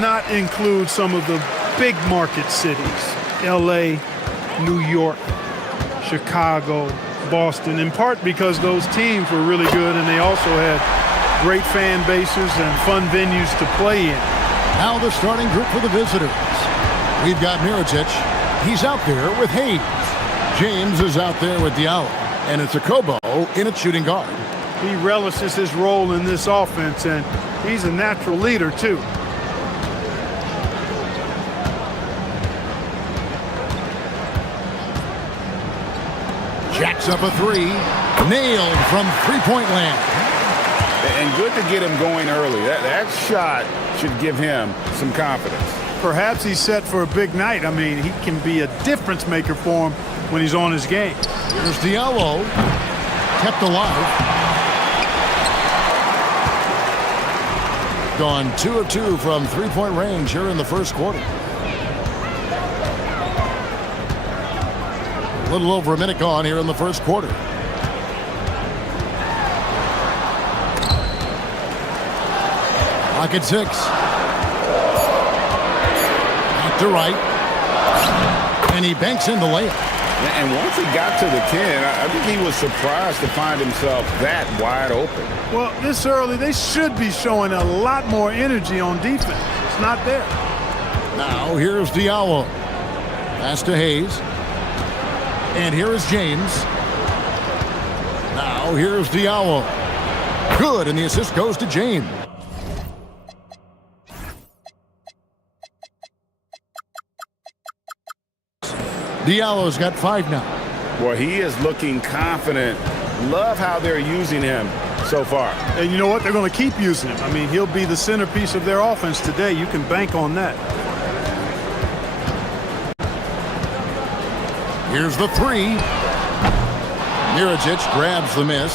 not include some of the big market cities, LA, New York, Chicago, Boston, in part because those teams were really good and they also had great fan bases and fun venues to play in. Now the starting group for the visitors. We've got Mirotic. He's out there with Hayes. James is out there with Diallo. And it's Akobo in at shooting guard. He relishes his role in this offense, and he's a natural leader, too. Jacks up a three. Nailed from three-point land. And good to get him going early. That shot should give him some confidence. Perhaps he's set for a big night. I mean, he can be a difference maker for him when he's on his game. Here's Diallo. Kept alive. Gone 2 of 2 from three-point range here in the first quarter. A little over a minute gone here in the first quarter. Pocket 6. Back to right. And he banks in the layup. And once he got to the 10, I think he was surprised to find himself that wide open. Well, this early, they should be showing a lot more energy on defense. It's not there. Now, here's Diallo. Pass to Hayes. And here is James. Now, here's Diallo. Good, and the assist goes to James. Diallo's got 5 now. Well, he is looking confident. Love how they're using him so far. And you know what? They're going to keep using him. I mean, he'll be the centerpiece of their offense today. You can bank on that. Here's the 3. Mirotic grabs the miss.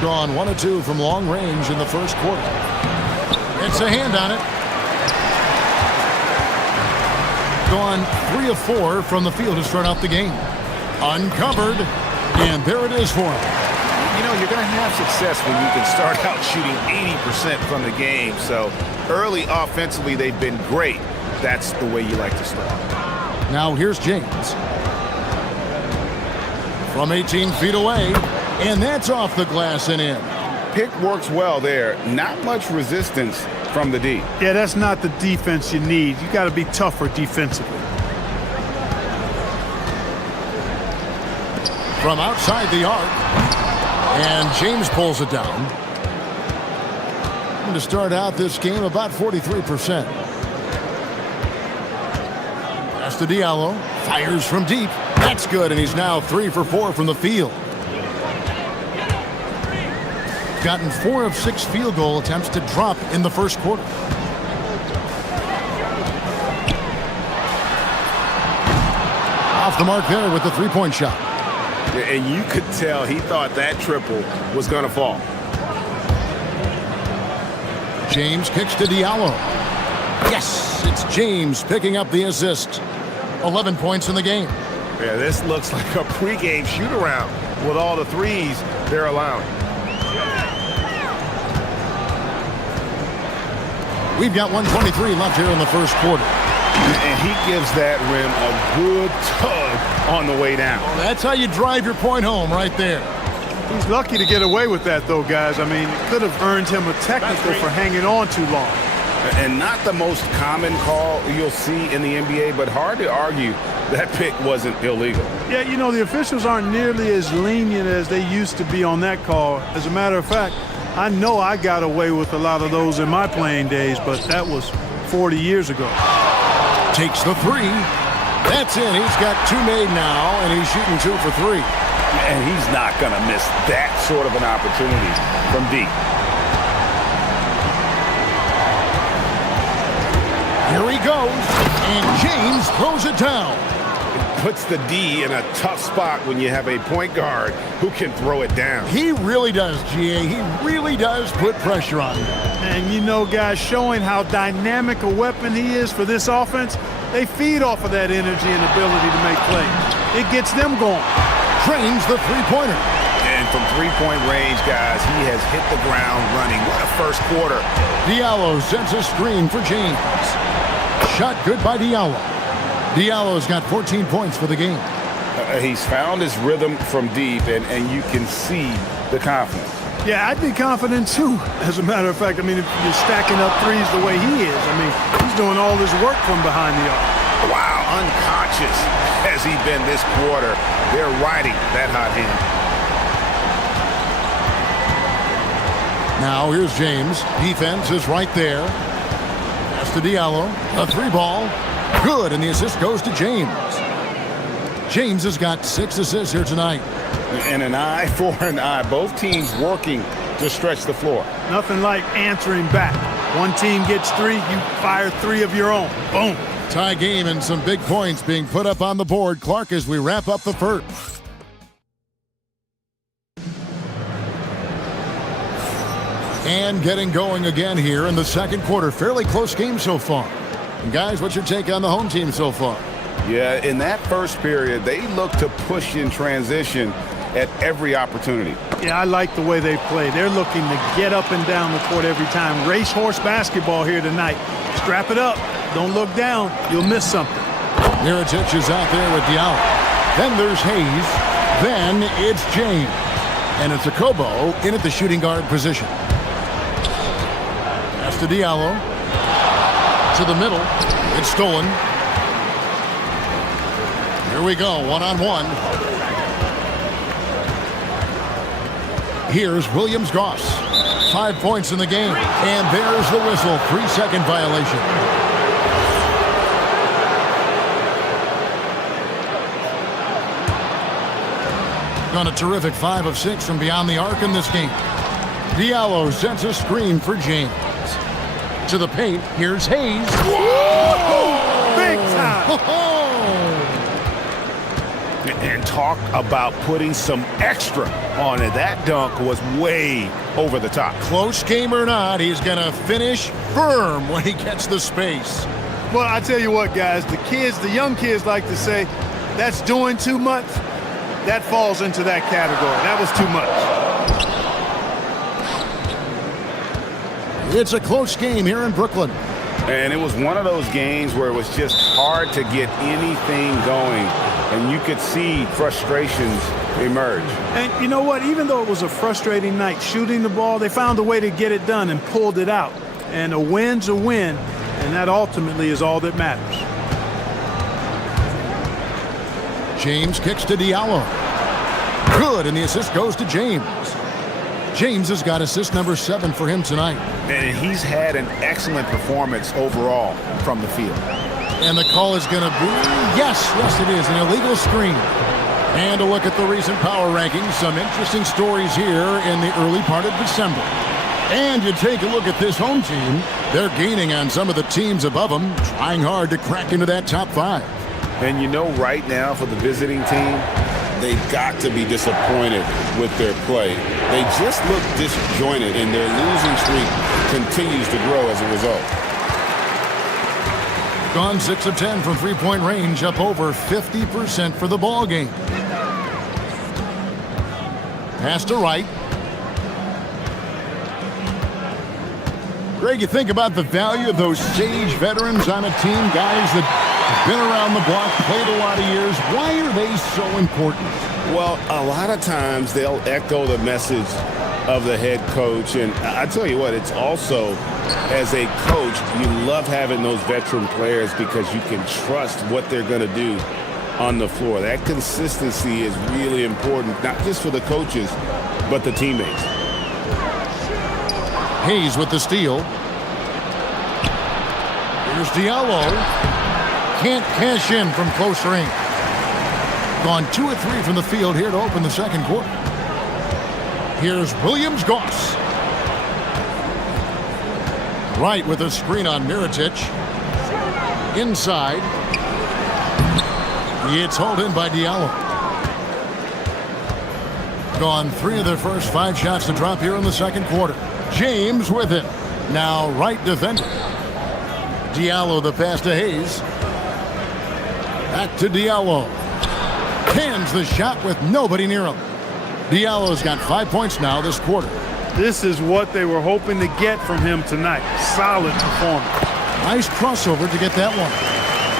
Gone 1 of 2 from long range in the first quarter. It's a hand on it. Gone 3 of 4 from the field to start out the game. Uncovered, and there it is for him. You know, you're going to have success when you can start out shooting 80% from the game. So early offensively, they've been great. That's the way you like to start. Now here's James. From 18 feet away, and that's off the glass and in. Pick works well there. Not much resistance from the D. Yeah, that's not the defense you need. You got to be tougher defensively. From outside the arc, and James pulls it down. To start out this game, about 43%. Pass to Diallo. Fires from deep. That's good, and he's now 3 for 4 from the field. Gotten 4 of 6 field goal attempts to drop in the first quarter. Off the mark there with the three-point shot. And you could tell he thought that triple was going to fall. James kicks to Diallo. Yes, it's James picking up the assist. 11 points in the game. Yeah, this looks like a pregame shoot-around with all the threes they're allowing. We've got 1:23 left here in the first quarter. And he gives that rim a good tug on the way down. Well, that's how you drive your point home right there. He's lucky to get away with that, though, guys. I mean, it could have earned him a technical for hanging on too long. And not the most common call you'll see in the NBA, but hard to argue that pick wasn't illegal. Yeah, you know, the officials aren't nearly as lenient as they used to be on that call. As a matter of fact, I know I got away with a lot of those in my playing days, but that was 40 years ago. Takes the 3. That's in. He's got 2 made now, and he's shooting 2 for 3. And he's not going to miss that sort of an opportunity from deep. Here he goes, and James throws it down. Puts the D in a tough spot when you have a point guard who can throw it down. He really does, GA. He really does put pressure on him. And you know, guys, showing how dynamic a weapon he is for this offense, they feed off of that energy and ability to make plays. It gets them going. Trains the three-pointer. And And from three-point range, guys, he has hit the ground running. What a first quarter. Diallo sends a screen for James. Shot good by Diallo. Diallo's got 14 points for the game. He's found his rhythm from deep, and you can see the confidence. Yeah, I'd be confident too, as a matter of fact. I mean, if you're stacking up threes the way he is, I mean, he's doing all this work from behind the arc. Wow, unconscious has he been this quarter. They're riding that hot hand. Now here's James. Defense is right there. Pass to Diallo. A three ball. Good, and the assist goes to James. James has got 6 assists here tonight. And an eye for an eye. Both teams working to stretch the floor. Nothing like answering back. One team gets 3, you fire 3 of your own. Boom. Tie game and some big points being put up on the board. Clark, as we wrap up the first. And getting going again here in the second quarter. Fairly close game so far. And guys, what's your take on the home team so far? Yeah, in that first period, they look to push in transition at every opportunity. Yeah, I like the way they play. They're looking to get up and down the court every time. Racehorse basketball here tonight. Strap it up. Don't look down. You'll miss something. Mirotic is out there with Diallo. Then there's Hayes. Then it's James. And it's a Kobo in at the shooting guard position. Pass to Diallo. To the middle. It's stolen. Here we go, one-on-one. Here's Williams-Goss. 5 points in the game. And there's the whistle. 3-second violation. Gone a terrific 5 of 6 from beyond the arc in this game. Diallo sets a screen for James. To the paint, here's Hayes. Whoa! Big time! And talk about putting some extra on it. That dunk was way over the top. Close game or not, he's going to finish firm when he gets the space. Well, I tell you what, guys, the young kids like to say, that's doing too much. That falls into that category. That was too much. It's a close game here in Brooklyn. And it was one of those games where it was just hard to get anything going. And you could see frustrations emerge. And you know what? Even though it was a frustrating night shooting the ball, they found a way to get it done and pulled it out. And a win's a win, and that ultimately is all that matters. James kicks to Diallo. Good, and the assist goes to James. James has got assist number 7 for him tonight. And he's had an excellent performance overall from the field. And the call is going to be, yes, it is, an illegal screen. And a look at the recent power rankings. Some interesting stories here in the early part of December. And you take a look at this home team. They're gaining on some of the teams above them, trying hard to crack into that top 5. And you know, right now for the visiting team, they've got to be disappointed with their play. They just look disjointed, and their losing streak continues to grow as a result. Gone 6 of 10 from three-point range, up over 50% for the ball game. Pass to Wright. Greg, you think about the value of those sage veterans on a team, guys that have been around the block, played a lot of years. Why are they so important? Well, a lot of times they'll echo the message of the head coach. And I tell you what, it's also, as a coach, you love having those veteran players because you can trust what they're going to do on the floor. That consistency is really important, not just for the coaches, but the teammates. Hayes with the steal. Here's Diallo. Can't cash in from close range. Gone 2 of 3 from the field here to open the second quarter. Here's Williams-Goss. Right with a screen on Mirotic. Inside. It's hauled in by Diallo. Gone 3 of their first 5 shots to drop here in the second quarter. James with it. Now right defender. Diallo the pass to Hayes. Back to Diallo. Cans the shot with nobody near him. Diallo's got 5 points now this quarter. This is what they were hoping to get from him tonight. Solid performance. Nice crossover to get that one.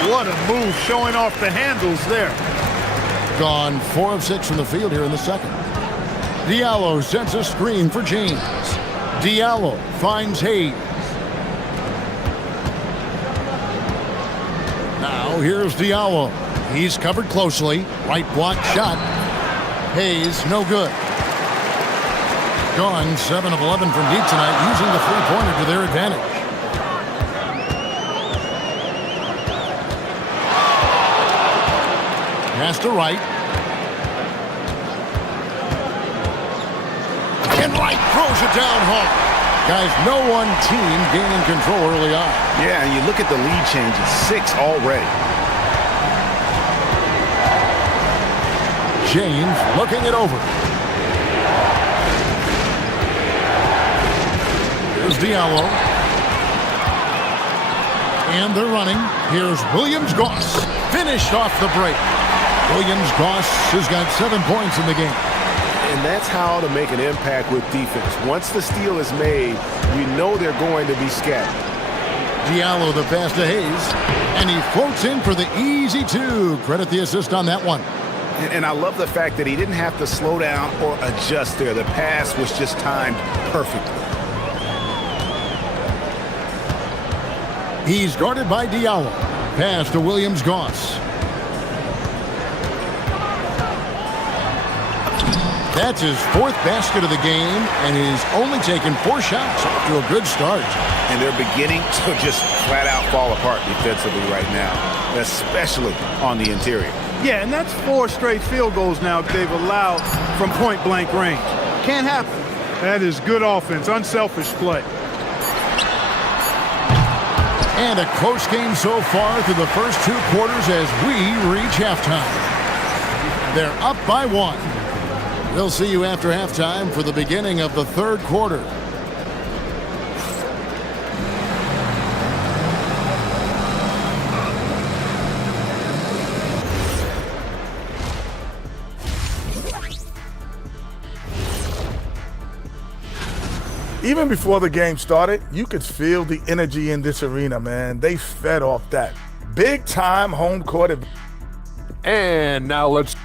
What a move, showing off the handles there. Gone 4 of 6 from the field here in the second. Diallo sets a screen for James. Diallo finds Hayes. Now here's Diallo. He's covered closely. Right block shot. Hayes, no good. Gone 7 of 11 from deep tonight, using the three-pointer to their advantage. Pass to Wright. And Wright throws it down home. Guys, no one team gaining control early on. Yeah, and you look at the lead changes, 6 already. James looking it over. Here's Diallo. And they're running. Here's Williams-Goss. Finished off the break. Williams-Goss has got 7 points in the game. And that's how to make an impact with defense. Once the steal is made, you know they're going to be scattered. Diallo the pass to Hayes. And he floats in for the easy 2. Credit the assist on that one. And I love the fact that he didn't have to slow down or adjust there. The pass was just timed perfectly. He's guarded by Diallo. Pass to Williams-Goss. That's his 4th basket of the game, and he's only taken 4 shots. Off to a good start. And they're beginning to just flat out fall apart defensively right now, especially on the interior. Yeah, and that's 4 straight field goals now they've allowed from point-blank range. Can't happen. That is good offense, unselfish play. And a close game so far through the first 2 quarters as we reach halftime. They're up by 1. We'll see you after halftime for the beginning of the 3rd quarter. Even before the game started, you could feel the energy in this arena, man. They fed off that. Big time home court. And now let's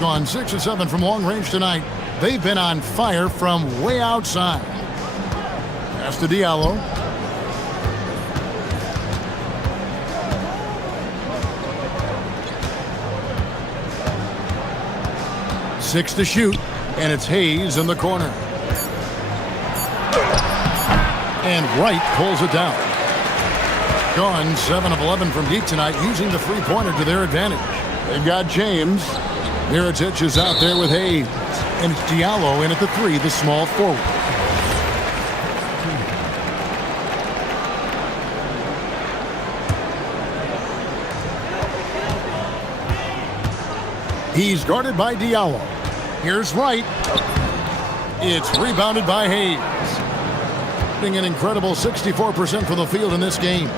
Gone 6 of 7 from long range tonight. They've been on fire from way outside. Pass to Diallo. Six to shoot, and it's Hayes in the corner. And Wright pulls it down. Gone 7 of 11 from deep tonight, using the three-pointer to their advantage. They've got James. Miritich is out there with Hayes. And it's Diallo in at the 3, the small forward. He's guarded by Diallo. Here's Wright. It's rebounded by Hayes. An incredible 64% from the field in this game.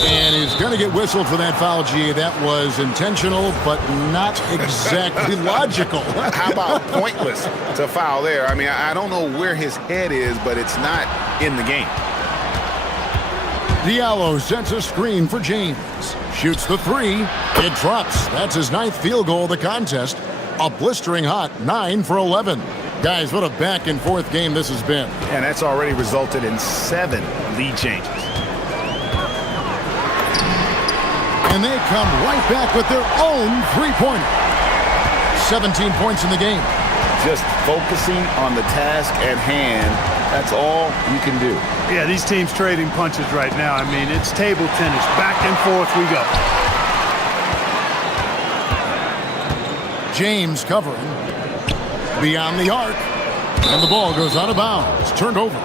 And he's going to get whistled for that foul, G. That was intentional, but not exactly logical. How about pointless to foul there? I mean, I don't know where his head is, but it's not in the game. Diallo sets a screen for James. Shoots the three. It drops. That's his 9th field goal of the contest. A blistering hot 9 for 11. Guys, what a back-and-forth game this has been. And that's already resulted in 7 lead changes. And they come right back with their own three-pointer. 17 points in the game. Just focusing on the task at hand, that's all you can do. Yeah, these teams trading punches right now. I mean, it's table tennis. Back and forth we go. James covering. Beyond the arc. And the ball goes out of bounds. Turned over.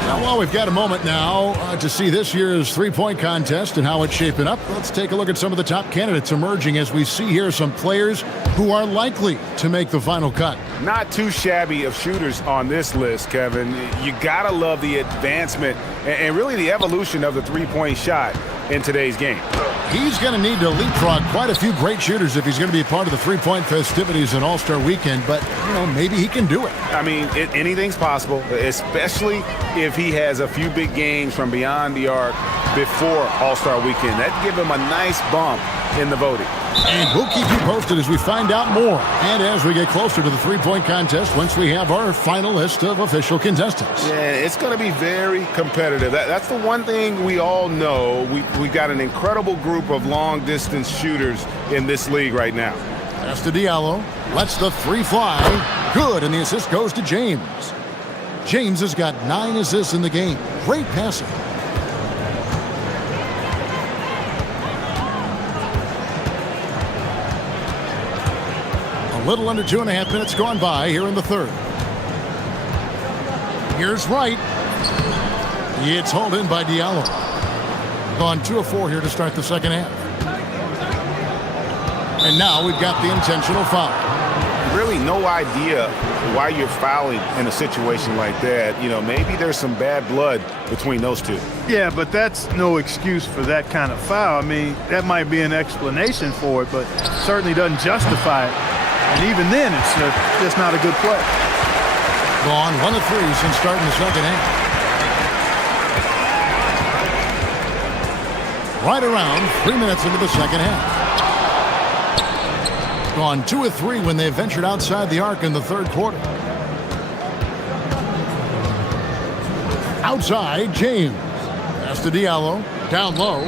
Now, while we've got a moment now to see this year's three-point contest and how it's shaping up, let's take a look at some of the top candidates emerging as we see here some players who are likely to make the final cut. Not too shabby of shooters on this list, Kevin. You gotta love the advancement and really the evolution of the three-point shot in today's game. He's going to need to leapfrog quite a few great shooters if he's going to be a part of the three-point festivities in All-Star Weekend, but, you know, maybe he can do it. I mean, anything's possible, especially if he has a few big games from beyond the arc before All-Star Weekend. That'd give him a nice bump in the voting. And we'll keep you posted as we find out more and as we get closer to the three-point contest once we have our final list of official contestants. Yeah, it's going to be very competitive. That's the one thing we all know. We've got an incredible group of long-distance shooters in this league right now. Pass to Diallo. Lets the three fly. Good, and the assist goes to James. James has got 9 assists in the game. Great passing. A little under 2.5 minutes gone by here in the third. Here's Wright. It's hauled in by Diallo. Gone 2 of 4 here to start the second half. And now we've got the intentional foul. Really no idea why you're fouling in a situation like that. You know, maybe there's some bad blood between those two. Yeah, but that's no excuse for that kind of foul. I mean, that might be an explanation for it, but certainly doesn't justify it. And even then, it's just not a good play. Gone 1 of 3 since starting the second half. Right around 3 minutes into the second half. Gone 2 of 3 when they ventured outside the arc in the third quarter. Outside, James. Pass to Diallo. Down low.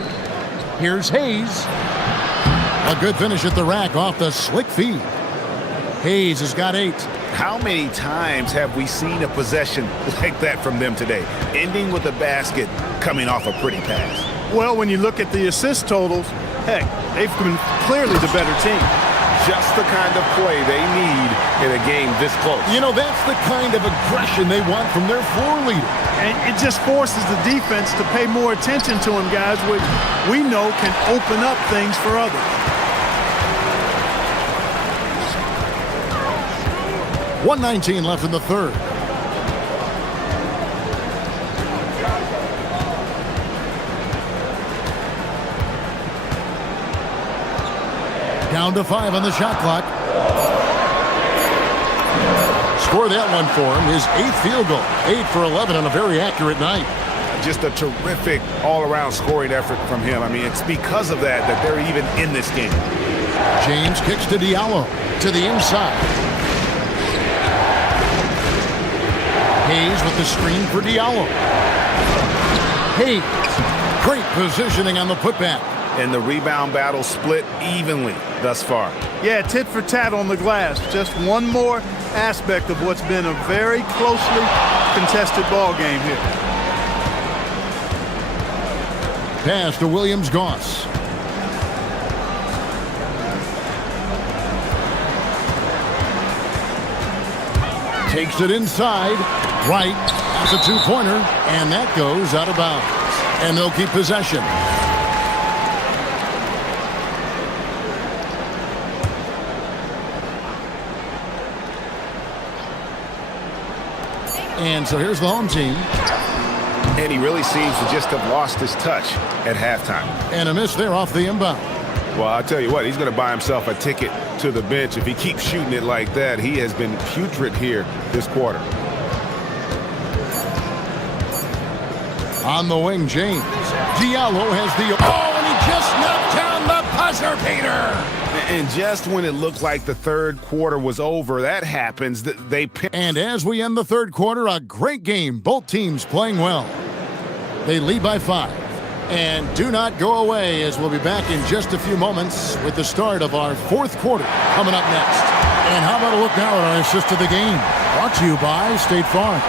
Here's Hayes. A good finish at the rack off the slick feed. Hayes has got 8. How many times have we seen a possession like that from them today, ending with a basket coming off a pretty pass? Well, when you look at the assist totals, heck, they've been clearly the better team. Just the kind of play they need in a game this close. You know, that's the kind of aggression they want from their floor leader. And it just forces the defense to pay more attention to him, guys, which we know can open up things for others. 1:19 left in the third. Down to 5 on the shot clock. Score that one for him. His 8th field goal. 8 for 11 on a very accurate night. Just a terrific all-around scoring effort from him. I mean, it's because of that they're even in this game. James kicks to Diallo. To the inside. Hayes with the screen for Diallo. Hayes. Great positioning on the putback. And the rebound battle split evenly thus far. Yeah, tit for tat on the glass. Just one more aspect of what's been a very closely contested ball game here. Pass to Williams-Goss. Takes it inside. Right. That's a two-pointer. And that goes out of bounds. And they'll keep possession. And so here's the home team. And he really seems to just have lost his touch at halftime. And a miss there off the inbound. Well, I'll tell you what, he's going to buy himself a ticket to the bench. If he keeps shooting it like that, he has been putrid here this quarter. On the wing, James. Diallo has the... Oh, and he just knocked down the buzzer beater! And just when it looked like the third quarter was over, that happens. And as we end the third quarter, a great game. Both teams playing well. They lead by 5. And do not go away, as we'll be back in just a few moments with the start of our fourth quarter coming up next. And how about a look now at our assist of the game? Brought to you by State Farm.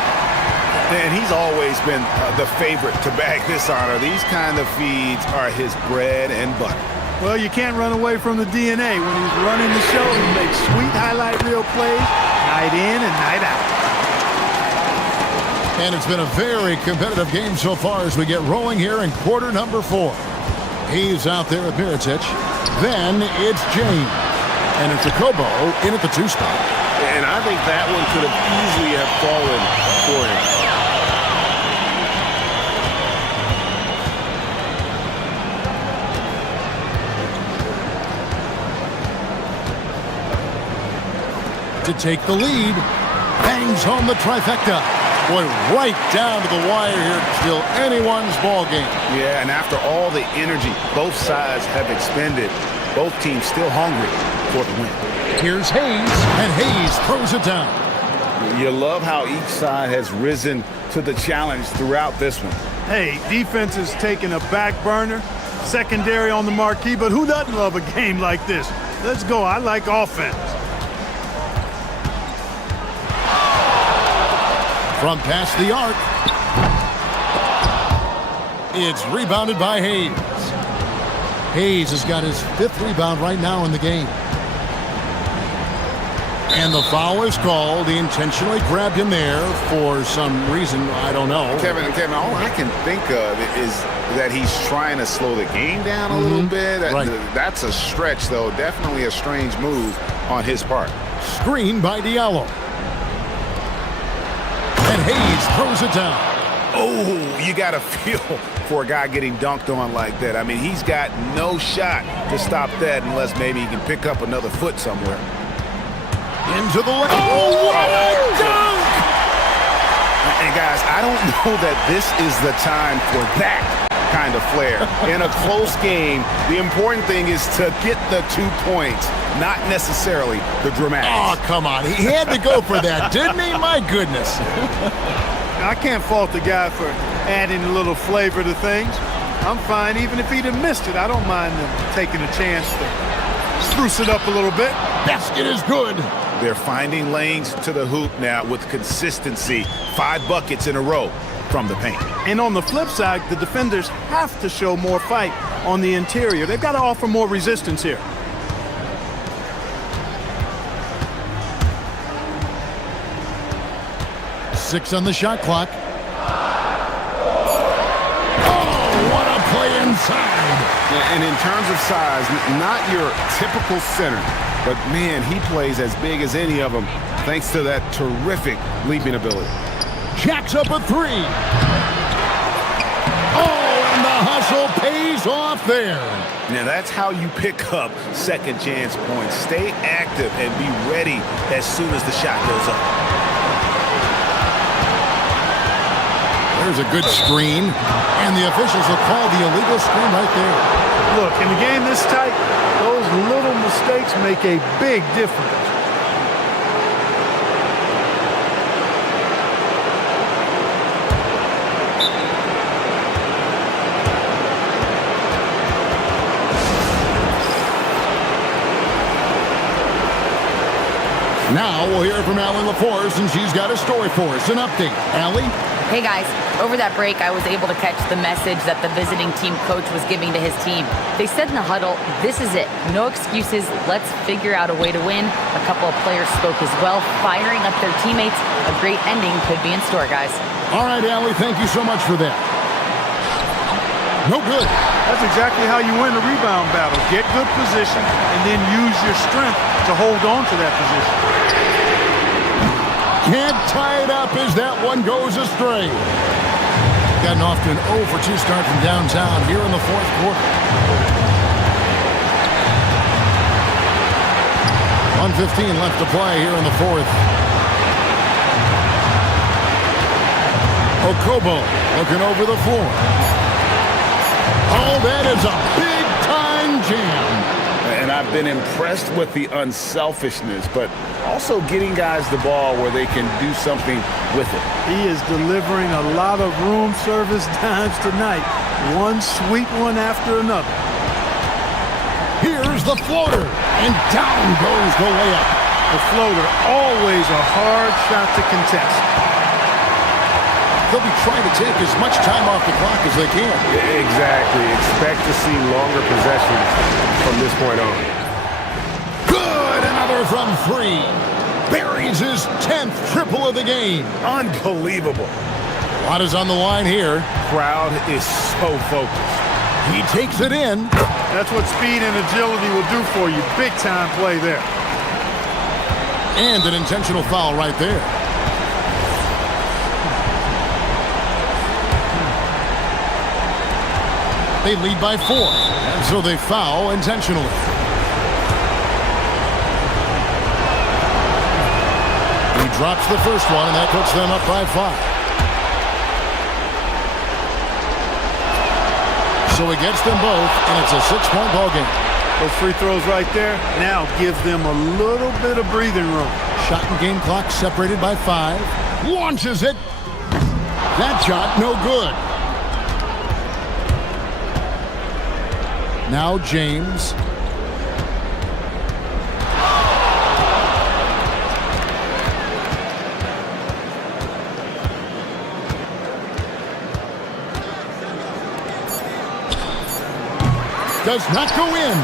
And he's always been the favorite to bag this honor. These kind of feeds are his bread and butter. Well, you can't run away from the DNA. When he's running the show, he makes sweet highlight reel plays night in and night out. And it's been a very competitive game so far as we get rolling here in quarter number 4. He's out there with Miritich. Then it's James. And it's Jacobo in at the 2 spot. And I think that one could have easily have fallen for him. To take the lead. Bangs home the trifecta. Boy, right down to the wire here. Still anyone's ball game. Yeah, and after all the energy both sides have expended, both teams still hungry for the win. Here's Hayes, and Hayes throws it down. You love how each side has risen to the challenge throughout this one. Hey, defense is taking a back burner, secondary on the marquee, but who doesn't love a game like this? Let's go. I like offense. From past the arc. It's rebounded by Hayes. Hayes has got his 5th rebound right now in the game. And the foul is called. He intentionally grabbed him there for some reason. I don't know. Kevin, all I can think of is that he's trying to slow the game down a little bit. Right. That's a stretch, though. Definitely a strange move on his part. Screen by Diallo. And Hayes throws it down. Oh, you got to feel for a guy getting dunked on like that. I mean, he's got no shot to stop that unless maybe he can pick up another foot somewhere. Into the lane. Oh, what a dunk! And guys, I don't know that this is the time for that kind of flair. In a close game, the important thing is to get the 2 points, not necessarily the dramatics. Oh, come on. He had to go for that, didn't he? My goodness. I can't fault the guy for adding a little flavor to things. I'm fine. Even if he'd have missed it, I don't mind them taking a chance to spruce it up a little bit. Basket is good. They're finding lanes to the hoop now with consistency. 5 buckets in a row from the paint. And on the flip side, the defenders have to show more fight on the interior. They've got to offer more resistance here. Six on the shot clock. Oh, what a play inside. And in terms of size, not your typical center, but man, he plays as big as any of them thanks to that terrific leaping ability. Jacks up a 3. Oh, and the hustle pays off there. Now that's how you pick up second chance points. Stay active and be ready as soon as the shot goes up. There's a good screen, and the officials will call the illegal screen right there. Look, in a game this tight, those little mistakes make a big difference. Now we'll hear from Allie LaForce, and she's got a story for us. An update. Allie? Hey guys, over that break I was able to catch the message that the visiting team coach was giving to his team. They said in the huddle, this is it. No excuses. Let's figure out a way to win. A couple of players spoke as well, firing up their teammates. A great ending could be in store, guys. All right, Allie, thank you so much for that. No good. That's exactly how you win the rebound battle. Get good position and then use your strength to hold on to that position. Can't tie it up as that one goes astray. gotten off to an 0 for 2 start from downtown here in the fourth quarter. 1:15 left to play here in the fourth. Okobo looking over the floor. Oh, that is a big-time jam. And I've been impressed with the unselfishness, but also getting guys the ball where they can do something with it. He is delivering a lot of room service dimes tonight. One sweet one after another. Here's the floater, and down goes the layup. The floater, always a hard shot to contest. They'll be trying to take as much time off the clock as they can. Exactly. Expect to see longer possessions from this point on. Good, another from 3. Buries his 10th triple of the game. Unbelievable. A lot is on the line here. Crowd is so focused. He takes it in. That's what speed and agility will do for you. Big time play there. And an intentional foul right there. They lead by 4, and so they foul intentionally. He drops the first one, and that puts them up by 5. So he gets them both, and it's a 6-point ball game. Those free throws right there now give them a little bit of breathing room. Shot and game clock separated by 5. Launches it. That shot no good. Now James. Does not go in.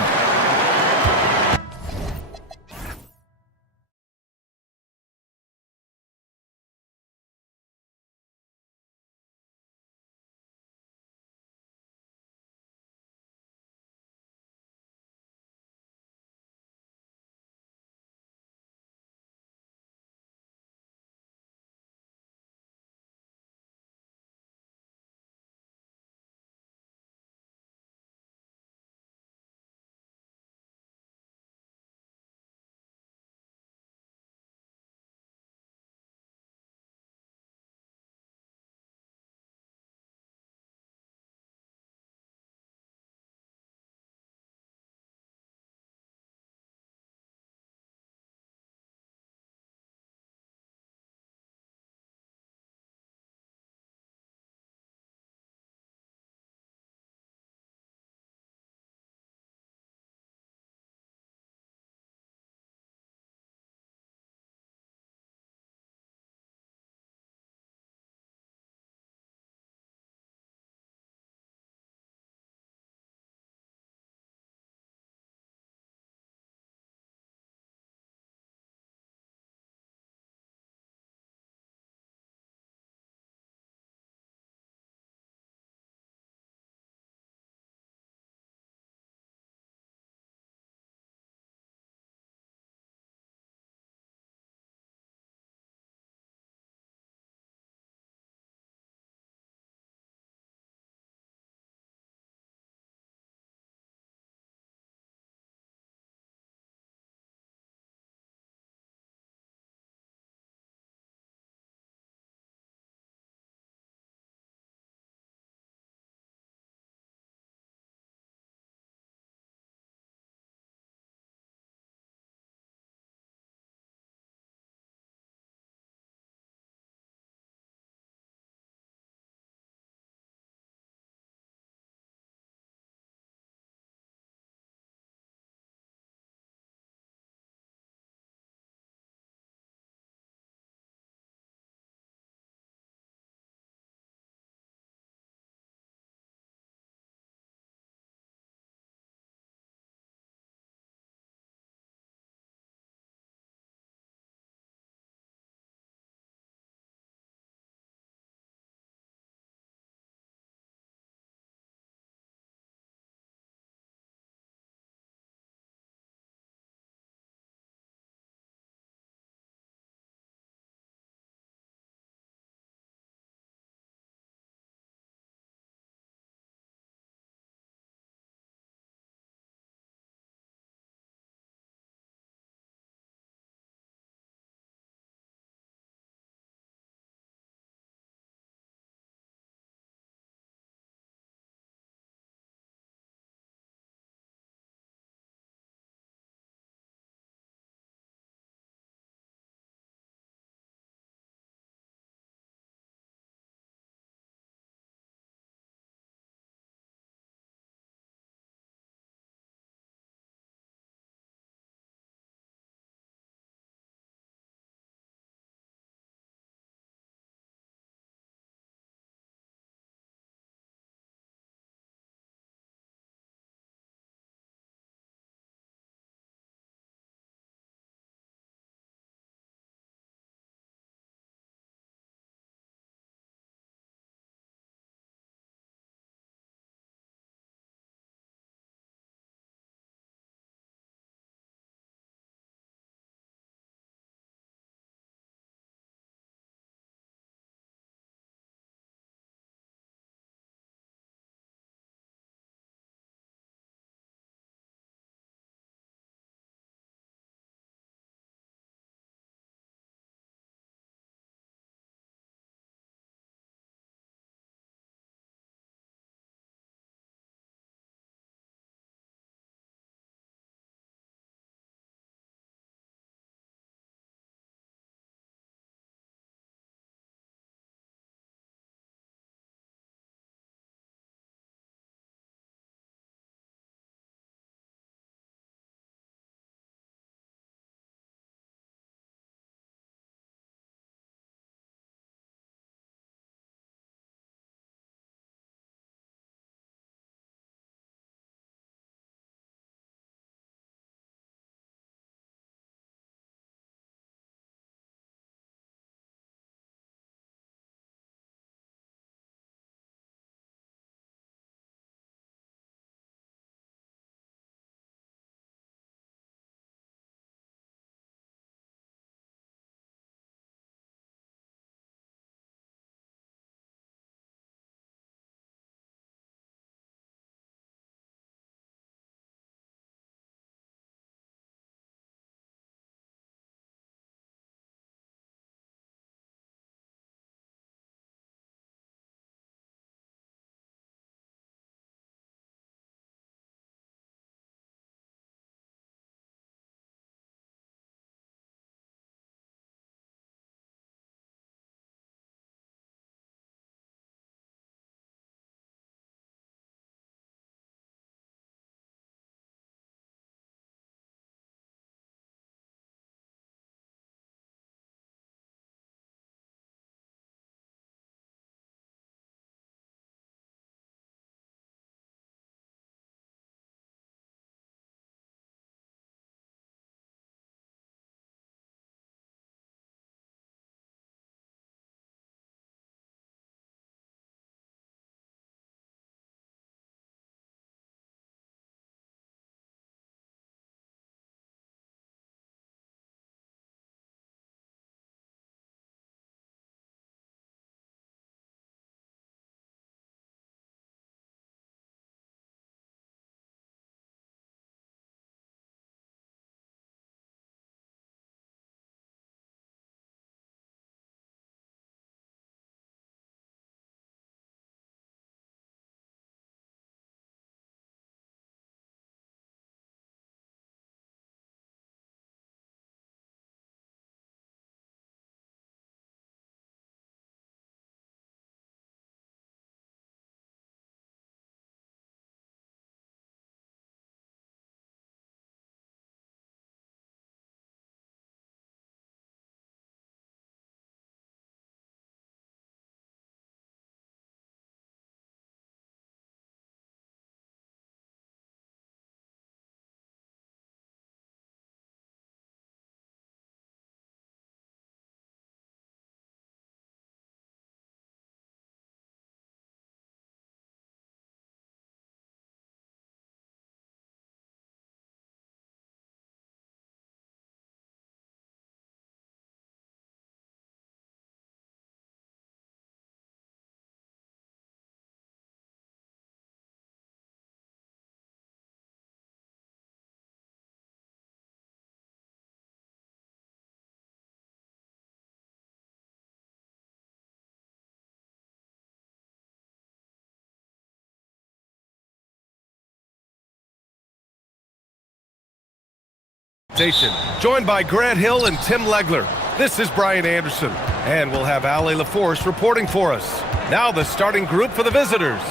station, joined by Grant Hill and Tim Legler. This is Brian Anderson, and we'll have Ale LaForce reporting for us. Now the starting group for the visitors.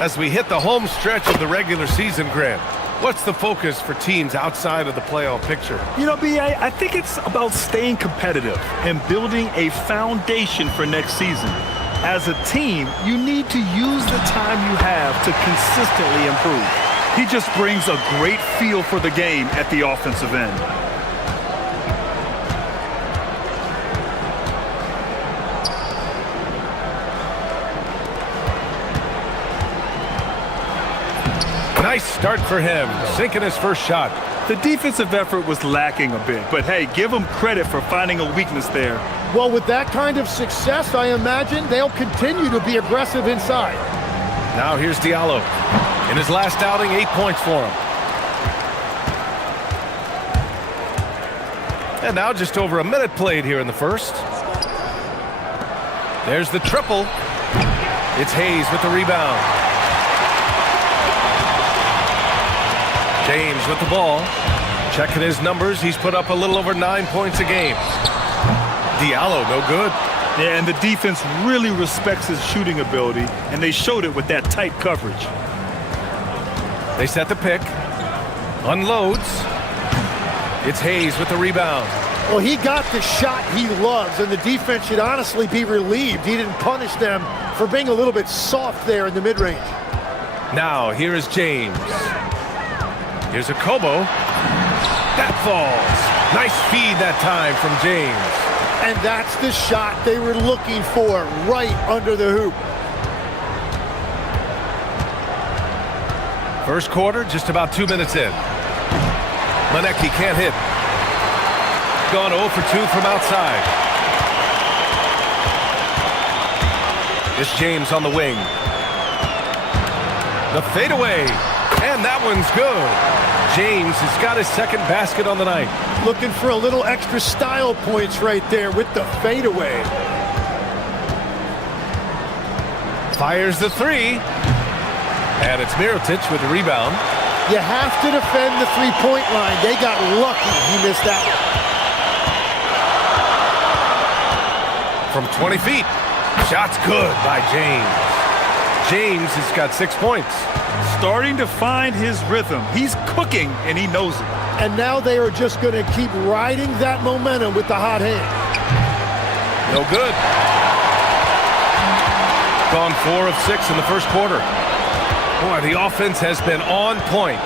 As we hit the home stretch of the regular season, Grant, what's the focus for teams outside of the playoff picture? You know, B.A., I think it's about staying competitive and building a foundation for next season. As a team, you need to use the time you have to consistently improve. He just brings a great feel for the game at the offensive end. Nice start for him, sinking his first shot. The defensive effort was lacking a bit, but hey, give him credit for finding a weakness there. Well, with that kind of success, I imagine they'll continue to be aggressive inside. Now here's Diallo. In his last outing, 8 points for him. And now just over a minute played here in the first. There's the triple. It's Hayes with the rebound. James with the ball. Checking his numbers, he's put up a little over 9 points a game. Diallo, no good. Yeah, and the defense really respects his shooting ability, and they showed it with that tight coverage. They set the pick. Unloads. It's Hayes with the rebound. Well, he got the shot he loves, and the defense should honestly be relieved he didn't punish them for being a little bit soft there in the mid-range. Now, here is James. Here's a Kobo. That falls. Nice feed that time from James. And that's the shot they were looking for, right under the hoop. First quarter, just about 2 minutes in. Manecki can't hit. Gone 0 for 2 from outside. It's James on the wing. The fadeaway. And that one's good. James has got his second basket on the night. Looking for a little extra style points right there with the fadeaway. Fires the three. And it's Mirotic with the rebound. You have to defend the three-point line. They got lucky he missed that one. From 20 feet. Shot's good by James. James has got 6 points. Starting to find his rhythm. He's cooking, and he knows it. And now they are just going to keep riding that momentum with the hot hand. No good. Gone 4 of 6 in the first quarter. Boy, the offense has been on point.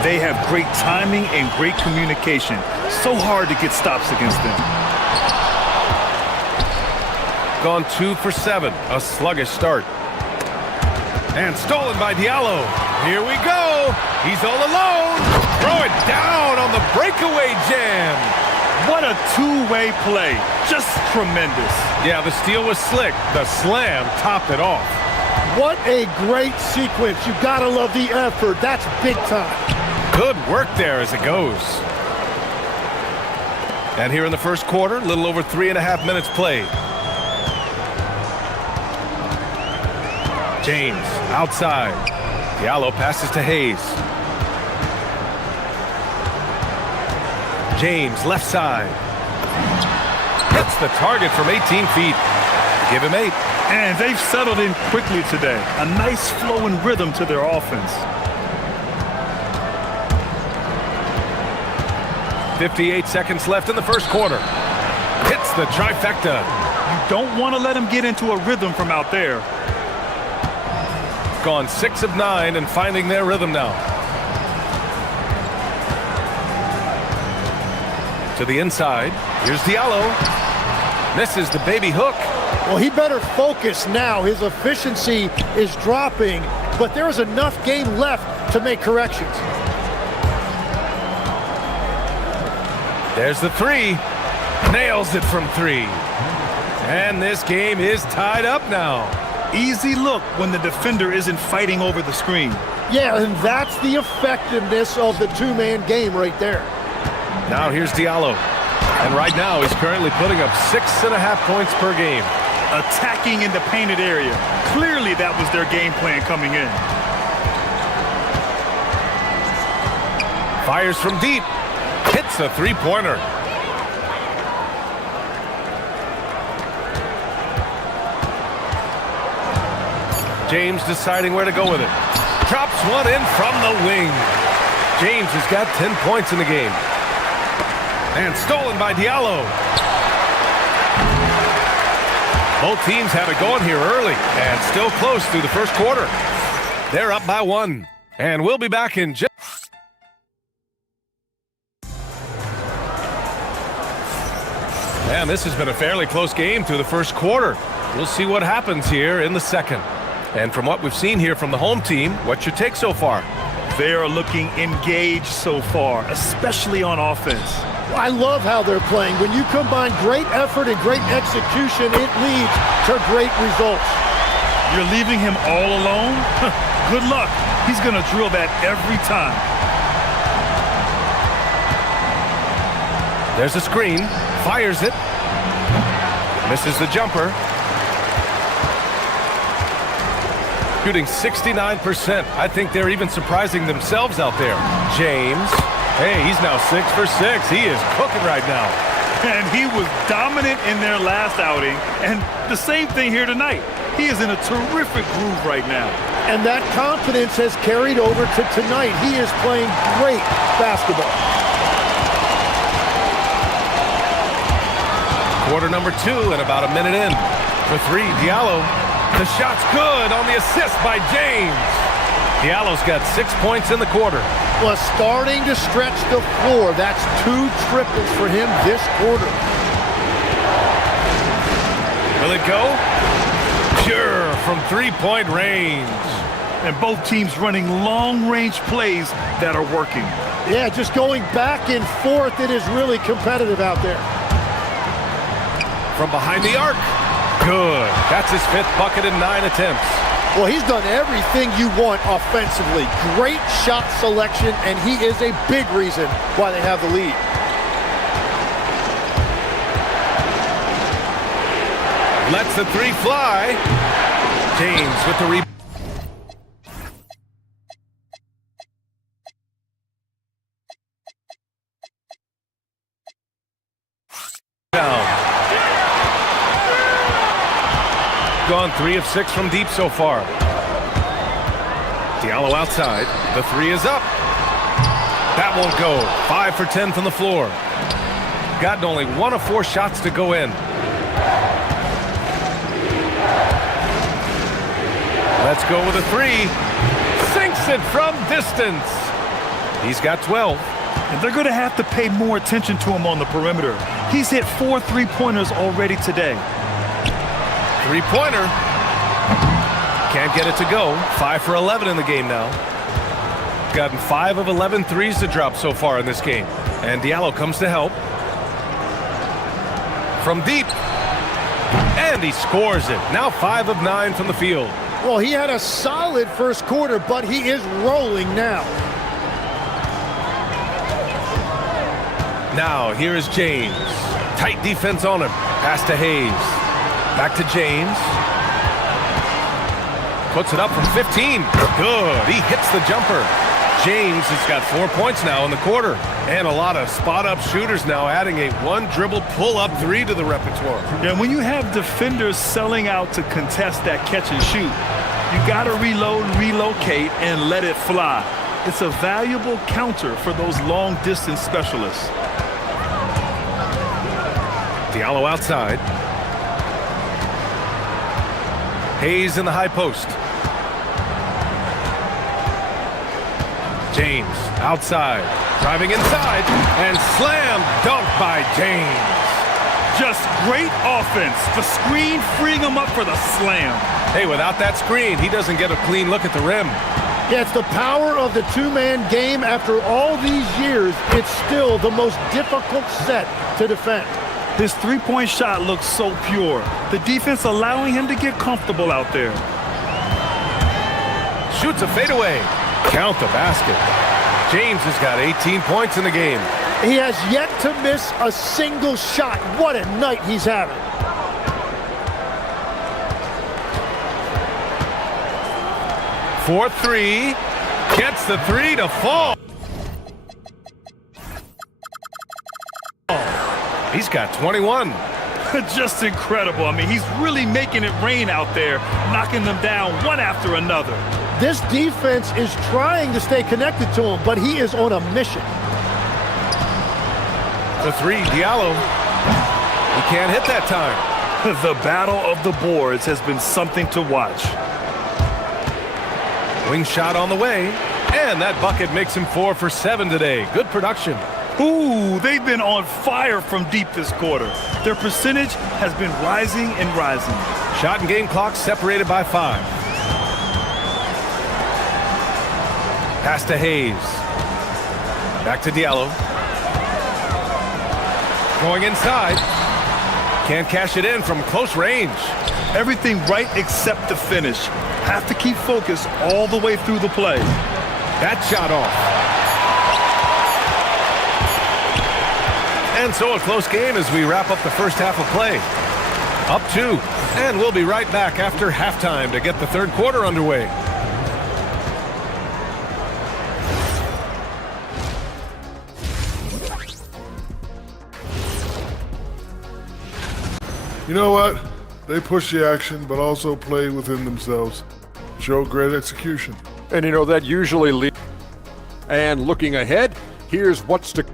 They have great timing and great communication. So hard to get stops against them. Gone 2 for 7. A sluggish start. And stolen by Diallo. Here we go. He's all alone. Throw it down on the breakaway jam. What a two-way play. Just tremendous. Yeah, the steal was slick. The slam topped it off. What a great sequence. You gotta love the effort. That's big time. Good work there as it goes. And here in the first quarter, a little over 3.5 minutes played. James outside. Diallo passes to Hayes. James left side. Hits the target from 18 feet. Give him 8. And they've settled in quickly today. A nice flow and rhythm to their offense. 58 seconds left in the first quarter. Hits the trifecta. You don't want to let him get into a rhythm from out there. Gone 6 of 9 and finding their rhythm now. To the inside. Here's Diallo. Misses the baby hook. Well, he better focus now. His efficiency is dropping, but there is enough game left to make corrections. There's the 3. Nails it from 3. And this game is tied up now. Easy look when the defender isn't fighting over the screen. Yeah, and that's the effectiveness of the two-man game right there. Now here's Diallo. And right now he's currently putting up 6.5 points per game. Attacking in the painted area. Clearly that was their game plan coming in. Fires from deep. Hits the three-pointer. James deciding where to go with it. Drops one in from the wing. James has got 10 points in the game. And stolen by Diallo. Both teams have it going here early and still close through the first quarter. They're up by 1. And we'll be back in just... And this has been a fairly close game through the first quarter. We'll see what happens here in the second. And from what we've seen here from the home team, what's your take so far? They are looking engaged so far, especially on offense. I love how they're playing. When you combine great effort and great execution, it leads to great results. You're leaving him all alone? Good luck. He's going to drill that every time. There's a screen. Fires it. Misses the jumper. Shooting 69%. I think they're even surprising themselves out there. James. Hey, he's now 6 for 6. He is cooking right now. And he was dominant in their last outing. And the same thing here tonight. He is in a terrific groove right now. And that confidence has carried over to tonight. He is playing great basketball. Quarter number 2 and about a minute in. For 3, Diallo. The shot's good on the assist by James. Diallo's got 6 points in the quarter. Well, starting to stretch the floor. That's 2 triples for him this quarter. Will it go? Sure, from three-point range. And both teams running long-range plays that are working. Yeah, just going back and forth. It is really competitive out there. From behind the arc. Good. That's his 5th bucket in 9 attempts. Well, he's done everything you want offensively. Great shot selection, and he is a big reason why they have the lead. Lets the 3 fly. James with the rebound. Gone 3 of 6 from deep so far. Diallo outside. The 3 is up. That won't go. 5 for 10 from the floor. Gotten only 1 of 4 shots to go in. Let's go with a 3. Sinks it from distance. He's got 12. And they're going to have to pay more attention to him on the perimeter. He's hit 4 3-pointers already today. 3-pointer. Can't get it to go. 5 for 11 in the game now. Gotten 5 of 11 threes to drop so far in this game. And Diallo comes to help. From deep. And he scores it. Now 5 of 9 from the field. Well, he had a solid first quarter, but he is rolling now. Now, here is James. Tight defense on him. Pass to Hayes. Back to James. Puts it up from 15. Good. He hits the jumper. James has got 4 points now in the quarter. And a lot of spot-up shooters now, adding a 1-dribble pull-up 3 to the repertoire. Yeah, when you have defenders selling out to contest that catch and shoot, you got to reload, relocate, and let it fly. It's a valuable counter for those long-distance specialists. Diallo outside. Hayes in the high post. James outside, driving inside, and slam dunk by James. Just great offense. The screen freeing him up for the slam. Hey, without that screen, he doesn't get a clean look at the rim. Yeah, it's the power of the two-man game. After all these years, it's still the most difficult set to defend. His three-point shot looks so pure. The defense allowing him to get comfortable out there. Shoots a fadeaway. Count the basket. James has got 18 points in the game. He has yet to miss a single shot. What a night he's having. For 3. Gets the 3 to fall. He's got 21. Just incredible. I mean, he's really making it rain out there, knocking them down one after another. This defense is trying to stay connected to him, but he is on a mission. The three, Diallo. He can't hit that time. The battle of the boards has been something to watch. Wing shot on the way, and that bucket makes him 4 for 7 today. Good production. Ooh, they've been on fire from deep this quarter. Their percentage has been rising and rising. Shot and game clock separated by 5. Pass to Hayes. Back to Diallo. Going inside. Can't cash it in from close range. Everything right except the finish. Have to keep focused all the way through the play. That shot off. And so a close game as we wrap up the first half of play. Up 2. And we'll be right back after halftime to get the third quarter underway. You know what? They push the action, but also play within themselves. Show great execution. And you know, that usually leads. And looking ahead, here's what's to.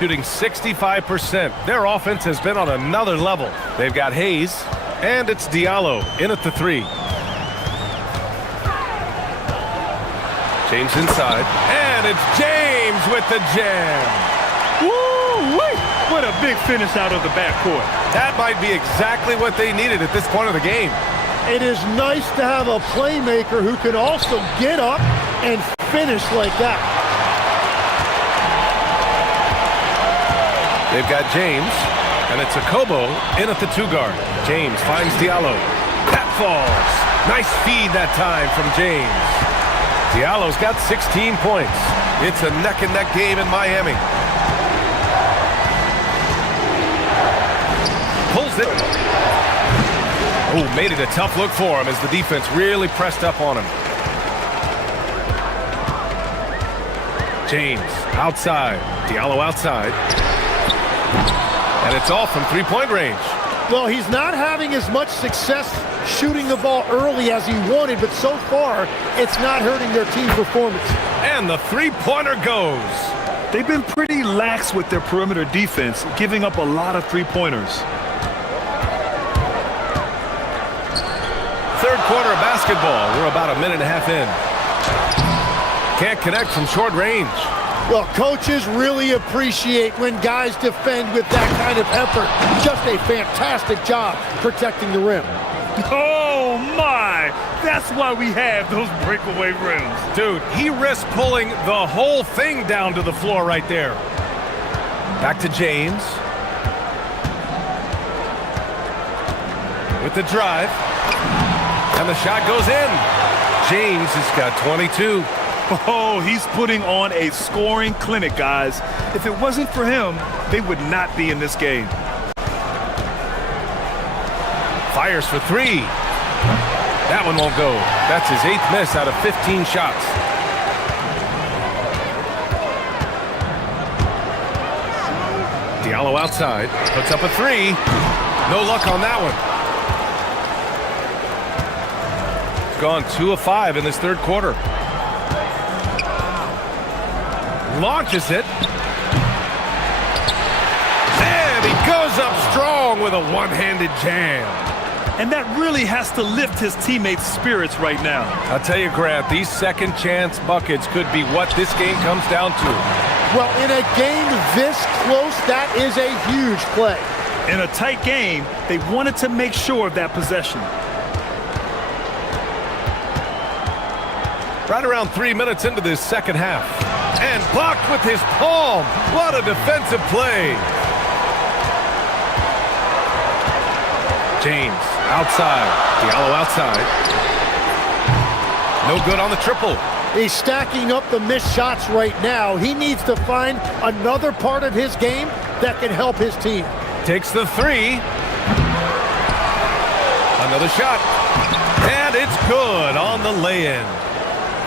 Shooting 65%. Their offense has been on another level. They've got Hayes, and it's Diallo in at the 3. James inside, and it's James with the jam. Woo-wee! What a big finish out of the backcourt. That might be exactly what they needed at this point of the game. It is nice to have a playmaker who can also get up and finish like that. They've got James, and it's Akobo in at the 2 guard. James finds Diallo. That falls. Nice feed that time from James. Diallo's got 16 points. It's a neck-and-neck game in Miami. Pulls it. Oh, made it a tough look for him as the defense really pressed up on him. James outside. Diallo outside. And it's off from three-point range. Well, he's not having as much success shooting the ball early as he wanted, but so far, it's not hurting their team performance. And the three-pointer goes. They've been pretty lax with their perimeter defense, giving up a lot of three-pointers. Third quarter of basketball. We're about a minute and a half in. Can't connect from short range. Well, coaches really appreciate when guys defend with that kind of effort. Just a fantastic job protecting the rim. Oh, my! That's why we have those breakaway rims. Dude, he risked pulling the whole thing down to the floor right there. Back to James. With the drive. And the shot goes in. James has got 22. Oh, he's putting on a scoring clinic, guys. If it wasn't for him, they would not be in this game. Fires for 3. That one won't go. That's his 8th miss out of 15 shots. Diallo outside. Puts up a 3. No luck on that one. Gone 2 of 5 in this third quarter. Launches it. And he goes up strong with a one-handed jam. And that really has to lift his teammates' spirits right now. I'll tell you, Grant, these second chance buckets could be what this game comes down to. Well, in a game this close, that is a huge play. In a tight game, they wanted to make sure of that possession. Right around 3 minutes into this second half. And blocked with his palm. What a defensive play. James outside. Diallo outside. No good on the triple. He's stacking up the missed shots right now. He needs to find another part of his game that can help his team. Takes the three. Another shot. And it's good on the lay-in.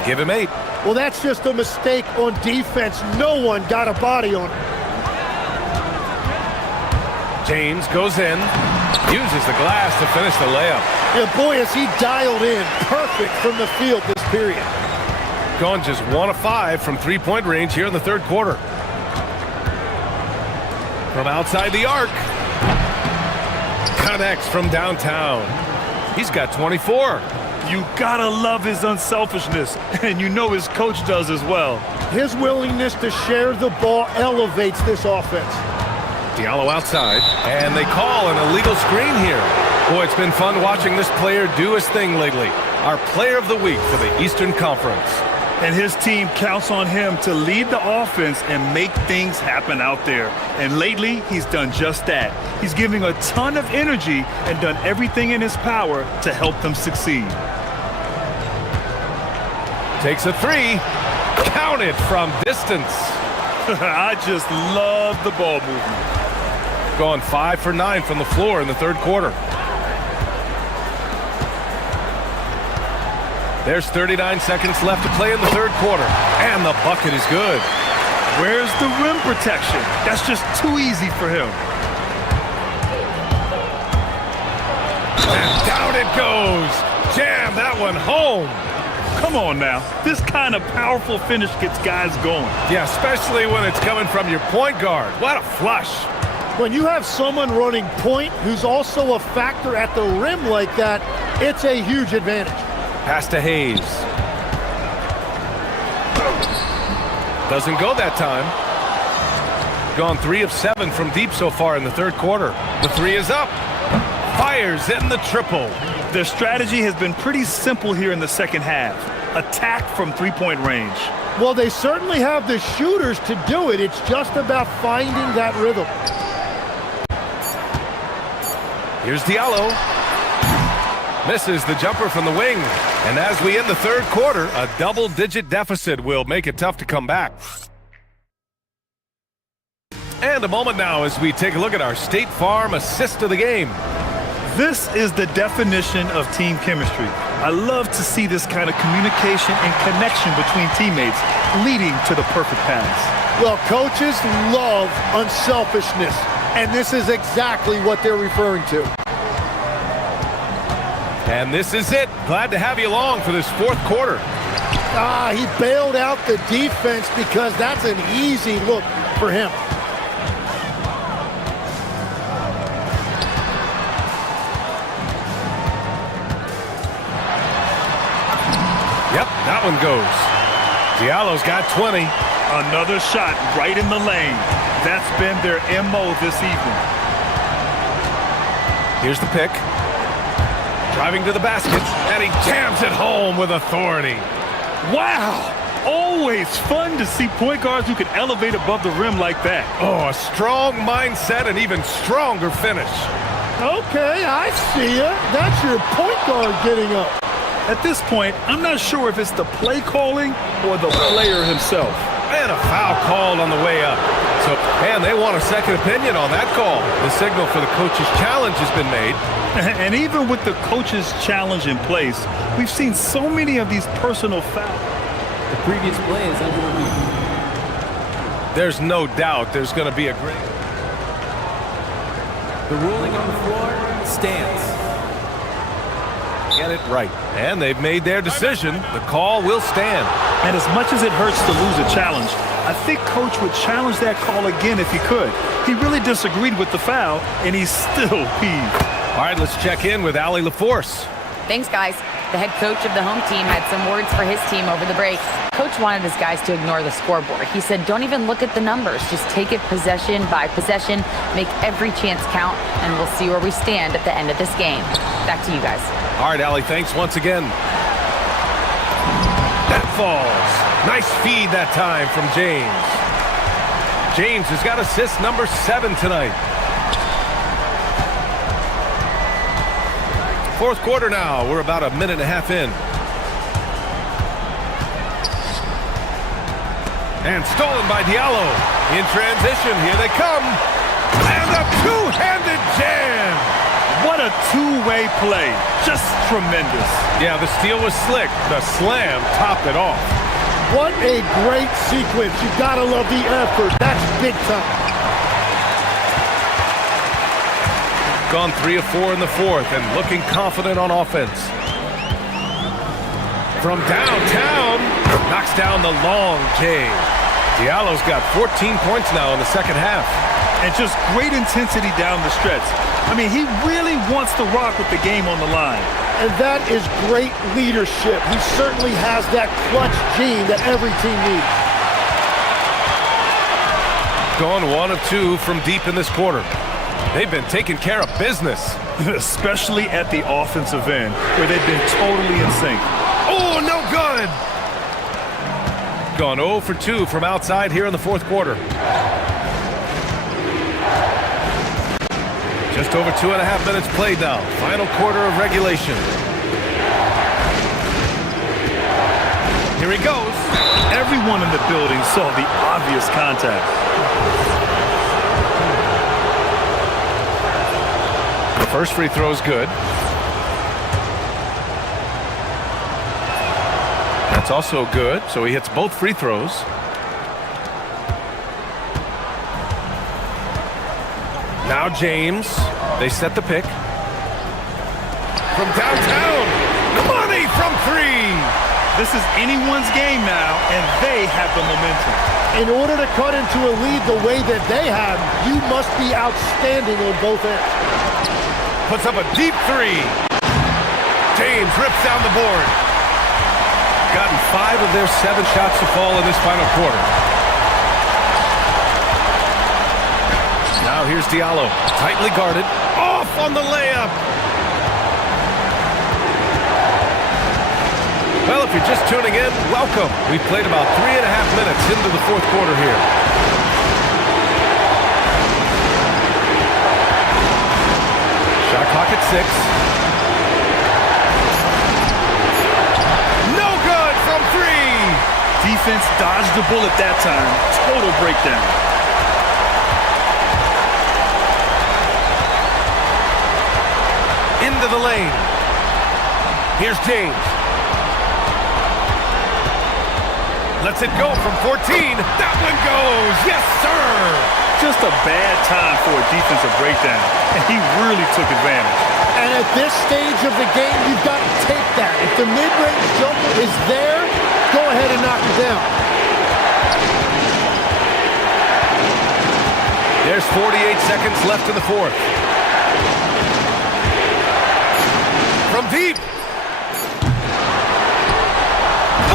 Give him 8. Well, that's just a mistake on defense. No one got a body on him. James goes in. Uses the glass to finish the layup. Yeah, boy, is he dialed in. Perfect from the field this period. Gone just 1 of 5 from three-point range here in the third quarter. From outside the arc. Connects from downtown. He's got 24. You gotta love his unselfishness, and you know his coach does as well. His willingness to share the ball elevates this offense. Diallo outside, and they call an illegal screen here. Boy, it's been fun watching this player do his thing lately. Our player of the week for the Eastern Conference. And his team counts on him to lead the offense and make things happen out there. And lately, he's done just that. He's giving a ton of energy and done everything in his power to help them succeed. Takes a three. Counted from distance. I just love the ball movement. Gone 5 for 9 from the floor in the third quarter. There's 39 seconds left to play in the third quarter. And the bucket is good. Where's the rim protection? That's just too easy for him. And down it goes. Jam that one home. Come on now. This kind of powerful finish gets guys going. Yeah, especially when it's coming from your point guard. What a flush. When you have someone running point who's also a factor at the rim like that, it's a huge advantage. Pass to Hayes. Doesn't go that time. Gone 3 of 7 from deep so far in the third quarter. The three is up. Fires in the triple. Their strategy has been pretty simple here in the second half. Attack from three-point range. Well, they certainly have the shooters to do it. It's just about finding that rhythm. Here's Diallo. Misses the jumper from the wing. And as we end the third quarter, a double-digit deficit will make it tough to come back. And a moment now as we take a look at our State Farm assist of the game. This is the definition of team chemistry. I love to see this kind of communication and connection between teammates leading to the perfect pass. Well, coaches love unselfishness, and this is exactly what they're referring to. And this is it. Glad to have you along for this fourth quarter. He bailed out the defense because that's an easy look for him. Yep, that one goes. Diallo's got 20. Another shot right in the lane. That's been their MO this evening. Here's the pick. Driving to the basket, and he jams it home with authority. Wow! Always fun to see point guards who can elevate above the rim like that. Oh, a strong mindset and even stronger finish. Okay, I see ya. That's your point guard getting up. At this point, I'm not sure if it's the play calling or the player himself. And a foul called on the way up. So, and they want a second opinion on that call. The signal for the coach's challenge has been made. And even with the coach's challenge in place, we've seen so many of these personal fouls. The previous play is under review. There's no doubt there's going to be a great... The ruling on the floor stands. Get it right. And they've made their decision. The call will stand. And as much as it hurts to lose a challenge, I think Coach would challenge that call again if he could. He really disagreed with the foul, and he's still peeved. All right, let's check in with Allie LaForce. Thanks, guys. The head coach of the home team had some words for his team over the break. Coach wanted his guys to ignore the scoreboard. He said, don't even look at the numbers. Just take it possession by possession, make every chance count, and we'll see where we stand at the end of this game. Back to you guys. All right, Allie, thanks once again. That falls. Nice feed that time from James. James has got assist number 7 tonight. Fourth quarter now. We're about a minute and a half in. And stolen by Diallo. In transition, here they come. And a two-handed jam. What a two-way play. Just tremendous. Yeah, the steal was slick. The slam topped it off. What a great sequence. You gotta love the effort. That's big time. Gone 3 of 4 in the fourth and looking confident on offense. From downtown, knocks down the long J. Diallo's got 14 points now in the second half. And just great intensity down the stretch. I mean, he really wants to rock with the game on the line. And that is great leadership. He certainly has that clutch gene that every team needs. Gone 1 of 2 from deep in this quarter. They've been taking care of business. Especially at the offensive end, where they've been totally in sync. Oh, no good! Gone 0 for 2 from outside here in the fourth quarter. Just over 2.5 minutes played now. Final quarter of regulation. Here he goes. Everyone in the building saw the obvious contact. The first free throw is good. That's also good, so he hits both free throws. Now James, they set the pick. From downtown, money from 3. This is anyone's game now, and they have the momentum. In order to cut into a lead the way that they have, you must be outstanding on both ends. Puts up a deep 3. James rips down the board. Gotten 5 of their 7 shots to fall in this final quarter. Now here's Diallo, tightly guarded, off on the layup. Well, if you're just tuning in, welcome. We've played about 3.5 minutes into the fourth quarter here. Shot clock at 6. No good from 3. Defense dodged the bullet that time. Total breakdown. Into the lane. Here's James. Lets it go from 14. That one goes. Yes, sir. Just a bad time for a defensive breakdown, and he really took advantage. And at this stage of the game, you've got to take that. If the mid-range jumper is there, go ahead and knock it down. There's 48 seconds left in the fourth. From deep.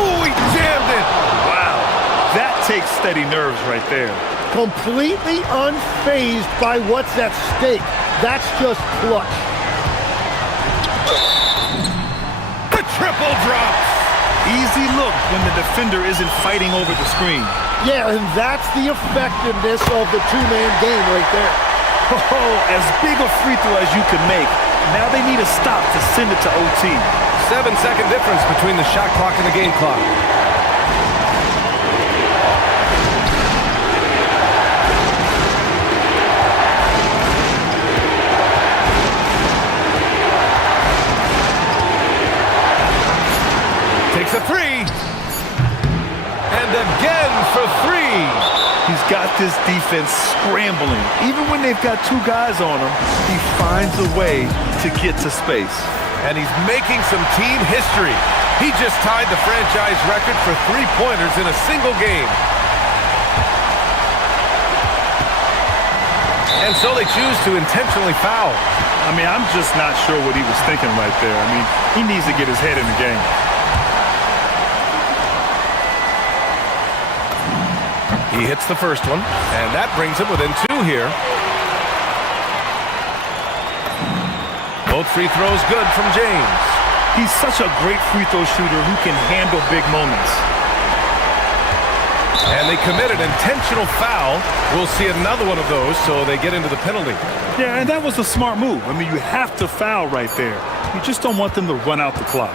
Oh, he jammed it. Wow, that takes steady nerves right there. Completely unfazed by what's at stake. That's just clutch. The triple drops. Easy look when the defender isn't fighting over the screen. Yeah, and that's the effectiveness of the two-man game right there. Oh, as big a free throw as you can make. Now they need a stop to send it to OT. 7-second difference between the shot clock and the game clock. Takes a 3. And again for 3. He's got this defense scrambling. Even when they've got 2 guys on him, he finds a way to get to space. And he's making some team history. He just tied the franchise record for three-pointers in a single game. And so they choose to intentionally foul. I mean, I'm just not sure what he was thinking right there. I mean, he needs to get his head in the game. He hits the first one, and that brings him within 2 here. Both free throws good from James. He's such a great free throw shooter who can handle big moments. And they commit an intentional foul. We'll see another one of those, so they get into the penalty. Yeah, and that was a smart move. I mean, you have to foul right there. You just don't want them to run out the clock.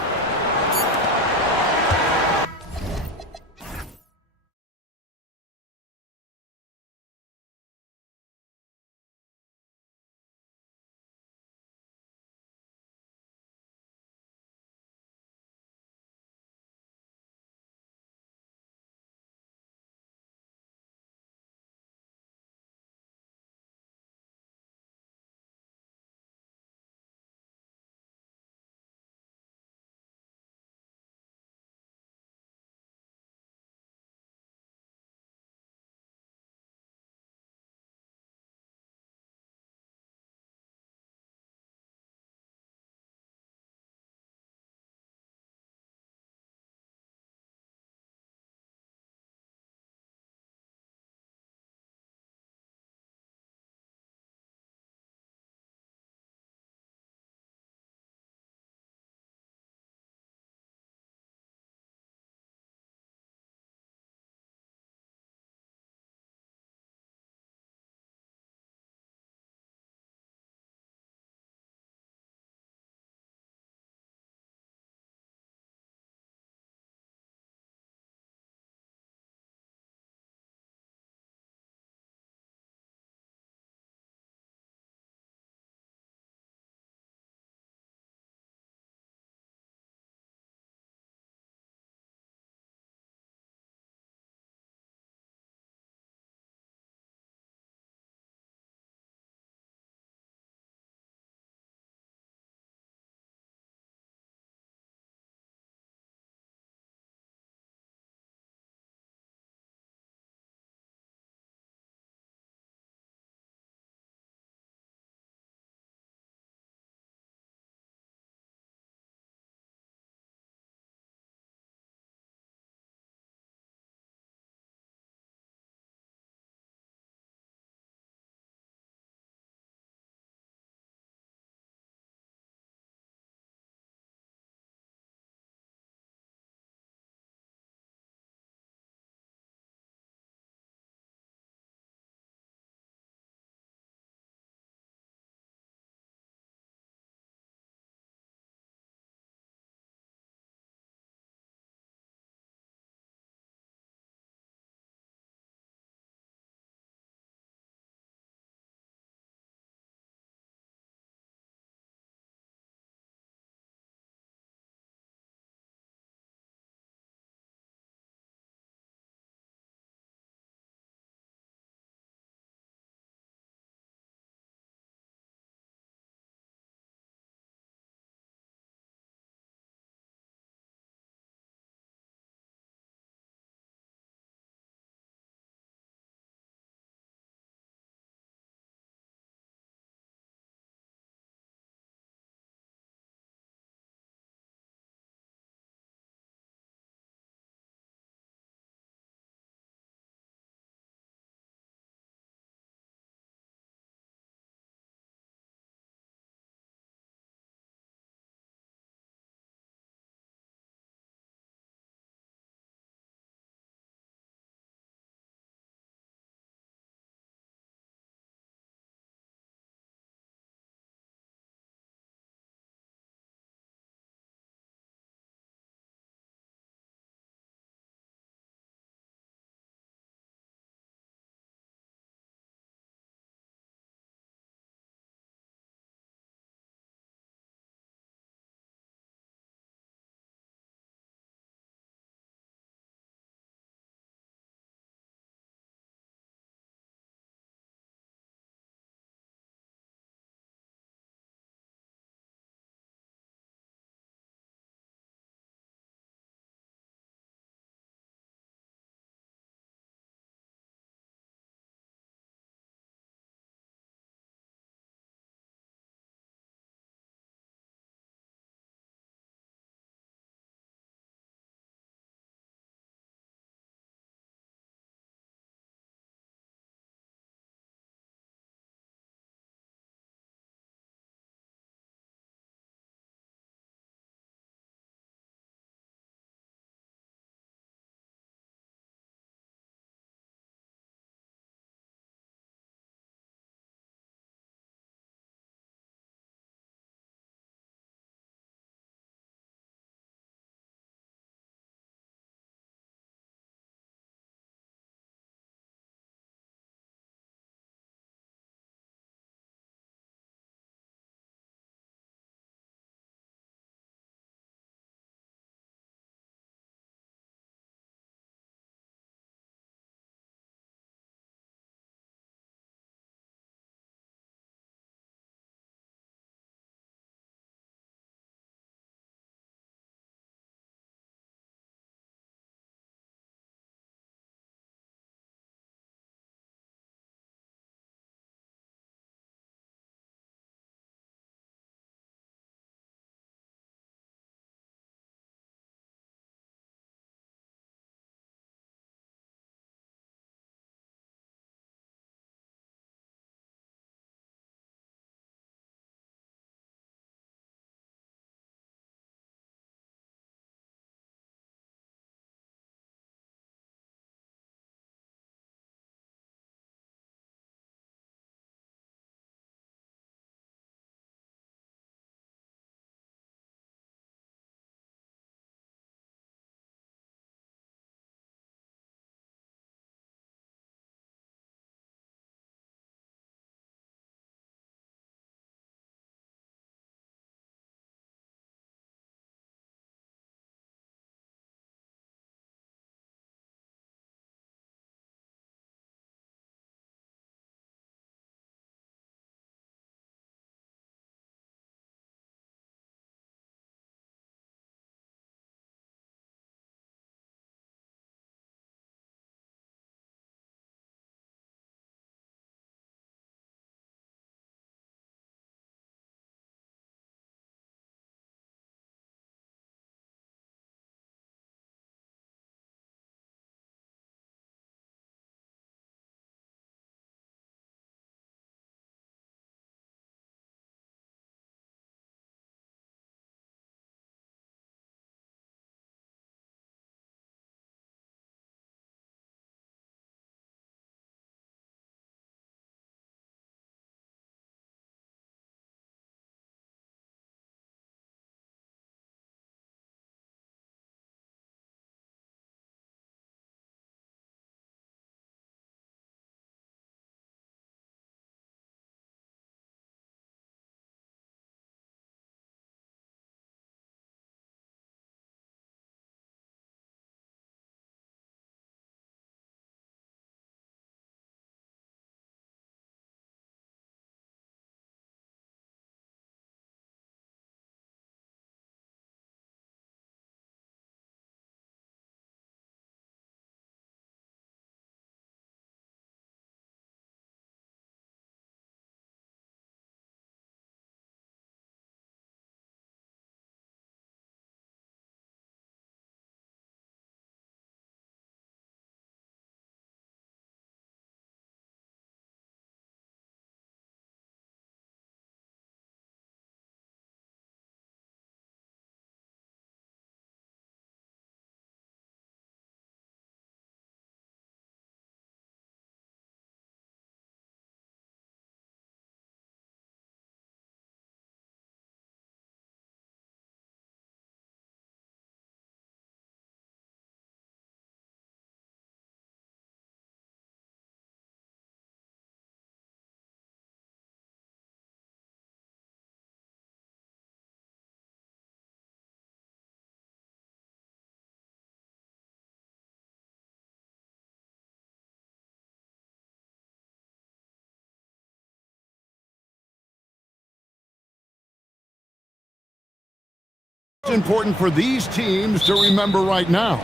It's important for these teams to remember right now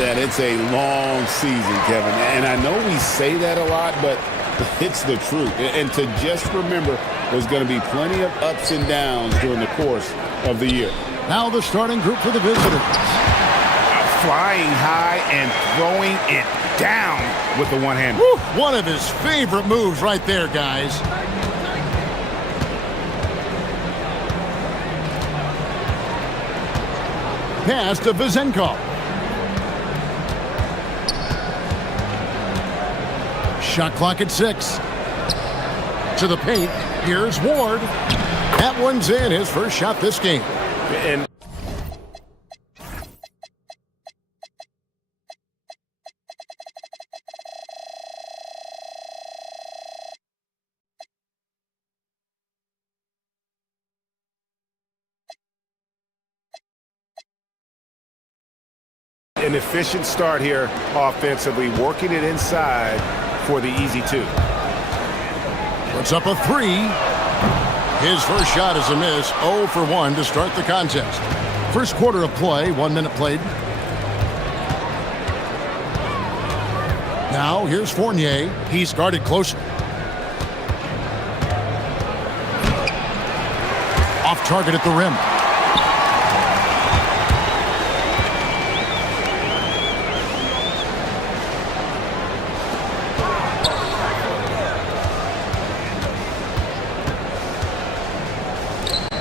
that it's a long season, Kevin. And I know we say that a lot, but it's the truth. And to just remember, there's going to be plenty of ups and downs during the course of the year. Now the starting group for the visitors. Flying high and throwing it down with the one-hand. One of his favorite moves right there, guys. Pass to Vezenkov. Shot clock at 6. To the paint. Here's Ward. That one's in, his first shot this game. And an efficient start here offensively, working it inside for the easy 2. Puts up a 3. His first shot is a miss. 0 for 1 to start the contest. First quarter of play, 1 minute played. Now here's Fournier. He's guarded closer. Off target at the rim.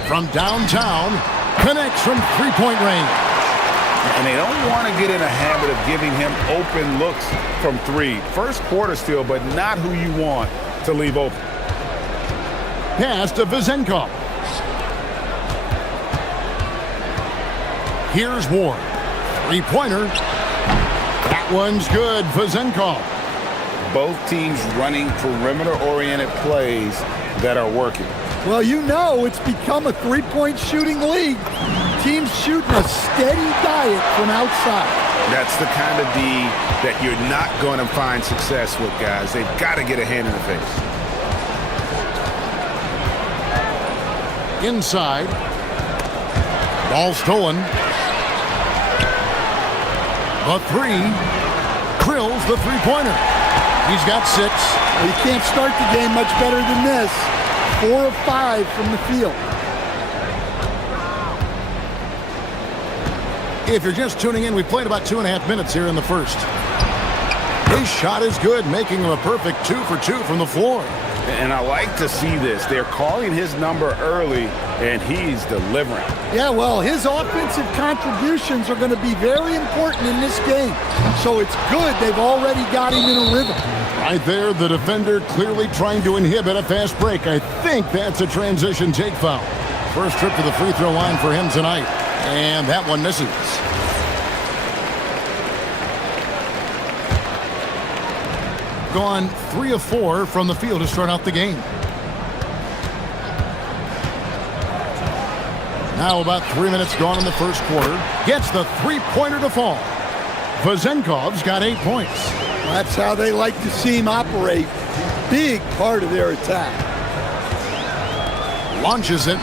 From downtown, connects from three-point range. And they don't want to get in a habit of giving him open looks from 3. First quarter still, but not who you want to leave open. Pass to Vezenkov. Here's Ward. Three-pointer. That one's good. Vezenkov. Both teams running perimeter-oriented plays that are working. Well, you know it's become a three-point shooting league. Teams shooting a steady diet from outside. That's the kind of D that you're not going to find success with, guys. They've got to get a hand in the face. Inside. Ball stolen. The 3. Krills the three-pointer. He's got 6. Well, you can't start the game much better than this. 4 of 5 from the field. If you're just tuning in, we played about 2.5 minutes here in the first. His shot is good, making him a perfect 2 for 2 from the floor. And I like to see this. They're calling his number early, and he's delivering. Yeah, well, his offensive contributions are going to be very important in this game. So it's good they've already got him in a rhythm. Right there, the defender clearly trying to inhibit a fast break. I think that's a transition take foul. First trip to the free throw line for him tonight. And that one misses. Gone 3 of 4 from the field to start out the game. Now about 3 minutes gone in the first quarter. Gets the three-pointer to fall. Vezenkov's got 8 points. That's how they like to see him operate. Big part of their attack. Launches it.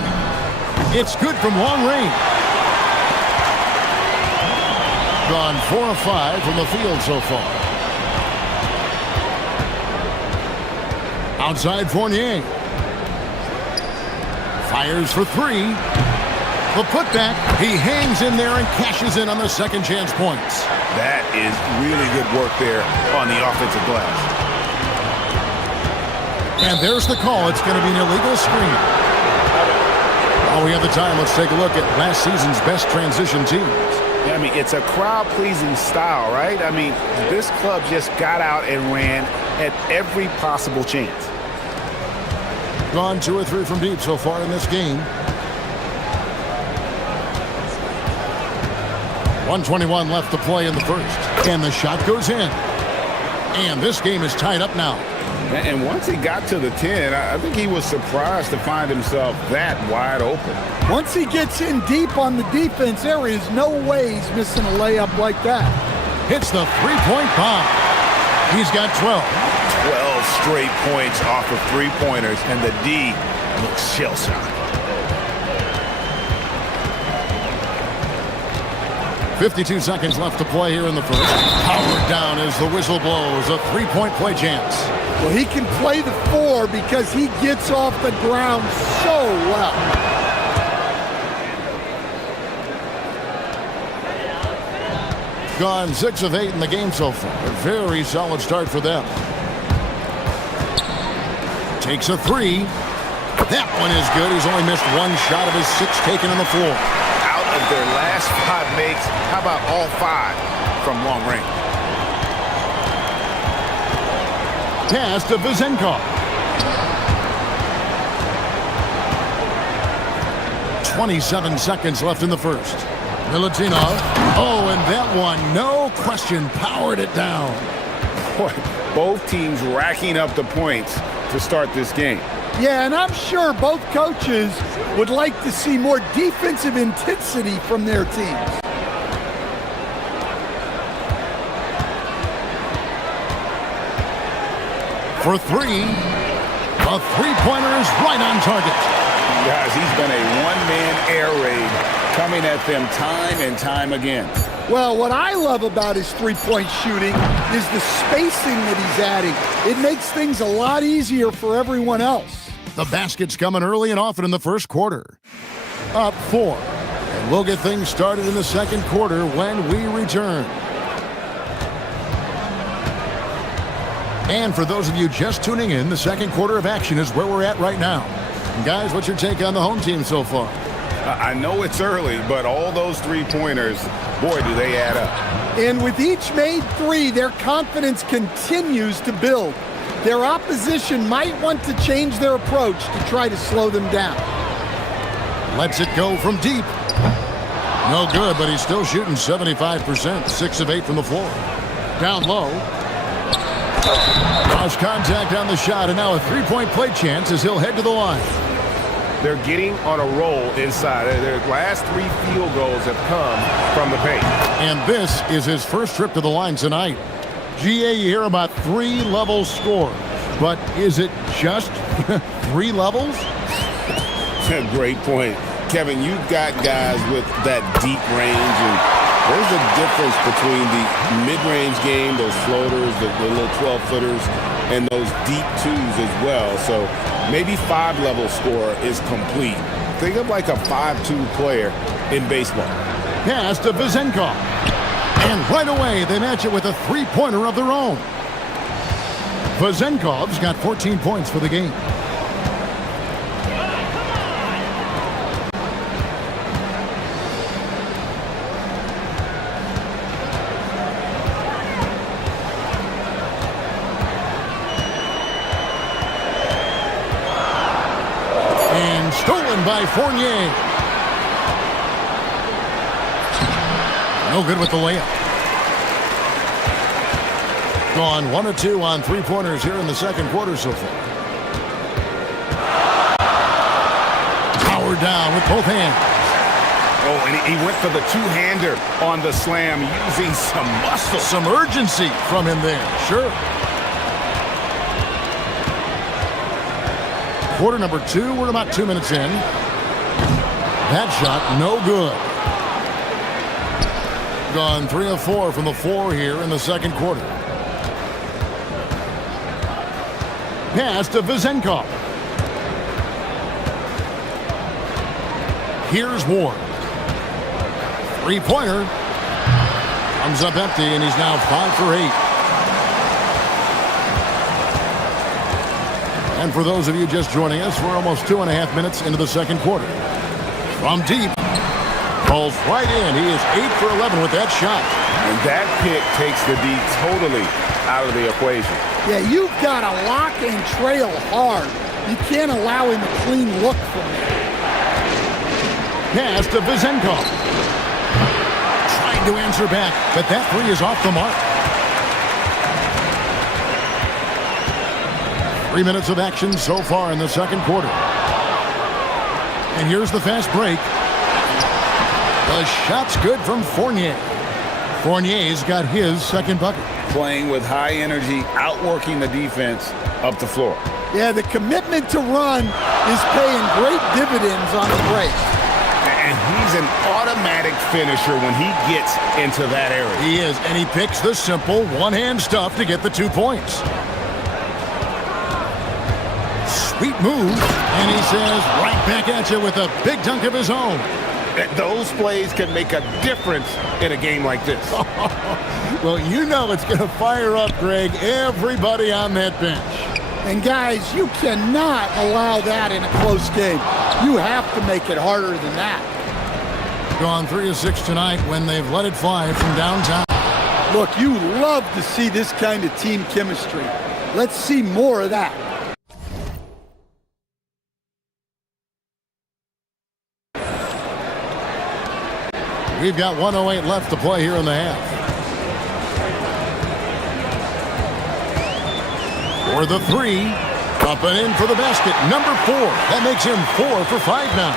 It's good from long range. Gone 4 of 5 from the field so far. Outside Fournier. Fires for 3. The putback. He hangs in there and cashes in on the second chance points. That is really good work there on the offensive glass. And there's the call. It's going to be an illegal screen. While we have the time, let's take a look at last season's best transition teams. I mean, it's a crowd-pleasing style, right? I mean, this club just got out and ran at every possible chance. Gone 2 or 3 from deep so far in this game. 1:21 left to play in the first. And the shot goes in. And this game is tied up now. And once he got to the 10, I think he was surprised to find himself that wide open. Once he gets in deep on the defense, there is no way he's missing a layup like that. Hits the three-point bomb. He's got 12. 12 straight points off of three-pointers, and the D looks shell-shocked. 52 seconds left to play here in the first. Powered down as the whistle blows. A three-point play chance. Well, he can play the 4 because he gets off the ground so well. Gone 6 of 8 in the game so far. A very solid start for them. Takes a 3. That one is good. He's only missed 1 shot of his 6 taken on the floor. Out of their last 5 makes, how about all 5 from long range? Pass to Vizenkov. 27 seconds left in the first. Milutinov. Oh, and that one, no question, powered it down. Boy, both teams racking up the points to start this game. Yeah, and I'm sure both coaches would like to see more defensive intensity from their teams. For 3. A three-pointer is right on target. Guys, he's been a one-man air raid coming at them time and time again. Well, what I love about his three-point shooting is the spacing that he's adding. It makes things a lot easier for everyone else. The basket's coming early and often in the first quarter. Up 4. And we'll get things started in the second quarter when we return. And for those of you just tuning in, the second quarter of action is where we're at right now. And guys, what's your take on the home team so far? I know it's early, but all those three-pointers, boy, do they add up. And with each made 3, their confidence continues to build. Their opposition might want to change their approach to try to slow them down. Lets it go from deep. No good, but he's still shooting 75%, 6 of 8 from the floor. Down low. Lost contact on the shot, and now a three-point play chance as he'll head to the line. They're getting on a roll inside. Their last 3 field goals have come from the paint. And this is his first trip to the line tonight. GA, you hear about 3-level score, but is it just 3 levels? Great point. Kevin, you've got guys with that deep range, and there's a difference between the mid-range game, those floaters, the little 12-footers, and those deep 2s as well. So maybe 5-level score is complete. Think of like a 5-2 player in baseball. Pass to Vizenkov. And right away, they match it with a three-pointer of their own. Vizenkov's got 14 points for the game. And stolen by Fournier. No good with the layup. Gone 1 of 2 on three-pointers here in the second quarter so far. Powered down with both hands. Oh, and he went for the two-hander on the slam, using some muscle. Some urgency from him there, sure. Quarter number 2, we're about 2 minutes in. That shot, no good. Gone 3 of 4 from the floor here in the second quarter. Pass to Vizenkov. Here's Ward. Three-pointer. Comes up empty, and he's now 5 for 8. And for those of you just joining us, we're almost 2.5 minutes into the second quarter. From deep. Falls right in. He is 8 for 11 with that shot. And that pick takes the D totally out of the equation. Yeah, you've got to lock and trail hard. You can't allow him a clean look from there. Pass to Vizenkov. Trying to answer back, but that 3 is off the mark. 3 minutes of action so far in the second quarter. And here's the fast break. The shot's good from Fournier. Fournier's got his second bucket. Playing with high energy, outworking the defense up the floor. Yeah, the commitment to run is paying great dividends on the break. And And he's an automatic finisher when he gets into that area. He is, and he picks the simple one-hand stuff to get the 2 points. Sweet move, and he says right back at you with a big dunk of his own. Those plays can make a difference in a game like this. Well, you know it's going to fire up, Greg, everybody on that bench. And guys, you cannot allow that in a close game. You have to make it harder than that. Gone 3 of 6 tonight when they've let it fly from downtown. Look, you love to see this kind of team chemistry. Let's see more of that. We've got 1:08 left to play here in the half. For the 3, up and in for the basket, number 4. That makes him 4 for 5 now.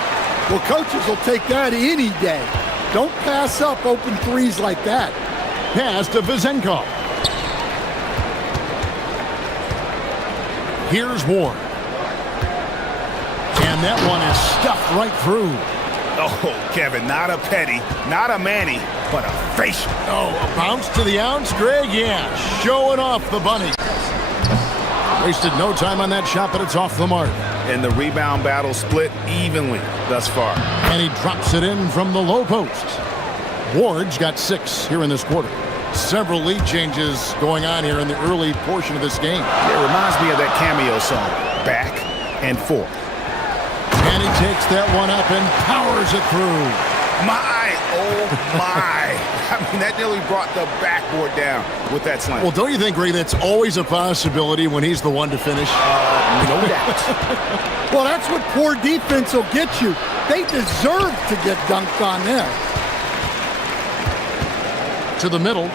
Well, coaches will take that any day. Don't pass up open threes like that. Pass to Vizenkov. Here's Ward. And that one is stuffed right through. Oh, Kevin, not a petty, not a Manny, but a facial. Oh, a bounce to the ounce, Greg? Yeah, showing off the bunny. Wasted no time on that shot, but it's off the mark. And the rebound battle split evenly thus far. And he drops it in from the low post. Ward's got 6 here in this quarter. Several lead changes going on here in the early portion of this game. It reminds me of that cameo song, Back and Forth. And he takes that one up and powers it through. My, oh my. I mean, that nearly brought the backboard down with that slam. Well, don't you think, Ray, that's always a possibility when he's the one to finish? No doubt. Well, that's what poor defense will get you. They deserve to get dunked on there. To the middle.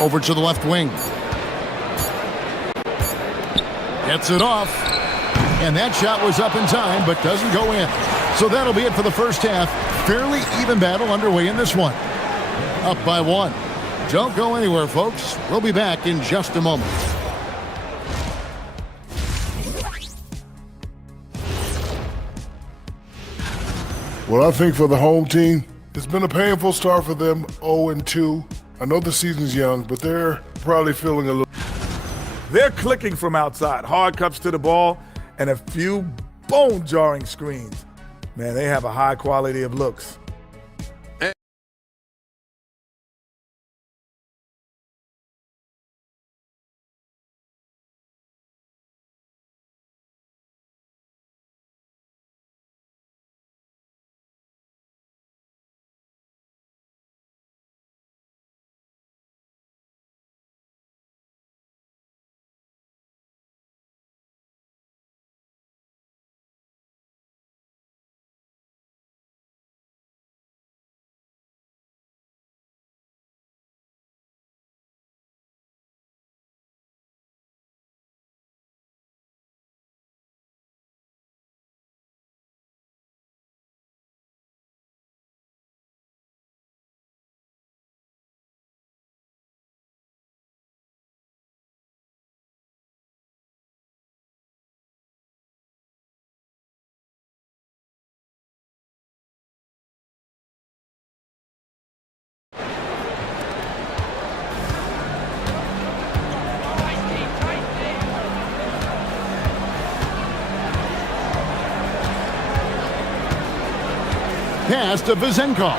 Over to the left wing. Gets it off. And that shot was up in time, but doesn't go in. So that'll be it for the first half. Fairly even battle underway in this one. Up by 1. Don't go anywhere, folks. We'll be back in just a moment. Well, I think for the home team, it's been a painful start for them, 0-2. I know the season's young, but they're probably feeling a little... They're clicking from outside. Hard cups to the ball and a few bone-jarring screens. Man, they have a high quality of looks. Pass to Vizenkov.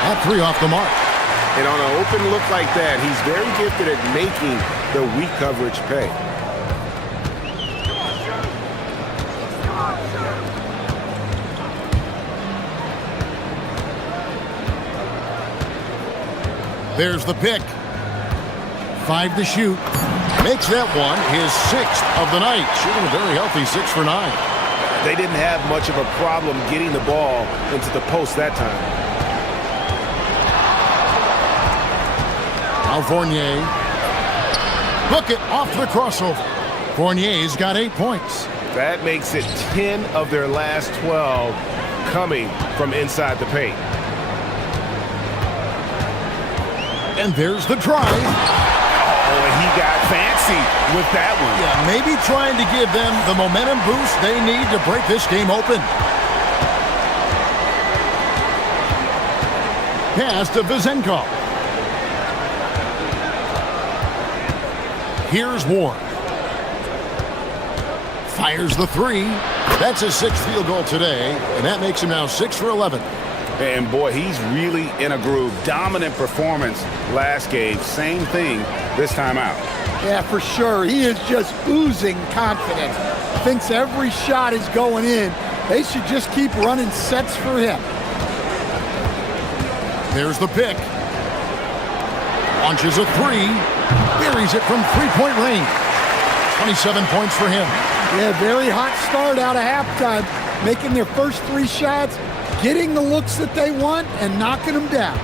That 3 off the mark. And on an open look like that, he's very gifted at making the weak coverage pay. There's the pick. 5 to shoot. Makes that one his 6th of the night. Shooting a very healthy 6 for 9. They didn't have much of a problem getting the ball into the post that time. Now Fournier. Book it off the crossover. Fournier's got 8 points. That makes it 10 of their last 12 coming from inside the paint. And there's the drive. Oh, and he got fancy with that one. Yeah, maybe trying to give them the momentum boost they need to break this game open. Pass to Vizenkov. Here's Ward. Fires the three. That's his 6th field goal today, and that makes him now 6 for 11. And boy, he's really in a groove. Dominant performance last game. Same thing this time out. Yeah, for sure. He is just oozing confidence. Thinks every shot is going in. They should just keep running sets for him. There's the pick. Launches a three. Buries it from three-point range. 27 points for him. Yeah, very hot start out of halftime. Making their first 3 shots, getting the looks that they want, and knocking them down.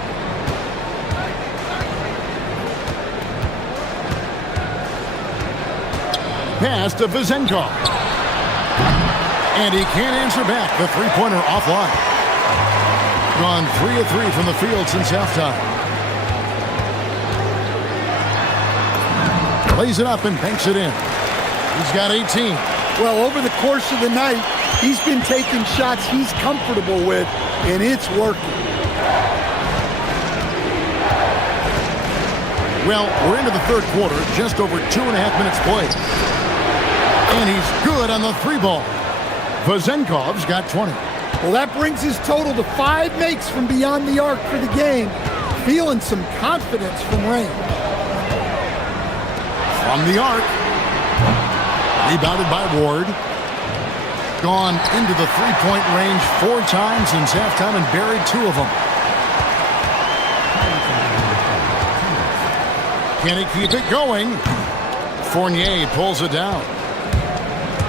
Pass to Vizenkov. And he can't answer back. The three-pointer offline. Gone 3 of 3 from the field since halftime. Lays it up and banks it in. He's got 18. Well, over the course of the night, he's been taking shots he's comfortable with, and it's working. Well, we're into the third quarter, just over 2.5 minutes played. And he's good on the 3-ball. Vizenkov's got 20. Well, that brings his total to 5 makes from beyond the arc for the game. Feeling some confidence from range. From the arc. Rebounded by Ward. Gone into the 3-point range 4 times since halftime and buried 2 of them. Can he keep it going? Fournier pulls it down.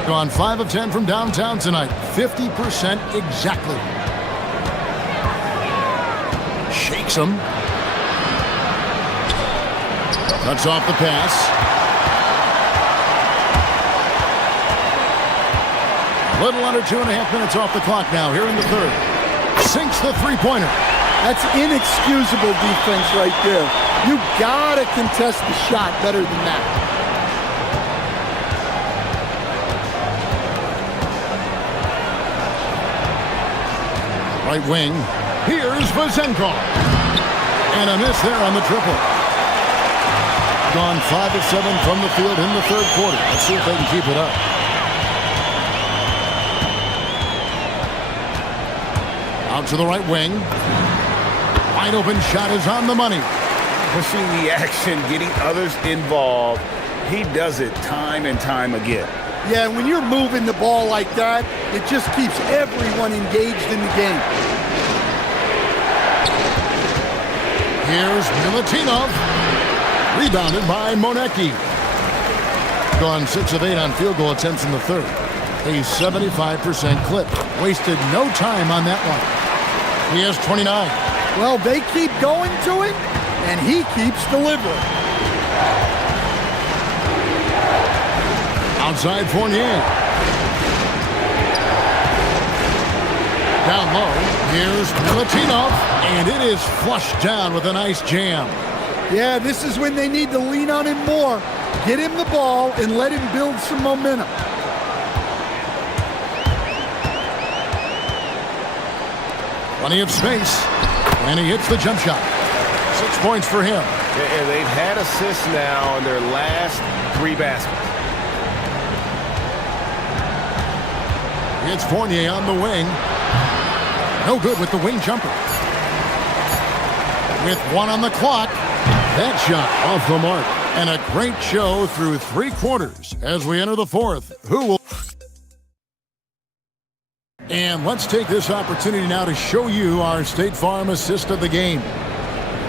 Gone 5 of 10 from downtown tonight. 50% exactly. Shakes him. Cuts off the pass. A little under 2.5 minutes off the clock now here in the third. Sinks the three-pointer. That's inexcusable defense right there. You gotta contest the shot better than that. Right wing. Here's Vizenkov. And a miss there on the triple. Gone 5 of 7 from the field in the third quarter. Let's see if they can keep it up. Out to the right wing. Wide open shot is on the money. Pushing the action, getting others involved. He does it time and time again. Yeah, when you're moving the ball like that, it just keeps everyone engaged in the game. Here's Milutinov. Rebounded by Monecki. Gone 6 of 8 on field goal attempts in the third. A 75% clip. Wasted no time on that one. He has 29. Well, they keep going to him, and he keeps delivering. Outside Fournier. Down low. Here's Milutinov. And it is flushed down with a nice jam. Yeah, this is when they need to lean on him more. Get him the ball and let him build some momentum. Plenty of space. And he hits the jump shot. 6 points for him. And they've had assists now in their last 3 baskets. It's Fournier on the wing. No good with the wing jumper. With 1 on the clock. That shot off the mark. And a great show through 3 quarters as we enter the fourth. Who will... And let's take this opportunity now to show you our State Farm assist of the game.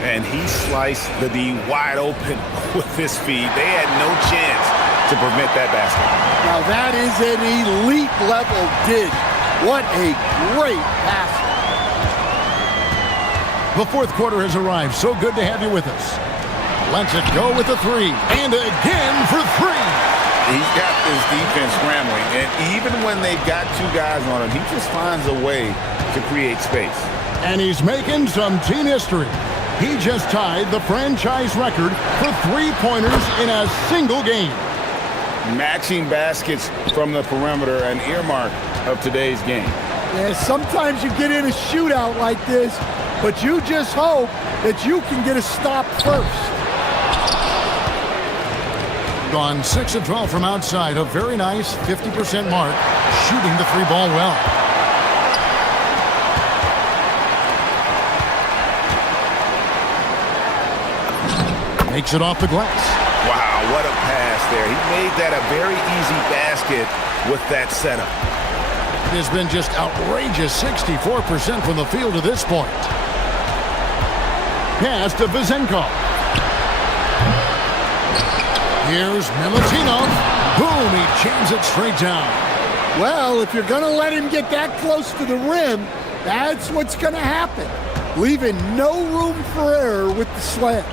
And he sliced the D wide open with his feed. They had no chance to prevent that basket. Now that is an elite level dig. What a great pass. The fourth quarter has arrived. So good to have you with us. Let's it go with the 3. And again for 3. He's got this defense scrambling. And even when they've got 2 guys on him, he just finds a way to create space. And he's making some team history. He just tied the franchise record for three-pointers in a single game. Matching baskets from the perimeter, an earmark of today's game. Yeah, sometimes you get in a shootout like this, but you just hope that you can get a stop first. Gone 6 of 12 from outside. A very nice 50% mark. Shooting the three ball well. Makes it off the glass. Wow, what a pass there. He made that a very easy basket with that setup. It has been just outrageous 64% from the field to this point. Pass to Vizenko. Here's Milutinov. Boom, he jams it straight down. Well, if you're going to let him get that close to the rim, that's what's going to happen. Leaving no room for error with the slam.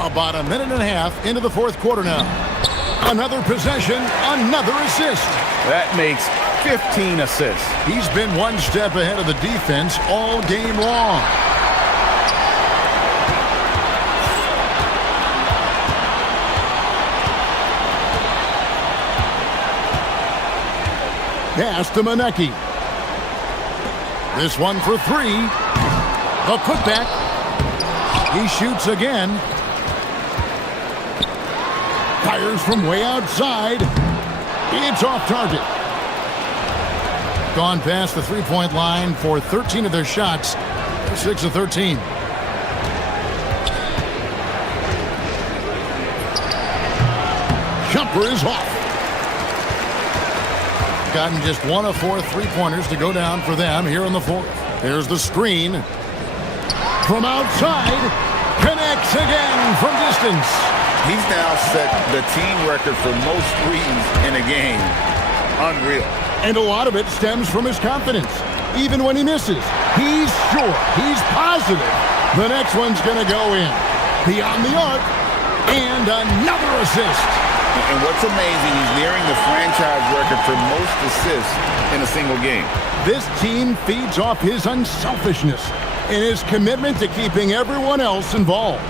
About a minute and a half into the fourth quarter now. Another possession, another assist. That makes 15 assists. He's been one step ahead of the defense all game long. Pass to Manecki. This one for three. The putback. He shoots again. Fires from way outside. It's off target. Gone past the three-point line for 13 of their shots. 6 of 13. Jumper is off. Gotten just 1 of 4 three-pointers to go down for them here in the fourth. There's the screen. From outside. Connects again from distance. He's now set the team record for most threes in a game. Unreal. And a lot of it stems from his confidence. Even when he misses, he's sure, he's positive the next one's going to go in. Beyond the arc, and another assist. And what's amazing, he's nearing the franchise record for most assists in a single game. This team feeds off his unselfishness and his commitment to keeping everyone else involved.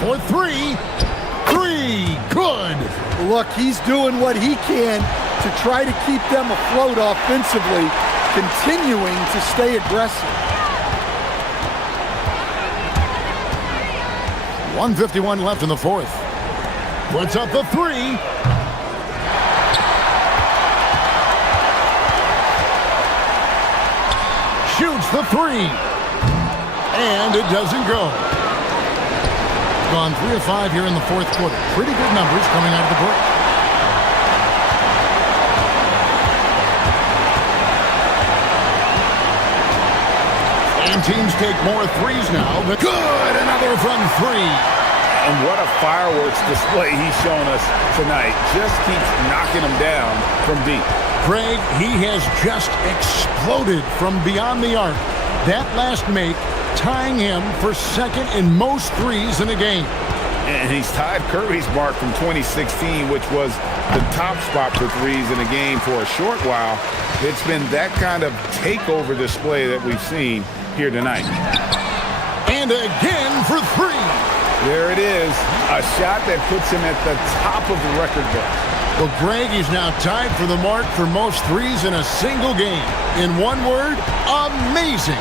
For three. Good. Look, he's doing what he can to try to keep them afloat offensively, continuing to stay aggressive. 1:51 left in the fourth. Puts up the three. Shoots the three. And it doesn't go. Gone 3 of 5 here in the fourth quarter. Pretty good numbers coming out of the break. And teams take more threes now. But good! Another from 3. And what a fireworks display he's shown us tonight. Just keeps knocking them down from deep. Craig, he has just exploded from beyond the arc. That last make tying him for second in most threes in a game. And he's tied Curry's mark from 2016, which was the top spot for threes in a game for a short while. It's been that kind of takeover display that we've seen here tonight. And again for 3. There it is, a shot that puts him at the top of the record book. Well, Greg is now tied for the mark for most threes in a single game. In one word, amazing.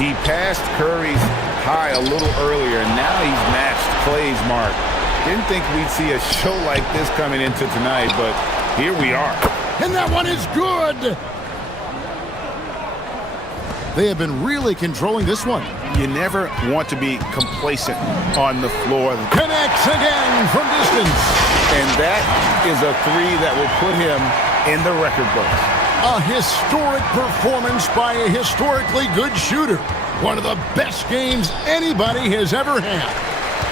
He passed Curry's high a little earlier, and now he's matched Clay's mark. Didn't think we'd see a show like this coming into tonight, but here we are. And that one is good! They have been really controlling this one. You never want to be complacent on the floor. Connects again from distance. And that is a three that will put him in the record books. A historic performance by a historically good shooter. One of the best games anybody has ever had.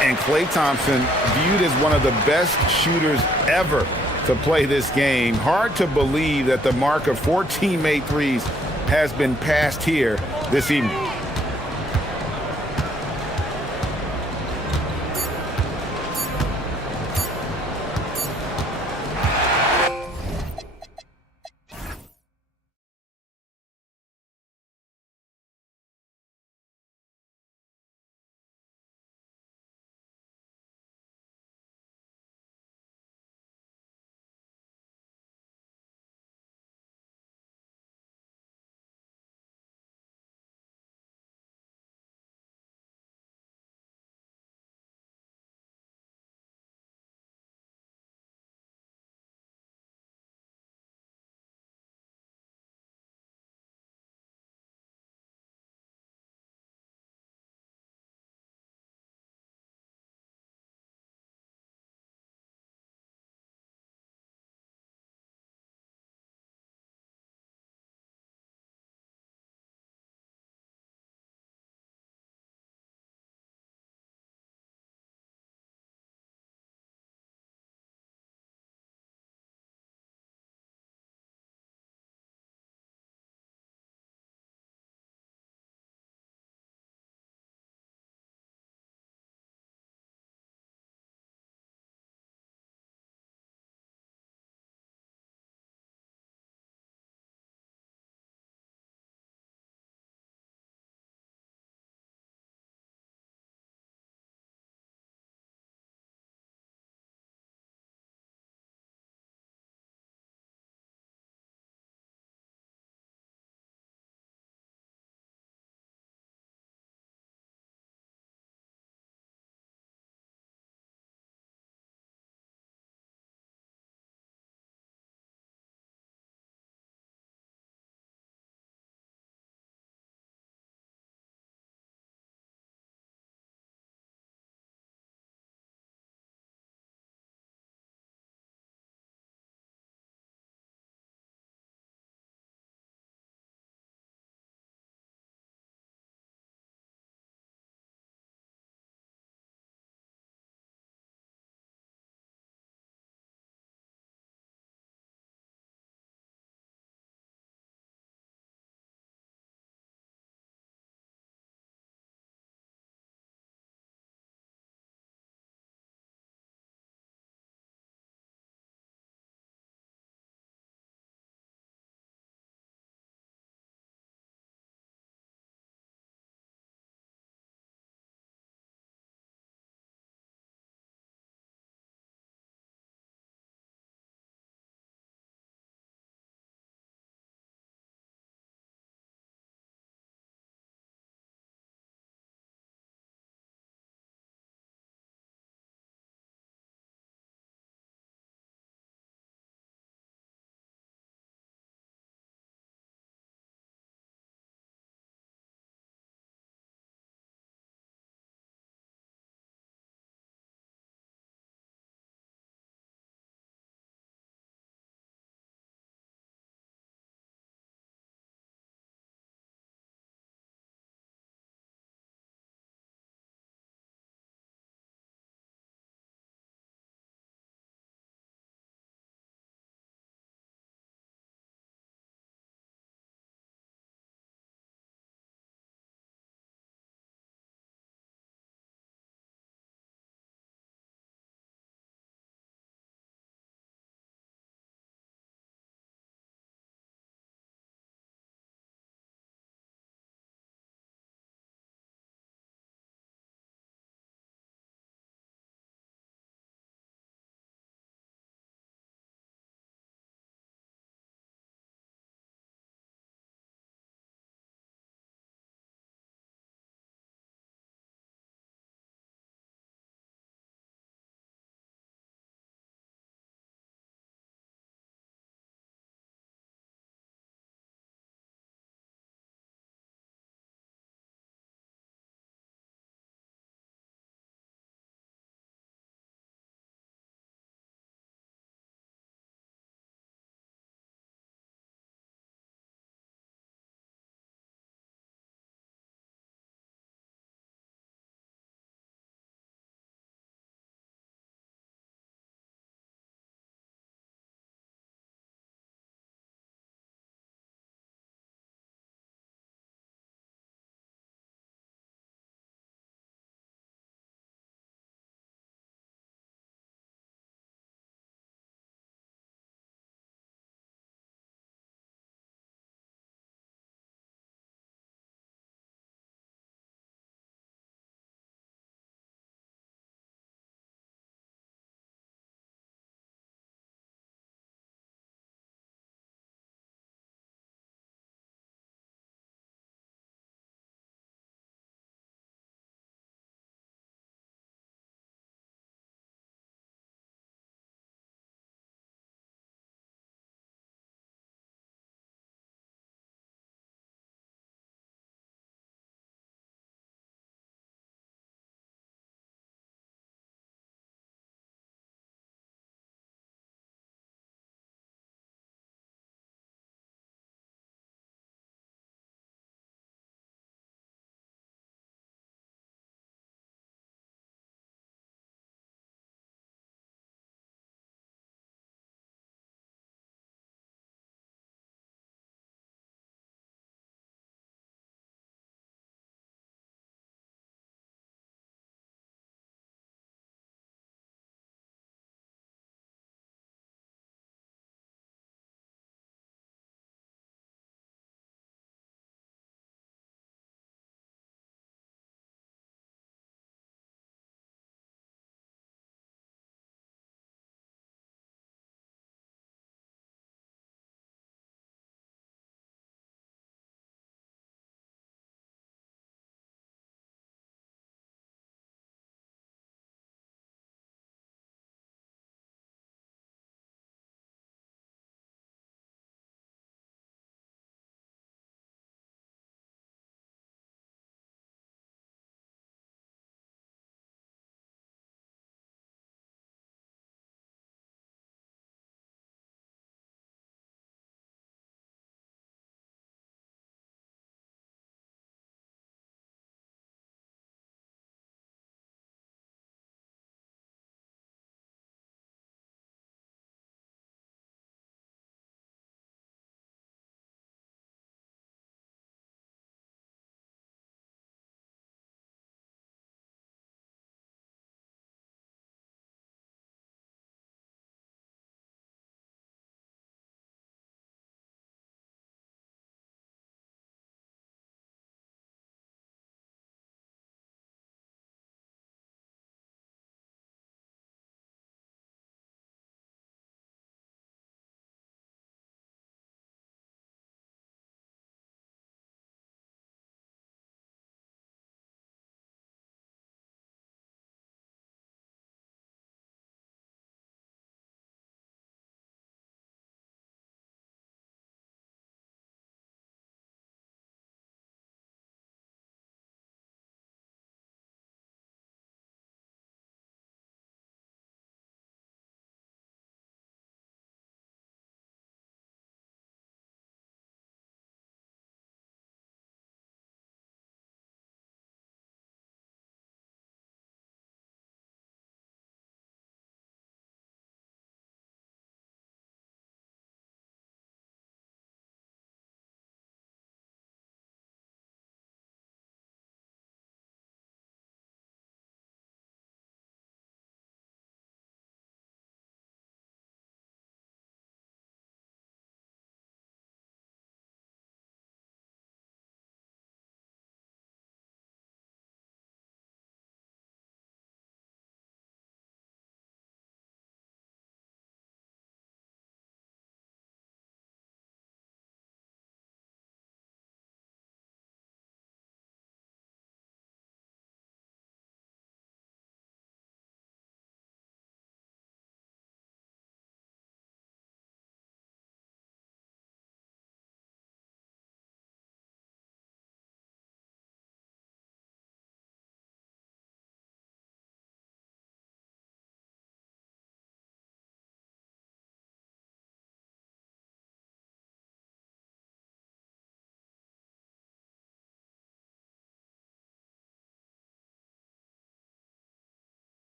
And Klay Thompson viewed as one of the best shooters ever to play this game. Hard to believe that the mark of 4 teammate threes has been passed here this evening.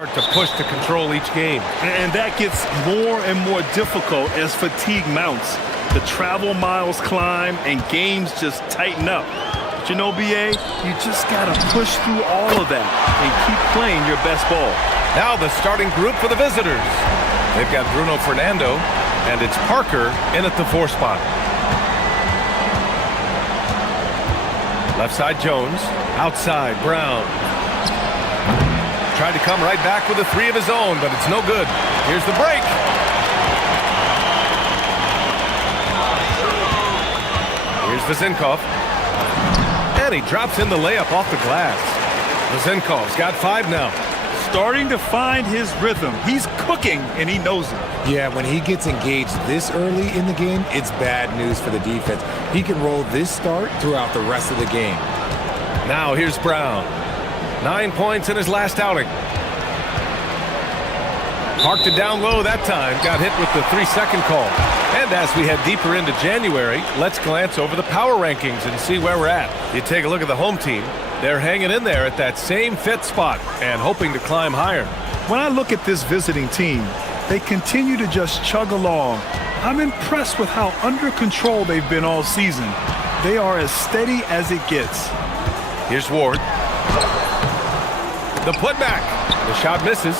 To push to control each game. And that gets more and more difficult as fatigue mounts. The travel miles climb and games just tighten up. But you know, BA, you just got to push through all of that and keep playing your best ball. Now the starting group for the visitors. They've got Bruno Fernando, and it's Parker in at the 4 spot. Left side Jones, outside Brown. Tried to come right back with a 3 of his own, but it's no good. Here's the break. Here's Vezinkov. And he drops in the layup off the glass. Vezinkov's got 5 now. Starting to find his rhythm. He's cooking, and he knows it. Yeah, when he gets engaged this early in the game, it's bad news for the defense. He can roll this start throughout the rest of the game. Now here's Brown. 9 points in his last outing. Parked it down low that time. Got hit with the 3-second call. And as we head deeper into January, let's glance over the power rankings and see where we're at. You take a look at the home team. They're hanging in there at that same 5th spot and hoping to climb higher. When I look at this visiting team, they continue to just chug along. I'm impressed with how under control they've been all season. They are as steady as it gets. Here's Ward. The putback. The shot misses.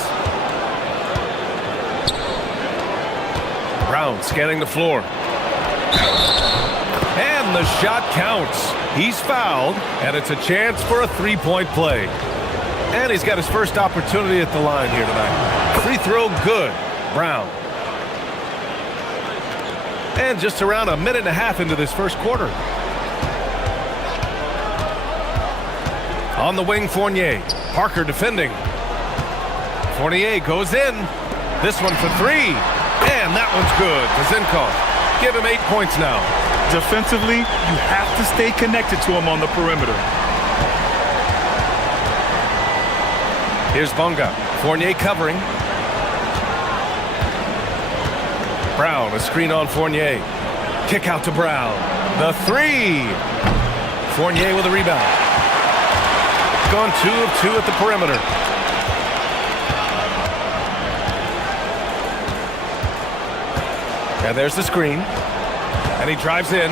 Brown scanning the floor. And the shot counts. He's fouled, and it's a chance for a 3-point play. And he's got his first opportunity at the line here tonight. Free throw good. Brown. And just around a minute and a half into this first quarter. On the wing, Fournier. Parker defending. Fournier goes in. This one for 3. And that one's good. Vezinkov. Give him 8 points now. Defensively, you have to stay connected to him on the perimeter. Here's Bonga. Fournier covering. Brown, a screen on Fournier. Kick out to Brown. The 3. Fournier with a rebound. Gone 2 of 2 at the perimeter. And there's the screen. And he drives in.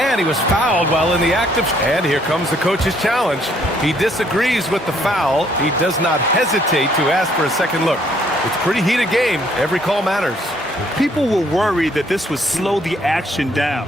And he was fouled while in the act of... And here comes the coach's challenge. He disagrees with the foul. He does not hesitate to ask for a second look. It's a pretty heated game. Every call matters. People were worried that this would slow the action down.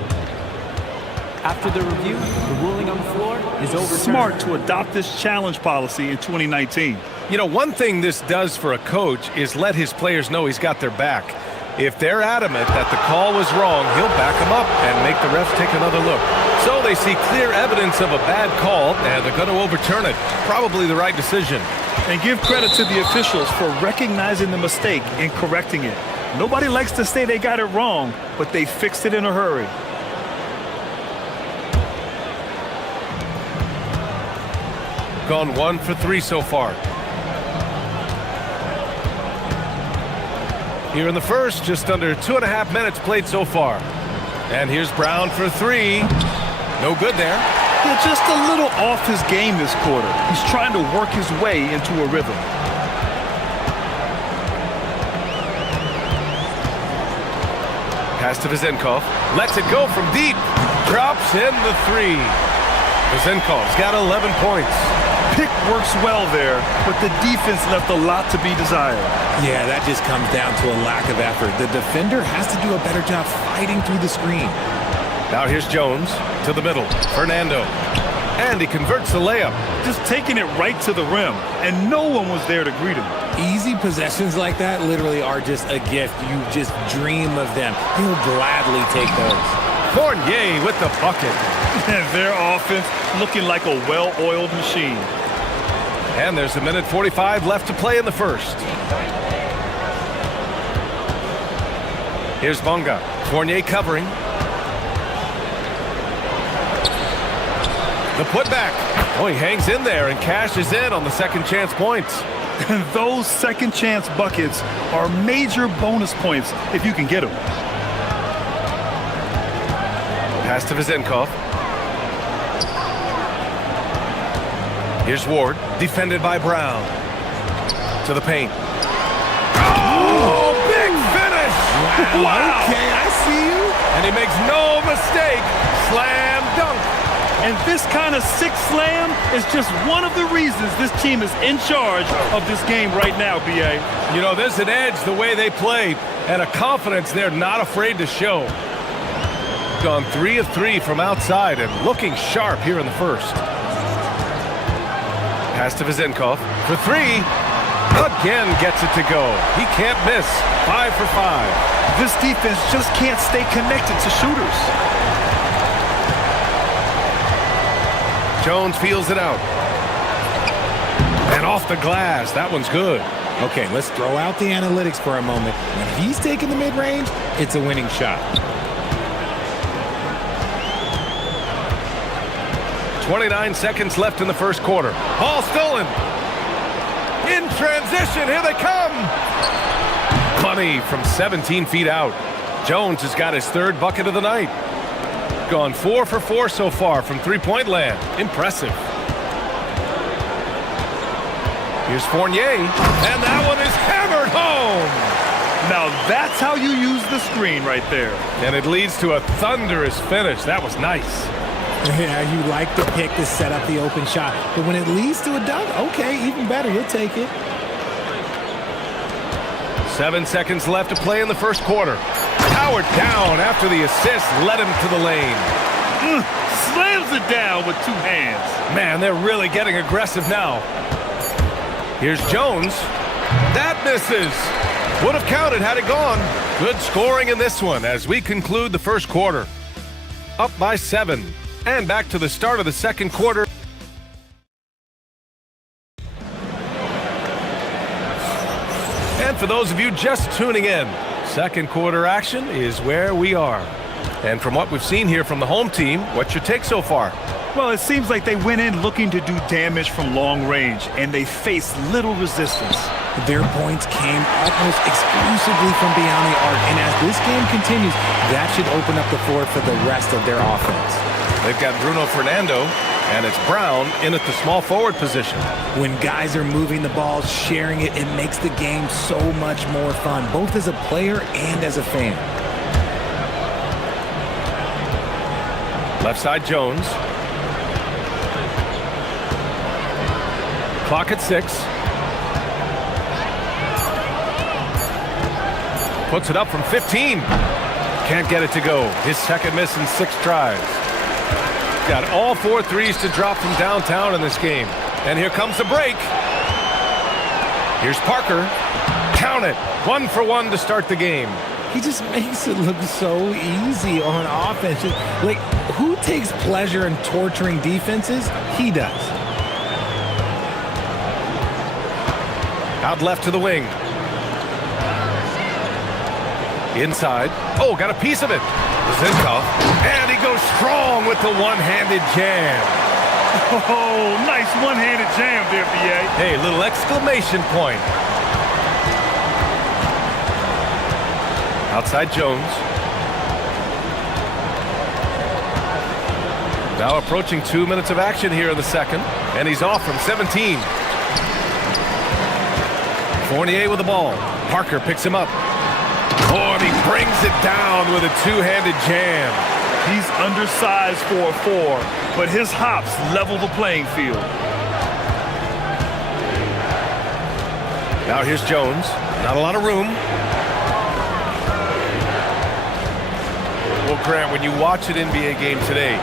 After the review, the ruling on the floor is overturned. Smart to adopt this challenge policy in 2019. You know, one thing this does for a coach is let his players know he's got their back. If they're adamant that the call was wrong, he'll back them up and make the refs take another look. So they see clear evidence of a bad call, and they're going to overturn it. Probably the right decision. And give credit to the officials for recognizing the mistake and correcting it. Nobody likes to say they got it wrong, but they fixed it in a hurry. Gone 1 for 3 so far. Here in the first, just under 2.5 minutes played so far. And here's Brown for 3. No good there. Yeah, just a little off his game this quarter. He's trying to work his way into a rhythm. Pass to Vezinkov. Lets it go from deep. Drops in the 3. Vezinkov's got 11 points. Pick works well there, but the defense left a lot to be desired. Yeah, that just comes down to a lack of effort. The defender has to do a better job fighting through the screen. Now here's Jones to the middle. Fernando. And he converts the layup. Just taking it right to the rim, and no one was there to greet him. Easy possessions like that literally are just a gift. You just dream of them. He'll gladly take those. Fournier with the bucket. And their offense looking like a well-oiled machine. And there's 1:45 left to play in the first. Here's Bonga. Fournier covering. The putback. Oh, he hangs in there and cashes in on the second chance points. And those second chance buckets are major bonus points if you can get them. Pass to Vezinkov. Here's Ward, defended by Brown. To the paint. Oh, big finish! Wow! Okay, I see you. And he makes no mistake. Slam dunk. And this kind of sick slam is just one of the reasons this team is in charge of this game right now, B.A. You know, there's an edge the way they play and a confidence they're not afraid to show. Gone 3 of 3 from outside and looking sharp here in the first. Pass to Vezenkov for 3. Again gets it to go. He can't miss. 5 for 5. This defense just can't stay connected to shooters. Jones feels it out. And off the glass. That one's good. Okay, let's throw out the analytics for a moment. When he's taking the mid-range, it's a winning shot. 29 seconds left in the first quarter. Ball stolen. In transition, here they come. Money from 17 feet out. Jones has got his 3rd bucket of the night. Gone 4 for 4 so far from three-point land. Impressive. Here's Fournier, and that one is hammered home. Now that's how you use the screen right there. And it leads to a thunderous finish. That was nice. Yeah, you like the pick to set up the open shot. But when it leads to a dunk, okay, even better, you'll take it. 7 seconds left to play in the first quarter. Powered down after the assist led him to the lane. Slams it down with 2 hands. Man, they're really getting aggressive now. Here's Jones. That misses. Would have counted had it gone. Good scoring in this one as we conclude the first quarter. Up by 7. And back to the start of the second quarter. And for those of you just tuning in, second quarter action is where we are. And from what we've seen here from the home team, what's your take so far? Well, it seems like they went in looking to do damage from long range, and they faced little resistance. Their points came almost exclusively from beyond the arc, and as this game continues, that should open up the floor for the rest of their offense. They've got Bruno Fernando, and it's Brown in at the small forward position. When guys are moving the ball, sharing it, it makes the game so much more fun, both as a player and as a fan. Left side, Jones. Clock at 6. Puts it up from 15. Can't get it to go. His second miss in 6 tries. Got all 4 threes to drop from downtown in this game. And here comes the break. Here's Parker. Count it. 1 for 1 to start the game. He just makes it look so easy on offense. Like, who takes pleasure in torturing defenses? He does. Out left to the wing. Inside. Oh, got a piece of it. Zinkov. And he goes strong with the one-handed jam. Oh, nice one-handed jam there, B.A. Hey, little exclamation point. Outside Jones. Now approaching 2 minutes of action here in the second. And he's off from 17. Fournier with the ball. Parker picks him up. Oh, and he brings it down with a two-handed jam. He's undersized for a 4, but his hops level the playing field. Now here's Jones. Not a lot of room. Well, Grant, when you watch an NBA game today,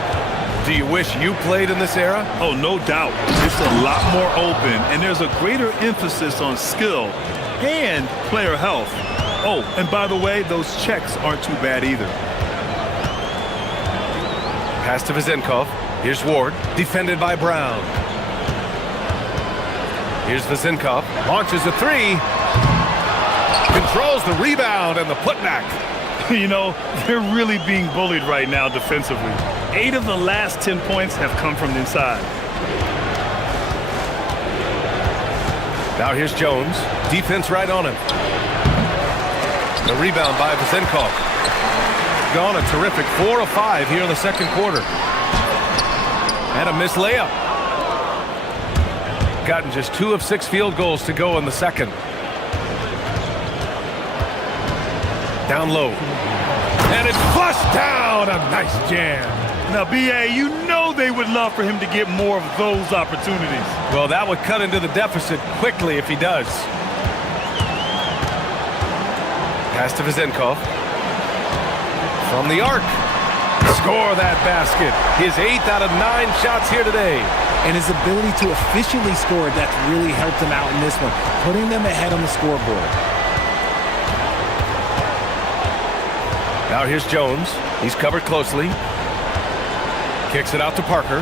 do you wish you played in this era? Oh, no doubt. It's a lot more open, and there's a greater emphasis on skill and player health. Oh, and by the way, those checks aren't too bad either. Pass to Vezenkov. Here's Ward, defended by Brown. Here's Vezenkov. Launches a 3. Controls the rebound and the putback. You know, they're really being bullied right now defensively. 8 of the last 10 points have come from inside. Now here's Jones. Defense right on him. The rebound by Vezenkov. Gone a terrific 4 of 5 here in the second quarter. And a missed layup. gotten just 2 of 6 field goals to go in the second. Down low. And it's flushed down. A nice jam. Now, B.A., you know they would love for him to get more of those opportunities. Well, that would cut into the deficit quickly if he does. Pass to Vezenkov. From the arc. Score that basket. His 8th out of 9 shots here today. And his ability to efficiently score, that's really helped him out in this one, putting them ahead on the scoreboard. Now here's Jones. He's covered closely. Kicks it out to Parker.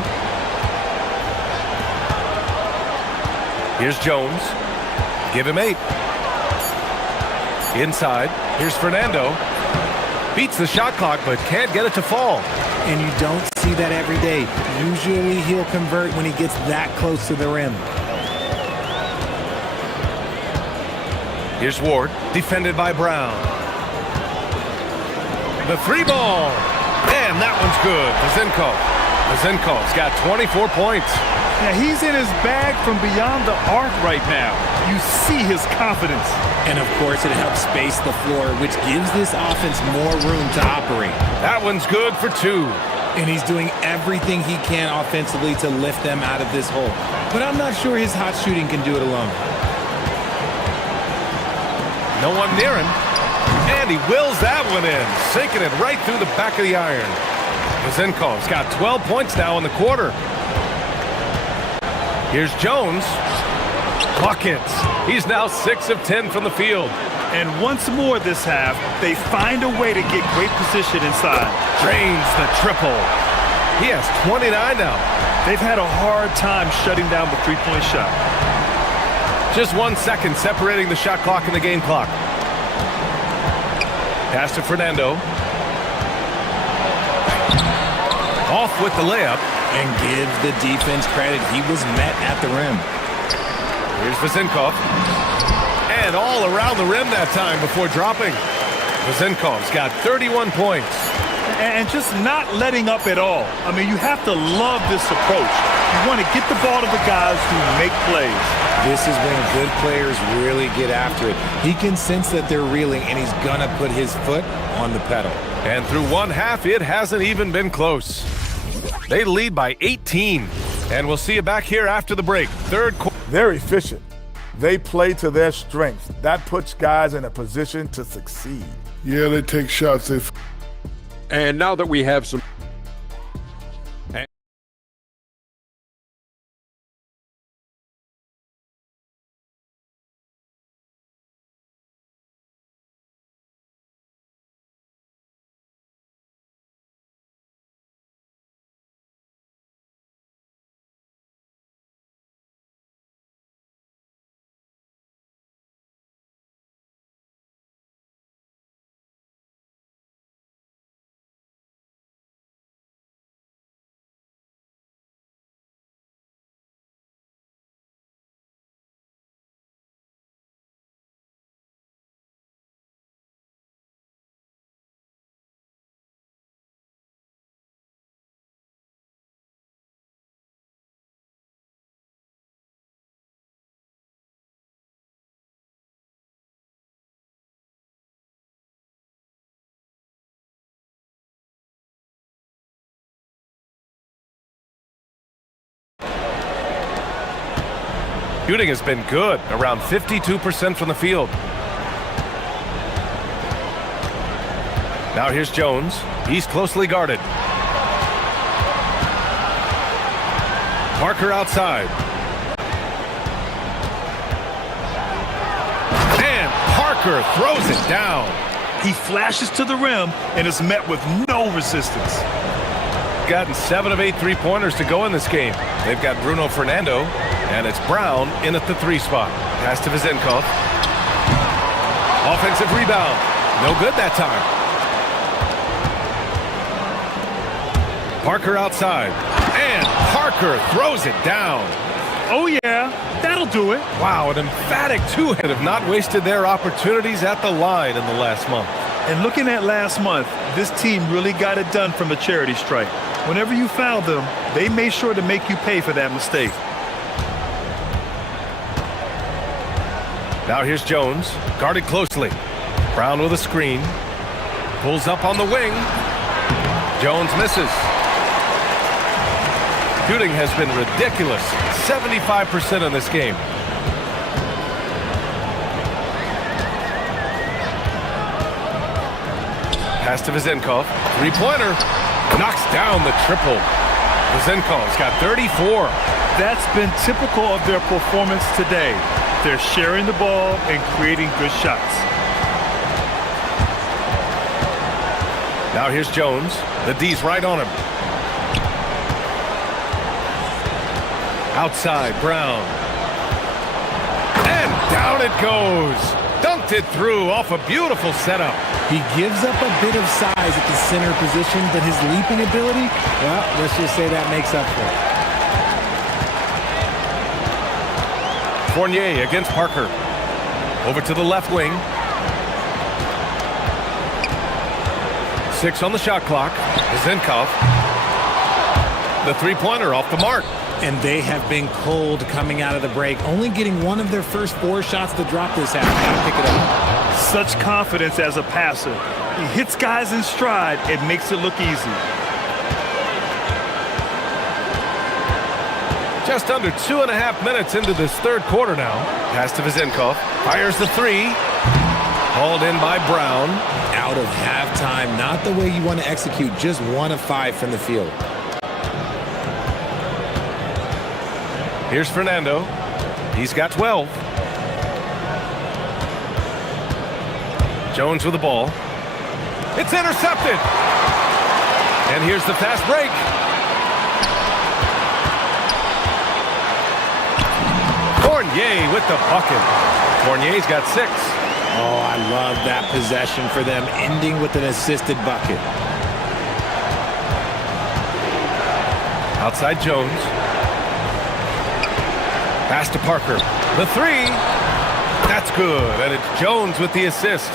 Here's Jones. Give him 8. Inside. Here's Fernando. Beats the shot clock, but can't get it to fall. And you don't see that every day. Usually he'll convert when he gets that close to the rim. Here's Ward, defended by Brown. The 3 ball. And that one's good. Vezenkov's got 24 points. Yeah, he's in his bag from beyond the arc right now. You see his confidence. And, of course, it helps space the floor, which gives this offense more room to operate. That one's good for 2. And he's doing everything he can offensively to lift them out of this hole. But I'm not sure his hot shooting can do it alone. No one near him. And he wills that one in, sinking it right through the back of the iron. Vezenkov's got 12 points now in the quarter. Here's Jones. Buckets. He's now 6 of 10 from the field. And once more this half, they find a way to get great position inside. Drains the triple. He has 29 now. They've had a hard time shutting down the three-point shot. Just 1 second separating the shot clock and the game clock. Pass to Fernando. Off with the layup. And give the defense credit. He was met at the rim. Here's Vezenkov. And all around the rim that time before dropping. Vezenkov's got 31 points. And just not letting up at all. I mean, you have to love this approach. You want to get the ball to the guys who make plays. This is when good players really get after it. He can sense that they're reeling, and he's going to put his foot on the pedal. And through 1 half, it hasn't even been close. They lead by 18. And we'll see you back here after the break. Third quarter. They're efficient. They play to their strengths. That puts guys in a position to succeed. Yeah, they take shots. And now that we have some... Shooting has been good, around 52% from the field. Now here's Jones. He's closely guarded. Parker outside. And Parker throws it down. He flashes to the rim and is met with no resistance. Gotten 7 of 8 three-pointers to go in this game. They've got Bruno Fernando, and it's Brown in at the 3 spot. Pass to Vezenkov. Offensive rebound. No good that time. Parker outside. And Parker throws it down. Oh, yeah. That'll do it. Wow, an emphatic two-hit. Have not wasted their opportunities at the line in the last month. And looking at last month, this team really got it done from a charity strike. Whenever you fouled them, they made sure to make you pay for that mistake. Now here's Jones, guarded closely. Brown with a screen. Pulls up on the wing. Jones misses. Shooting has been ridiculous. 75% in this game. Pass to Vezenkov. Three-pointer. Knocks down the triple. Vezenkov's got 34. That's been typical of their performance today. They're sharing the ball and creating good shots. Now here's Jones. The D's right on him. Outside, Brown. And down it goes. Dunked it through off a beautiful setup. He gives up a bit of size at the center position, but his leaping ability, well, let's just say that makes up for it. Fournier against Parker. Over to the left wing. 6 on the shot clock. Vezenkov. The three-pointer off the mark. And they have been cold coming out of the break, only getting one of their first 4 shots to drop this half. Gotta pick it up. Such confidence as a passer. He hits guys in stride. It makes it look easy. Just under 2.5 minutes into this third quarter now. Pass to Vezenkov. Fires the three. Hauled in by Brown. Out of halftime, not the way you want to execute, just 1 of 5 from the field. Here's Fernando. He's got 12. Jones with the ball. It's intercepted. And here's the fast break. Fournier with the bucket. Fournier's got 6. Oh, I love that possession for them, ending with an assisted bucket. Outside Jones. Pass to Parker. The three. That's good. And it's Jones with the assist.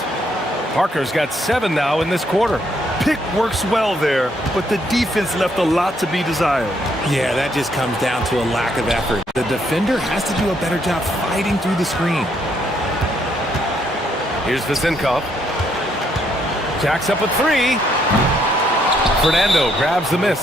Parker's got 7 now in this quarter. Pick works well there, but the defense left a lot to be desired. Yeah, that just comes down to a lack of effort. The defender has to do a better job fighting through the screen. Here's Vezenkov. Jacks up a 3. Fernando grabs the miss.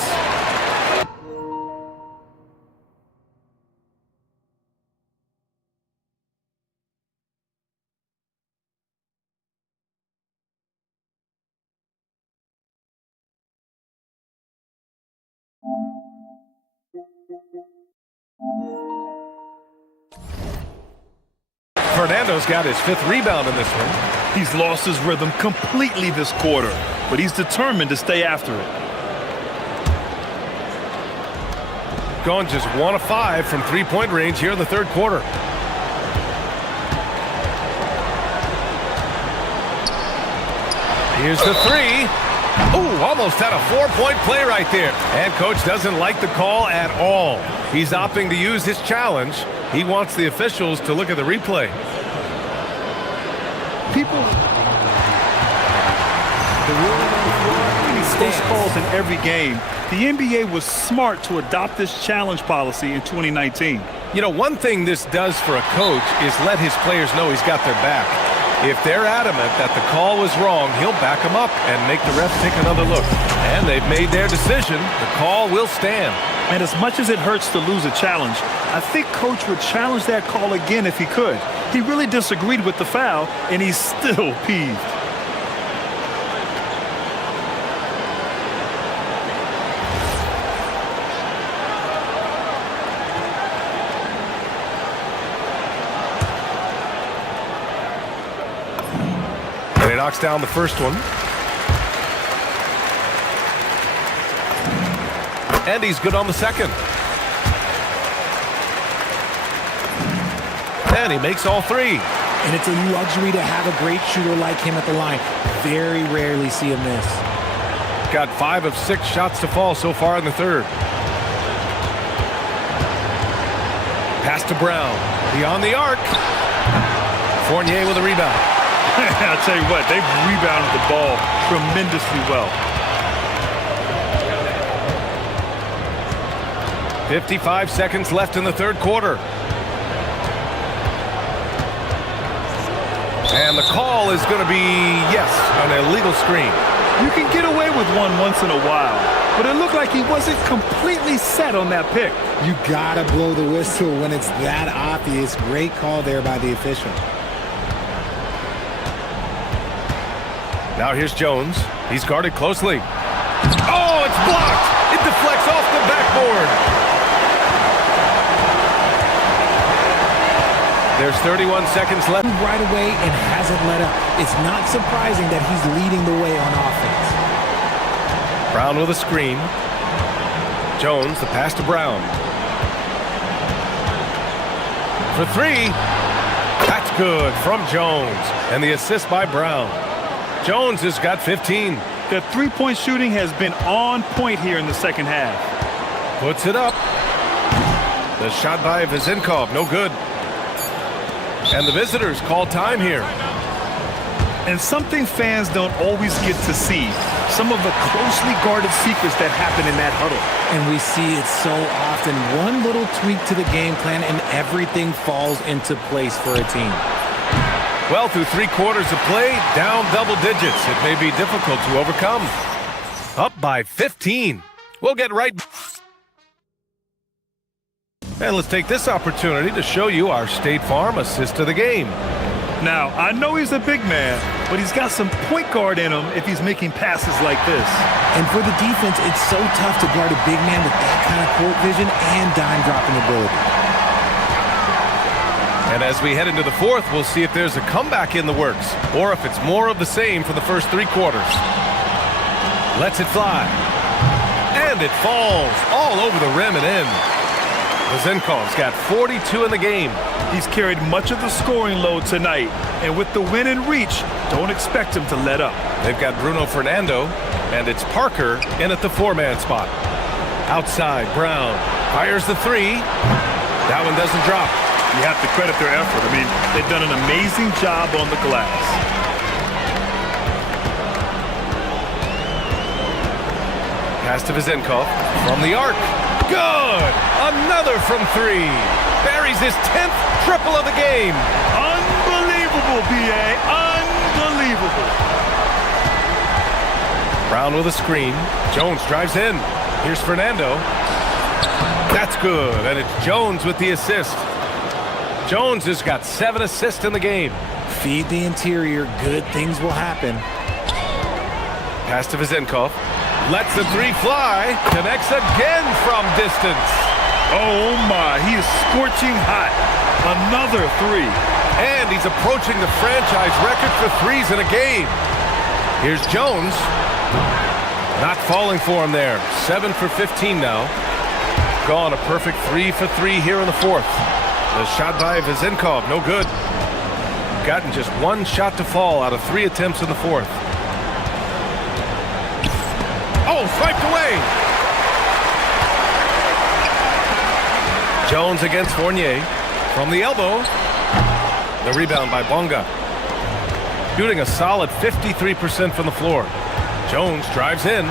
Fernando's got his 5th rebound in this one. He's lost his rhythm completely this quarter, but he's determined to stay after it. Going just 1 of 5 from three-point range here in the third quarter. Here's the 3. Ooh, almost had a 4-point play right there. And coach doesn't like the call at all. He's opting to use his challenge. He wants the officials to look at the replay. Close calls in every game. The NBA was smart to adopt this challenge policy in 2019. You know, one thing this does for a coach is let his players know he's got their back. If they're adamant that the call was wrong, he'll back them up and make the refs take another look. And they've made their decision. The call will stand. And as much as it hurts to lose a challenge, I think coach would challenge that call again if he could. He really disagreed with the foul, and he's still peeved. And he knocks down the first one. And he's good on the second. And he makes all 3. And it's a luxury to have a great shooter like him at the line. Very rarely see him miss. Got 5 of 6 shots to fall so far in the third. Pass to Brown. Beyond the arc. Fournier with a rebound. I'll tell you what, they've rebounded the ball tremendously well. 55 seconds left in the third quarter. And the call is going to be, yes, an illegal screen. You can get away with one once in a while, but it looked like he wasn't completely set on that pick. You gotta blow the whistle when it's that obvious. Great call there by the official. Now here's Jones. He's guarded closely. Oh, it's blocked. It deflects off the backboard. There's 31 seconds left. Right away and hasn't let up. It's not surprising that he's leading the way on offense. Brown with a screen. Jones, the pass to Brown. For three. That's good from Jones. And the assist by Brown. Jones has got 15. The three-point shooting has been on point here in the second half. Puts it up. The shot by Vezenkov, no good. And the visitors call time here. And something fans don't always get to see, some of the closely guarded secrets that happen in that huddle. And we see it so often. One little tweak to the game plan and everything falls into place for a team. Well, through 3 quarters of play, down double digits. It may be difficult to overcome. Up by 15. We'll get right. And let's take this opportunity to show you our State Farm assist of the game. Now, I know he's a big man, but he's got some point guard in him if he's making passes like this. And for the defense, it's so tough to guard a big man with that kind of court vision and dime dropping ability. And as we head into the fourth, we'll see if there's a comeback in the works, or if it's more of the same for the first 3 quarters. Lets it fly. And it falls all over the rim and in. Vezenkov's got 42 in the game. He's carried much of the scoring load tonight, and with the win in reach, don't expect him to let up. They've got Bruno Fernando, and it's Parker in at the 4-man spot. Outside, Brown fires the 3. That one doesn't drop. You have to credit their effort. I mean, they've done an amazing job on the glass. Pass to Vezenkov from the arc. Good! Another from 3. Buries his 10th triple of the game. Unbelievable, B.A. Unbelievable. Brown with a screen. Jones drives in. Here's Fernando. That's good, and it's Jones with the assist. Jones has got 7 assists in the game. Feed the interior. Good things will happen. Pass to Vezenkov. Lets the 3 fly. Connects again from distance. Oh, my. He is scorching hot. Another 3. And he's approaching the franchise record for 3s in a game. Here's Jones. Not falling for him there. 7 for 15 now. Gone a perfect 3 for 3 here in the fourth. The shot by Vezenkov, no good. Gotten just 1 shot to fall out of 3 attempts in the fourth. Oh, swiped away. Jones against Fournier. From the elbow. The rebound by Bonga. Shooting a solid 53% from the floor. Jones drives in.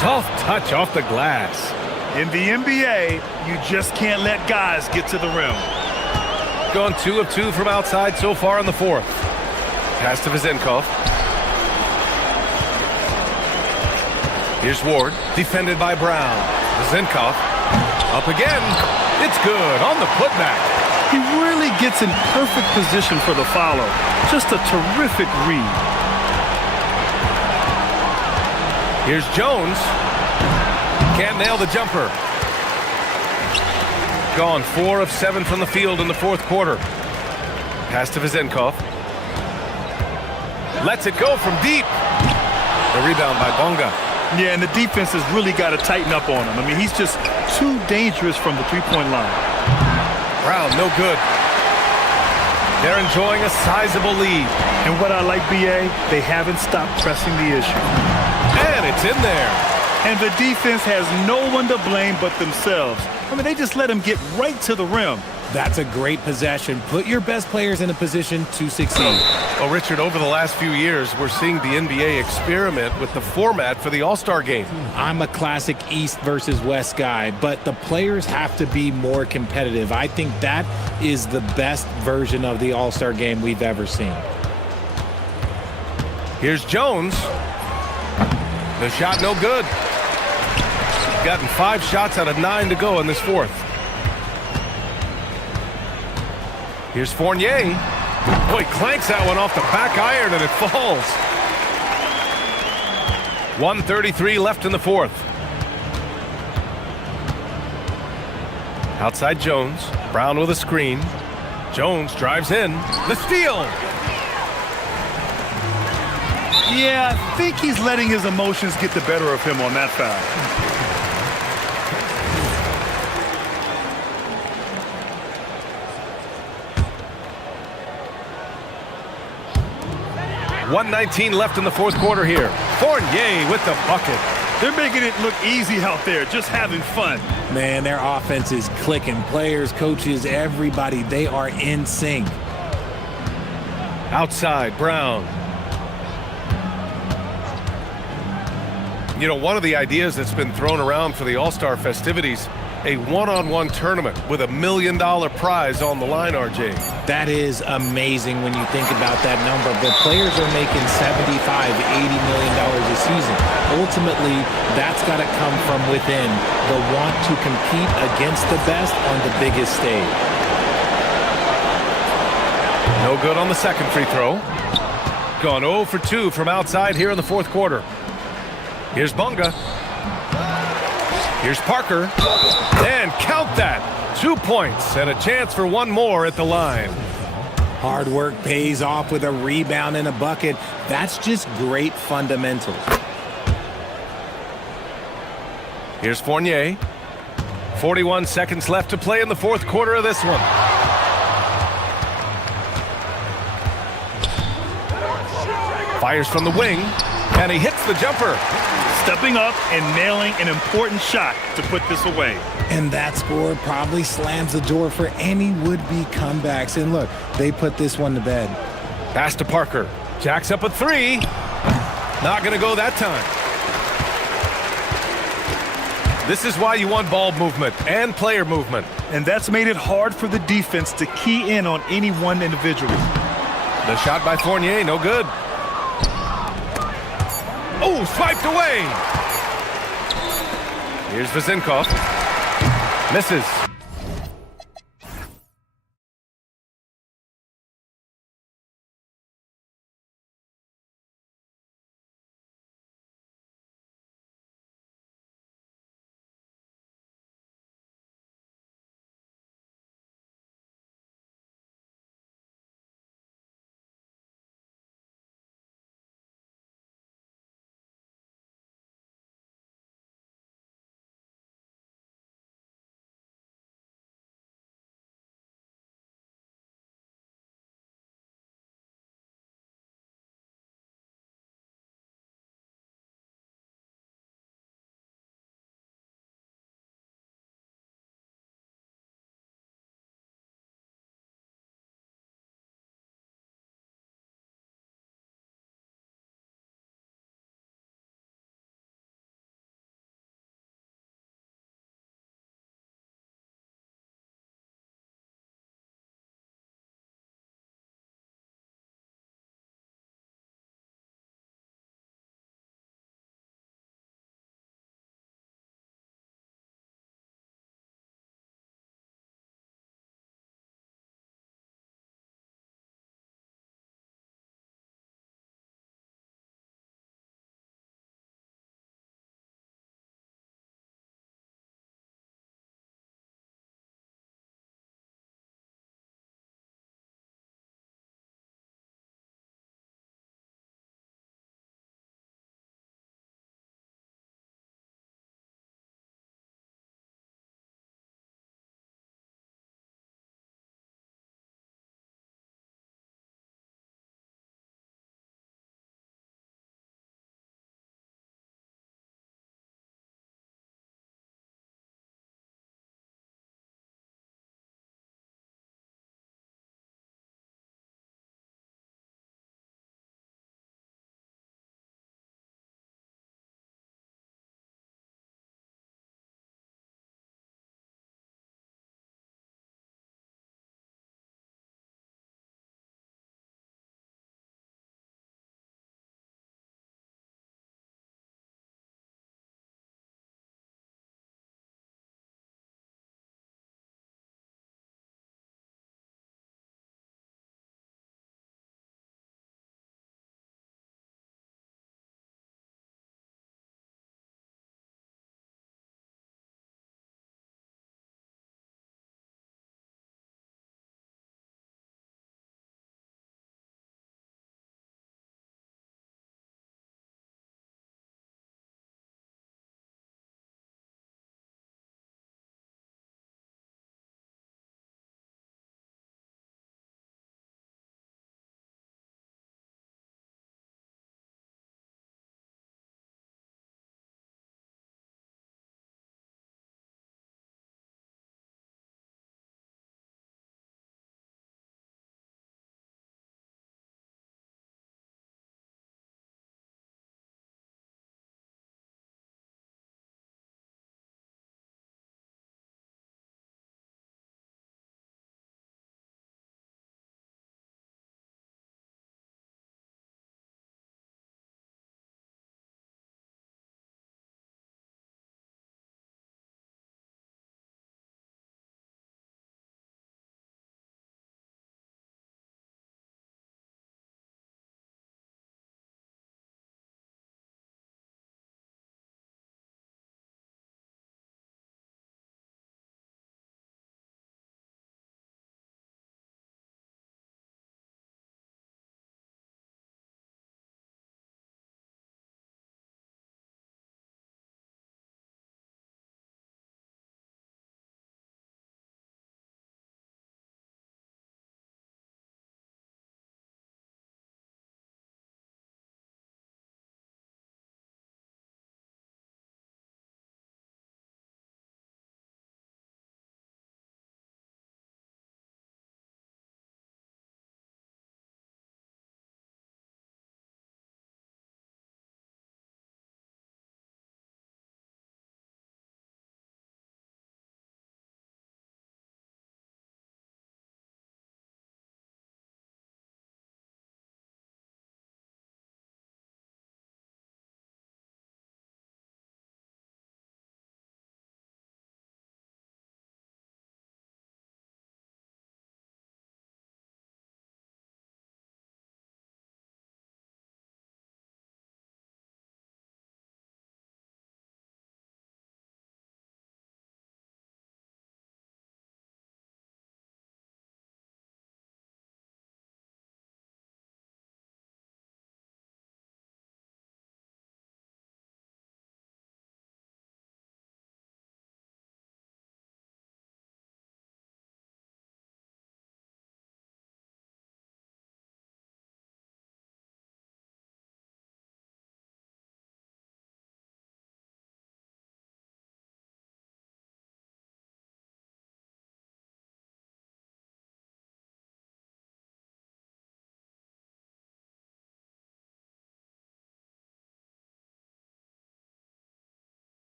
Soft touch off the glass. In the NBA, you just can't let guys get to the rim. Gone 2 of 2 from outside so far in the fourth. Pass to Vezenkov. Here's Ward, defended by Brown. Vezenkov, up again. It's good on the putback. He really gets in perfect position for the follow. Just a terrific read. Here's Jones. Can't nail the jumper. Gone 4 of 7 from the field in the fourth quarter. Pass to Vezenkov. Lets it go from deep. The rebound by Bonga. Yeah, and the defense has really got to tighten up on him. I mean, he's just too dangerous from the three-point line. Brown, no good. They're enjoying a sizable lead. And what I like, B.A., they haven't stopped pressing the issue. And it's in there. And the defense has no one to blame but themselves. I mean, they just let him get right to the rim. That's a great possession. Put your best players in a position to succeed. Well, Richard, over the last few years, we're seeing the NBA experiment with the format for the All-Star game. I'm a classic East versus West guy, but the players have to be more competitive. I think that is the best version of the All-Star game we've ever seen. Here's Jones. The shot no good. Gotten 5 shots out of 9 to go in this fourth. Here's Fournier. Boy, clanks that one off the back iron and it falls. 1:33 left in the fourth. Outside Jones. Brown with a screen. Jones drives in. The steal. Yeah, I think he's letting his emotions get the better of him on that foul. 1:19 left in the fourth quarter here. Fournier with the bucket. They're making it look easy out there, just having fun. Man, their offense is clicking. Players, coaches, everybody, they are in sync. Outside, Brown. You know, one of the ideas that's been thrown around for the All-Star festivities, a one-on-one tournament with $1 million prize on the line, RJ. That is amazing when you think about that number, but players are making $75, $80 million a season. Ultimately, that's got to come from within, the want to compete against the best on the biggest stage. No good on the second free throw. Gone 0 for 2 from outside here in the fourth quarter. Here's Bunga. Here's Parker. And count that. 2 points and a chance for one more at the line. Hard work pays off with a rebound and a bucket. That's just great fundamentals. Here's Fournier. 41 seconds left to play in the fourth quarter of this one. Fires from the wing, and he hits the jumper. Stepping up and nailing an important shot to put this away. And that score probably slams the door for any would-be comebacks. And look, they put this one to bed. Pass to Parker. Jacks up a 3. Not going to go that time. This is why you want ball movement and player movement. And that's made it hard for the defense to key in on any one individual. The shot by Fournier, no good. Oh, swiped away. Here's Vezenkov. Misses.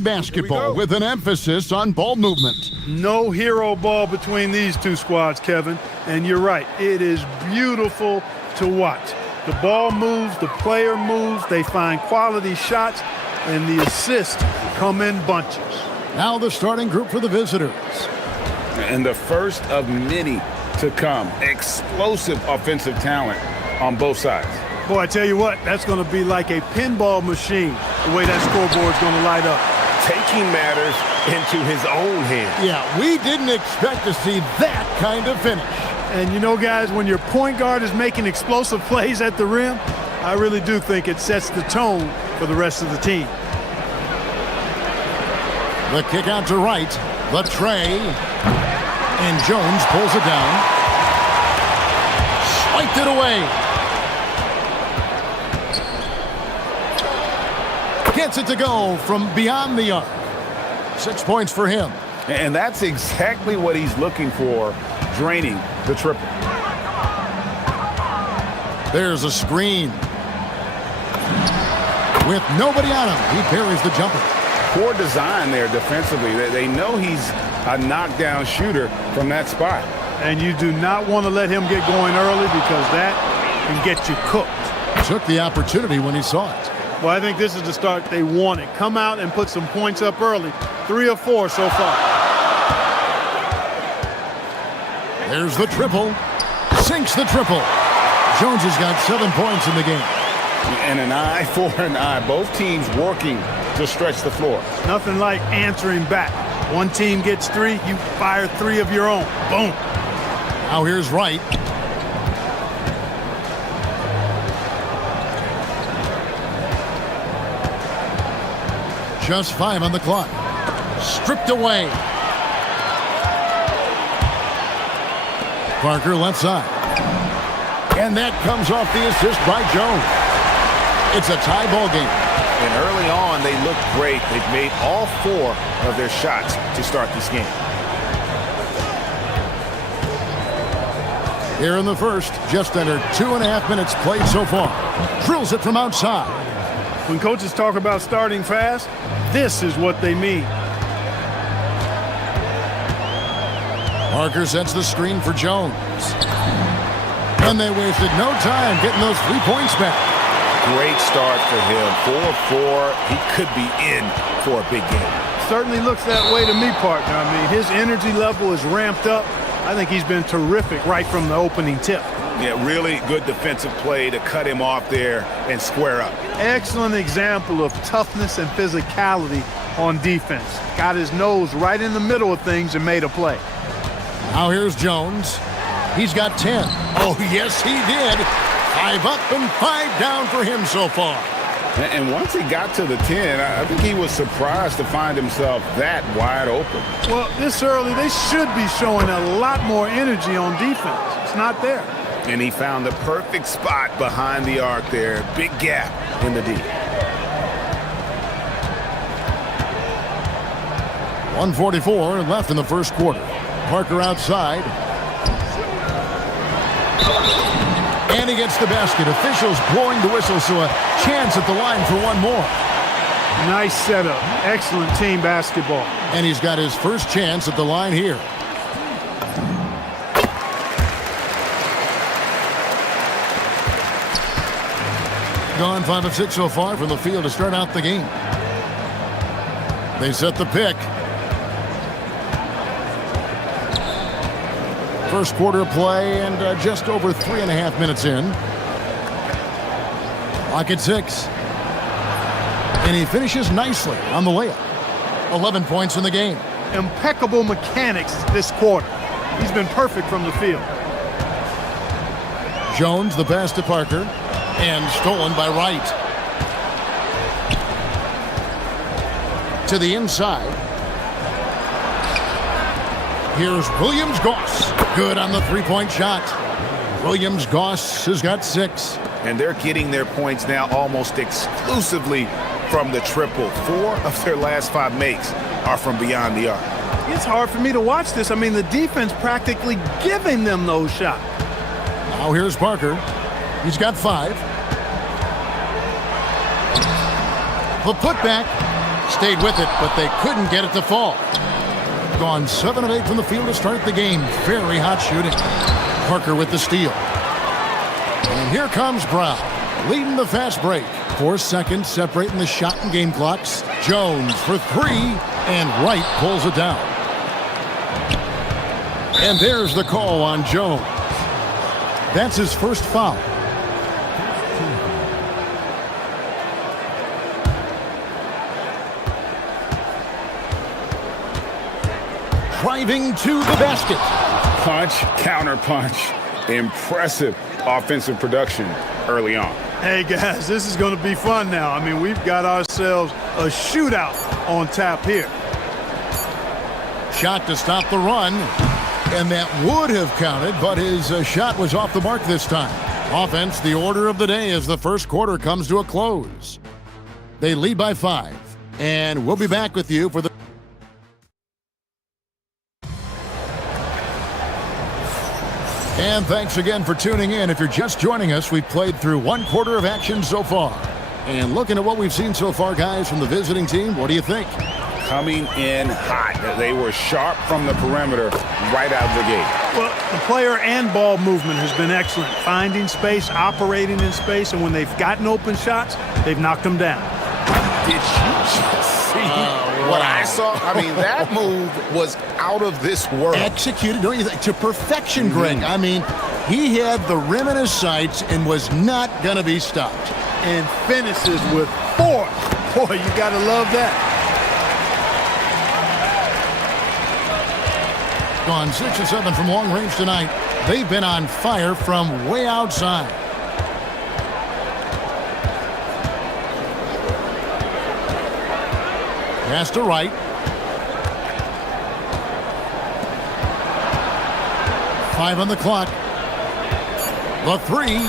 Basketball with an emphasis on ball movement. No hero ball between these two squads, Kevin. And you're right, it is beautiful to watch. The ball moves, the player moves, they find quality shots, and the assists come in bunches. Now the starting group for the visitors. And the first of many to come. Explosive offensive talent on both sides. Boy, I tell you what, that's going to be like a pinball machine, the way that scoreboard's going to light up. Taking matters into his own hands. Yeah, we didn't expect to see that kind of finish. And you know, guys, when your point guard is making explosive plays at the rim, I really do think it sets the tone for the rest of the team. The kick out to right, the tray, and Jones pulls it down. Swiped it away. Gets it to go from beyond the arc. 6 points for him. And that's exactly what he's looking for, draining the triple. There's a screen. With nobody on him, he parries the jumper. Poor design there defensively. They know he's a knockdown shooter from that spot. And you do not want to let him get going early because that can get you cooked. Took the opportunity when he saw it. Well, I think this is the start they wanted. Come out and put some points up early. 3 or 4 so far. There's the triple. Sinks the triple. Jones has got 7 points in the game. And an eye for an eye. Both teams working to stretch the floor. Nothing like answering back. One team gets 3, you fire 3 of your own. Boom. Now here's Wright. Just 5 on the clock. Stripped away. Parker left side. And that comes off the assist by Jones. It's a tie ball game. And early on, they look great. They've made all 4 of their shots to start this game. Here in the first, just under 2.5 minutes played so far. Drills it from outside. When coaches talk about starting fast, this is what they mean. Parker sets the screen for Jones. And they wasted no time getting those 3 points back. Great start for him. 4-4. He could be in for a big game. Certainly looks that way to me, partner. I mean, his energy level is ramped up. I think he's been terrific right from the opening tip. Yeah, really good defensive play to cut him off there and square up. Excellent example of toughness and physicality on defense. Got his nose right in the middle of things and made a play. Now here's Jones. He's got 10. Oh, yes, he did. 5 up and 5 down for him so far. And once he got to the 10, I think he was surprised to find himself that wide open. Well, this early, they should be showing a lot more energy on defense. It's not there. And he found the perfect spot behind the arc there. Big gap in the D. 1:44 left in the first quarter. Parker outside. And he gets the basket. Officials blowing the whistle, so a chance at the line for one more. Nice setup. Excellent team basketball. And he's got his first chance at the line here. Gone 5 of 6 so far from the field to start out the game. They set the pick. First quarter play and just over 3.5 minutes in. Clock at 6. And he finishes nicely on the layup. 11 points in the game. Impeccable mechanics this quarter. He's been perfect from the field. Jones, the pass to Parker. And stolen by Wright. To the inside. Here's Williams-Goss. Good on the three-point shot. Williams-Goss has got 6. And they're getting their points now almost exclusively from the triple. 4 of their last 5 makes are from beyond the arc. It's hard for me to watch this. I mean, the defense practically giving them those shots. Now here's Parker. He's got 5. The putback Stayed with it, but they couldn't get it to fall. Gone 7 of 8 from the field to start the game. Very hot shooting. Parker with the steal. And here comes Brown, leading the fast break. 4 seconds separating the shot and game clocks. Jones for 3, and Wright pulls it down. And there's the call on Jones. That's his first foul. Driving to the basket. Punch, counter punch. Impressive offensive production early on. Hey, guys, this is going to be fun now. I mean, we've got ourselves a shootout on tap here. Shot to stop the run, and that would have counted, but his shot was off the mark this time. Offense, the order of the day as the first quarter comes to a close. They lead by 5, and we'll be back with you for the... And thanks again for tuning in. If you're just joining us, we've played through 1 quarter of action so far. And looking at what we've seen so far, guys, from the visiting team, what do you think? Coming in hot. They were sharp from the perimeter right out of the gate. Well, the player and ball movement has been excellent. Finding space, operating in space, and when they've gotten open shots, they've knocked them down. Did you just see what I saw? I mean, that move was out of this world. Executed, don't you think, to perfection, Greg. I mean, he had the rim in his sights and was not going to be stopped. And finishes with 4. Boy, you got to love that. Gone 6 of 7 from long range tonight. They've been on fire from way outside. Pass to Wright. Five on the clock. The 3.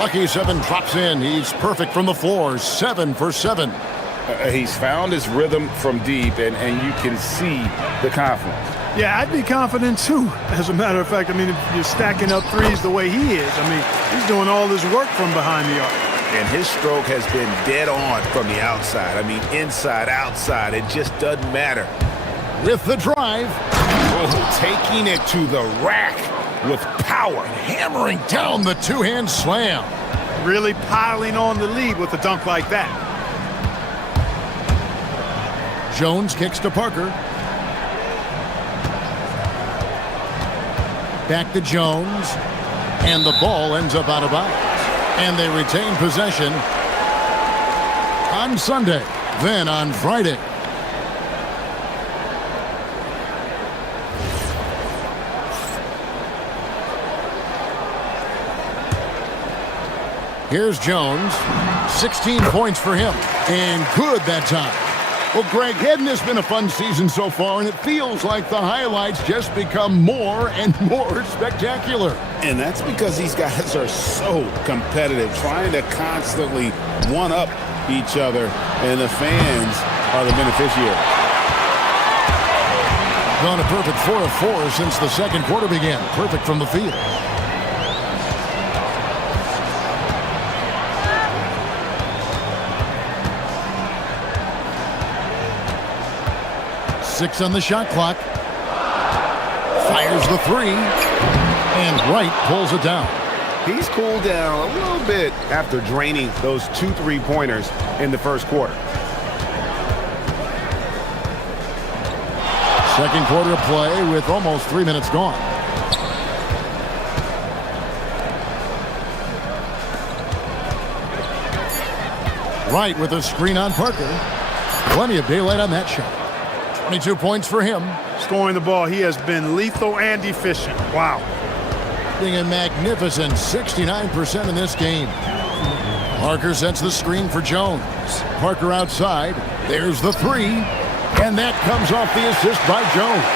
Lucky 7 drops in. He's perfect from the floor. 7 for 7. He's found his rhythm from deep, and you can see the confidence. Yeah, I'd be confident too. As a matter of fact, I mean, if you're stacking up threes the way he is, I mean, he's doing all this work from behind the arc. And his stroke has been dead on from the outside. I mean, inside, outside, it just doesn't matter. With the drive. Oh, taking it to the rack with power. Hammering down the two-hand slam. Really piling on the lead with a dunk like that. Jones kicks to Parker. Back to Jones. And the ball ends up out of bounds. And they retain possession on Sunday, then on Friday. Here's Jones. 16 points for him. And good that time. Well, Greg, hadn't this been a fun season so far? And it feels like the highlights just become more and more spectacular. And that's because these guys are so competitive, trying to constantly one-up each other, and the fans are the beneficiary. Gone a perfect 4 of 4 since the second quarter began. Perfect from the field. Six on the shot clock. Fires the 3. And Wright pulls it down. He's cooled down a little bit after draining those 2 3-pointers in the first quarter. Second quarter of play with almost 3 minutes gone. Wright with a screen on Parker. Plenty of daylight on that shot. 22 points for him. Scoring the ball, he has been lethal and efficient. Wow. Being a magnificent 69% in this game. Parker sets the screen for Jones. Parker outside. There's the 3. And that comes off the assist by Jones.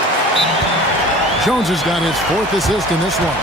Jones has got his 4th assist in this one.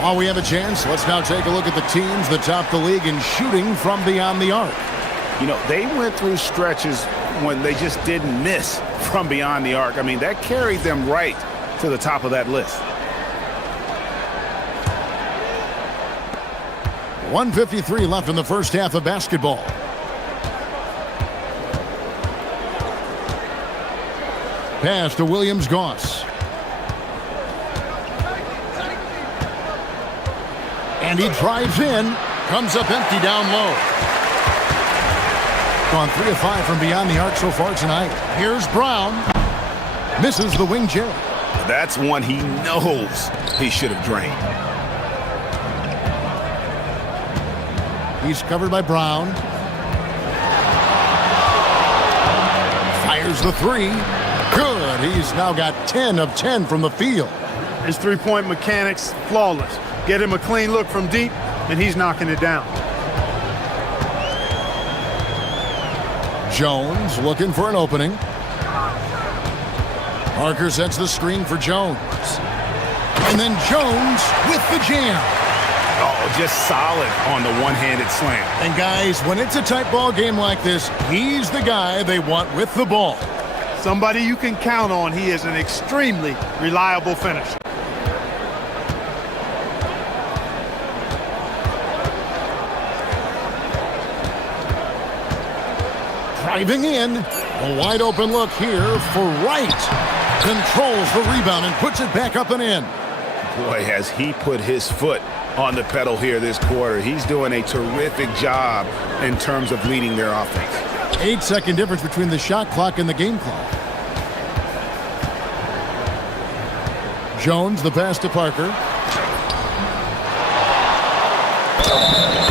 While we have a chance, let's now take a look at the teams that top the league in shooting from beyond the arc. You know, they went through stretches when they just didn't miss from beyond the arc. I mean, that carried them right to the top of that list. 1:53 left in the first half of basketball. Pass to Williams-Goss. And he drives in. Comes up empty down low. Gone 3 of 5 from beyond the arc so far tonight. Here's Brown. Misses the wing jab. That's one he knows he should have drained. He's covered by Brown. Fires the three. Good. He's now got 10 of 10 from the field. His three-point mechanics, flawless. Get him a clean look from deep, and he's knocking it down. Jones looking for an opening. Parker sets the screen for Jones. And then Jones with the jam. Oh, just solid on the one-handed slam. And guys, when it's a tight ball game like this, he's the guy they want with the ball. Somebody you can count on. He is an extremely reliable finisher. Driving in. A wide open look here for Wright. Controls the rebound and puts it back up and in. Boy, has he put his foot on the pedal here this quarter. He's doing a terrific job in terms of leading their offense. 8-second difference between the shot clock and the game clock. Jones, the pass to Parker.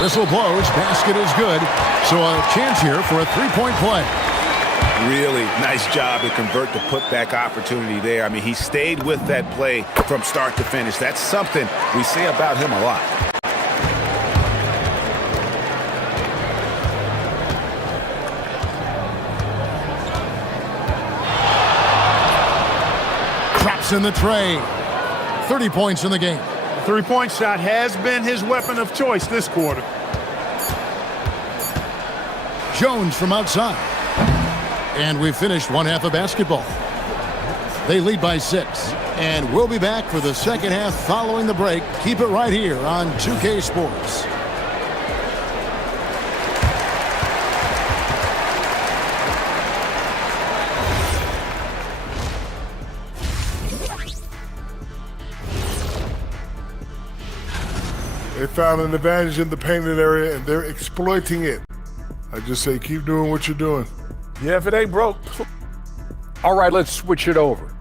Whistle blows. Basket is good. So a chance here for a three-point play. Really nice job to convert the putback opportunity there. I mean, he stayed with that play from start to finish. That's something we say about him a lot. Drops in the tray. 30 points in the game. The three-point shot has been his weapon of choice this quarter. Jones from outside. And we've finished one half of basketball. They lead by 6. And we'll be back for the second half following the break. Keep it right here on 2K Sports. They found an advantage in the painted area, and they're exploiting it. I just say keep doing what you're doing. Yeah, if it ain't broke. All right, let's switch it over.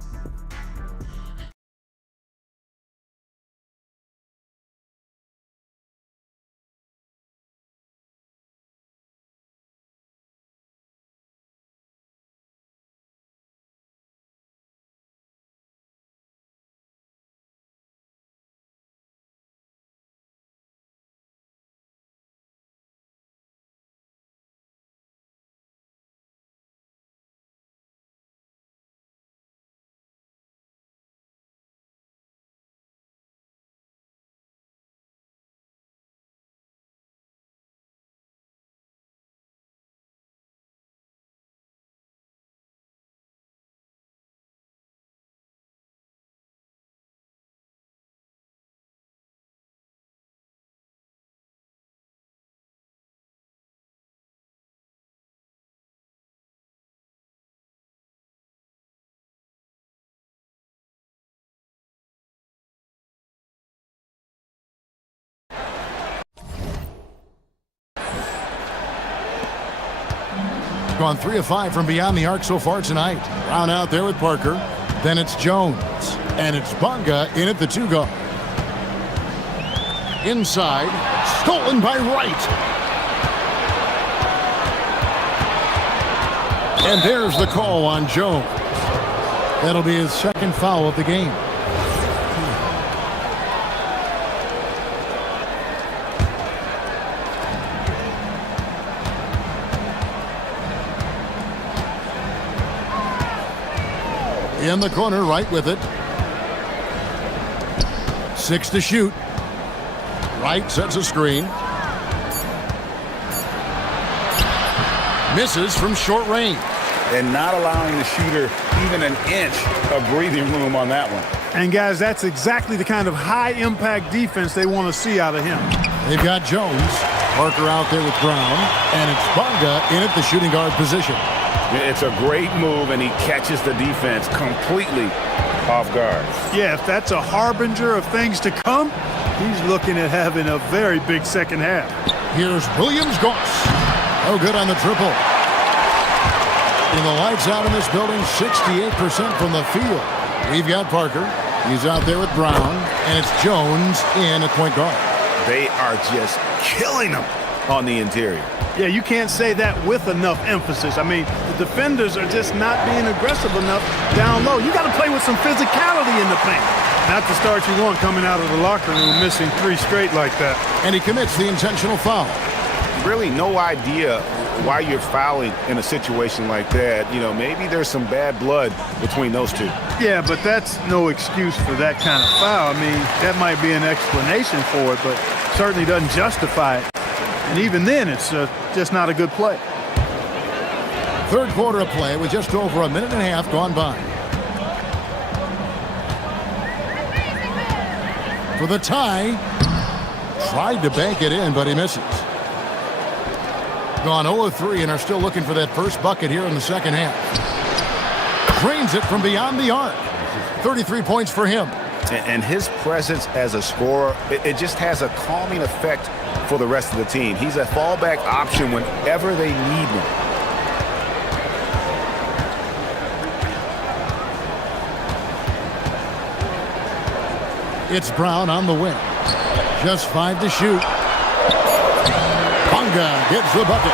Gone 3 of 5 from beyond the arc so far tonight. Brown out there with Parker. Then it's Jones. And it's Bonga in at the 2 guard. Inside. Stolen by Wright. And there's the call on Jones. That'll be his second foul of the game. In the corner, right with it. 6 to shoot. Right sets a screen. Misses from short range. And not allowing the shooter even an inch of breathing room on that one. And guys, that's exactly the kind of high-impact defense they want to see out of him. They've got Jones. Parker out there with Brown. And it's Bonga in at the shooting guard position. It's a great move, and he catches the defense completely off guard. Yeah, if that's a harbinger of things to come, he's looking at having a very big second half. Here's Williams-Goss. Oh, good on the triple. And the lights out in this building, 68% from the field. We've got Parker. He's out there with Brown. And it's Jones in at point guard. They are just killing him on the interior. Yeah, you can't say that with enough emphasis. I mean, the defenders are just not being aggressive enough down low. You got to play with some physicality in the paint. Not the start you want coming out of the locker room, missing 3 straight like that. And he commits the intentional foul. Really no idea why you're fouling in a situation like that. You know, maybe there's some bad blood between those two. Yeah, but that's no excuse for that kind of foul. I mean, that might be an explanation for it, but certainly doesn't justify it. And even then, it's just not a good play. Third quarter of play with just over a minute and a half gone by. For the tie. Tried to bank it in, but he misses. Gone 0-3 and are still looking for that first bucket here in the second half. Drains it from beyond the arc. 33 points for him. And his presence as a scorer, it just has a calming effect for the rest of the team. He's a fallback option whenever they need one. It's Brown on the wing. Just 5 to shoot. Bonga gets the bucket.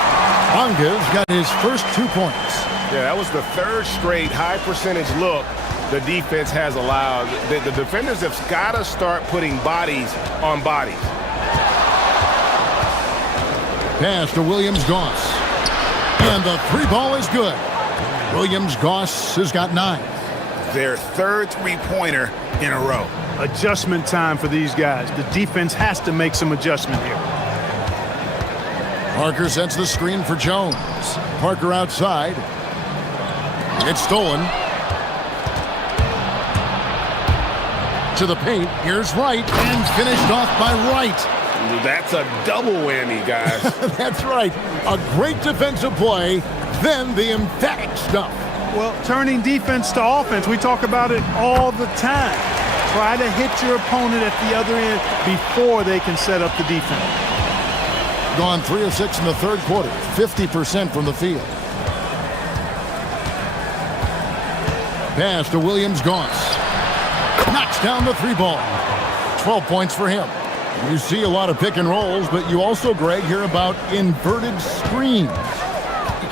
Bonga's got his first 2 points. Yeah, that was the third straight high percentage look the defense has allowed. The defenders have got to start putting bodies on bodies. Pass to Williams-Goss. And the 3 ball is good. Williams-Goss has got 9. Their third 3-pointer in a row. Adjustment time for these guys. The defense has to make some adjustment here. Parker sets the screen for Jones. Parker outside. It's stolen. To the paint. Here's Wright. And finished off by Wright. That's a double whammy, guys. That's right. A great defensive play, then the emphatic stuff. Well, turning defense to offense, we talk about it all the time. Try to hit your opponent at the other end before they can set up the defense. Gone 3 of 6 in the third quarter, 50% from the field. Pass to Williams-Goss. Knocks down the 3 ball. 12 points for him. You see a lot of pick and rolls, but you also, Greg, hear about inverted screens.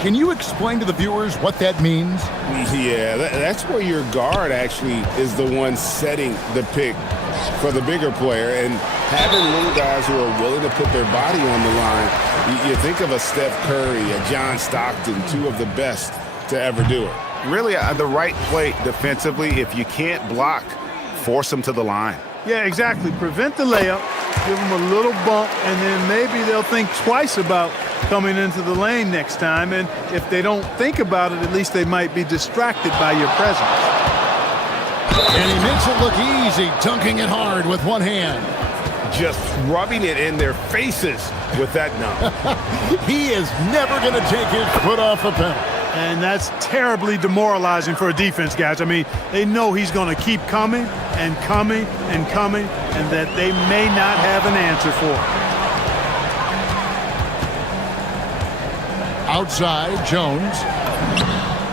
Can you explain to the viewers what that means? Yeah, that's where your guard actually is the one setting the pick for the bigger player, and having little guys who are willing to put their body on the line. You think of a Steph Curry, a John Stockton, 2 of the best to ever do it. Really, the right play defensively. If you can't block, force them to the line. Yeah, exactly. Prevent the layup, give them a little bump, and then maybe they'll think twice about coming into the lane next time. And if they don't think about it, at least they might be distracted by your presence. And he makes it look easy, dunking it hard with one hand. Just rubbing it in their faces with that numb. He is never going to take his foot off the pedal. And that's terribly demoralizing for a defense, guys. I mean, they know he's going to keep coming and coming and coming, and that they may not have an answer for it. Outside, Jones.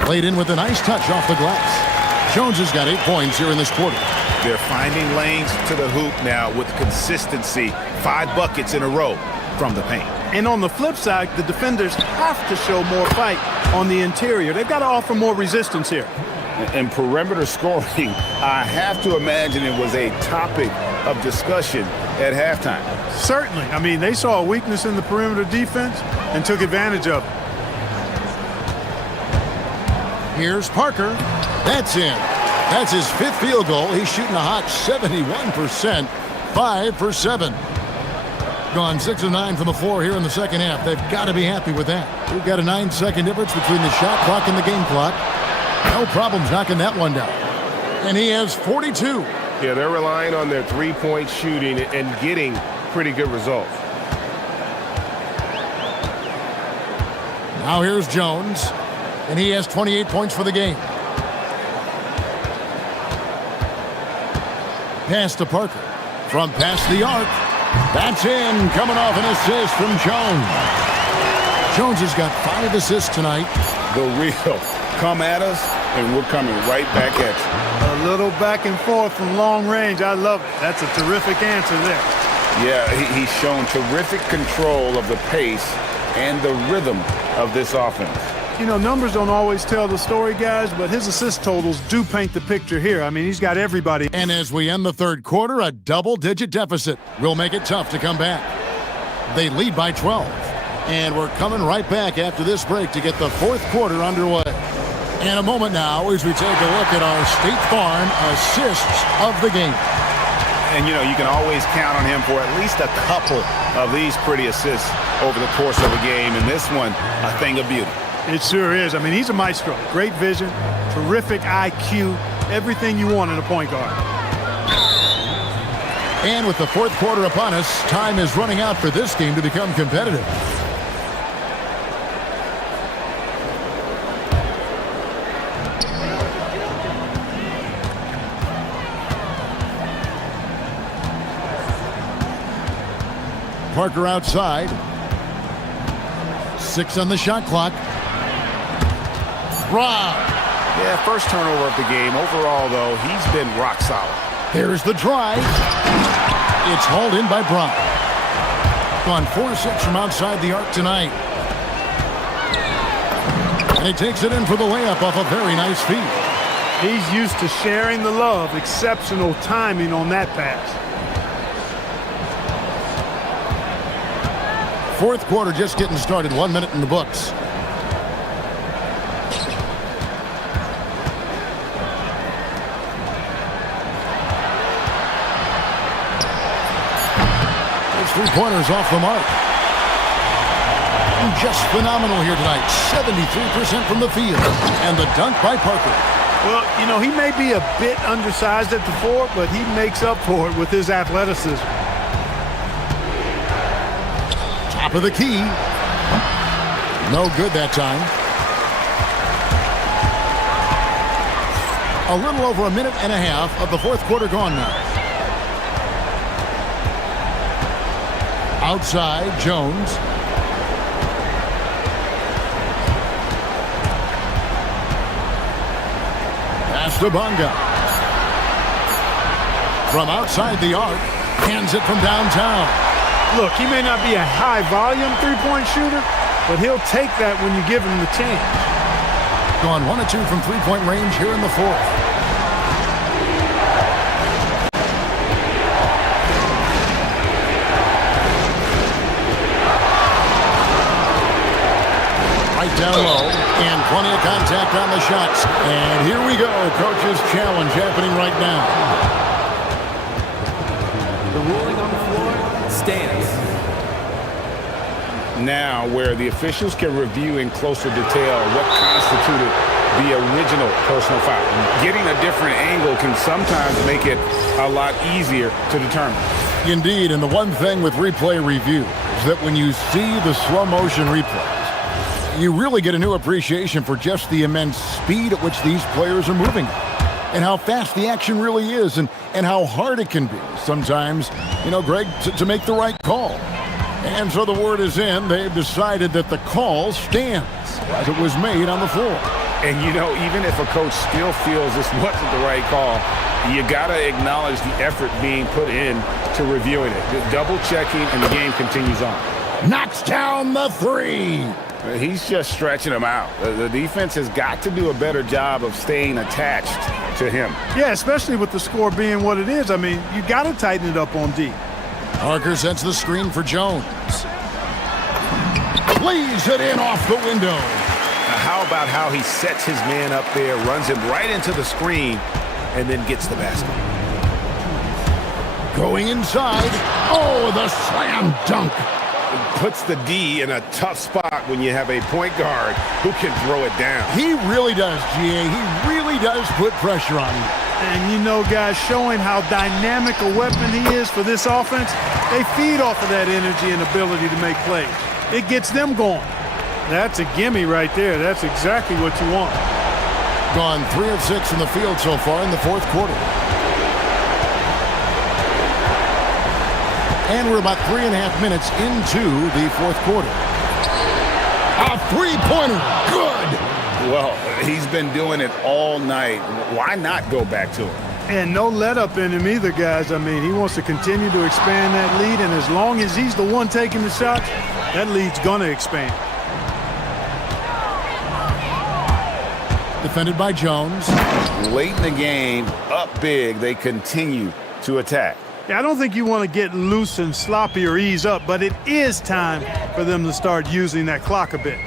Played in with a nice touch off the glass. Jones has got 8 points here in this quarter. They're finding lanes to the hoop now with consistency. 5 buckets in a row from the paint. And on the flip side, the defenders have to show more fight on the interior. They've got to offer more resistance here. And perimeter scoring, I have to imagine it was a topic of discussion at halftime. Certainly. I mean, they saw a weakness in the perimeter defense and took advantage of it. Here's Parker. That's in. That's his 5th field goal. He's shooting a hot 71%. 5 for 7. Gone 6 of 9 from the floor here in the second half. They've got to be happy with that. We've got a 9-second difference between the shot clock and the game clock. No problems knocking that one down. And he has 42. Yeah, they're relying on their three-point shooting and getting pretty good results. Now here's Jones, and he has 28 points for the game. Pass to Parker. From past the arc. That's in. Coming off an assist from Jones. Jones has got 5 assists tonight. The real. Come at us, and we're coming right back at you. A little back and forth from long range. I love it. That's a terrific answer there. Yeah, he's shown terrific control of the pace and the rhythm of this offense. You know, numbers don't always tell the story, guys, but his assist totals do paint the picture here. I mean, he's got everybody. And as we end the third quarter, a double-digit deficit will make it tough to come back. They lead by 12. And we're coming right back after this break to get the fourth quarter underway. In a moment now as we take a look at our State Farm assists of the game. And, you know, you can always count on him for at least a couple of these pretty assists over the course of a game. And this one, a thing of beauty. It sure is. I mean, he's a maestro. Great vision, terrific IQ, everything you want in a point guard. And with the fourth quarter upon us, time is running out for this game to become competitive. Parker outside. 6 on the shot clock. Rob. Yeah, first turnover of the game. Overall, though, he's been rock solid. Here's the drive. It's hauled in by Brown. Gone 4-6 from outside the arc tonight. And he takes it in for the layup off a very nice feed. He's used to sharing the love. Exceptional timing on that pass. Fourth quarter just getting started. 1 minute in the books. His three-pointers off the mark. Just phenomenal here tonight. 73% from the field. And the dunk by Parker. Well, you know, he may be a bit undersized at the 4, but he makes up for it with his athleticism. Top of the key. No good that time. A little over a minute and a half of the fourth quarter gone now. Outside, Jones. Pass to Bunga. From outside the arc, hands it from downtown. Look, he may not be a high-volume three-point shooter, but he'll take that when you give him the chance. Gone 1 of 2 from three-point range here in the fourth. Right down low, and plenty of contact on the shots. And here we go, coach's challenge happening right now. The ruling on the floor stands. Now, where the officials can review in closer detail what constituted the original personal foul. Getting a different angle can sometimes make it a lot easier to determine. Indeed, and the one thing with replay review is that when you see the slow motion replays, you really get a new appreciation for just the immense speed at which these players are moving and how fast the action really is and how hard it can be sometimes, you know, Greg, to make the right call. And so the word is in. They've decided that the call stands as it was made on the floor. And, you know, even if a coach still feels this wasn't the right call, you got to acknowledge the effort being put in to reviewing it. The double checking, and the game continues on. Knocks down the three. He's just stretching him out. The defense has got to do a better job of staying attached to him. Yeah, especially with the score being what it is. I mean, you got to tighten it up on D. Parker sets the screen for Jones. Lays it in off the window. Now, how about how he sets his man up there, runs him right into the screen, and then gets the basket? Going inside. Oh, the slam dunk. Puts the D in a tough spot when you have a point guard who can throw it down. He really does, GA. He really does put pressure on you. And you know, guys, showing how dynamic a weapon he is for this offense, they feed off of that energy and ability to make plays. It gets them going. That's a gimme right there. That's exactly what you want. Gone 3 of 6 in the field so far in the fourth quarter. And we're about 3.5 minutes into the fourth quarter. A three-pointer. Good. Well, he's been doing it all night. Why not go back to him? And no let-up in him either, guys. I mean, he wants to continue to expand that lead, and as long as he's the one taking the shots, that lead's going to expand. Defended by Jones. Late in the game, up big, they continue to attack. Yeah, I don't think you want to get loose and sloppy or ease up, but it is time for them to start using that clock a bit.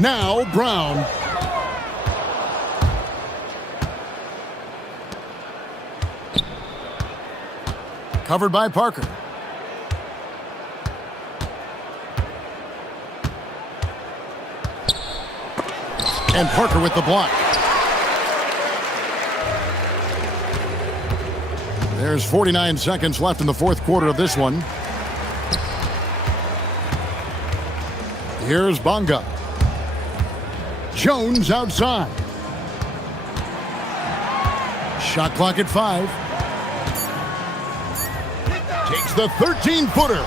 Now Brown. Covered by Parker. And Parker with the block. There's 49 seconds left in the fourth quarter of this one. Here's Bonga. Jones outside. Shot clock at 5. Takes the 13-footer.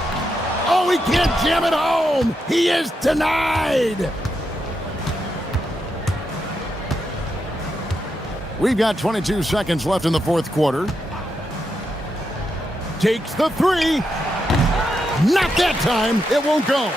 Oh, he can't jam it home. He is denied. We've got 22 seconds left in the fourth quarter. Takes the 3. Not that time. It won't go.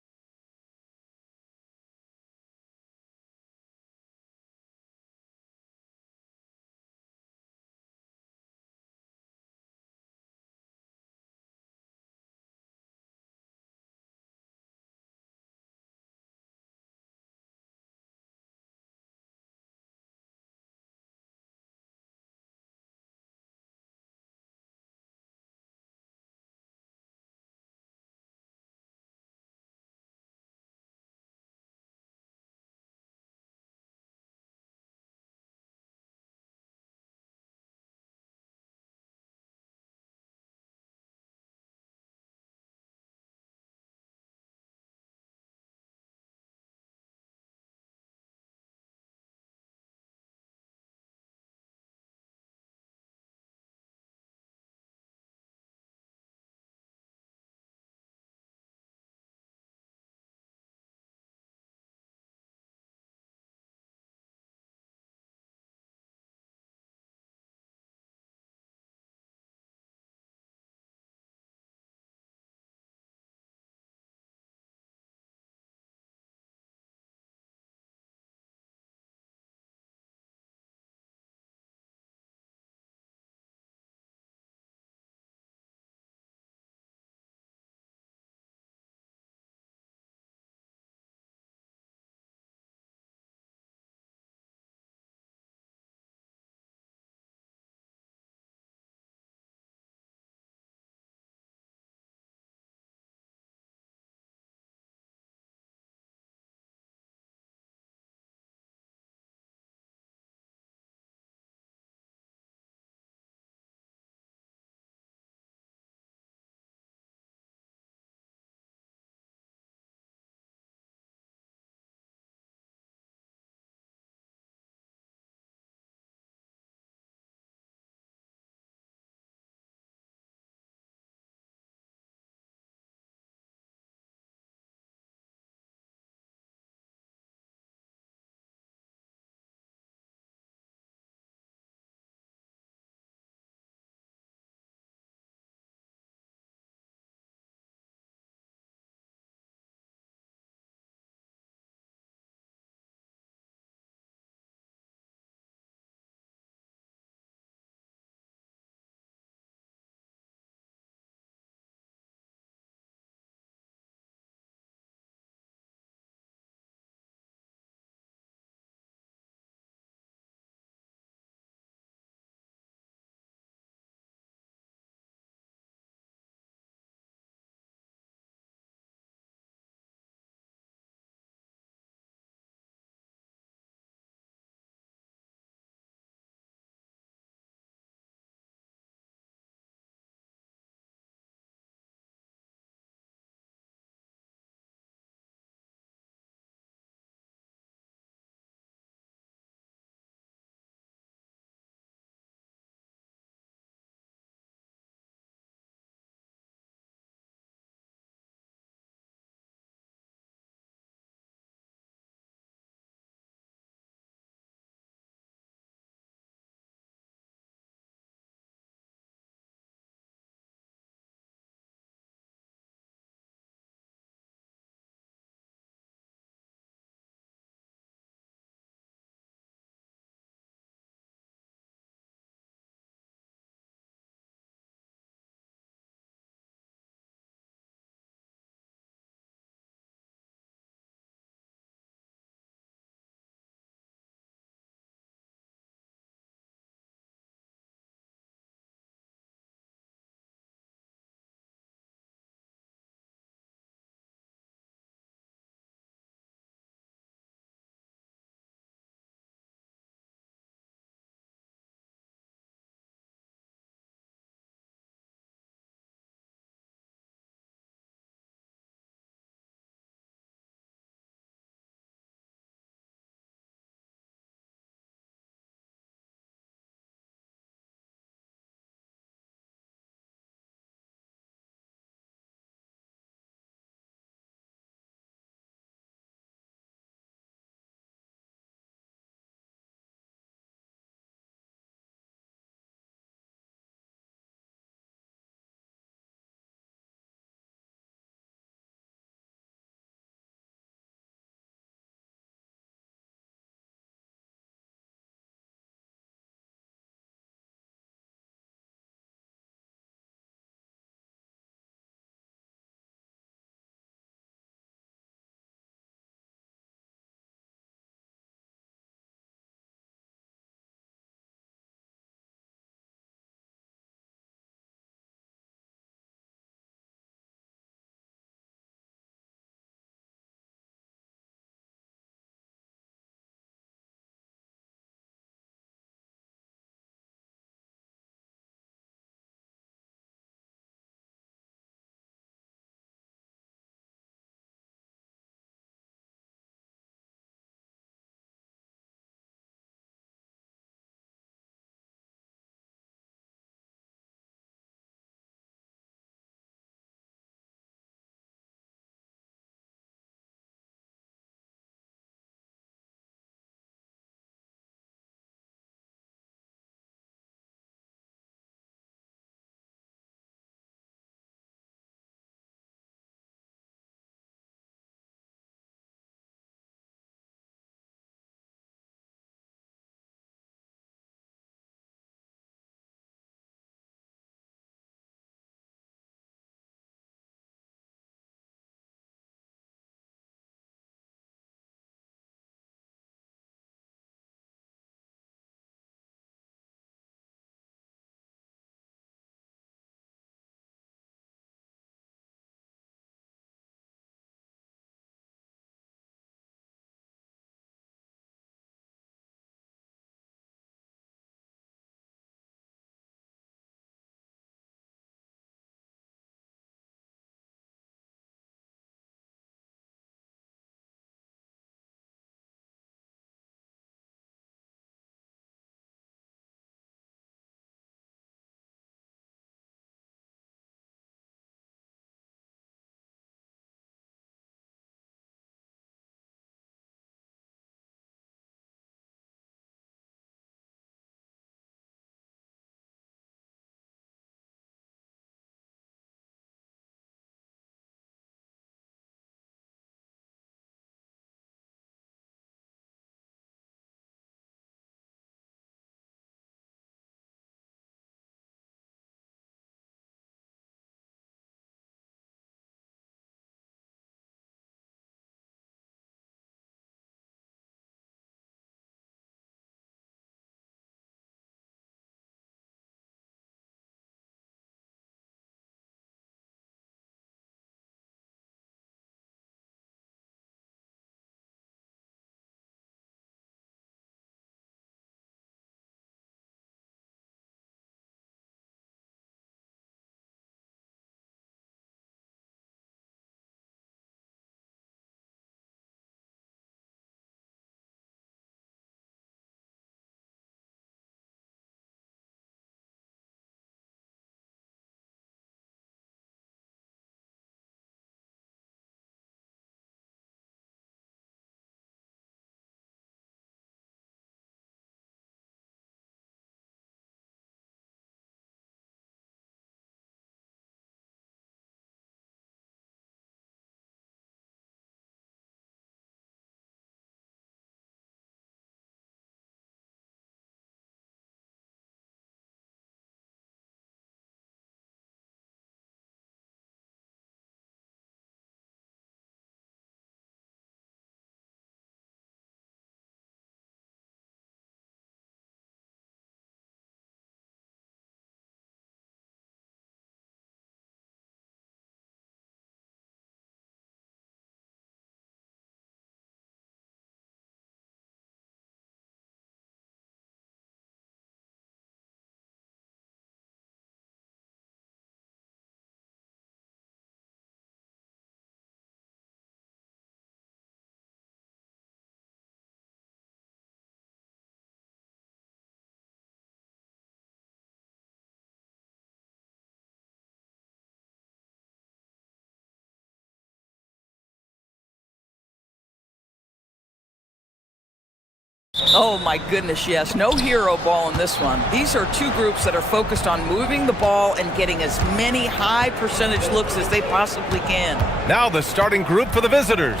Oh my goodness, yes. No hero ball in this one. These are two groups that are focused on moving the ball and getting as many high percentage looks as they possibly can. Now the starting group for the visitors.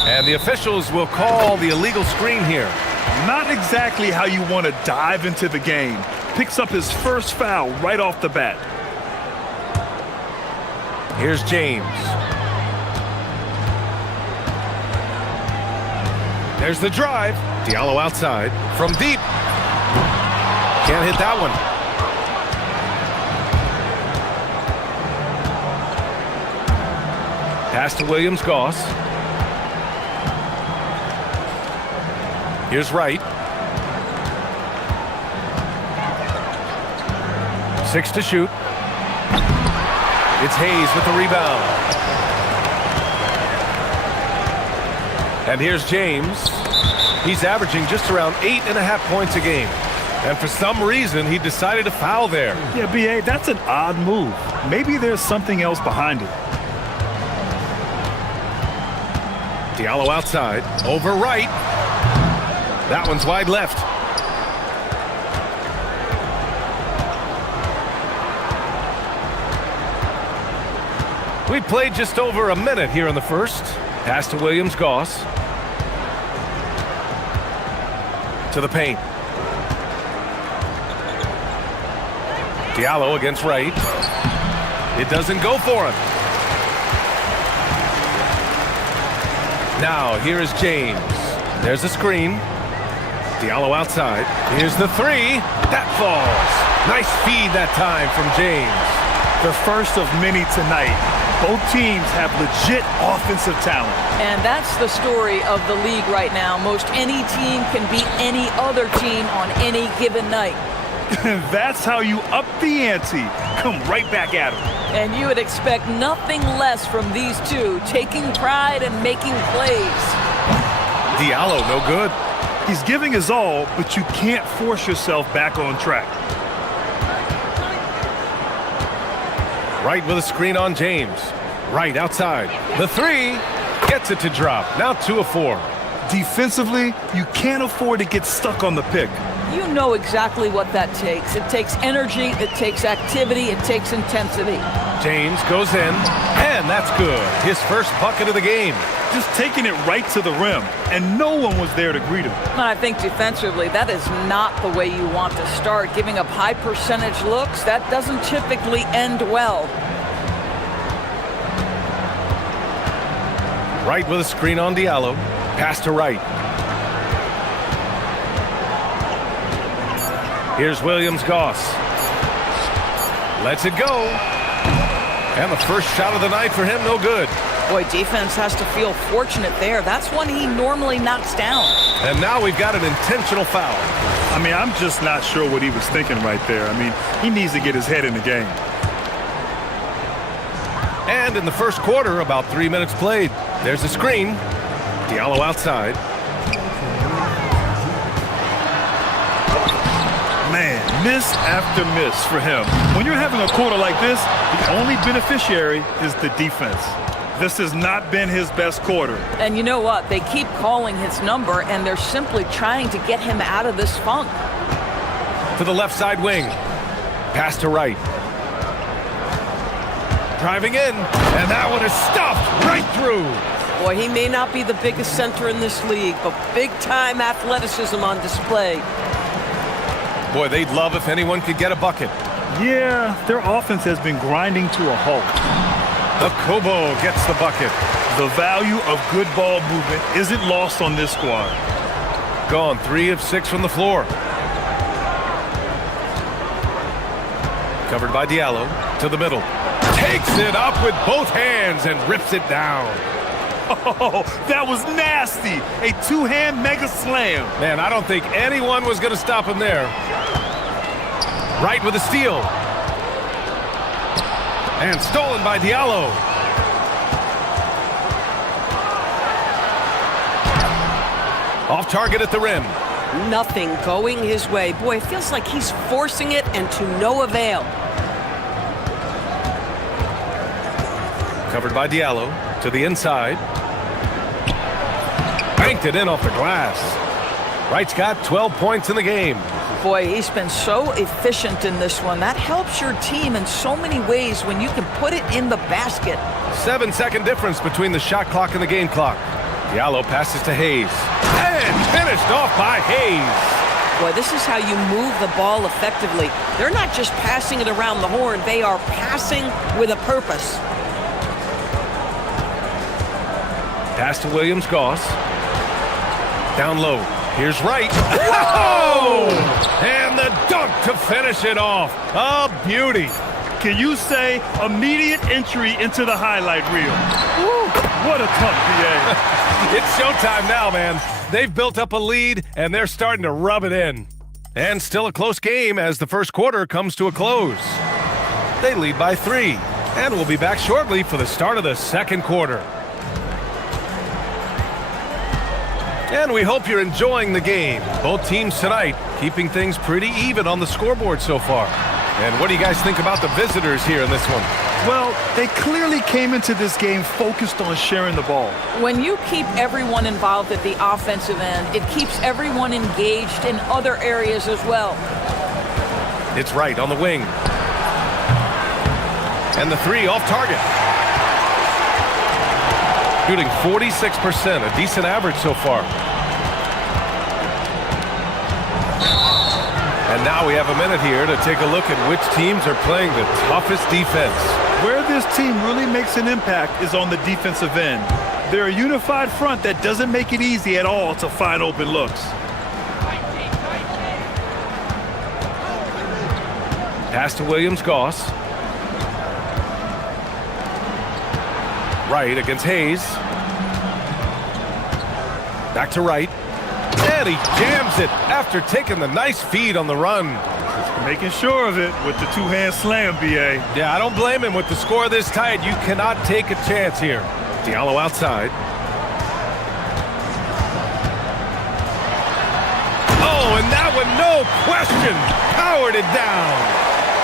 And the officials will call the illegal screen here. Not exactly how you want to dive into the game. Picks up his first foul right off the bat. Here's James. There's the drive. Diallo outside. From deep. Can't hit that one. Pass to Williams-Goss. Here's Wright. 6 to shoot. It's Hayes with the rebound. And here's James. He's averaging just around 8.5 points a game. And for some reason, he decided to foul there. Yeah, B.A., that's an odd move. Maybe there's something else behind it. Diallo outside. Over Wright. That one's wide left. We played just over a minute here in the first. Pass to Williams-Goss. To the paint. Diallo against Wright. It doesn't go for him. Now, here is James. There's a screen. Diallo outside. Here's the three. That falls. Nice feed that time from James. The first of many tonight. Both teams have legit offensive talent. And that's the story of the league right now. Most any team can beat any other team on any given night. That's how you up the ante. Come right back at them. And you would expect nothing less from these two, taking pride and making plays. Diallo, no good. He's giving his all, but you can't force yourself back on track. Wright with a screen on James. Wright outside. The three gets it to drop. Now 2 of 4. Defensively, you can't afford to get stuck on the pick. You know exactly what that takes. It takes energy, it takes activity, it takes intensity. James goes in, and that's good. His first bucket of the game. Just taking it right to the rim, and no one was there to greet him. And I think defensively, that is not the way you want to start. Giving up high percentage looks, that doesn't typically end well. Wright with a screen on Diallo. Pass to Wright. Here's Williams-Goss. Lets it go. And the first shot of the night for him, no good. Boy, defense has to feel fortunate there. That's one he normally knocks down. And now we've got an intentional foul. I mean, I'm just not sure what he was thinking right there. I mean, he needs to get his head in the game. And in the first quarter, about 3 minutes played. There's a screen. Diallo outside. Man, miss after miss for him. When you're having a quarter like this, the only beneficiary is the defense. This has not been his best quarter. And you know what? They keep calling his number, and they're simply trying to get him out of this funk. To the left side wing. Pass to Wright. Driving in, and that one is stuffed right through. Boy, he may not be the biggest center in this league, but big-time athleticism on display. Boy, they'd love if anyone could get a bucket. Yeah, their offense has been grinding to a halt. The Kobo gets the bucket. The value of good ball movement isn't lost on this squad. Gone 3 of 6 from the floor. Covered by Diallo to the middle. Takes it up with both hands and rips it down. Oh, that was nasty. A two-hand mega slam. Man, I don't think anyone was going to stop him there. Wright with a steal. And stolen by Diallo. Off target at the rim. Nothing going his way. Boy, it feels like he's forcing it and to no avail. Covered by Diallo to the inside. Banked it in off the glass. Wright's got 12 points in the game. Boy, he's been so efficient in this one. That helps your team in so many ways when you can put it in the basket. 7-second difference between the shot clock and the game clock. Diallo passes to Hayes. And finished off by Hayes. Boy, this is how you move the ball effectively. They're not just passing it around the horn. They are passing with a purpose. Pass to Williams-Goss. Down low. Here's Wright. Oh! And the dunk to finish it off. A beauty. Can you say immediate entry into the highlight reel? Woo, what a dunk, BA. It's showtime now, man. They've built up a lead, and they're starting to rub it in. And still a close game as the first quarter comes to a close. They lead by 3, and we'll be back shortly for the start of the second quarter. And we hope you're enjoying the game. Both teams tonight keeping things pretty even on the scoreboard so far. And what do you guys think about the visitors here in this one? Well, they clearly came into this game focused on sharing the ball. When you keep everyone involved at the offensive end, it keeps everyone engaged in other areas as well. It's Wright on the wing. And the 3 off target. Shooting 46%, a decent average so far. And now we have a minute here to take a look at which teams are playing the toughest defense. Where this team really makes an impact is on the defensive end. They're a unified front that doesn't make it easy at all to find open looks. Pass to Williams-Goss. Wright against Hayes. Back to Wright. And he jams it after taking the nice feed on the run. Making sure of it with the two-hand slam, BA. Yeah, I don't blame him. With the score this tight, you cannot take a chance here. Diallo outside. Oh, and that one, no question, powered it down.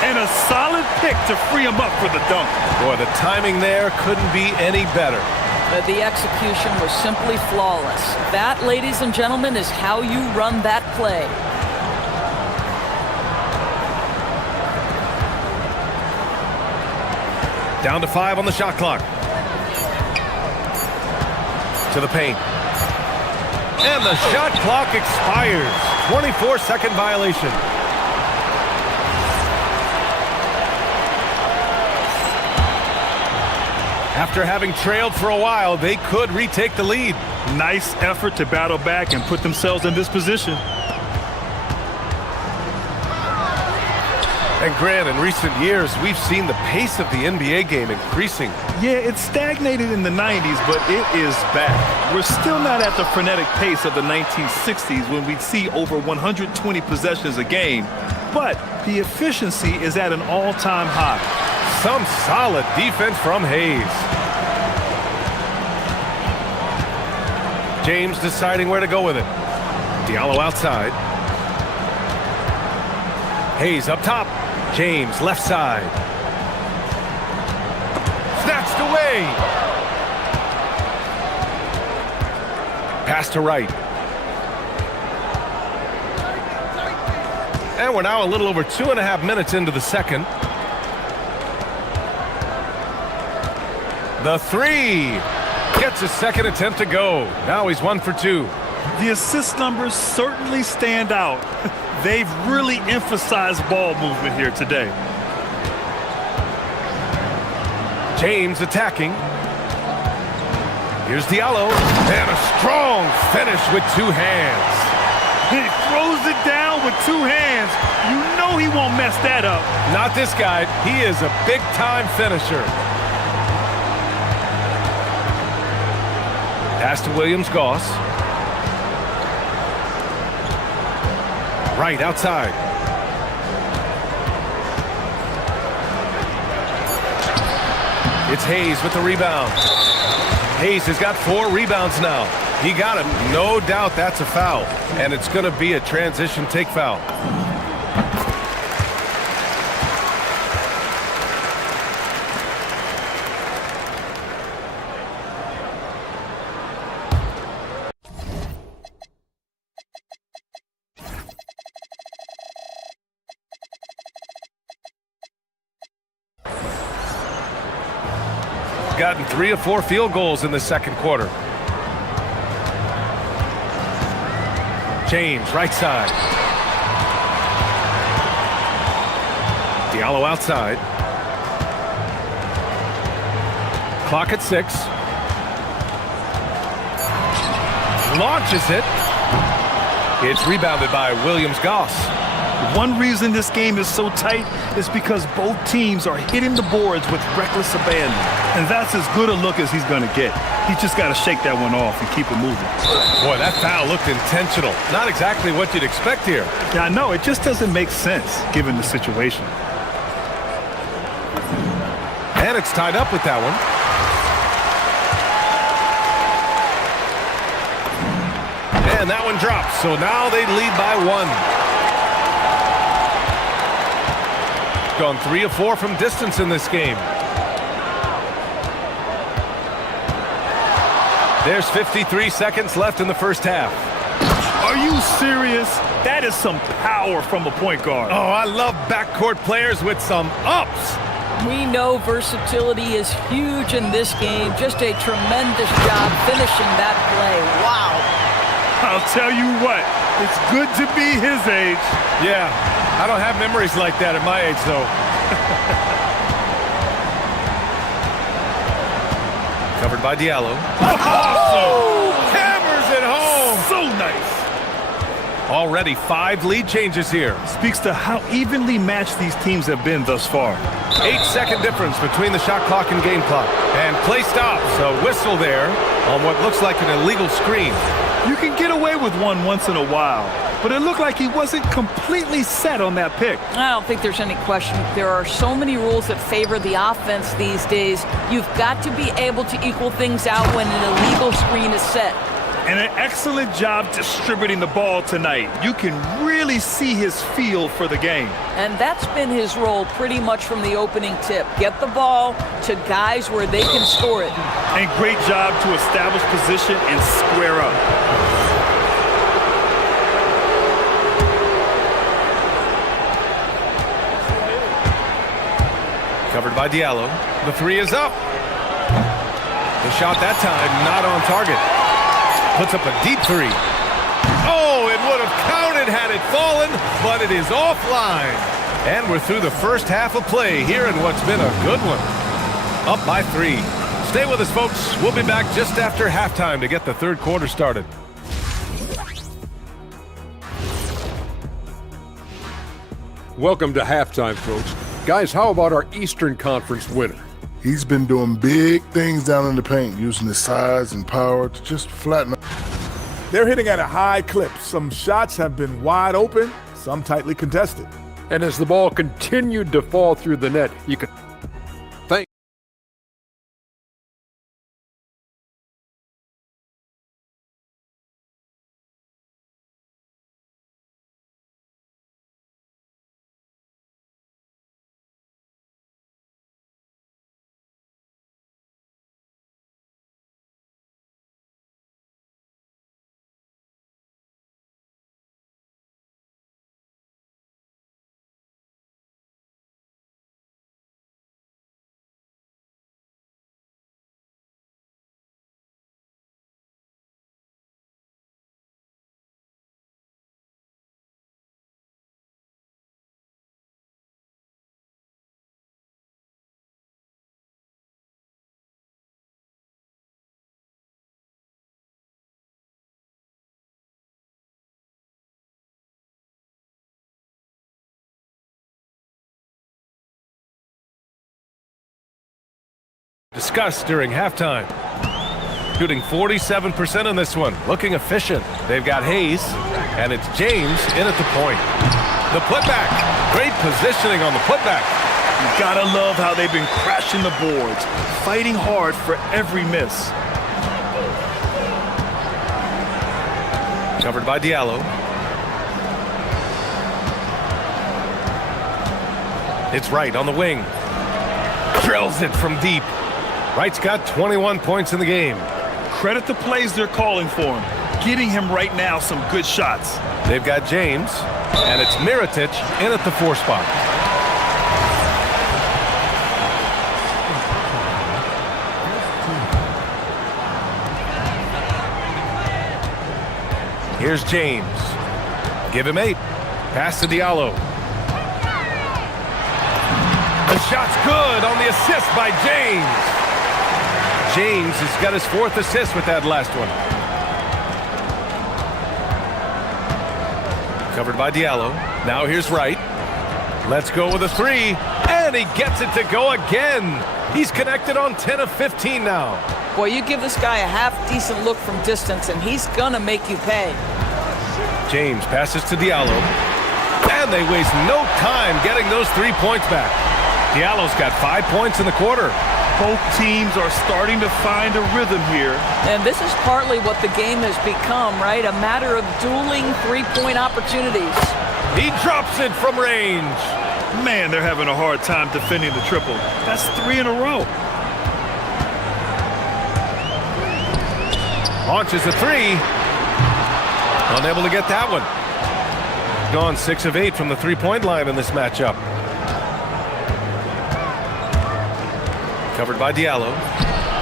And a solid pick to free him up for the dunk. Boy, the timing there couldn't be any better. But the execution was simply flawless. That, ladies and gentlemen, is how you run that play. Down to 5 on the shot clock. To the paint. And the shot clock expires. 24-second violation. After having trailed for a while, they could retake the lead. Nice effort to battle back and put themselves in this position. And Grant, in recent years, we've seen the pace of the NBA game increasing. Yeah, it stagnated in the 90s, but it is back. We're still not at the frenetic pace of the 1960s when we'd see over 120 possessions a game, but the efficiency is at an all-time high. Some solid defense from Hayes. James deciding where to go with it. Diallo outside. Hayes up top. James left side. Snatched away. Pass to Wright. And we're now a little over 2.5 minutes into the second. The 3 gets his second attempt to go. Now he's 1 for 2. The assist numbers certainly stand out. They've really emphasized ball movement here today. James attacking. Here's Diallo. And a strong finish with 2 hands. He throws it down with 2 hands. You know he won't mess that up. Not this guy. He is a big-time finisher. Pass to Williams-Goss. Right outside. It's Hayes with the rebound. Hayes has got 4 rebounds now. He got him. No doubt that's a foul. And it's going to be a transition take foul. gotten 3 of 4 field goals in the second quarter. James, right side. Diallo outside. Clock at 6. Launches it. It's rebounded by Williams-Goss. One reason this game is so tight is because both teams are hitting the boards with reckless abandon. And that's as good a look as he's going to get. He's just got to shake that one off and keep it moving. Boy, that foul looked intentional. Not exactly what you'd expect here. Yeah, I know. It just doesn't make sense given the situation. And it's tied up with that one. And that one drops. So now they lead by 1. Gone 3 of 4 from distance in this game. There's 53 seconds left in the first half. Are you serious? That is some power from a point guard. Oh, I love backcourt players with some ups. We know versatility is huge in this game. Just a tremendous job finishing that play. Wow. I'll tell you what, it's good to be his age. Yeah, I don't have memories like that at my age, though. Covered by Diallo. Awesome! Hammers it home! So nice! Already 5 lead changes here. Speaks to how evenly matched these teams have been thus far. 8-second difference between the shot clock and game clock. And play stops. A whistle there on what looks like an illegal screen. You can get away with one once in a while, but it looked like he wasn't completely set on that pick. I don't think there's any question. There are so many rules that favor the offense these days. You've got to be able to equal things out when an illegal screen is set. And an excellent job distributing the ball tonight. You can really see his feel for the game. And that's been his role pretty much from the opening tip. Get the ball to guys where they can score it. And great job to establish position and square up. Covered by Diallo. The 3 is up. The shot that time not on target. Puts up a deep 3. Oh, it would have counted had it fallen, but it is offline. And we're through the first half of play here in what's been a good one. Up by 3. Stay with us, folks. We'll be back just after halftime to get the third quarter started. Welcome to halftime, folks. Guys, how about our Eastern Conference winner? He's been doing big things down in the paint, using his size and power to just flatten up. They're hitting at a high clip. Some shots have been wide open, some tightly contested. And as the ball continued to fall through the net, you could thank. Discussed during halftime. Shooting 47% on this one. Looking efficient. They've got Hayes, and it's James in at the point. The putback. Great positioning on the putback. You gotta love how they've been crashing the boards, fighting hard for every miss. Covered by Diallo. It's Wright on the wing. Drills it from deep. Wright's got 21 points in the game. Credit the plays they're calling for him. Getting him right now some good shots. They've got James, and it's Mirotic in at the 4 spot. Here's James. Give him 8. Pass to Diallo. The shot's good on the assist by James. James has got his 4th assist with that last one. Covered by Diallo. Now here's Wright. Let's go with a 3. And he gets it to go again. He's connected on 10 of 15 now. Boy, you give this guy a half-decent look from distance, and he's gonna make you pay. James passes to Diallo. And they waste no time getting those 3 points back. Diallo's got 5 points in the quarter. Both teams are starting to find a rhythm here. And this is partly what the game has become, right? A matter of dueling 3-point opportunities. He drops it from range. Man, they're having a hard time defending the triple. That's 3 in a row. Launches a 3. Unable to get that one. Gone 6 of 8 from the 3-point line in this matchup. Covered by Diallo.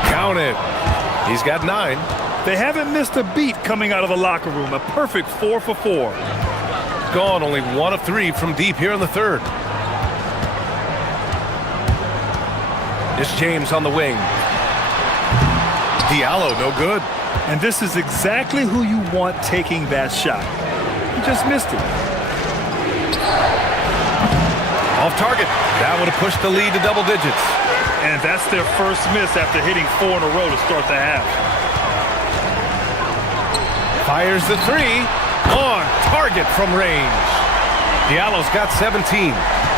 Counted. He's got 9. They haven't missed a beat coming out of the locker room. A perfect 4 for 4. Gone only 1 of 3 from deep here in the third. It's James on the wing. Diallo, no good. And this is exactly who you want taking that shot. He just missed it. Off target. That would have pushed the lead to double digits. And that's their first miss after hitting 4 in a row to start the half. Fires the 3. On target from range. Diallo's got 17.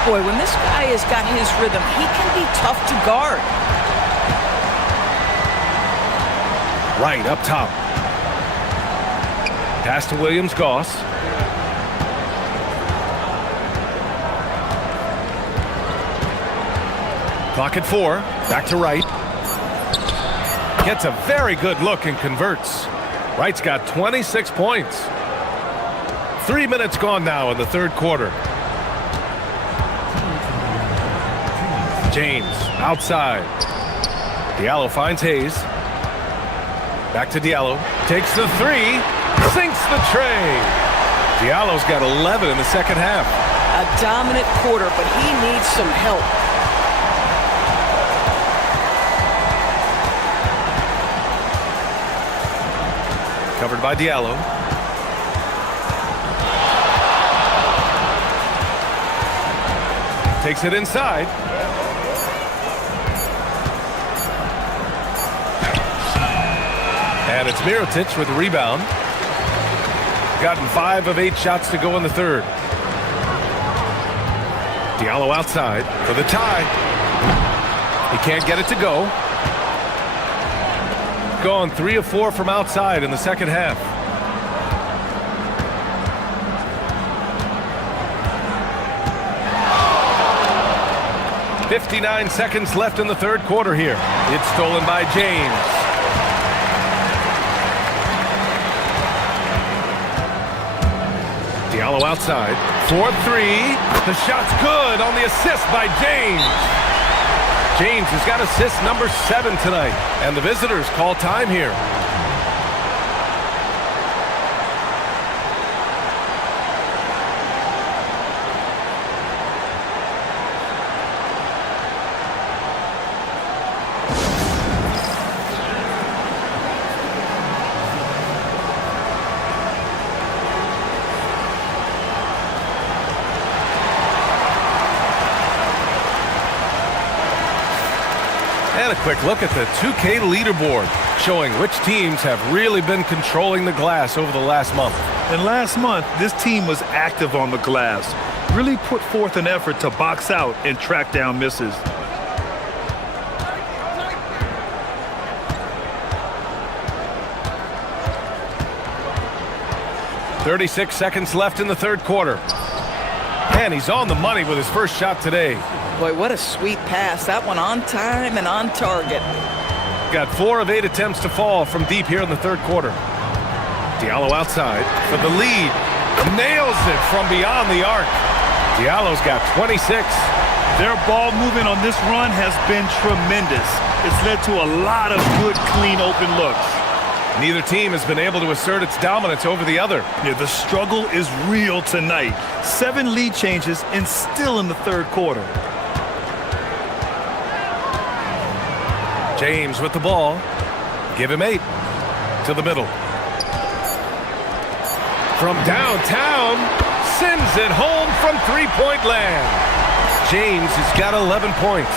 Boy, when this guy has got his rhythm, he can be tough to guard. Right up top. Pass to Williams-Goss. Clock at 4. Back to Wright. Gets a very good look and converts. Wright's got 26 points. 3 minutes gone now in the third quarter. James outside. Diallo finds Hayes. Back to Diallo. Takes the 3. Sinks the tray. Diallo's got 11 in the second half. A dominant quarter, but he needs some help. Covered by Diallo. Takes it inside. And it's Mirotic with the rebound. Gotten 5 of 8 shots to go in the third. Diallo outside for the tie. He can't get it to go. Gone 3 of 4 from outside in the second half. .59 seconds left in the third quarter here. It's stolen by James. Diallo outside. 4-3. The shot's good on the assist by James. James has got assist number 7 tonight. And the visitors call time here. And a quick look at the 2K leaderboard, showing which teams have really been controlling the glass over the last month. And last month, this team was active on the glass, really put forth an effort to box out and track down misses. .36 seconds left in the third quarter. And he's on the money with his first shot today. Boy, what a sweet pass. That one on time and on target. Got 4 of 8 attempts to fall from deep here in the third quarter. Diallo outside for the lead. Nails it from beyond the arc. Diallo's got 26. Their ball movement on this run has been tremendous. It's led to a lot of good, clean, open looks. Neither team has been able to assert its dominance over the other. Yeah, the struggle is real tonight. 7 lead changes and still in the third quarter. James with the ball. Give him 8. To the middle. From downtown, sends it home from three-point land. James has got 11 points.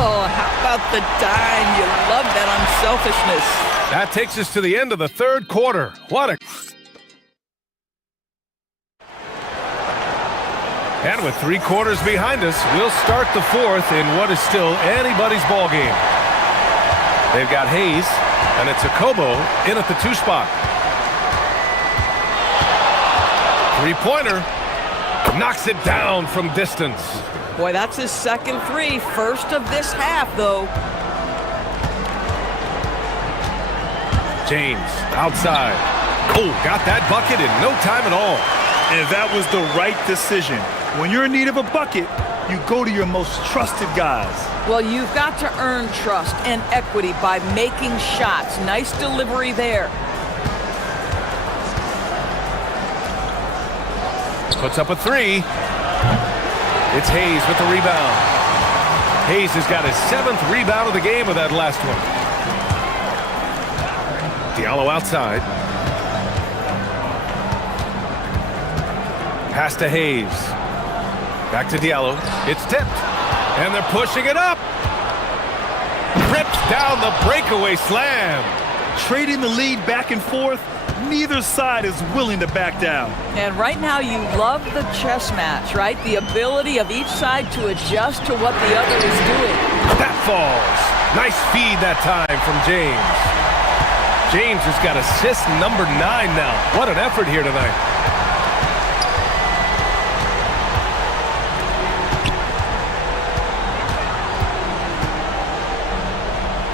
Oh, how about the dime? You love that unselfishness. That takes us to the end of the third quarter. What a... And with 3 quarters behind us, we'll start the fourth in what is still anybody's ball game. They've got Hayes, and it's Akobo in at the 2 spot. Three-pointer. Knocks it down from distance. Boy, that's his second 3. First of this half, though. James outside. Oh, got that bucket in no time at all. And that was the right decision. When you're in need of a bucket, you go to your most trusted guys. Well, you've got to earn trust and equity by making shots. Nice delivery there. Puts up a 3. It's Hayes with the rebound. Hayes has got his 7th rebound of the game with that last one. Diallo outside. Pass to Hayes. Back to Diallo. It's tipped. And they're pushing it up. Rips down the breakaway slam. Trading the lead back and forth. Neither side is willing to back down. And right now you love the chess match, right? The ability of each side to adjust to what the other is doing. That falls. Nice feed that time from James. James has got assist number 9 now. What an effort here tonight.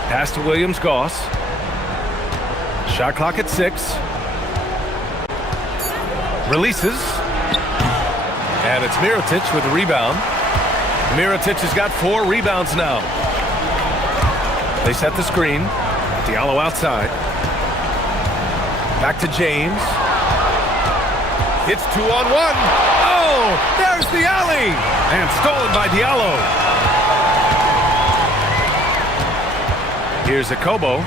Pass to Williams-Goss. Shot clock at 6. Releases. And it's Mirotic with the rebound. Mirotic has got 4 rebounds now. They set the screen. Diallo outside. Back to James. It's 2-on-1. Oh, there's the alley. And stolen by Diallo. Here's Akobo.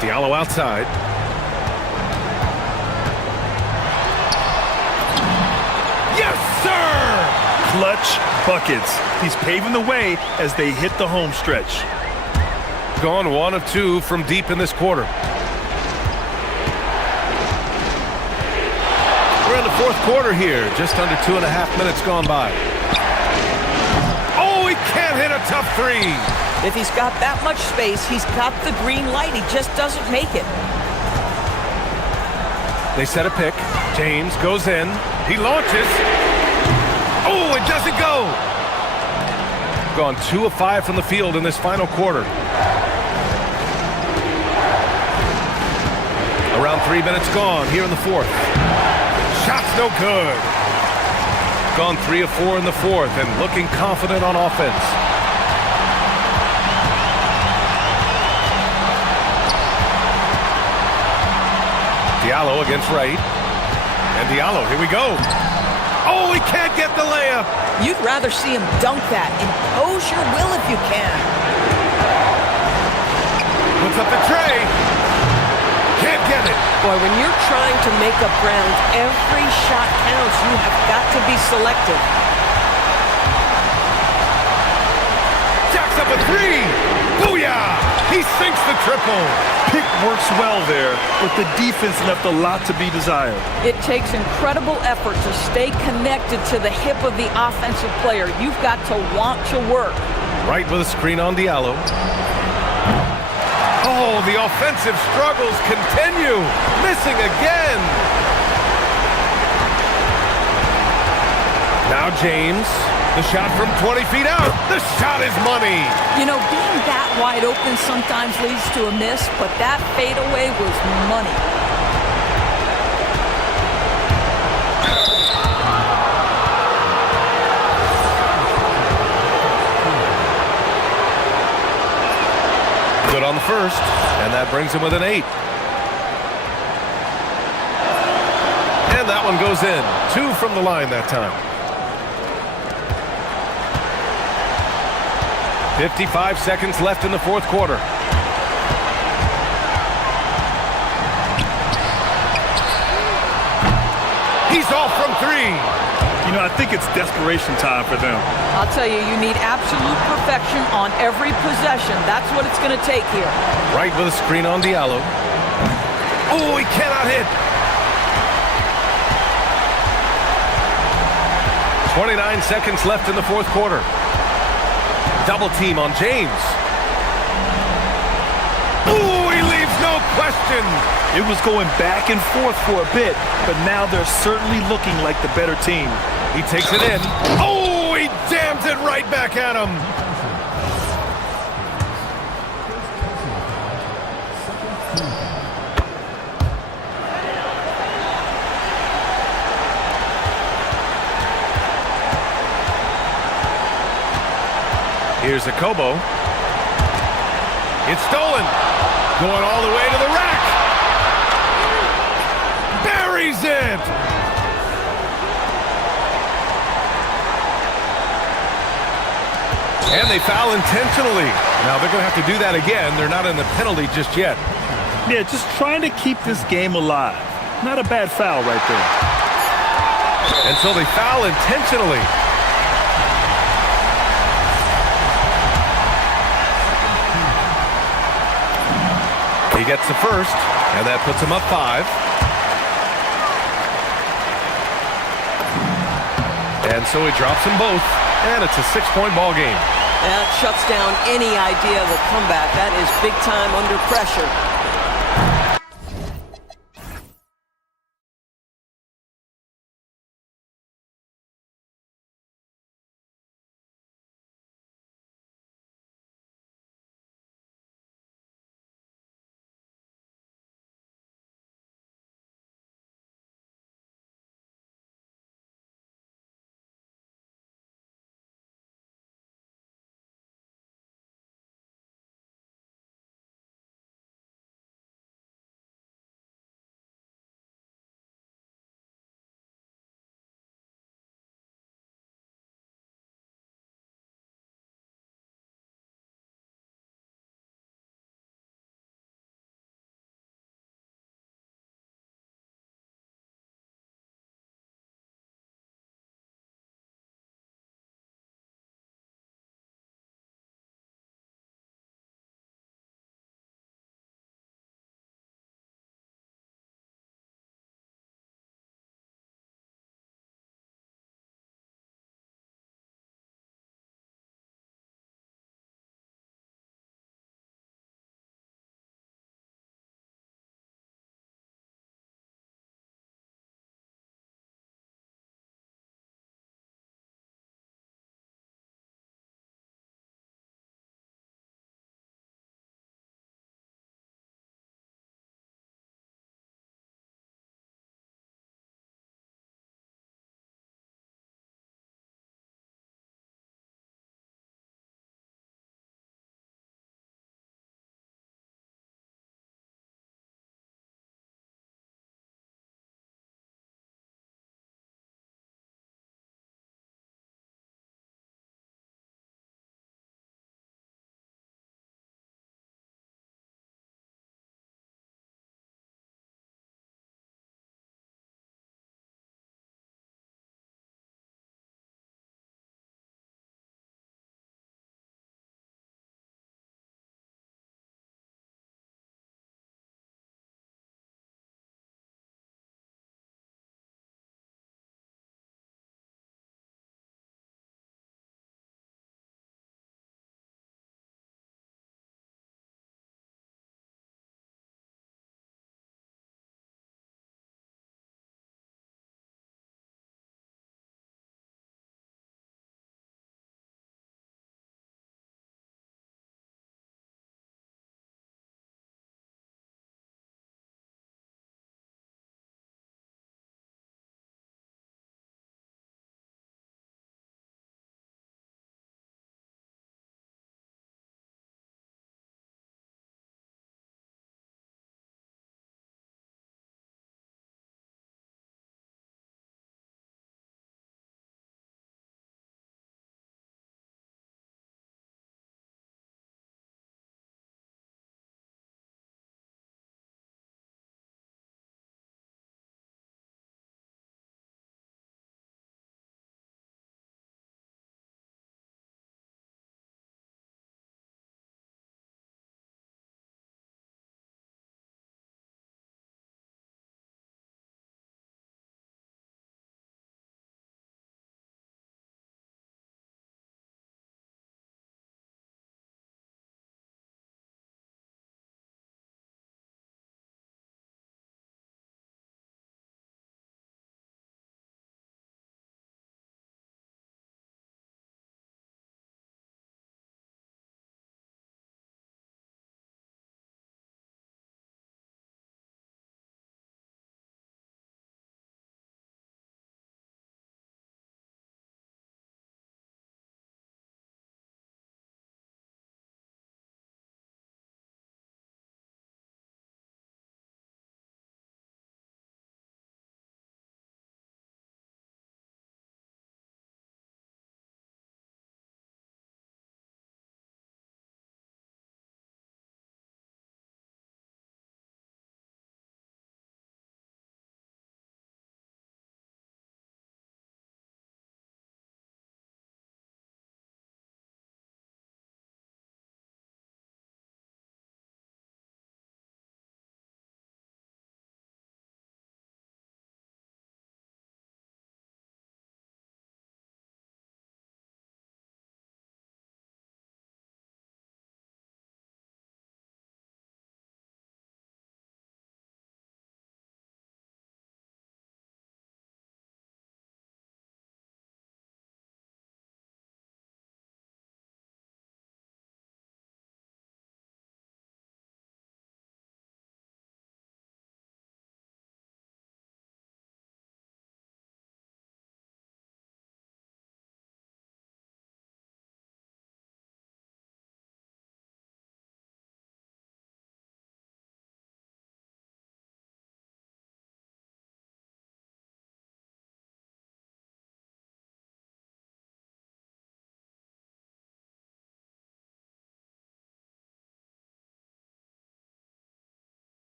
Diallo outside. Yes, sir! Clutch buckets. He's paving the way as they hit the home stretch. Gone 1 of 2 from deep in this quarter. We're in the fourth quarter here. Just under 2.5 minutes gone by. Oh, he can't hit a tough 3. If he's got that much space, he's got the green light. He just doesn't make it. They set a pick. James goes in. He launches. Oh, it doesn't go. Gone 2 of 5 from the field in this final quarter. Around 3 minutes gone here in the fourth. Shot's no good. Gone 3 of 4 in the fourth and looking confident on offense. Diallo against Wright. And Diallo, here we go. Oh, he can't get the layup. You'd rather see him dunk that. Impose your will if you can. Puts up the tray. Can't get it. Boy, when you're trying to make up ground, every shot counts. You have got to be selective. Jacks up a 3. Booyah! He sinks the triple. Pick works well there, but the defense left a lot to be desired. It takes incredible effort to stay connected to the hip of the offensive player. You've got to want to work. Right with a screen on Diallo. Oh, the offensive struggles continue. Missing again. Now James. The shot from 20 feet out. The shot is money. You know, being that wide open sometimes leads to a miss, but that fadeaway was money. first, and that brings him with an 8. And that one goes in. 2 from the line that time. 55 seconds left in the fourth quarter. He's off from 3. You know, I think it's desperation time for them. I'll tell you, you need absolute perfection on every possession. That's what it's going to take here. Right with a screen on Diallo. Oh, he cannot hit. 29 seconds left in the fourth quarter. Double team on James. Oh, he leaves no question. It was going back and forth for a bit, but now they're certainly looking like the better team. He takes it in. Oh, he jams it right back at him. Here's a Kobo. It's stolen. Going all the way to the rack. Buries it. And they foul intentionally. Now they're going to have to do that again. They're not in the penalty just yet. Yeah, just trying to keep this game alive. Not a bad foul right there. And so they foul intentionally. He gets the first, and that puts him up 5. And so he drops them both, and it's a 6-point ball game. That shuts down any idea of a comeback. That is big time under pressure.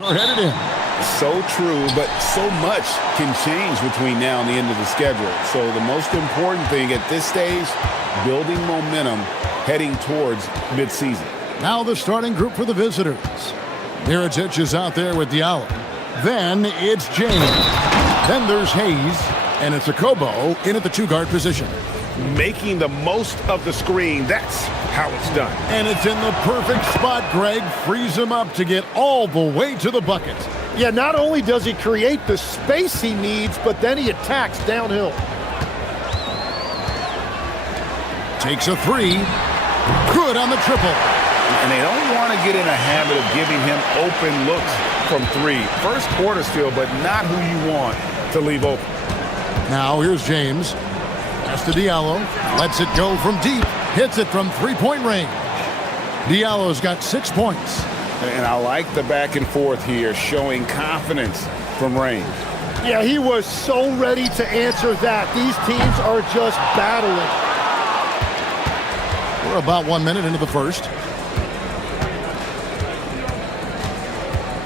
are headed in. So true, but so much can change between now and the end of the schedule. So the most important thing at this stage, building momentum heading towards midseason. Now the starting group for the visitors. Mirotic is out there with Diallo. Then it's James. Then there's Hayes. And it's Akobo in at the two-guard position. Making the most of the screen, that's how it's done. And it's in the perfect spot, Greg. Frees him up to get all the way to the bucket. Yeah, not only does he create the space he needs, but then he attacks downhill. Takes a three. Good on the triple. And they don't want to get in a habit of giving him open looks from three. First quarter still, but not who you want to leave open. Now here's James. Pass to Diallo. Lets it go from deep. Hits it from three-point range. Diallo's got 6 points. And I like the back and forth here, showing confidence from range. Yeah, he was so ready to answer that. These teams are just battling. We're about 1 minute into the first.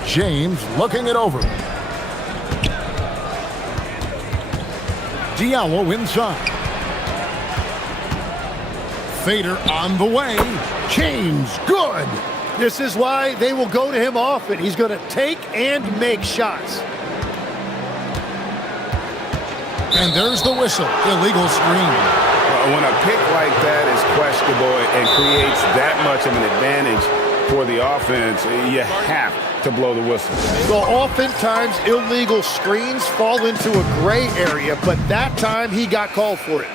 James looking it over. Diallo inside. Fader on the way. James, good. This is why they will go to him often. He's going to take and make shots. And there's the whistle. Illegal screen. When a pick like that is questionable and creates that much of an advantage for the offense, you have to blow the whistle. Well, oftentimes illegal screens fall into a gray area, but that time he got called for it.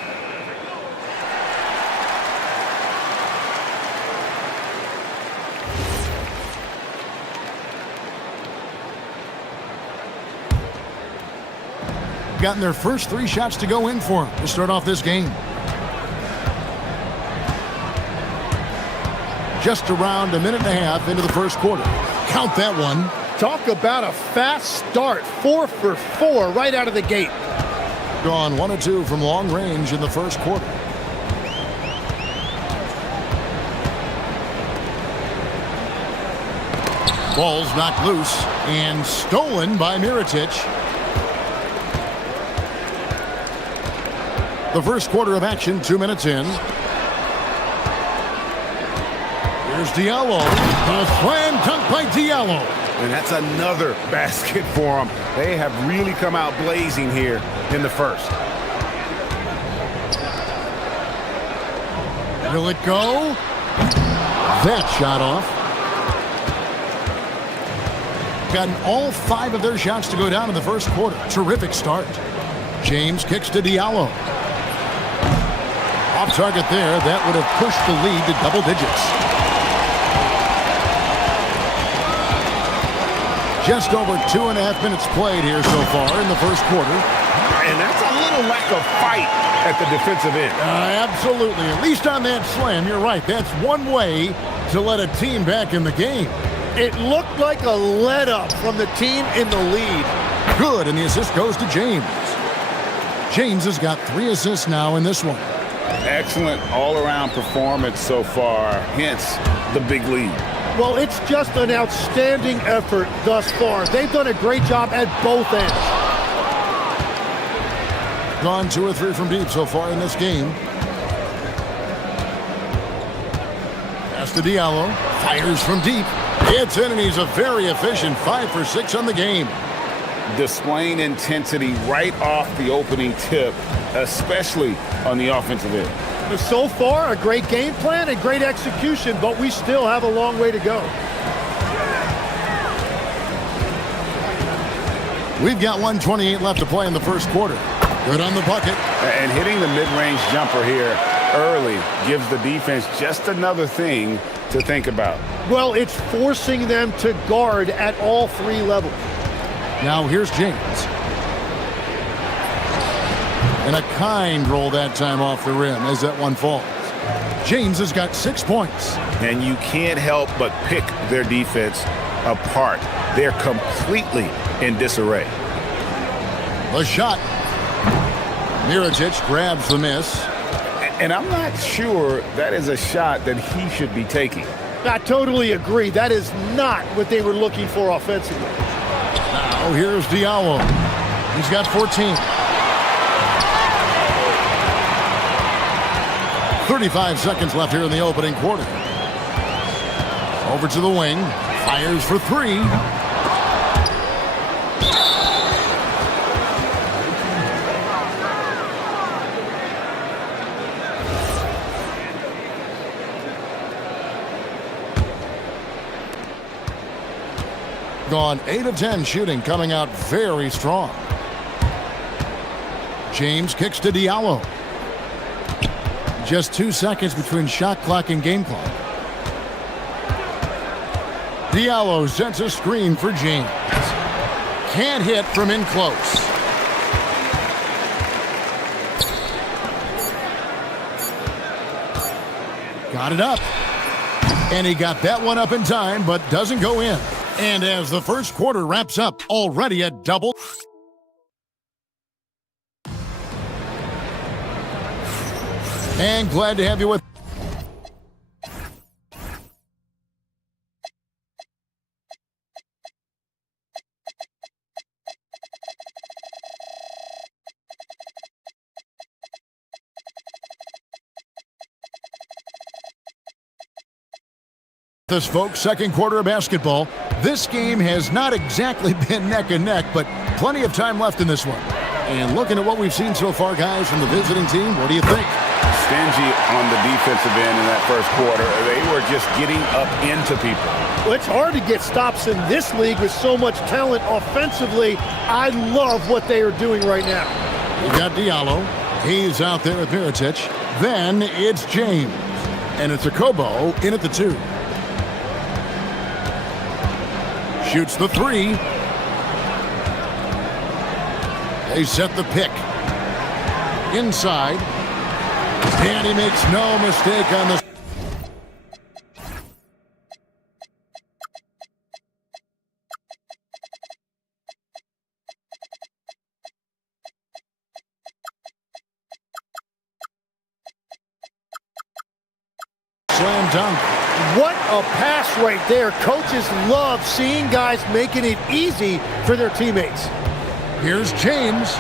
Gotten their first 3 shots to go in for him to start off this game. Just around a minute and a half into the first quarter. Count that one. Talk about a fast start. 4 for 4 right out of the gate. Gone 1 of 2 from long range in the first quarter. Ball's knocked loose and stolen by Mirotic. The first quarter of action, 2 minutes in. Here's Diallo. A slam dunk by Diallo. And that's another basket for them. They have really come out blazing here in the first. Will it go? That shot off. Gotten all 5 of their shots to go down in the first quarter. Terrific start. James kicks to Diallo. Off target there. That would have pushed the lead to double digits. Just over 2.5 minutes played here so far in the first quarter. And that's a little lack of fight at the defensive end. Absolutely. At least on that slam, you're right. That's one way to let a team back in the game. It looked like a let-up from the team in the lead. Good, and the assist goes to James. James has got 3 assists now in this one. Excellent all-around performance so far, hence the big lead. Well, it's just an outstanding effort thus far. They've done a great job at both ends. Gone 2 or 3 from deep so far in this game. Pass to Diallo. Fires from deep. It's in, and he's a very efficient 5 for 6 on the game. Displaying intensity right off the opening tip, especially on the offensive end. So far, a great game plan and great execution, but we still have a long way to go. We've got 1:28 left to play in the first quarter. Good on the bucket. And hitting the mid-range jumper here early gives the defense just another thing to think about. Well, it's forcing them to guard at all 3 levels. Now here's James. And a kind roll that time off the rim as that one falls. James has got 6 points. And you can't help but pick their defense apart. They're completely in disarray. The shot. Mirotic grabs the miss. And I'm not sure that is a shot that he should be taking. I totally agree. That is not what they were looking for offensively. Now here's Diallo. He's got 14. 35 seconds left here in the opening quarter. Over to the wing. Fires for three. Gone 8 of 10 shooting, coming out very strong. James kicks to Diallo. Just 2 seconds between shot clock and game clock. Diallo sets a screen for James. Can't hit from in close. Got it up. And he got that one up in time, but doesn't go in. And as the first quarter wraps up, already a double. And glad to have you with. This, folks, second quarter of basketball. This game has not exactly been neck and neck, but plenty of time left in this one. And looking at what we've seen so far, guys, from the visiting team, what do you think? Stingy on the defensive end in that first quarter. They were just getting up into people. Well, it's hard to get stops in this league with so much talent offensively. I love what they are doing right now. You got Diallo. He's out there with Mirotic. Then it's James. And it's a Kobo in at the 2. Shoots the 3. They set the pick. Inside. And he makes no mistake on the... Slam dunk. What a pass right there. Coaches love seeing guys making it easy for their teammates. Here's James.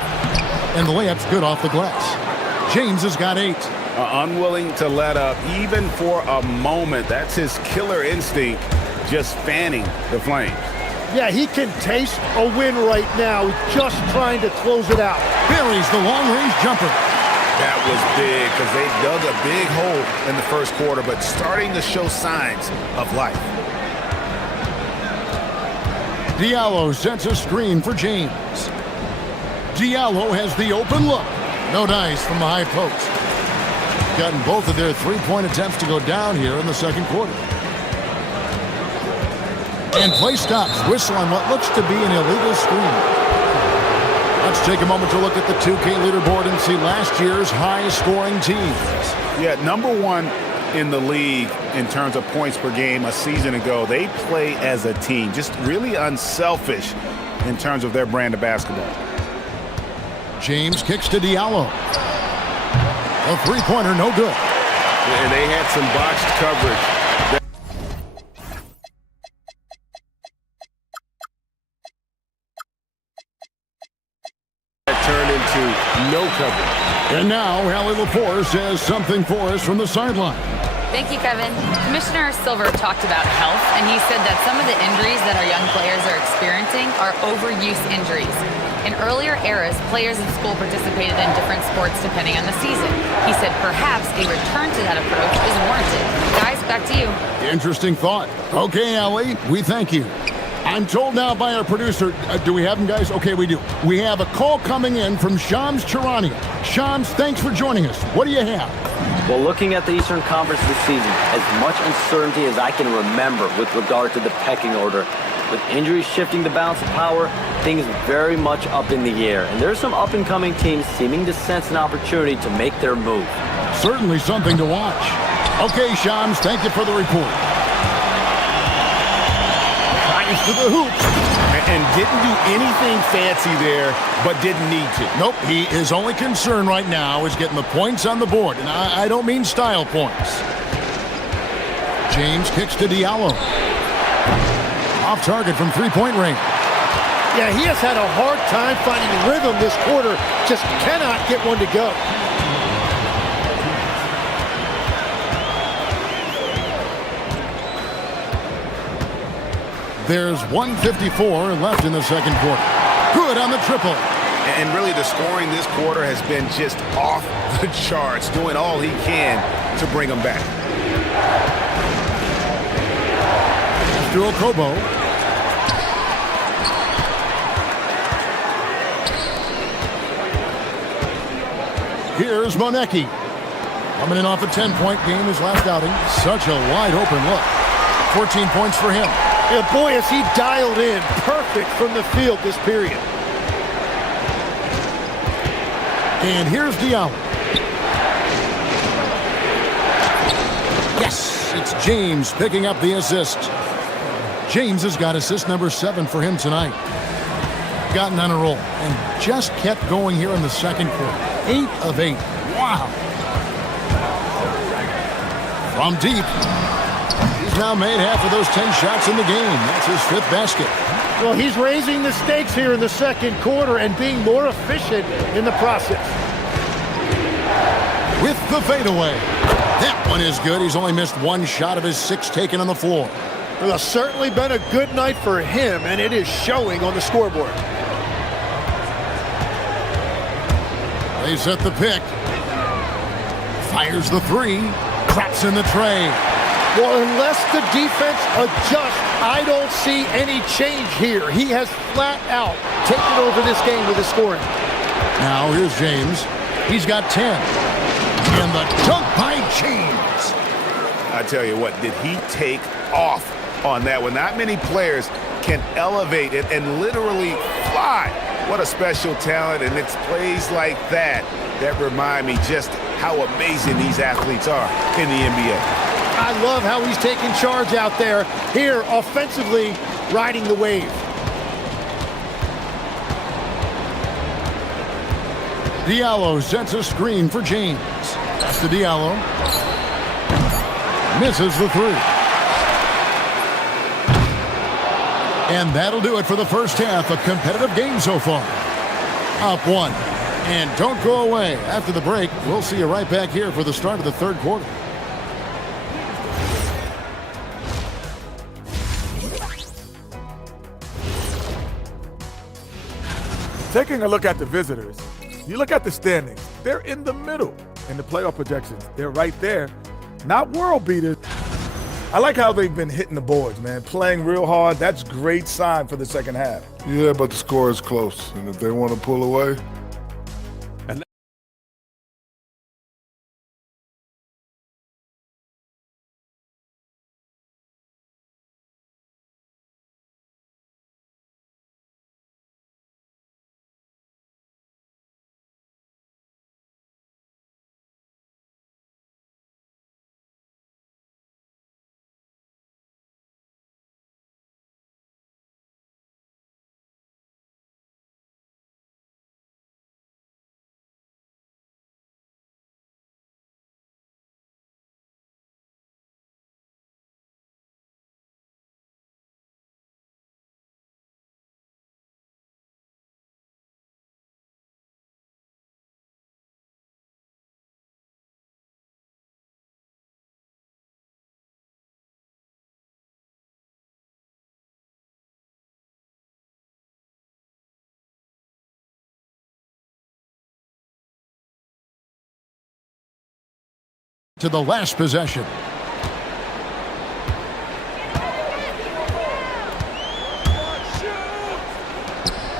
And the layup's good off the glass. James has got 8. Unwilling to let up, even for a moment. That's his killer instinct, just fanning the flames. Yeah, he can taste a win right now, just trying to close it out. Buries the long-range jumper. That was big because they dug a big hole in the first quarter, but starting to show signs of life. Diallo sets a screen for James. Diallo has the open look. No dice from the high post. Gotten both of their three-point attempts to go down here in the second quarter. And play stops. Whistle on what looks to be an illegal screen. Let's take a moment to look at the 2K leaderboard and see last year's high-scoring teams. Yeah, number 1 in the league in terms of points per game a season ago. They play as a team, just really unselfish in terms of their brand of basketball. James kicks to Diallo. A three-pointer, no good. And they had some botched coverage. Turned into no coverage. And now, Hallie LaForce has something for us from the sideline. Thank you, Kevin. Commissioner Silver talked about health, and he said that some of the injuries that our young players are experiencing are overuse injuries. In earlier eras, players in school participated in different sports depending on the season. He said perhaps a return to that approach is warranted. Guys, back to you. Interesting thought. Okay, Allie, we thank you. I'm told now by our producer, do we have him, guys? Okay, we do. We have a call coming in from Shams Charania. Shams, thanks for joining us. What do you have? Well, looking at the Eastern Conference this season, as much uncertainty as I can remember with regard to the pecking order, with injuries shifting the balance of power, things very much up in the air. And there's some up-and-coming teams seeming to sense an opportunity to make their move. Certainly something to watch. Okay, Shams, thank you for the report. Tries to the hoop. And didn't do anything fancy there, but didn't need to. Nope, his only concern right now is getting the points on the board. And I don't mean style points. James kicks to Diallo. Off target from three-point range. Yeah, he has had a hard time finding rhythm this quarter. Just cannot get one to go. There's 1:54 left in the second quarter. Good on the triple. And really the scoring this quarter has been just off the charts, doing all he can to bring them back. After Okobo. Here's Monecki. Coming in off a 10-point game his last outing. Such a wide open look. 14 points for him. Yeah, boy, has he dialed in. Perfect from the field this period. And here's Diallo. Yes, it's James picking up the assist. James has got assist number 7 for him tonight. Gotten on a roll and just kept going here in the second quarter. 8 of 8. Wow. From deep. He's now made half of those 10 shots in the game. That's his 5th basket. Well, he's raising the stakes here in the second quarter and being more efficient in the process. With the fadeaway. That one is good. He's only missed 1 shot of his 6 taken on the floor. Well, it's certainly been a good night for him, and it is showing on the scoreboard. They set the pick. Fires the 3. Drops in the tray. Well, unless the defense adjusts, I don't see any change here. He has flat out taken over this game with his scoring. Now here's James. He's got 10. And the dunk by James. I tell you what, did he take off on that one? Not many players can elevate it and literally fly. What a special talent, and it's plays like that that remind me just how amazing these athletes are in the NBA. I love how he's taking charge out there. Here, offensively, riding the wave. Diallo sets a screen for James. That's to Diallo. Misses the 3. And that'll do it for the first half. A competitive game so far. Up 1. And don't go away. After the break, we'll see you right back here for the start of the third quarter. Taking a look at the visitors, you look at the standings. They're in the middle in the playoff projections. They're right there. Not world beaters. I like how they've been hitting the boards, man. Playing real hard. That's great sign for the second half. Yeah, but the score is close. And if they want to pull away. To the last possession.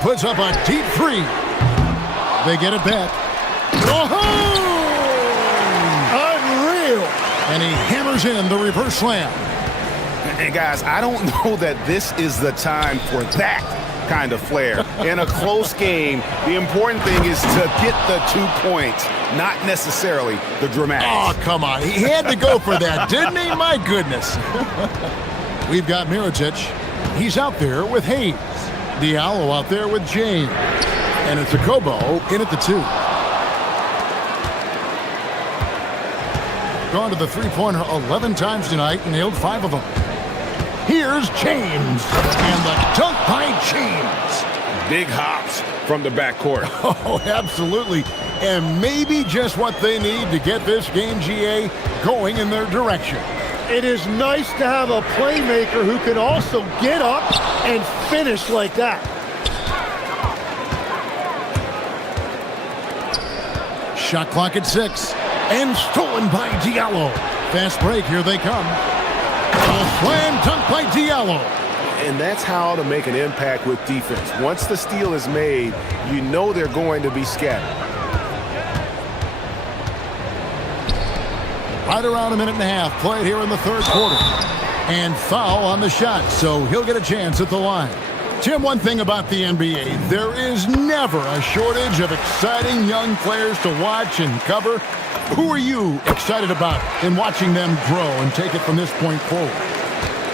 Puts up a deep 3. They get it back. Oh! Unreal! And he hammers in the reverse slam. And guys, I don't know that this is the time for that kind of flair. In a close game, the important thing is to get the 2 points, not necessarily the dramatics. Oh, come on. He had to go for that, didn't he? My goodness. We've got Mirotic. He's out there with Hayes. Diallo out there with James. And it's Okobo in at the 2. Gone to the three-pointer 11 times tonight and nailed 5 of them. Here's James. And the dunk by James. Big hops from the backcourt. Oh, absolutely. And maybe just what they need to get this game, GA, going in their direction. It is nice to have a playmaker who can also get up and finish like that. Shot clock at 6. And stolen by Diallo. Fast break, here they come. A slam dunk by Diallo. And that's how to make an impact with defense. Once the steal is made, you know they're going to be scattered. Right around a minute and a half played here in the third quarter. And foul on the shot, so he'll get a chance at the line. Tim, one thing about the NBA, there is never a shortage of exciting young players to watch and cover. Who are you excited about in watching them grow and take it from this point forward?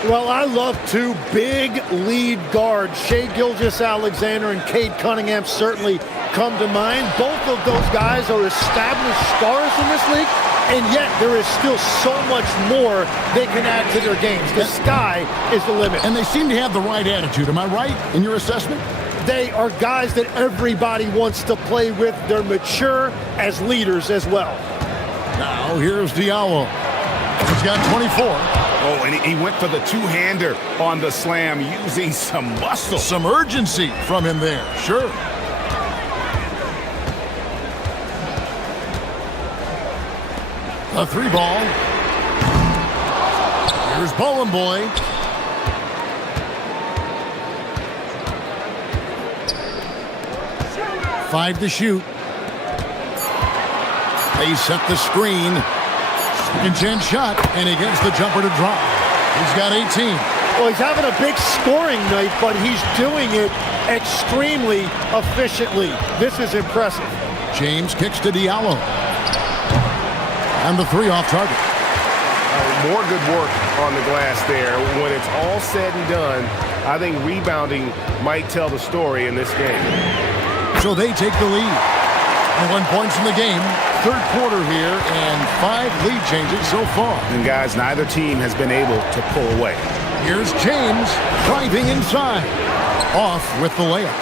Well, I love 2 big lead guards. Shai Gilgeous-Alexander and Cade Cunningham certainly come to mind. Both of those guys are established stars in this league, and yet there is still so much more they can add to their games. The sky is the limit. And they seem to have the right attitude. Am I right in your assessment? They are guys that everybody wants to play with. They're mature as leaders as well. Now here's Diallo. He's got 24. Oh, and he went for the two-hander on the slam using some muscle. Some urgency from him there, sure. A 3 ball. Here's Bowling Boy. Five to shoot. They set the screen. Second chance shot, and he gets the jumper to drop. He's got 18. Well, he's having a big scoring night, but he's doing it extremely efficiently. This is impressive. James kicks to Diallo. And the 3 off target. More good work on the glass there. When it's all said and done, I think rebounding might tell the story in this game. So they take the lead. 1 points in the game. Third quarter here, and 5 lead changes so far. And guys, neither team has been able to pull away. Here's James driving inside. Off with the layup.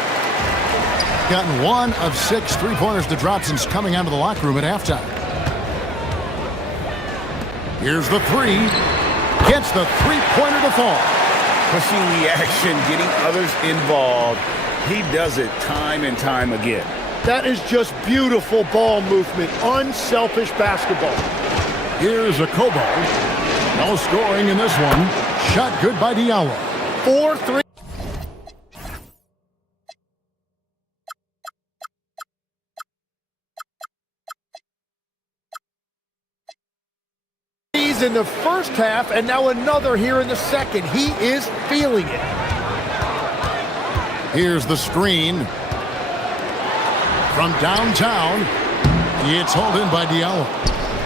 Gotten 1 of 6 three-pointers to drop since coming out of the locker room at halftime. Here's the 3. Gets the three-pointer to fall. Pushing the action, getting others involved. He does it time and time again. That is just beautiful ball movement, unselfish basketball. Here's a Kobo. No scoring in this one. Shot good by Diallo. 4-3. In the first half, and now another here in the second. He is feeling it. Here's the screen. From downtown, it's hauled in by Diallo.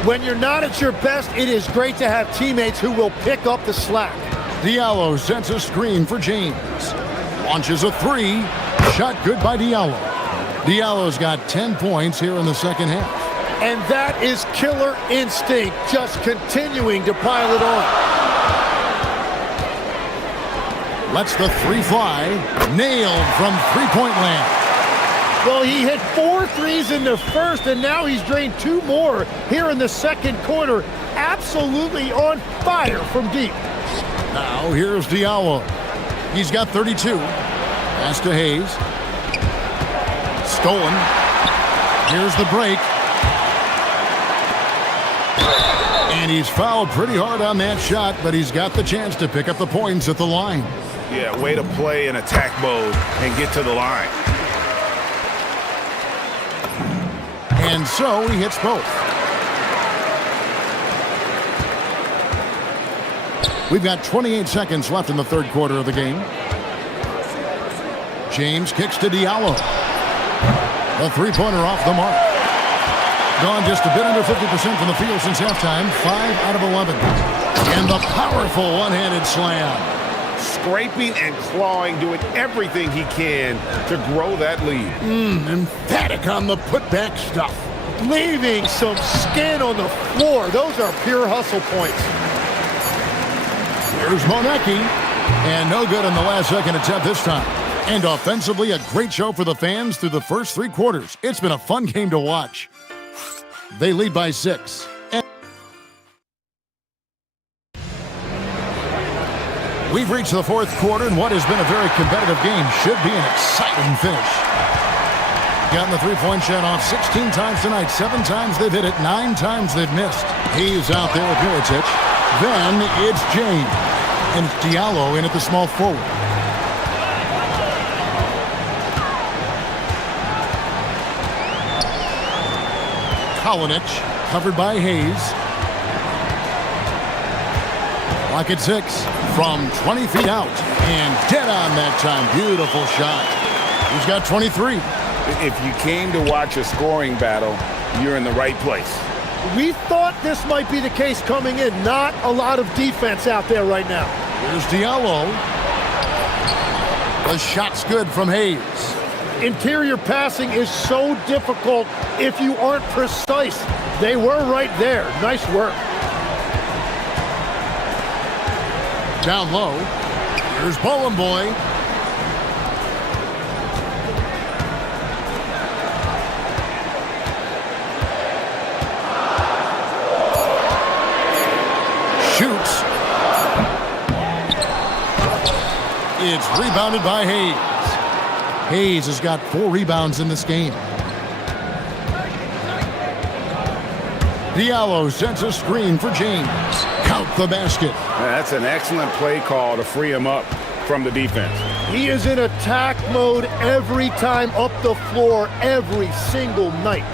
When you're not at your best, it is great to have teammates who will pick up the slack. Diallo sets a screen for James. Launches a 3. Shot good by Diallo. Diallo's got 10 points here in the second half. And that is killer instinct, just continuing to pile it on. Lets the 3 fly. Nailed from three-point land. Well, he hit 4 threes in the first, and now he's drained 2 more here in the second quarter. Absolutely on fire from deep. Now here's Diallo. He's got 32. Pass to Hayes. Stolen. Here's the break. And he's fouled pretty hard on that shot, but he's got the chance to pick up the points at the line. Yeah, way to play in attack mode and get to the line. And so he hits both. We've got 28 seconds left in the third quarter of the game. James kicks to Diallo. A three-pointer off the mark. Gone just a bit under 50% from the field since halftime. 5 out of 11. And the powerful one-handed slam. Scraping and clawing, doing everything he can to grow that lead. Emphatic on the putback stuff. leaving some skin on the floor. Those are pure hustle points. Here's Monecki, and no good on the last second attempt this time. And offensively, a great show for the fans through the first 3 quarters. It's been a fun game to watch. They lead by 6. We've reached the 4th quarter, and what has been a very competitive game should be an exciting finish. Gotten the three-point shot off 16 times tonight. 7 times they've hit it, 9 times they've missed. He's out there with Milicic. Then it's James. And it's Diallo in at the small forward. Kalinic, covered by Hayes. Clock at 6 from 20 feet out. And dead on that time. Beautiful shot. He's got 23. If you came to watch a scoring battle, you're in the right place. We thought this might be the case coming in. Not a lot of defense out there right now. Here's Diallo. The shot's good from Hayes. Interior passing is so difficult if you aren't precise. They were right there. Nice work. Down low. Here's Bowling Boy. Shoots. It's rebounded by Hayes. Hayes has got 4 rebounds in this game. Diallo sends a screen for James. Count the basket. That's an excellent play call to free him up from the defense. He is in attack mode every time up the floor, every single night.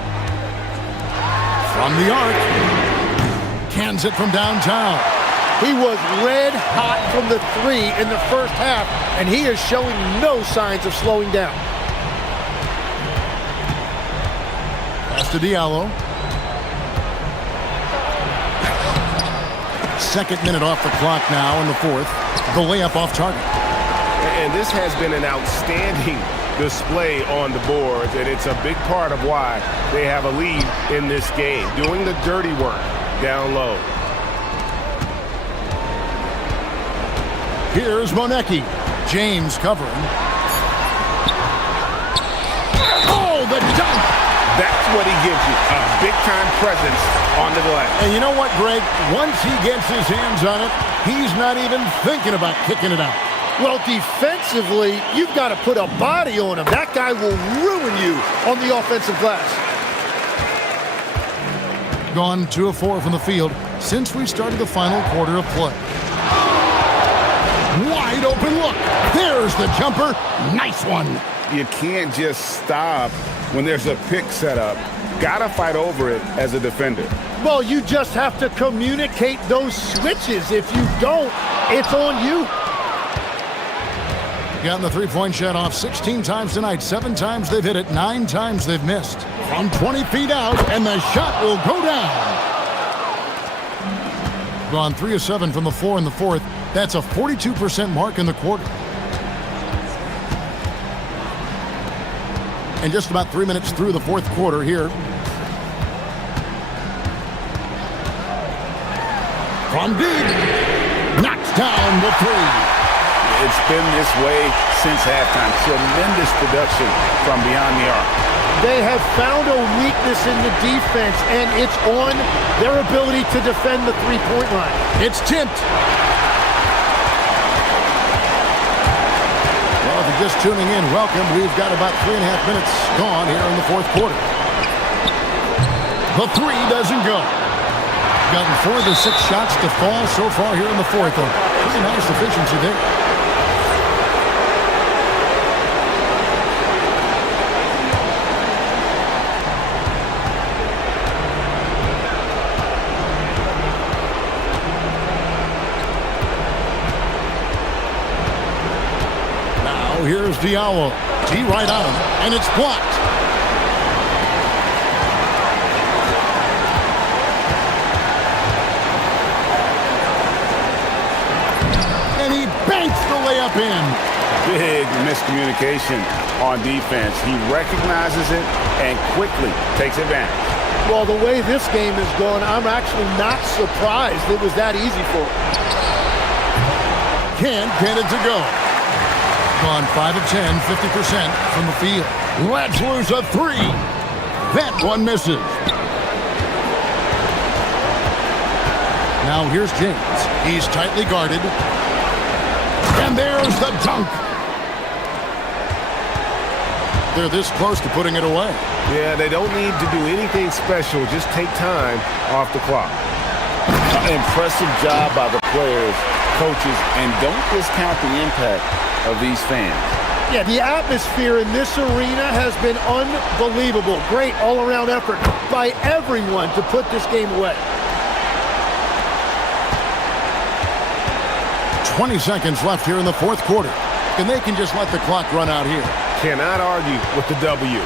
From the arc. Cans it from downtown. He was red hot from the 3 in the first half, and he is showing no signs of slowing down. Pass to Diallo. 2nd minute off the clock now in the 4th. The layup off target. And this has been an outstanding display on the boards, and it's a big part of why they have a lead in this game, doing the dirty work down low. Here's Monecki. James covering. Oh, the dunk! That's what he gives you, a big-time presence on the glass. And you know what, Greg? Once he gets his hands on it, he's not even thinking about kicking it out. Well, defensively, you've got to put a body on him. That guy will ruin you on the offensive glass. Gone 2 of 4 from the field since we started the final quarter of play. Wide open look. There's the jumper. Nice one. You can't just stop when there's a pick set up. Gotta fight over it as a defender. Well, you just have to communicate those switches. If you don't, it's on you. Gotten the three-point shot off 16 times tonight. 7 times they've hit it. 9 times they've missed. From 20 feet out, and the shot will go down. Gone 3 of 7 from the floor in the 4th. That's a 42% mark in the quarter. And just about 3 minutes through the 4th quarter here. From deep. Knocks down the 3. It's been this way since halftime. Tremendous production from beyond the arc. They have found a weakness in the defense, and it's on their ability to defend the three-point line. It's tipped. Well, if you're just tuning in, welcome. We've got about 3.5 minutes gone here in the 4th quarter. The 3 doesn't go. Gotten 4 of the 6 shots to fall so far here in the 4th. Pretty nice efficiency there. Here's Diallo. T right on him, and it's blocked. And he banks the layup in. Big miscommunication on defense. He recognizes it and quickly takes advantage. Well, the way this game is going, I'm actually not surprised it was that easy for him. Can't get it to go. Gone 5 of 10, 50% from the field. Let's lose a 3. That one misses. Now here's James. He's tightly guarded. And there's the dunk. They're this close to putting it away. Yeah, they don't need to do anything special. Just take time off the clock. Impressive job by the players, coaches, and don't discount the impact of these fans. Yeah, the atmosphere in this arena has been unbelievable. Great all-around effort by everyone to put this game away. 20 seconds left here in the fourth quarter. And they can just let the clock run out here. Cannot argue with the W.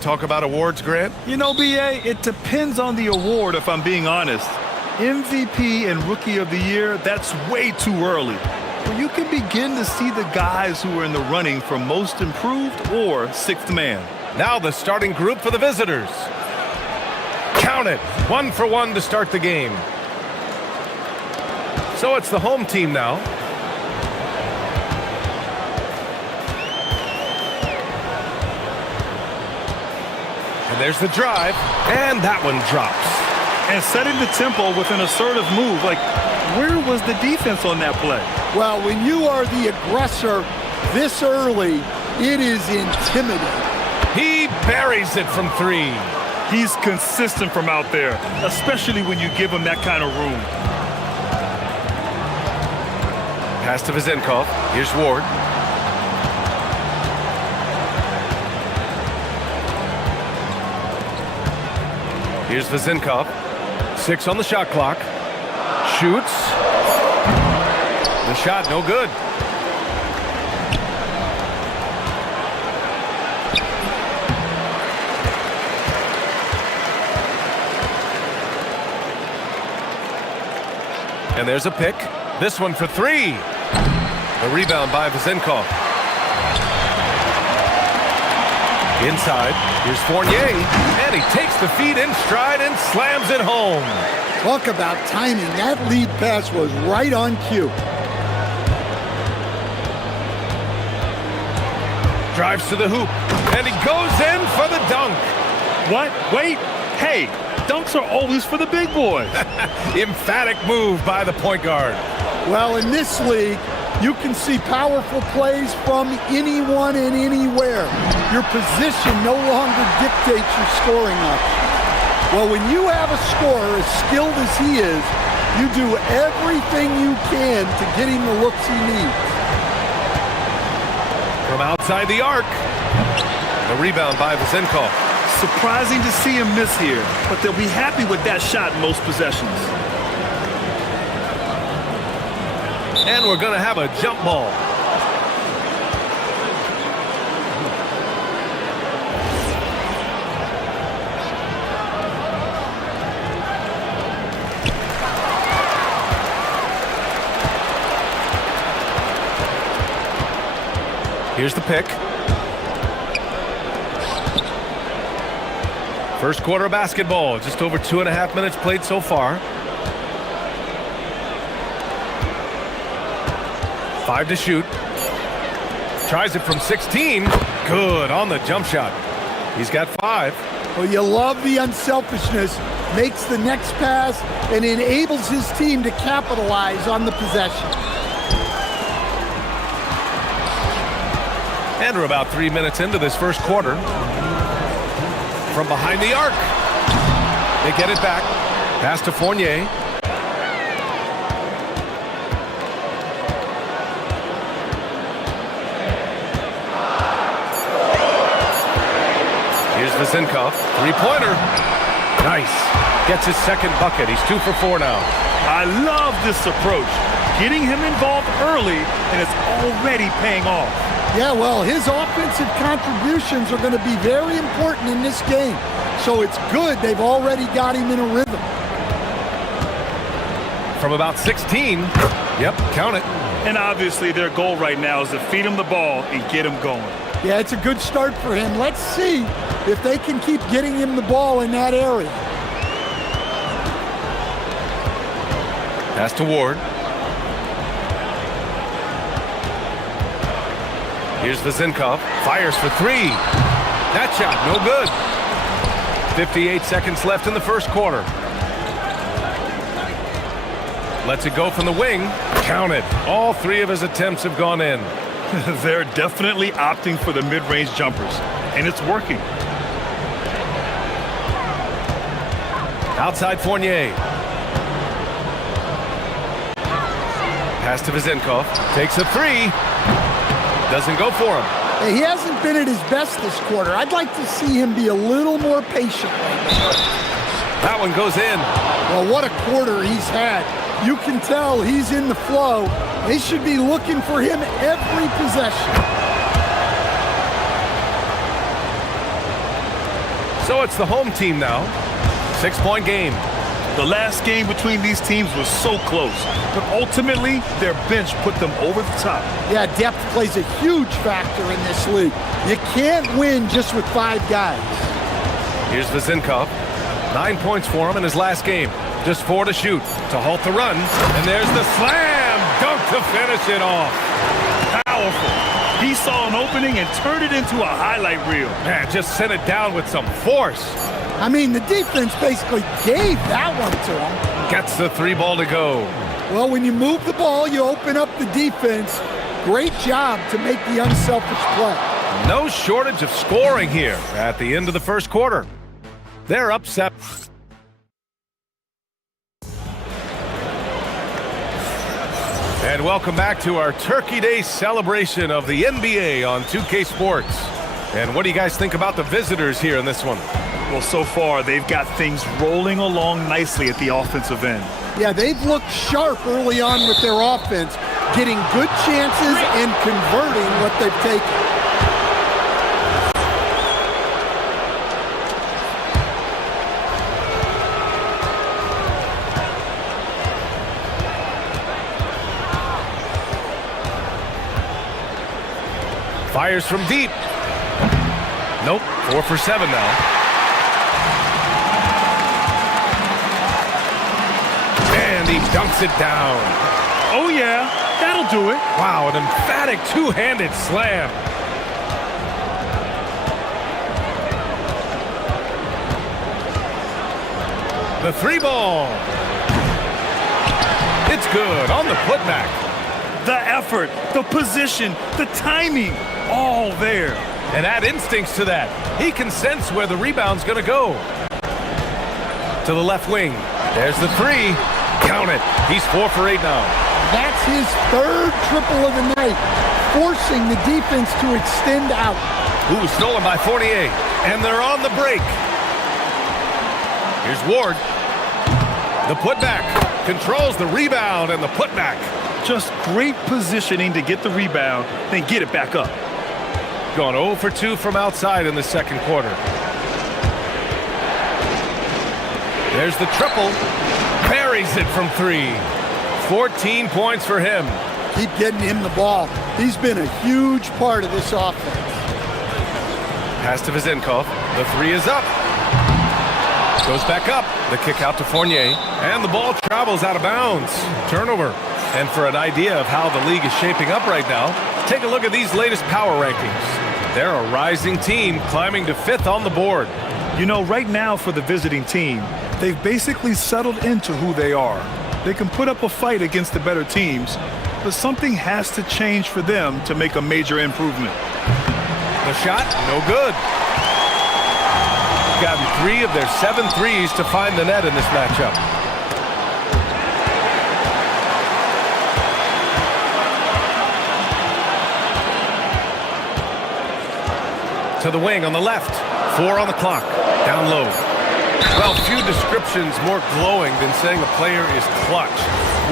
Talk about awards, Grant? You know, BA, it depends on the award, if I'm being honest. MVP and Rookie of the Year, that's way too early. Well, you can begin to see the guys who are in the running for Most Improved or Sixth Man. Now the starting group for the visitors. Count it. 1-for-1 to start the game. So it's the home team now. And there's the drive, and that one drops. And setting the tempo with an assertive move. Like, where was the defense on that play? Well, when you are the aggressor this early, it is intimidating. He buries it from 3. He's consistent from out there, especially when you give him that kind of room. Pass to Vezenkov. Here's Ward. Here's Vezenkov. 6 on the shot clock. Shoots. The shot, no good. And there's a pick. This one for 3. A rebound by Vezenkov. Inside, here's Fournier, and he takes the feed in stride and slams it home. Talk about timing. That lead pass was right on cue. Drives to the hoop, and he goes in for the dunk. What? Wait. Hey, dunks are always for the big boys. Emphatic move by the point guard. Well, in this league, you can see powerful plays from anyone and anywhere. Your position no longer dictates your scoring options. Well, when you have a scorer as skilled as he is, you do everything you can to get him the looks he needs. From outside the arc, the rebound by Vezenkov. Surprising to see him miss here, but they'll be happy with that shot most possessions. And we're going to have a jump ball. Here's the pick. First quarter of basketball, just over 2.5 minutes played so far. 5 to shoot. Tries it from 16. Good on the jump shot. He's got 5. Well, you love the unselfishness. Makes the next pass and enables his team to capitalize on the possession. And we're about 3 minutes into this first quarter. From behind the arc. They get it back. Pass to Fournier. Here's Vezenkov. 3-pointer. Nice. Gets his second bucket. He's 2 for 4 now. I love this approach. Getting him involved early, and it's already paying off. Yeah, well, his offensive contributions are going to be very important in this game. So it's good they've already got him in a rhythm. From about 16. Yep, count it. And obviously their goal right now is to feed him the ball and get him going. Yeah, it's a good start for him. Let's see if they can keep getting him the ball in that area. Pass to Ward. Here's Vezenkov. Fires for 3. That shot, no good. 58 seconds left in the first quarter. Lets it go from the wing. Count it. All 3 of his attempts have gone in. They're definitely opting for the mid-range jumpers, and it's working. Outside Fournier. Pass to Vezenkov. Takes a 3. Doesn't go for him. Hey, he hasn't been at his best this quarter. I'd like to see him be a little more patient right now. That one goes in. Well, what a quarter he's had. You can tell he's in the flow. They should be looking for him every possession. So it's the home team now. 6-point game. The last game between these teams was so close, but ultimately their bench put them over the top. Yeah, depth plays a huge factor in this league. You can't win just with 5 guys. Here's Vezinkov. 9 points for him in his last game. Just 4 to shoot to halt the run. And there's the slam dunk to finish it off. Powerful. He saw an opening and turned it into a highlight reel. Man, just sent it down with some force. I mean, the defense basically gave that one to him. Gets the 3 ball to go. Well, when you move the ball, you open up the defense. Great job to make the unselfish play. No shortage of scoring here at the end of the first quarter. They're upset. And welcome back to our Turkey Day celebration of the NBA on 2K Sports. And what do you guys think about the visitors here in this one? Well, so far, they've got things rolling along nicely at the offensive end. Yeah, they've looked sharp early on with their offense, getting good chances and converting what they've taken. Fires from deep. Nope, 4 for 7 now. And he dunks it down. Oh yeah, that'll do it. Wow, an emphatic two-handed slam. The 3 ball. It's good on the putback. The effort, the position, the timing, all there. And add instincts to that. He can sense where the rebound's going to go. To the left wing. There's the 3. Count it. He's 4 for 8 now. That's his 3rd triple of the night, forcing the defense to extend out. Ooh, stolen by Fournier. And they're on the break. Here's Ward. The putback. Controls the rebound and the putback. Just great positioning to get the rebound, then get it back up. Gone 0 for 2 from outside in the second quarter. There's the triple. Buries it from 3. 14 points for him. Keep getting him the ball. He's been a huge part of this offense. Pass to Vezinkov. The 3 is up. Goes back up. The kick out to Fournier. And the ball travels out of bounds. Turnover. And for an idea of how the league is shaping up right now, take a look at these latest power rankings. They're a rising team climbing to 5th on the board. You know, right now for the visiting team, they've basically settled into who they are. They can put up a fight against the better teams, but something has to change for them to make a major improvement. The shot, no good. Gotten 3 of their 7 threes to find the net in this matchup. To the wing on the left. 4 on the clock. Down low. Well, few descriptions more glowing than saying a player is clutch.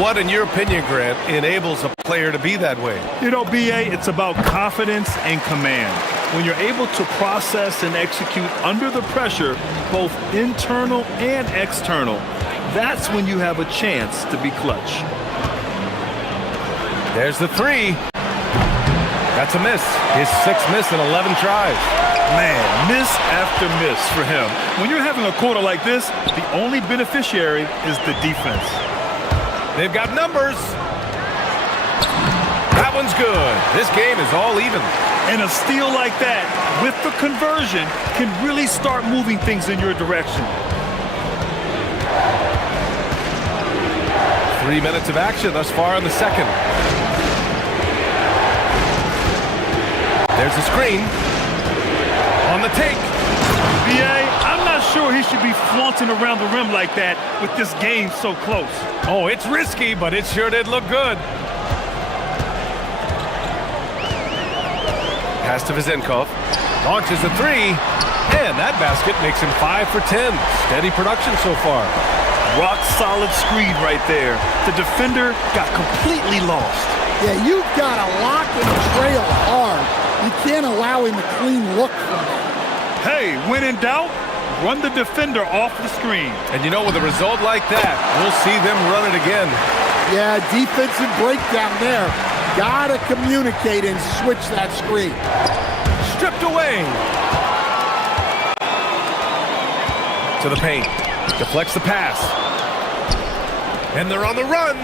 What, in your opinion, Grant, enables a player to be that way? You know, BA, it's about confidence and command. When you're able to process and execute under the pressure, both internal and external, that's when you have a chance to be clutch. There's the 3. That's a miss. His 6th miss in 11 tries. Man, miss after miss for him. When you're having a quarter like this, the only beneficiary is the defense. They've got numbers. That one's good. This game is all even. And a steal like that, with the conversion, can really start moving things in your direction. 3 minutes of action thus far in the second. There's a screen. On the take. BA, I'm not sure he should be flaunting around the rim like that with this game so close. Oh, it's risky, but it sure did look good. Pass to Vezinkov. Launches a 3. And that basket makes him 5 for 10. Steady production so far. Rock solid screen right there. The defender got completely lost. Yeah, you've got to lock and trail hard. You can't allow him a clean look from that. Hey, when in doubt, Run the defender off the screen. And you know, with a result like that, we'll see them run it again. Yeah, defensive breakdown there. Gotta communicate and switch that screen. Stripped away. To the paint. Deflects the pass. And they're on the run.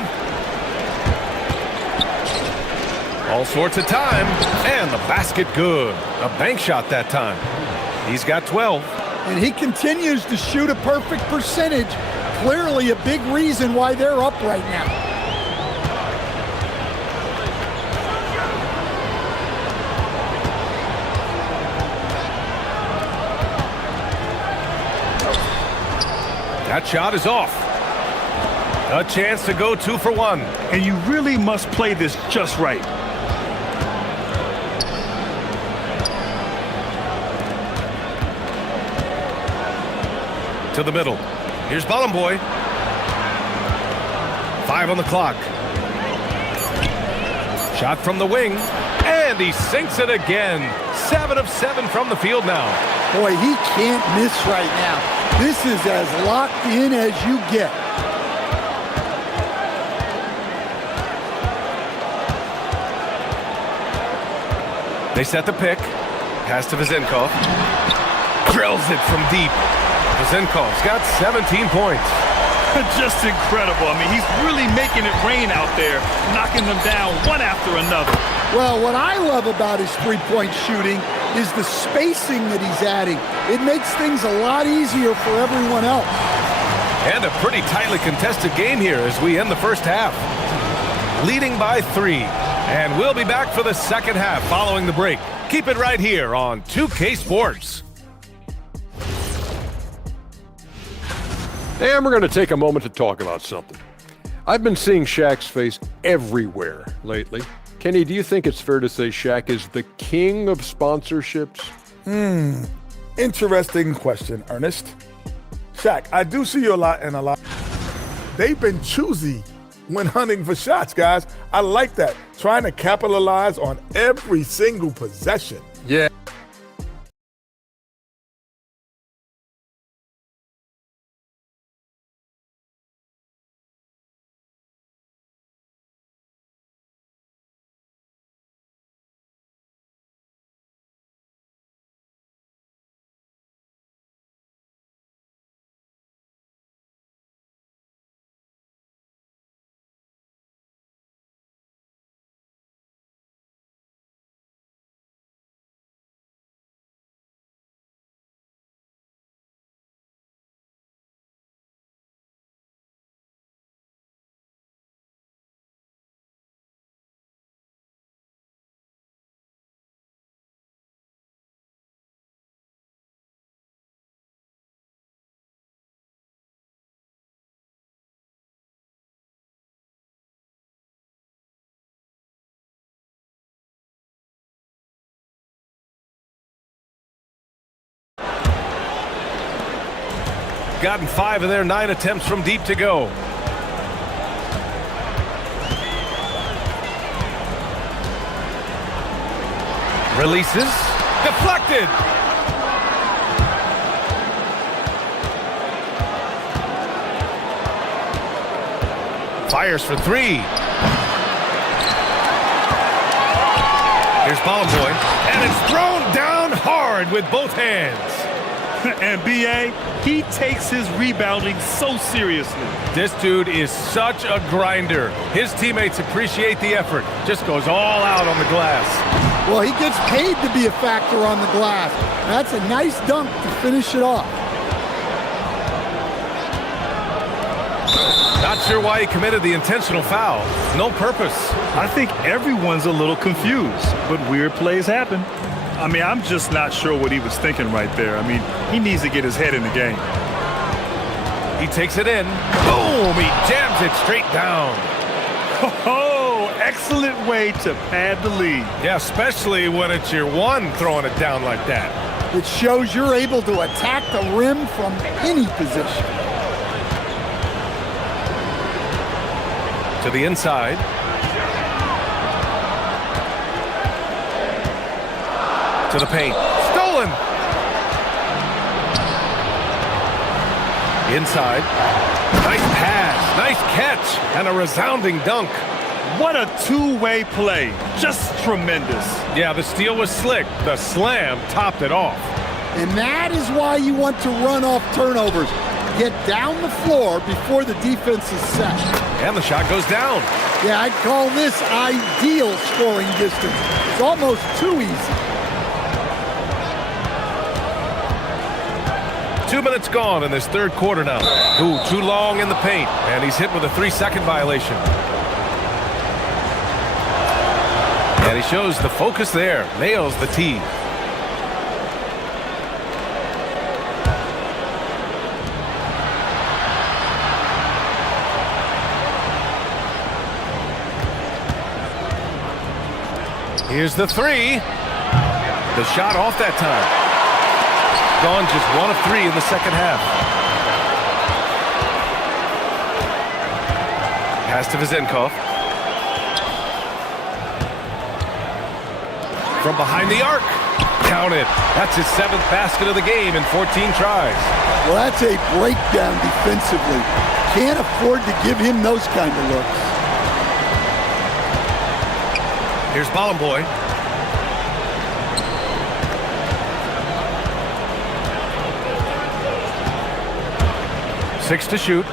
All sorts of time. And the basket good. A bank shot that time. He's got 12. And he continues to shoot a perfect percentage. Clearly a big reason why they're up right now. That shot is off. A chance to go 2 for 1. And you really must play this just right. To the middle. Here's Bottom Boy. 5 on the clock. Shot from the wing. And he sinks it again. 7 of 7 from the field now. Boy, he can't miss right now. This is as locked in as you get. They set the pick. Pass to Vezenkov. Drills it from deep. Vezenkov's got 17 points. Just incredible. I mean, he's really making it rain out there, knocking them down one after another. Well, what I love about his three-point shooting is the spacing that he's adding. It makes things a lot easier for everyone else. And a pretty tightly contested game here as we end the first half. Leading by 3. And we'll be back for the second half following the break. Keep it right here on 2K Sports. And we're going to take a moment to talk about something. I've been seeing Shaq's face everywhere lately. Kenny, do you think it's fair to say Shaq is the king of sponsorships? Interesting question, Ernest. Shaq, I do see you a lot and a lot. They've been choosy when hunting for shots, guys. I like that. Trying to capitalize on every single possession. Yeah. Gotten 5 of their 9 attempts from deep to go. Releases. Deflected. Fires for 3. Here's Bottom Boy. And it's thrown down hard with both hands. And B.A., he takes his rebounding so seriously. This dude is such a grinder. His teammates appreciate the effort. Just goes all out on the glass. Well, he gets paid to be a factor on the glass. That's a nice dunk to finish it off. Not sure why he committed the intentional foul. No purpose. I think everyone's a little confused, but weird plays happen. I mean, I'm just not sure what he was thinking right there. I mean, he needs to get his head in the game. He takes it in. Boom! He jams it straight down. Oh, excellent way to pad the lead. Yeah, especially when it's your one throwing it down like that. It shows you're able to attack the rim from any position. To the inside. To the paint. Stolen! Inside. Nice pass, nice catch, and a resounding dunk. What a two-way play. Just tremendous. Yeah, the steal was slick. The slam topped it off. And that is why you want to run off turnovers. Get down the floor before the defense is set. And the shot goes down. Yeah, I'd call this ideal scoring distance. It's almost too easy. 2 minutes gone in this third quarter now. Ooh, too long in the paint, and he's hit with a 3-second violation. And he shows the focus there, nails the tee. Here's the three. The shot off that time. Gone just 1 of 3 in the second half. Pass to Vezenkov. From behind the arc. Count it. That's his 7th basket of the game in 14 tries. Well, that's a breakdown defensively. Can't afford to give him those kind of looks. Here's Bollenboy. Six to shoot.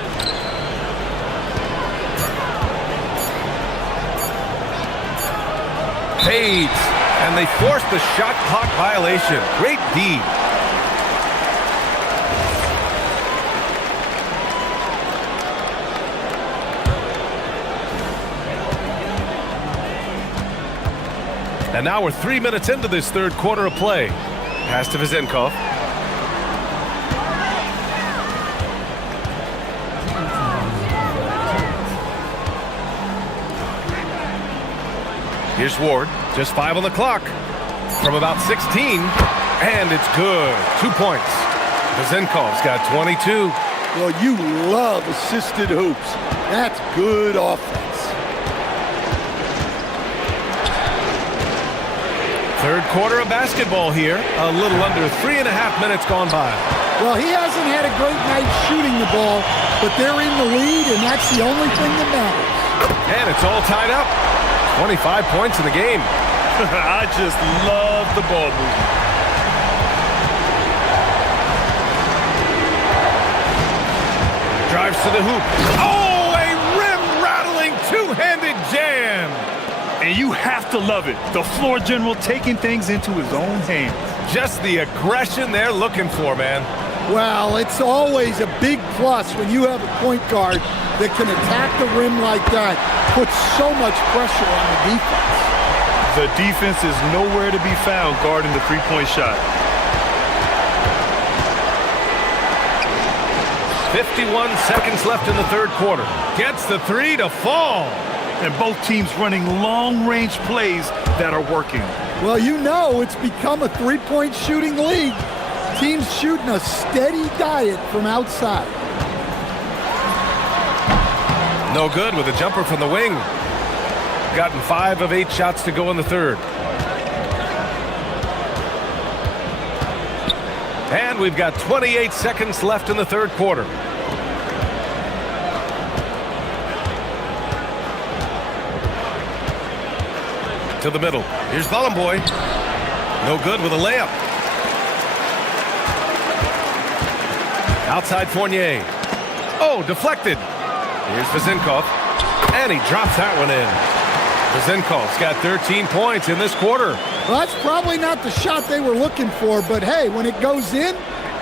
Fades. And they force the shot clock violation. Great D. And now we're 3 minutes into this third quarter of play. Pass to Vezenkov. Here's Ward, just 5 on the clock. From about 16, and it's good. 2 points. Vezenkov's got 22. Well, you love assisted hoops. That's good offense. Third quarter of basketball here. A little under 3.5 minutes gone by. Well, he hasn't had a great night shooting the ball, but they're in the lead, and that's the only thing that matters. And it's all tied up. 25 points in the game. I just love the ball movement. Drives to the hoop. Oh, a rim-rattling two-handed jam. And you have to love it. The floor general taking things into his own hands. Just the aggression they're looking for, man. Well, it's always a big plus when you have a point guard that can attack the rim like that, put so much pressure on the defense. The defense is nowhere to be found guarding the three-point shot. 51 seconds left in the third quarter. Gets the three to fall. And both teams running long-range plays that are working. Well, you know it's become a three-point shooting league. Teams shooting a steady diet from outside. No good with a jumper from the wing. Gotten 5 of 8 shots to go in the third. And we've got 28 seconds left in the third quarter. To the middle. Here's Bollenboy. No good with a layup. Outside Fournier. Oh, deflected. Here's Vezenkov. And he drops that one in. Vezenkov's got 13 points in this quarter. Well, that's probably not the shot they were looking for, but hey, when it goes in,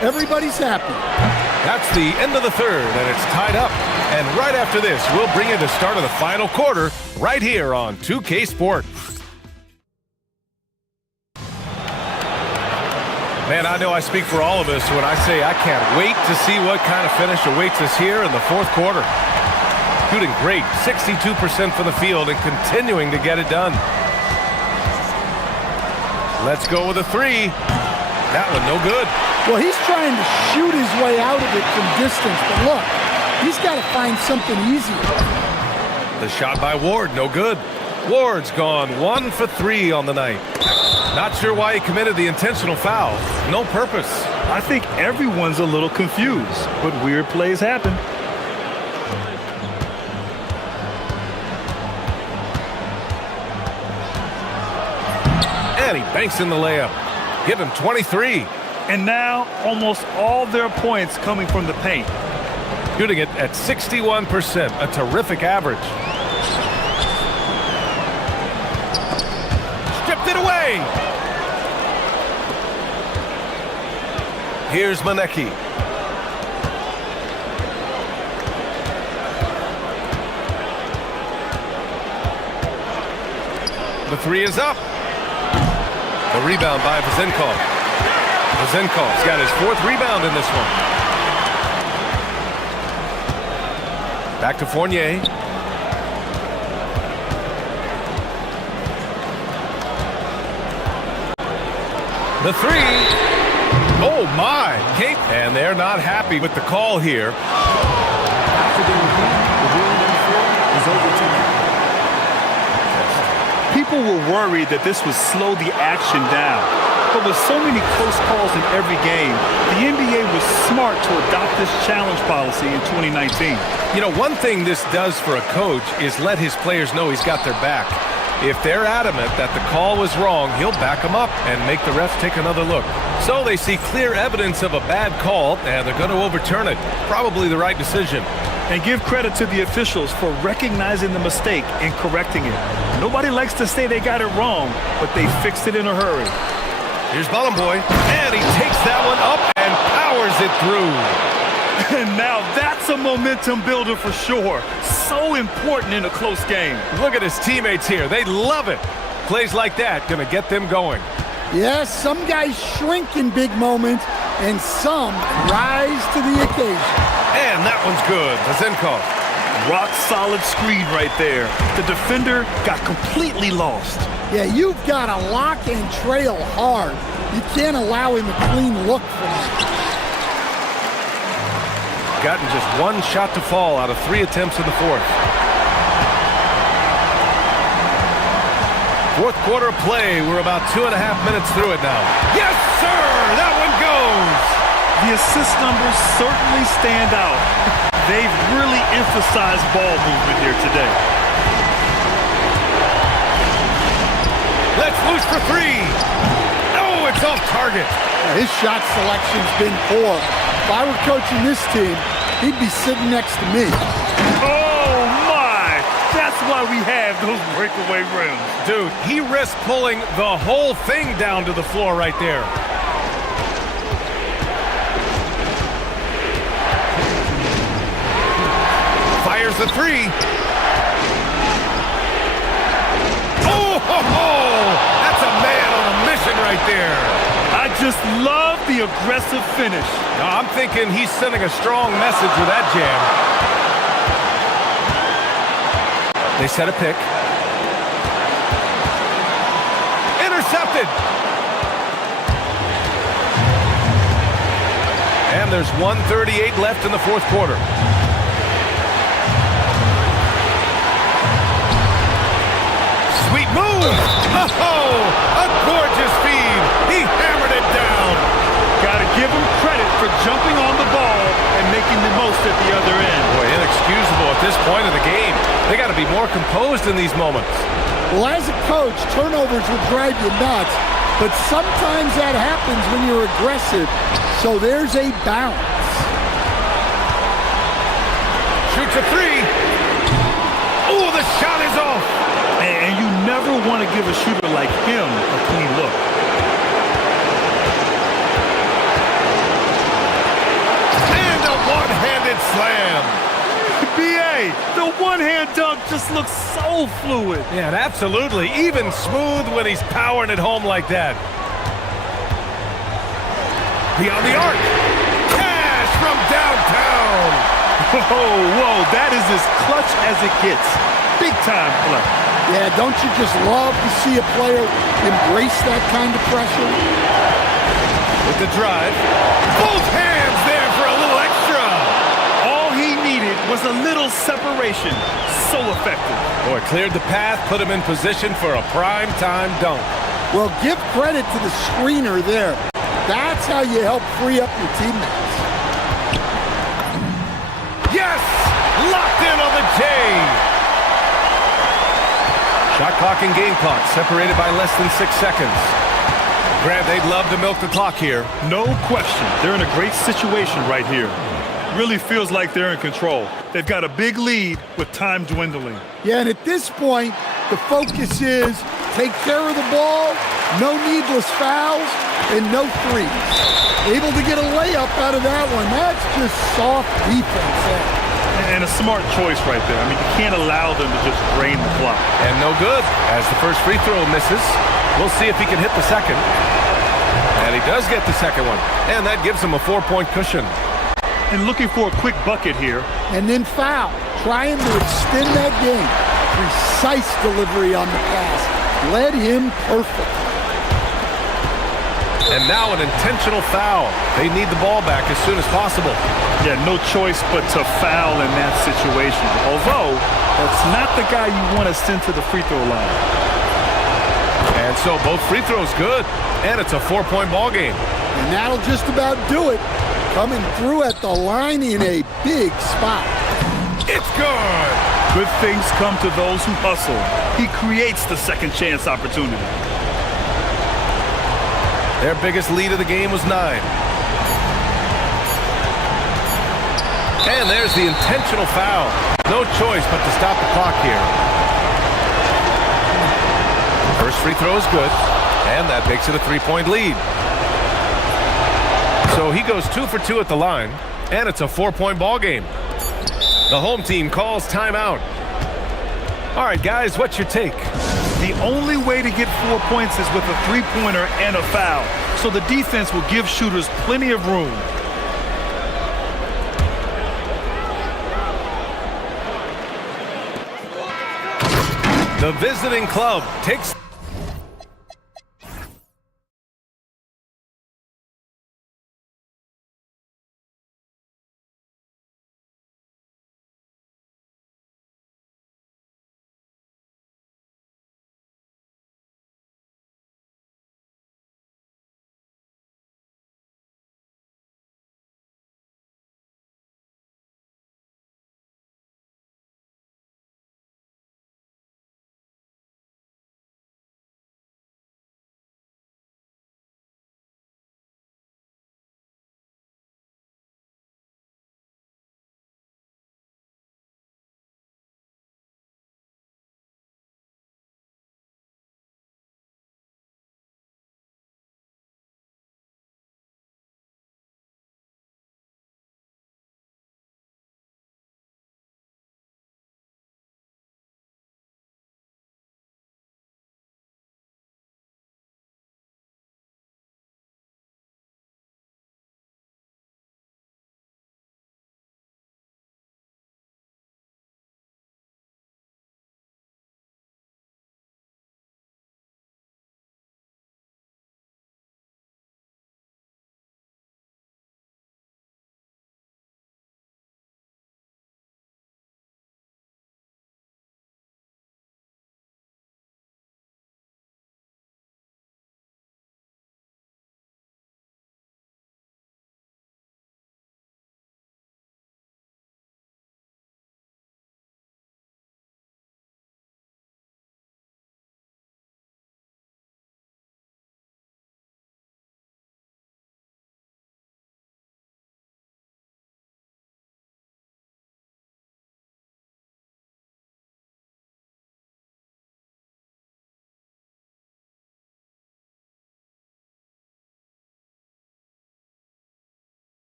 everybody's happy. That's the end of the third, and it's tied up. And right after this, we'll bring you the start of the final quarter right here on 2K Sports. Man, I know I speak for all of us when I say I can't wait to see what kind of finish awaits us here in the fourth quarter. Shooting great, 62% from the field and continuing to get it done. Let's go with a three. That one no good. Well, he's trying to shoot his way out of it from distance, but look, he's got to find something easier. The shot by Ward, no good. Ward's gone 1 for 3 on the night. Not sure why he committed the intentional foul. No purpose. I think everyone's a little confused, but weird plays happen. And he banks in the layup. Give him 23. And now almost all their points coming from the paint. Shooting it at 61%, a terrific average. Stripped it away. Here's Manecki. The three is up. The rebound by Vezenkov. Vezenkov's got his 4th rebound in this one. Back to Fournier. The three. Oh, my. And they're not happy with the call here. After the review, the ruling on the floor is overturned. People were worried that this would slow the action down. But with so many close calls in every game, the NBA was smart to adopt this challenge policy in 2019. You know, one thing this does for a coach is let his players know he's got their back. If they're adamant that the call was wrong, he'll back them up and make the refs take another look. So they see clear evidence of a bad call, and they're going to overturn it. Probably the right decision. And give credit to the officials for recognizing the mistake and correcting it. Nobody likes to say they got it wrong, but they fixed it in a hurry. Here's Bollenboy, and he takes that one up and powers it through. And now that's a momentum builder for sure. So important in a close game. Look at his teammates here. They love it. Plays like that going to get them going. Yes, some guys shrink in big moments, and some rise to the occasion. And that one's good. Vezenkov. Rock solid screen right there. The defender got completely lost. Yeah, you've got to lock and trail hard. You can't allow him a clean look from that. Gotten just 1 shot to fall out of 3 attempts in the 4th. 4th quarter of play. We're about 2.5 minutes through it now. Yes, sir! That one goes! The assist numbers certainly stand out. They've really emphasized ball movement here today. Let's loose for 3. No, it's off target. His shot selection's been poor. If I were coaching this team, he'd be sitting next to me. Oh, my! That's why we have those breakaway rims. Dude, he risked pulling the whole thing down to the floor right there. Fires the 3. Oh, ho, ho! That's a man on a mission right there. I just love the aggressive finish. Now, I'm thinking he's sending a strong message with that jam. They set a pick. Intercepted. And there's 1:38 left in the 4th quarter. Sweet move! Oh, a gorgeous feed. He hammered it down. Got to give him credit for jumping on the ball and making the most at the other end. Boy, inexcusable at this point of the game. They got to be more composed in these moments. Well, as a coach, turnovers will drive you nuts, but sometimes that happens when you're aggressive, so there's a balance. Shoots a 3. Oh, the shot is off. And you never want to give a shooter like him a clean look. And a one-handed slam. B.A., the one-hand dunk just looks so fluid. Yeah, absolutely. Even smooth when he's powering it home like that. Beyond the arc. Cash from downtown. Whoa, that is as clutch as it gets. Big-time play. Yeah, don't you just love to see a player embrace that kind of pressure? With the drive. Both hands there for a little extra. All he needed was a little separation. So effective. Boy, cleared the path, put him in position for a prime-time dunk. Well, give credit to the screener there. That's how you help free up your teammates. Yes! Locked in on the J! Shot clock and game clock separated by less than 6 seconds. Grant, they'd love to milk the clock here. No question. They're in a great situation right here. Really feels like they're in control. They've got a big lead with time dwindling. Yeah, and at this point, the focus is take care of the ball, no needless fouls, and no threes. Able to get a layup out of that one. That's just soft defense there. And a smart choice right there. I mean, you can't allow them to just drain the clock. And no good, as the first free throw misses. We'll see if he can hit the second. And he does get the second one. And that gives him a 4-point cushion. And looking for a quick bucket here. And then foul. Trying to extend that game. Precise delivery on the pass. Led him perfectly. And now an intentional foul. They need the ball back as soon as possible. Yeah, no choice but to foul in that situation. Although, that's not the guy you want to send to the free throw line. And so both free throws good. And it's a 4-point ball game. And that'll just about do it. Coming through at the line in a big spot. It's good. Good things come to those who hustle. He creates the second chance opportunity. Their biggest lead of the game was 9. And there's the intentional foul. No choice but to stop the clock here. First free throw is good, and that makes it a 3-point lead. So he goes 2 for 2 at the line, and it's a 4-point ball game. The home team calls timeout. All right, guys, what's your take? The only way to get 4 points is with a three-pointer and a foul. So the defense will give shooters plenty of room. The visiting club takes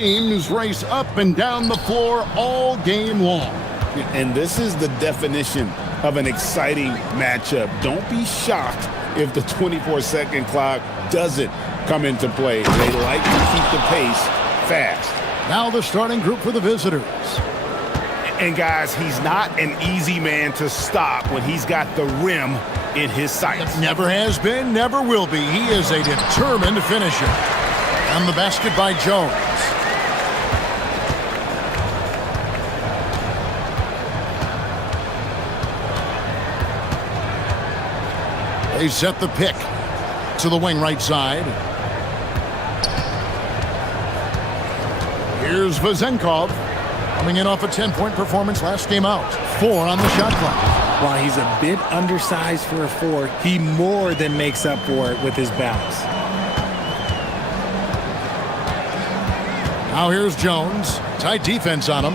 Teams race up and down the floor all game long. And this is the definition of an exciting matchup. Don't be shocked if the 24-second clock doesn't come into play. They like to keep the pace fast. Now the starting group for the visitors. And guys, he's not an easy man to stop when he's got the rim in his sights. Never has been, never will be. He is a determined finisher. And the basket by Jones. They set the pick to the wing right side. Here's Vezenkov, coming in off a 10-point performance last game out. 4 on the shot clock. While he's a bit undersized for a 4, he more than makes up for it with his bounce. Now here's Jones. Tight defense on him.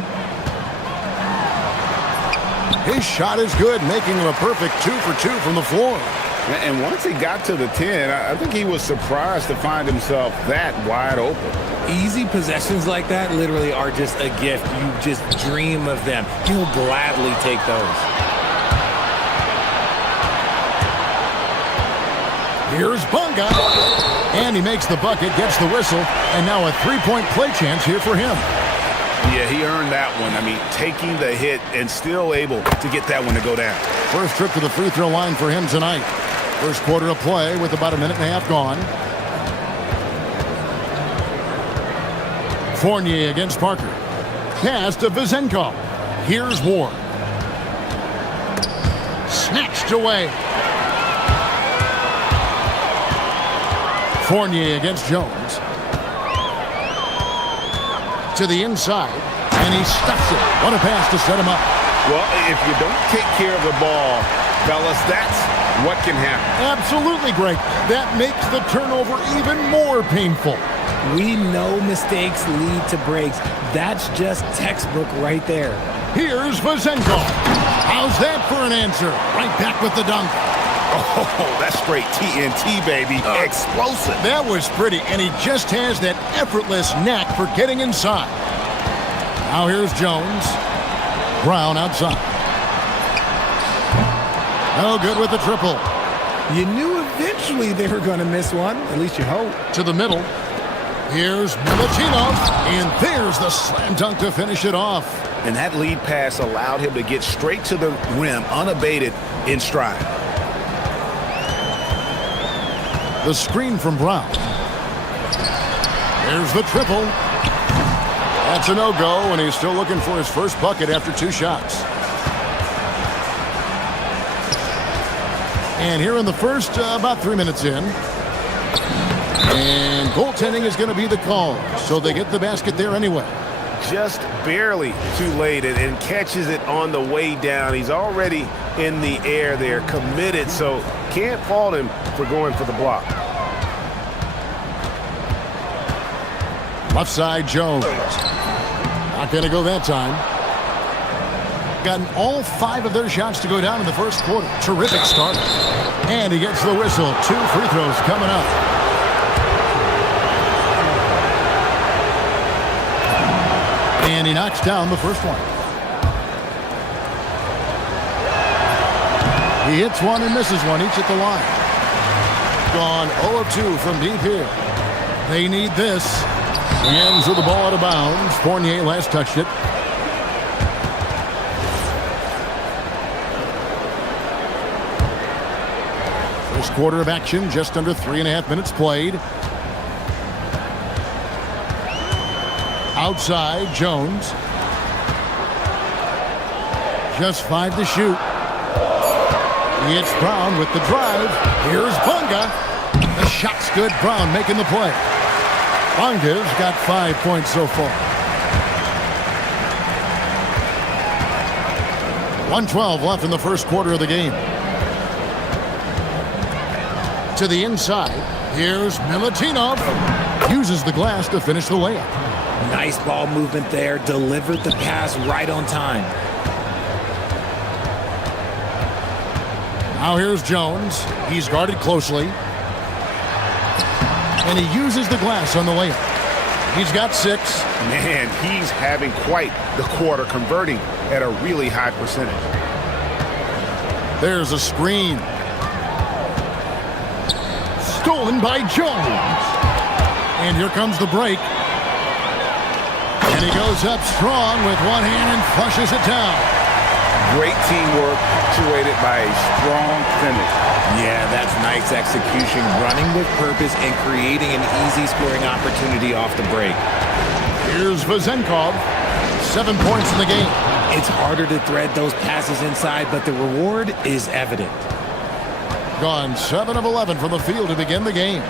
His shot is good, making him a perfect 2 for 2 from the floor. And once he got to the 10, I think he was surprised to find himself that wide open. Easy possessions like that literally are just a gift. You just dream of them. He'll gladly take those. Here's Bunga. And he makes the bucket, gets the whistle, and now a 3-point play chance here for him. Yeah, he earned that one. I mean, taking the hit and still able to get that one to go down. First trip to the free throw line for him tonight. First quarter of play with about a minute and a half gone. Fournier against Parker. Pass to Vezenkov. Here's Ward. Snatched away. Fournier against Jones. To the inside, and he stuffs it. What a pass to set him up. Well, if you don't take care of the ball, fellas, that's what can happen. Absolutely, Greg. That makes the turnover even more painful. We know mistakes lead to breaks. That's just textbook right there. Here's Vezenkov. How's that for an answer? Right back with the dunk. Oh, that's straight TNT, baby. Explosive. That was pretty, and he just has that effortless knack for getting inside. Now here's Jones. Brown outside. No good with the triple. You knew eventually they were going to miss one. At least you hope. To the middle. Here's Milutinov, and there's the slam dunk to finish it off. And that lead pass allowed him to get straight to the rim, unabated in stride. The screen from Brown. There's the triple. That's a no-go, and he's still looking for his first bucket after 2 shots. And here in the first, about 3 minutes in. And goaltending is going to be the call, so they get the basket there anyway. Just barely too late and catches it on the way down. He's already in the air there, committed, so can't fault him for going for the block. Left side, Jones. Not going to go that time. Gotten all 5 of their shots to go down in the first quarter. Terrific start. And he gets the whistle. 2 free throws coming up. And he knocks down the first one. He hits one and misses one, each at the line. Gone 0 of 2 from deep here. They need this. Hands of the ball out of bounds. Fournier last touched it. First quarter of action, just under 3.5 minutes played. Outside, Jones. Just 5 to shoot. It's Brown with the drive. Here's Bunga. The shot's good. Brown making the play. Bunga's got 5 points so far. 1:12 left in the first quarter of the game. To the inside. Here's Milutinov. Uses the glass to finish the layup. Nice ball movement there. Delivered the pass right on time. Now here's Jones. He's guarded closely. And he uses the glass on the layup. He's got 6. Man, he's having quite the quarter, converting at a really high percentage. There's a screen. Stolen by Jones. And here comes the break. And he goes up strong with one hand and flushes it down. Great teamwork, punctuated by a strong finish. Yeah, that's nice execution, running with purpose and creating an easy scoring opportunity off the break. Here's Vezenkov. 7 points in the game. It's harder to thread those passes inside, but the reward is evident. Gone 7 of 11 from the field to begin the game.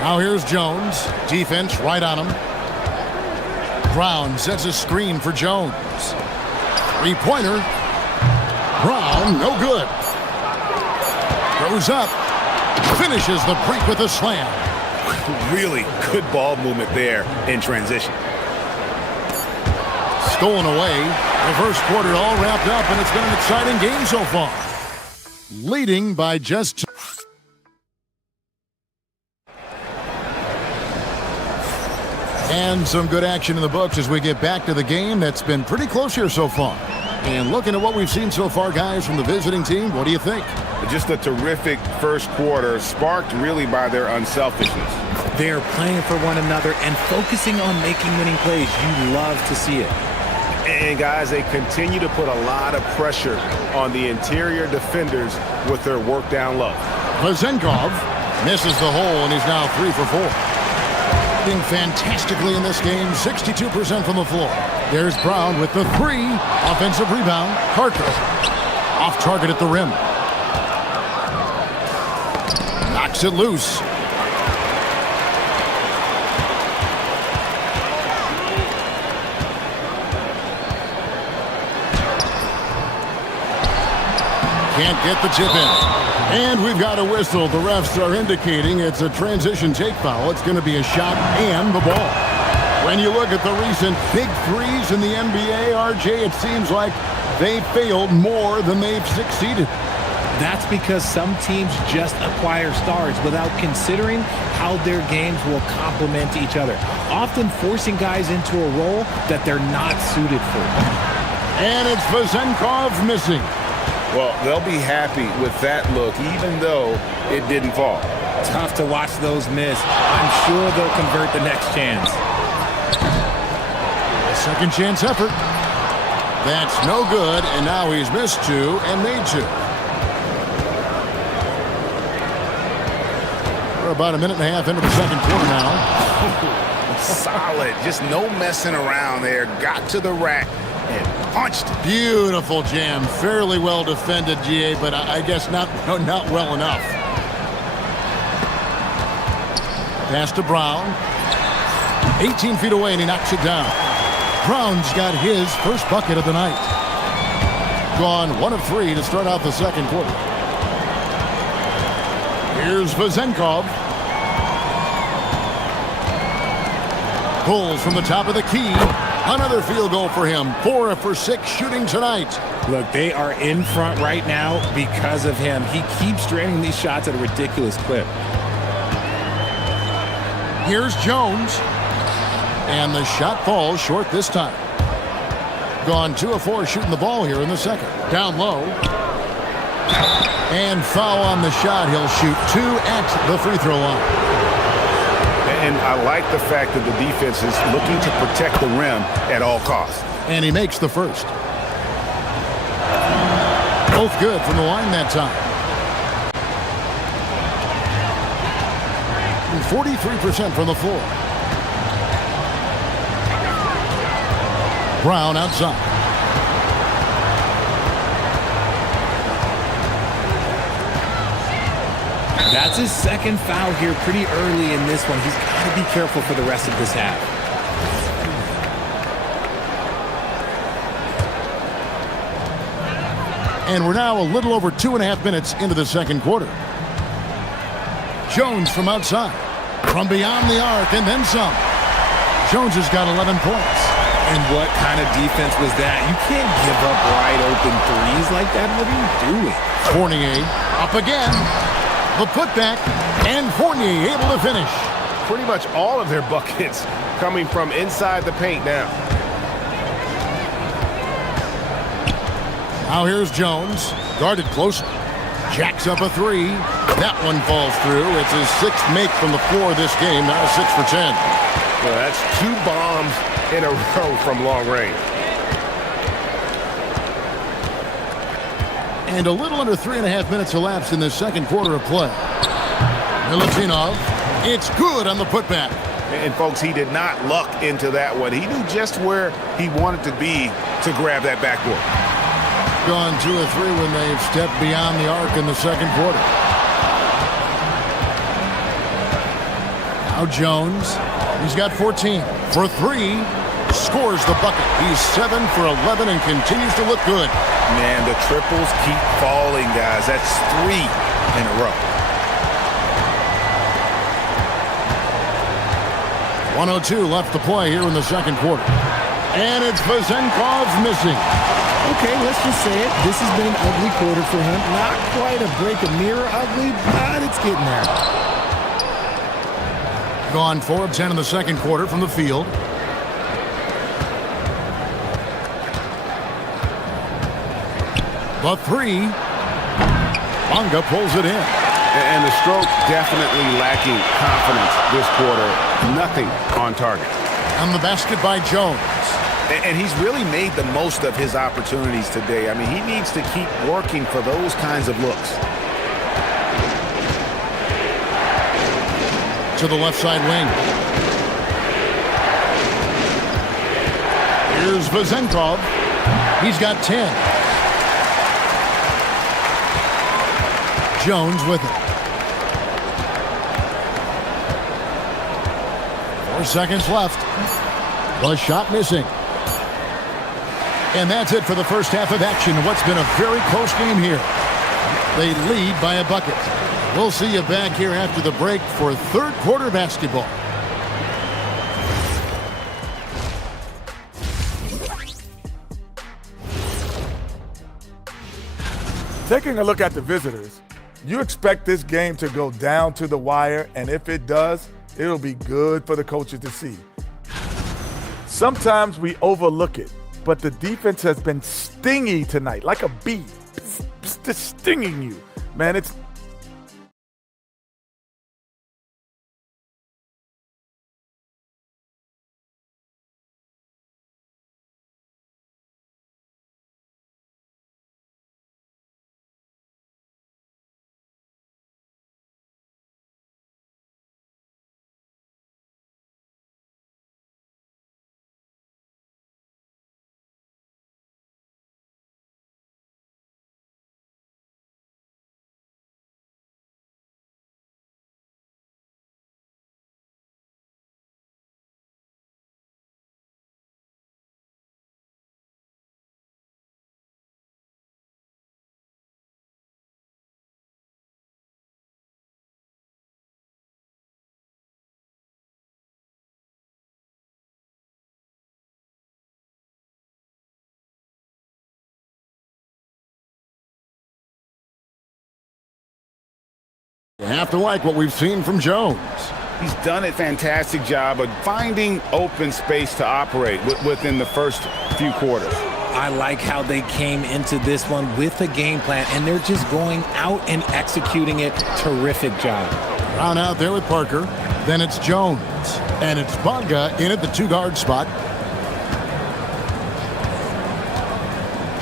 Now here's Jones. Defense right on him. Brown sets a screen for Jones. Three-pointer. Brown, no good. Goes up. Finishes the break with a slam. Really good ball movement there in transition. Stolen away. The first quarter all wrapped up, and it's been an exciting game so far. Leading by just 2. And some good action in the books as we get back to the game that's been pretty close here so far. And looking at what we've seen so far, guys, from the visiting team, what do you think? Just a terrific first quarter, sparked really by their unselfishness. They're playing for one another and focusing on making winning plays. You love to see it. And guys, they continue to put a lot of pressure on the interior defenders with their work down low. Vezenkov misses the hole, and he's now 3 for 4. Doing fantastically in this game, 62% from the floor. There's Brown with the 3. Offensive rebound. Parker off target at the rim. Knocks it loose. Can't get the tip in. And we've got a whistle. The refs are indicating it's a transition take foul. It's going to be a shot and the ball. When you look at the recent big threes in the NBA, RJ, it seems like they failed more than they've succeeded. That's because some teams just acquire stars without considering how their games will complement each other, often forcing guys into a role that they're not suited for. And it's Vezenkov missing. Well, they'll be happy with that look, even though it didn't fall. Tough to watch those miss. I'm sure they'll convert the next chance. Second chance effort. That's no good, and now he's missed 2 and made 2. We're about a minute and a half into the second quarter now. Solid. Just no messing around there. Got to the rack and punched. Beautiful jam. Fairly well defended, GA, but I guess not well enough. Pass to Brown. 18 feet away, and he knocks it down. Brown's got his first bucket of the night. Gone 1 of 3 to start out the second quarter. Here's Vezenkov. Pulls from the top of the key. Another field goal for him. 4 for 6 shooting tonight. Look, they are in front right now because of him. He keeps draining these shots at a ridiculous clip. Here's Jones. And the shot falls short this time. Gone 2 of 4 shooting the ball here in the second. Down low. And foul on the shot. He'll shoot 2 at the free throw line. And I like the fact that the defense is looking to protect the rim at all costs. And he makes the first. Both good from the line that time. 43% from the floor. Brown outside. That's his second foul here pretty early in this one. He's got to be careful for the rest of this half. And we're now a little over 2.5 minutes into the second quarter. Jones from outside. From beyond the arc and then some. Jones has got 11 points. And what kind of defense was that? You can't give up wide open threes like that. What are you doing? Fournier up again. The putback, and Fournier able to finish. Pretty much all of their buckets coming from inside the paint now. Now here's Jones, guarded close. Jacks up a three. That one falls through. It's his sixth make from the floor this game. Now 6 for 10. Well, that's 2 bombs in a row from long range. And a little under 3.5 minutes elapsed in the second quarter of play. Milutinov, it's good on the putback. And folks, he did not luck into that one. He knew just where he wanted to be to grab that backboard. Gone 2 of 3 when they've stepped beyond the arc in the second quarter. Now Jones, he's got 14 for 3, scores the bucket. He's 7 for 11 and continues to look good. Man, the triples keep falling, guys. That's 3 in a row. 1:02 left to play here in the second quarter. And it's Vezenkov missing. Okay, let's just say it. This has been an ugly quarter for him. Not quite a break a mirror ugly, but it's getting there. Gone 4 of 10 in the second quarter from the field. The 3. Bonga pulls it in. And the stroke definitely lacking confidence this quarter. Nothing on target. And the basket by Jones. And he's really made the most of his opportunities today. I mean, he needs to keep working for those kinds of looks. To the left side wing. Here's Vezenkov. He's got 10. Jones with it. 4 seconds left. The shot missing. And that's it for the first half of action. What's been a very close game here. They lead by a bucket. We'll see you back here after the break for third quarter basketball. Taking a look at the visitors, you expect this game to go down to the wire, and if it does, it'll be good for the coaches to see. Sometimes we overlook it, but the defense has been stingy tonight, like a bee, just stinging you. Man, it's You have to like what we've seen from Jones. He's done a fantastic job of finding open space to operate within the first few quarters. I like how they came into this one with a game plan, and they're just going out and executing it. Terrific job. Brown out there with Parker. Then it's Jones. And it's Bonga in at the 2-guard spot.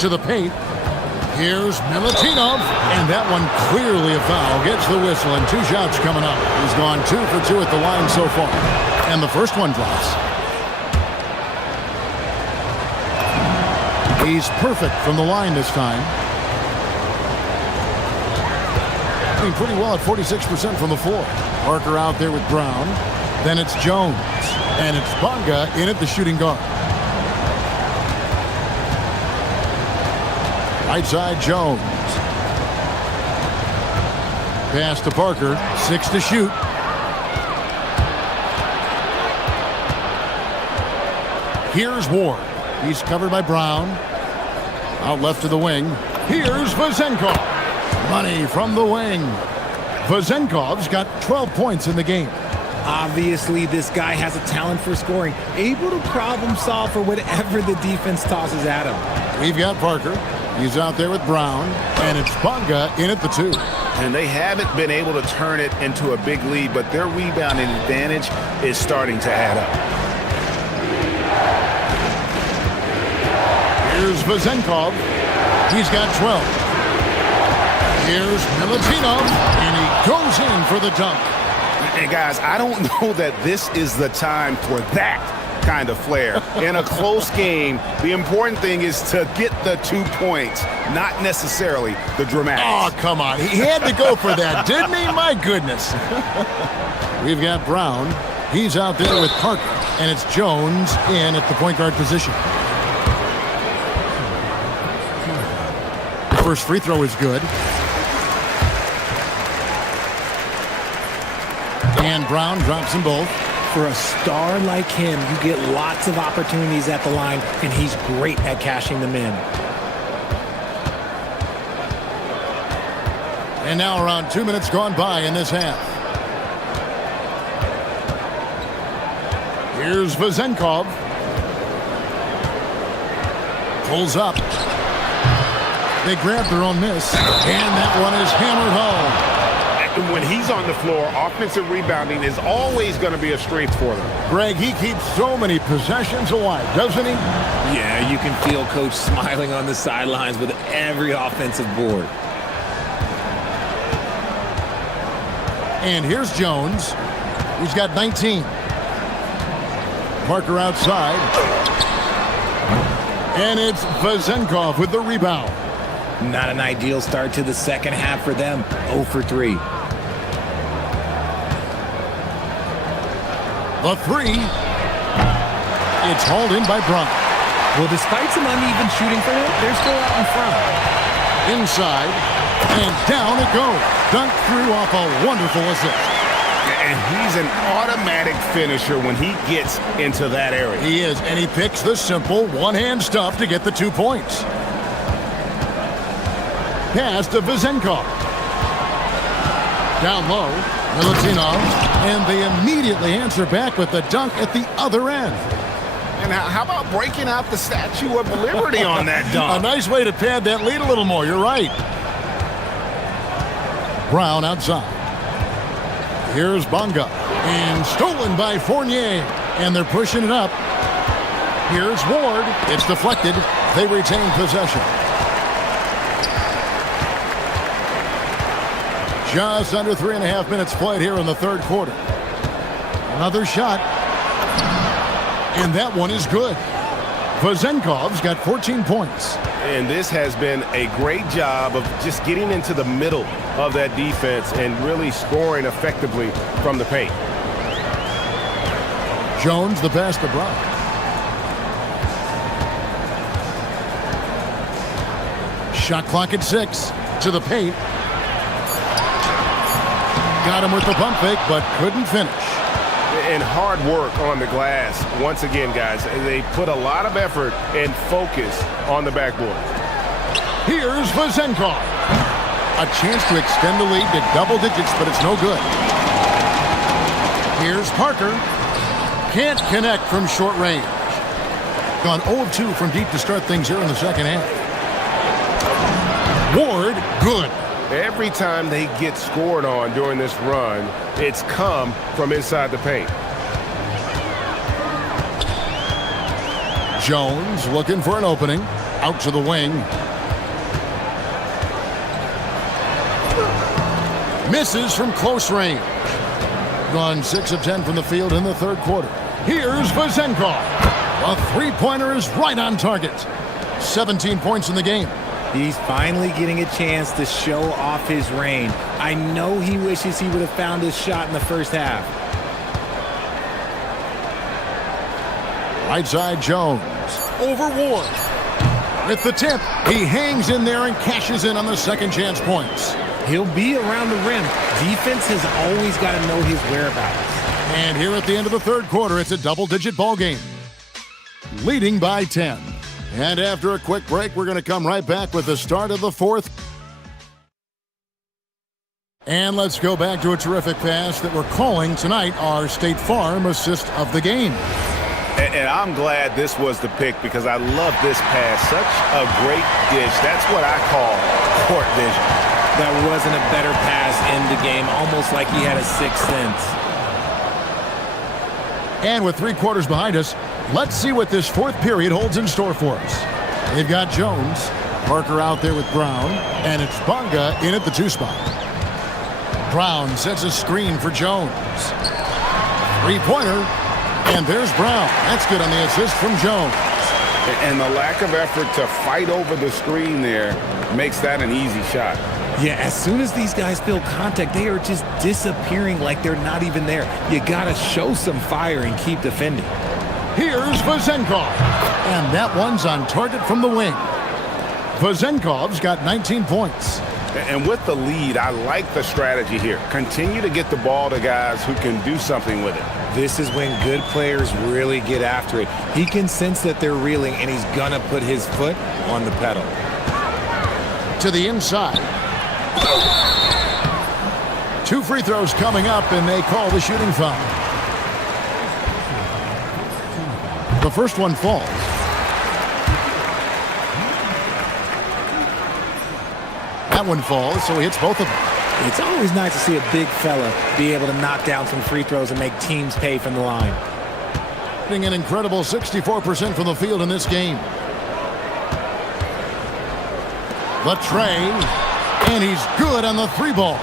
To the paint. Here's Milutinov, and that one clearly a foul. Gets the whistle, and 2 shots coming up. He's gone 2 for 2 at the line so far. And the first one drops. He's perfect from the line this time. Doing pretty well at 46% from the floor. Parker out there with Brown. Then it's Jones, and it's Bonga in at the shooting guard. Right side, Jones. Pass to Parker. 6 to shoot. Here's Ward. He's covered by Brown. Out left to the wing. Here's Vezenkov. Money from the wing. Vazenkov's got 12 points in the game. Obviously, this guy has a talent for scoring, able to problem solve for whatever the defense tosses at him. We've got Parker. He's out there with Brown, and it's Bonga in at the 2. And they haven't been able to turn it into a big lead, but their rebounding advantage is starting to add up. Here's Vazenkov. He's got 12. Here's Milutinov, and he goes in for the dunk. And guys, I don't know that this is the time for that kind of flair. In a close game, the important thing is to get the 2 points, not necessarily the dramatics. Oh, come on. He had to go for that, didn't he? My goodness. We've got Brown. He's out there with Parker, and it's Jones in at the point guard position. The first free throw is good. And Brown drops them both. For a star like him, you get lots of opportunities at the line, and he's great at cashing them in. And now around 2 minutes gone by in this half. Here's Vazenkov. Pulls up. They grab their own miss, and that one is hammered home. When he's on the floor, offensive rebounding is always going to be a strength for them. Greg, he keeps so many possessions alive, doesn't he? Yeah, you can feel Coach smiling on the sidelines with every offensive board. And here's Jones. He's got 19. Parker outside. And it's Vazenkov with the rebound. Not an ideal start to the second half for them. 0 for 3. The 3. It's hauled in by Brown. Well, despite some uneven shooting for him, they're still out in front. Inside, and down it goes. Dunked through off a wonderful assist. And he's an automatic finisher when he gets into that area. He is, and he picks the simple one-hand stuff to get the 2 points. Pass to Vazenkov. Down low, Milutinov, and they immediately answer back with the dunk at the other end. And how about breaking out the Statue of Liberty on that dunk? A nice way to pad that lead a little more, you're right. Brown outside. Here's Bonga, and stolen by Fournier, and they're pushing it up. Here's Ward. It's deflected. They retain possession. Just under 3.5 minutes played here in the third quarter. Another shot. And that one is good. Vazenkov's got 14 points. And this has been a great job of just getting into the middle of that defense and really scoring effectively from the paint. Jones, the pass to Brown. Shot clock at 6. To the paint. Got him with the pump fake, but couldn't finish. And hard work on the glass. Once again, guys, they put a lot of effort and focus on the backboard. Here's Vazenkov. A chance to extend the lead to double digits, but it's no good. Here's Parker. Can't connect from short range. Gone 0 of 2 from deep to start things here in the second half. Ward, good. Every time they get scored on during this run, it's come from inside the paint. Jones looking for an opening. Out to the wing. Misses from close range. Gone 6 of 10 from the field in the third quarter. Here's Vazenkov. A three-pointer is right on target. 17 points in the game. He's finally getting a chance to show off his range. I know he wishes he would have found his shot in the first half. Right side Jones. Over Ward. With the tip, he hangs in there and cashes in on the second chance points. He'll be around the rim. Defense has always got to know his whereabouts. And here at the end of the third quarter, it's a double-digit ball game. Leading by 10. And after a quick break, we're going to come right back with the start of the fourth. And let's go back to a terrific pass that we're calling tonight our State Farm assist of the game. And I'm glad this was the pick because I love this pass. Such a great dish. That's what I call court vision. That wasn't a better pass in the game, almost like he had a sixth sense. And with 3 quarters behind us, let's see what this fourth period holds in store for us. They've got Jones, Parker out there with Brown, and it's Bonga in at the 2 spot. Brown sets a screen for Jones. 3-pointer, and there's Brown. That's good on the assist from Jones. And the lack of effort to fight over the screen there makes that an easy shot. Yeah, as soon as these guys feel contact, they are just disappearing like they're not even there. You got to show some fire and keep defending. Here's Vazenkov, and that one's on target from the wing. Vazenkov's got 19 points. And with the lead, I like the strategy here. Continue to get the ball to guys who can do something with it. This is when good players really get after it. He can sense that they're reeling, and he's going to put his foot on the pedal. To the inside. 2 free throws coming up, and they call the shooting foul. The first one falls. That one falls, so he hits both of them. It's always nice to see a big fella be able to knock down some free throws and make teams pay from the line. Hitting an incredible 64% from the field in this game. The tray, and he's good on the 3 ball.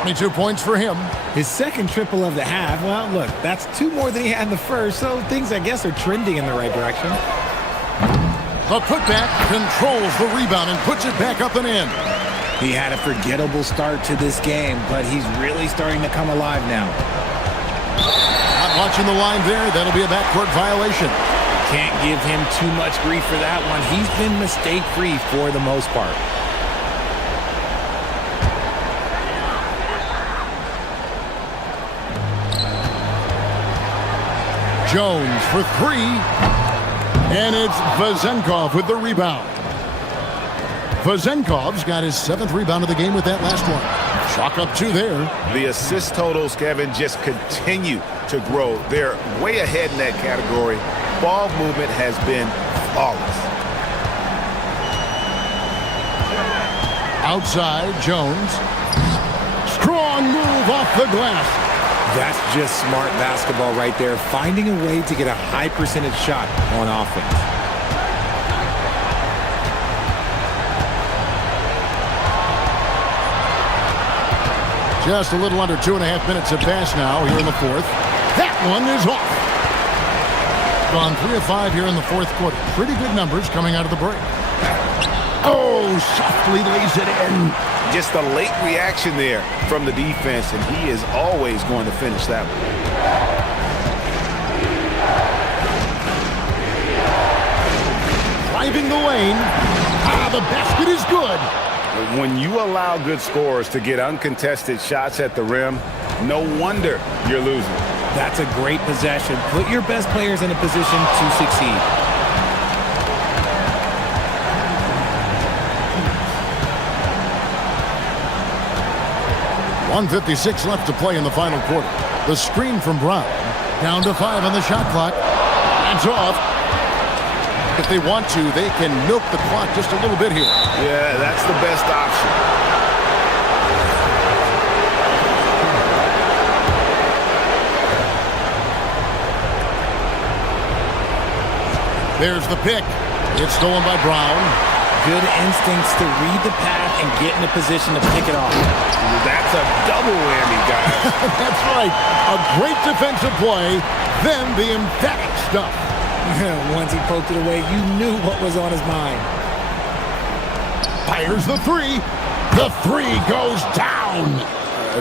22 points for him. His second triple of the half. Well, look, that's 2 more than he had in the first, so things, I guess, are trending in the right direction. The putback controls the rebound and puts it back up and in. He had a forgettable start to this game, but he's really starting to come alive now. Not watching the line there. That'll be a backcourt violation. Can't give him too much grief for that one. He's been mistake-free for the most part. Jones for 3. And it's Vazenkov with the rebound. Vazenkov's got his 7th rebound of the game with that last one. Chalk up 2 there. The assist totals, Kevin, just continue to grow. They're way ahead in that category. Ball movement has been flawless. Outside, Jones. Strong move off the glass. That's just smart basketball right there, finding a way to get a high percentage shot on offense. Just a little under 2.5 minutes have passed now here in the 4th. That one is off. Gone 3 of 5 here in the 4th quarter. Pretty good numbers coming out of the break. Oh, softly lays it in. Just a late reaction there from the defense, and he is always going to finish that one. Driving the lane. The basket is good. When you allow good scorers to get uncontested shots at the rim, no wonder you're losing. That's a great possession. Put your best players in a position to succeed. .156 left to play in the final quarter. The screen from Brown. Down to 5 on the shot clock. Hands off. If they want to, they can milk the clock just a little bit here. Yeah, that's the best option. There's the pick. It's stolen by Brown. Good instincts to read the path and get in a position to pick it off. That's a double whammy, guys. That's right. A great defensive play, then the emphatic stuff. Once he poked it away, you knew what was on his mind. Fires the 3. The 3 goes down.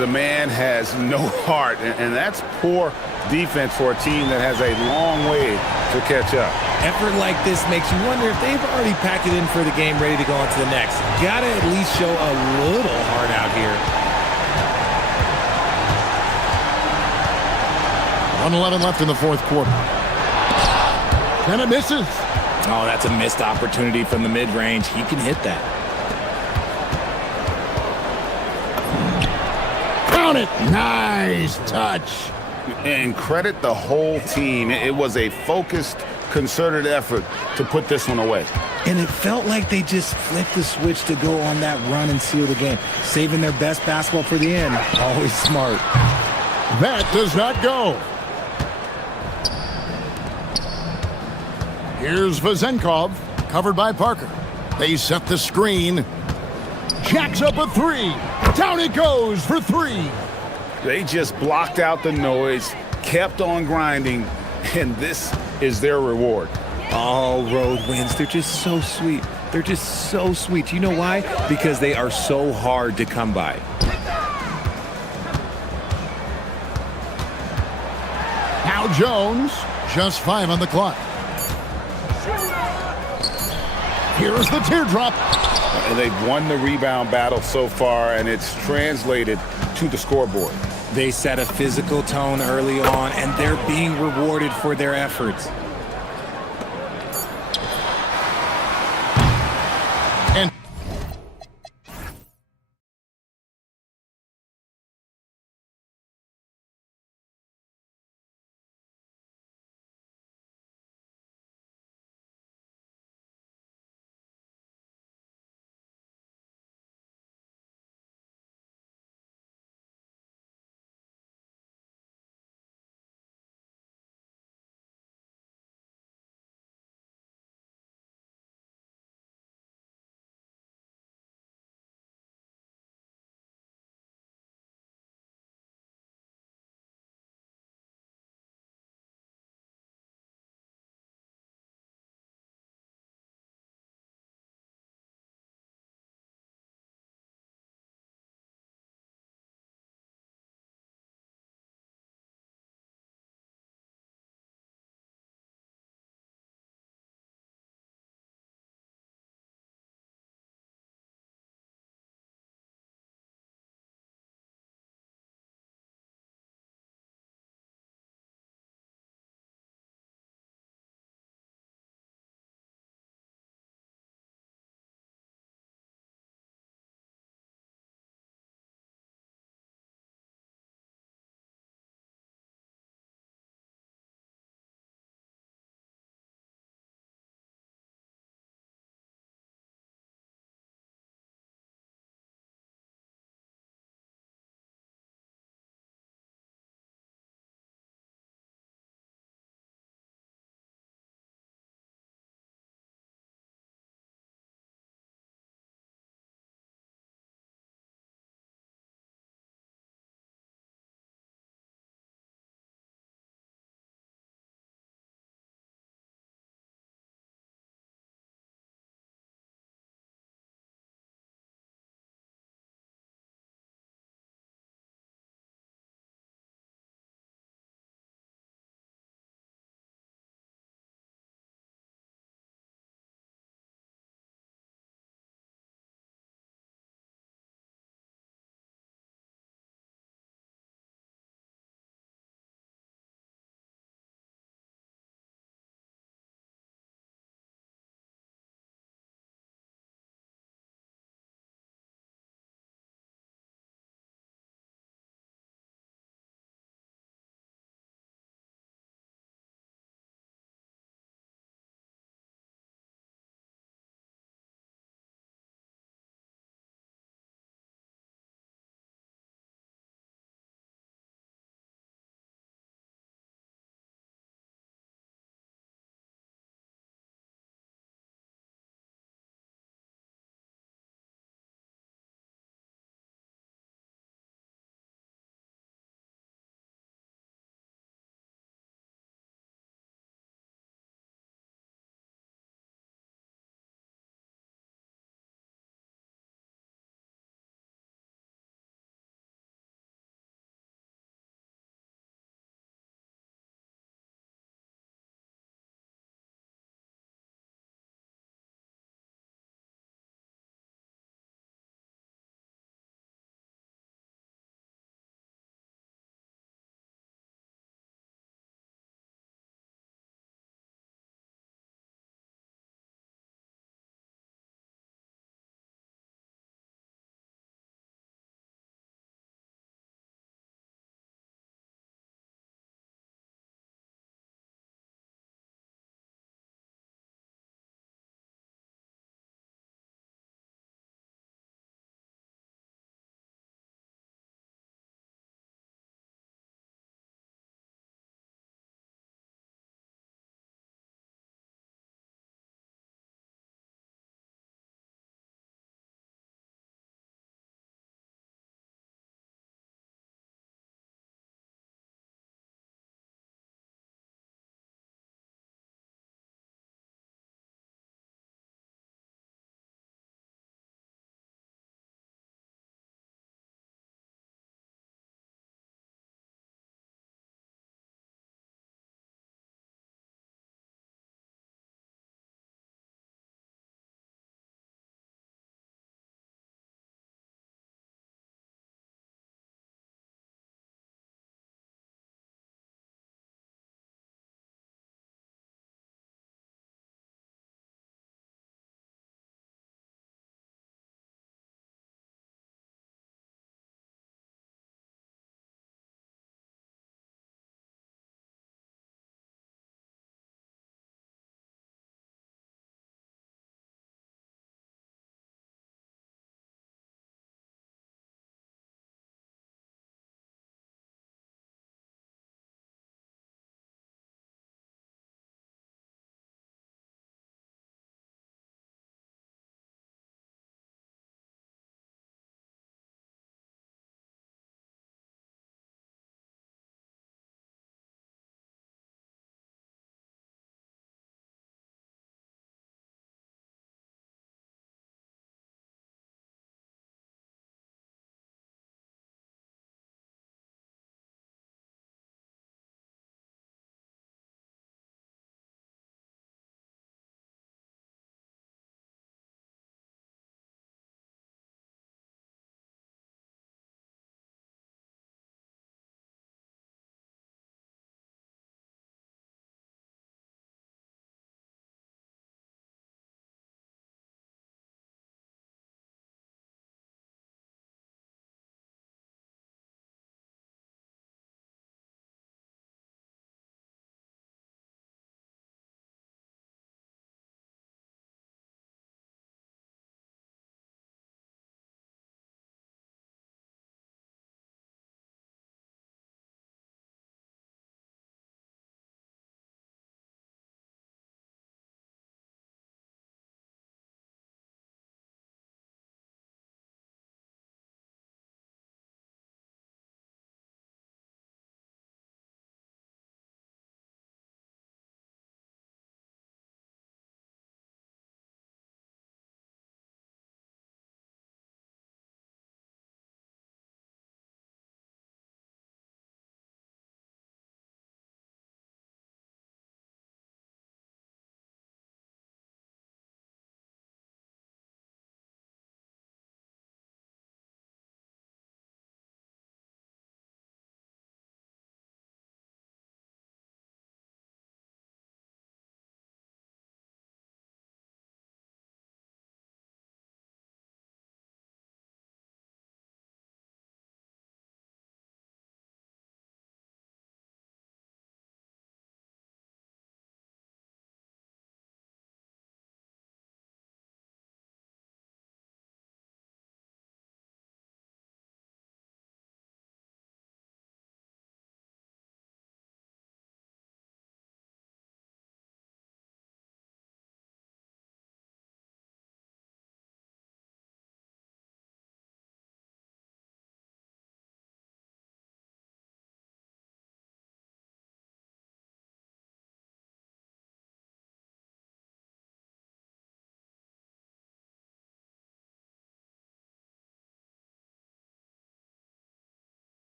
The man has no heart, and that's poor defense for a team that has a long way to catch up. Effort like this makes you wonder if they've already packed it in for the game, ready to go on to the next. Gotta at least show a little heart out here. 1:11 left in the 4th quarter. And it misses. Oh, that's a missed opportunity from the mid-range. He can hit that. Count it. Nice touch. And credit the whole team. It was a focused, concerted effort to put this one away. And it felt like they just flipped the switch to go on that run and seal the game, saving their best basketball for the end. Always smart. That does not go. Here's Vazenkov, covered by Parker. They set the screen. Jacks up a three. Down it goes for three. They just blocked out the noise, kept on grinding, and this is their reward. All road wins. They're just so sweet. They're just so sweet. You know why? Because they are so hard to come by. Now Jones, just 5 on the clock. Here's the teardrop. And they've won the rebound battle so far, and it's translated to the scoreboard. They set a physical tone early on, and they're being rewarded for their efforts.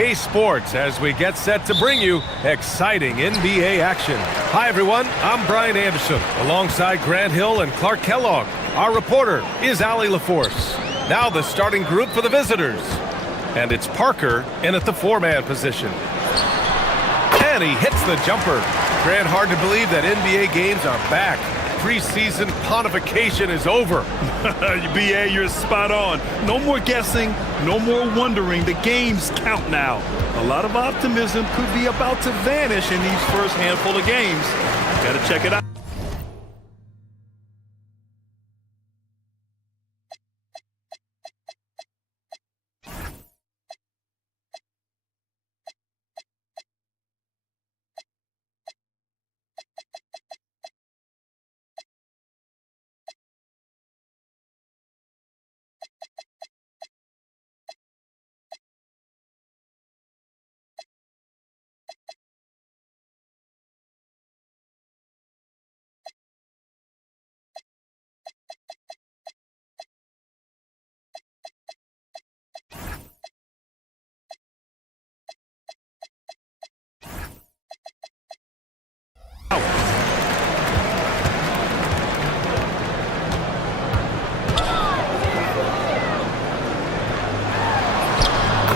UK Sports as we get set to bring you exciting NBA action. Hi everyone, I'm Brian Anderson alongside Grant Hill and Clark Kellogg. Our reporter is Allie LaForce. Now the starting group for the visitors. And it's Parker in at the four-man position. And he hits the jumper. Grant, hard to believe that NBA games are back. Preseason pontification is over. BA, you're spot on. No more guessing, no more wondering. The games count now. A lot of optimism could be about to vanish in these first handful of games. Gotta check it out.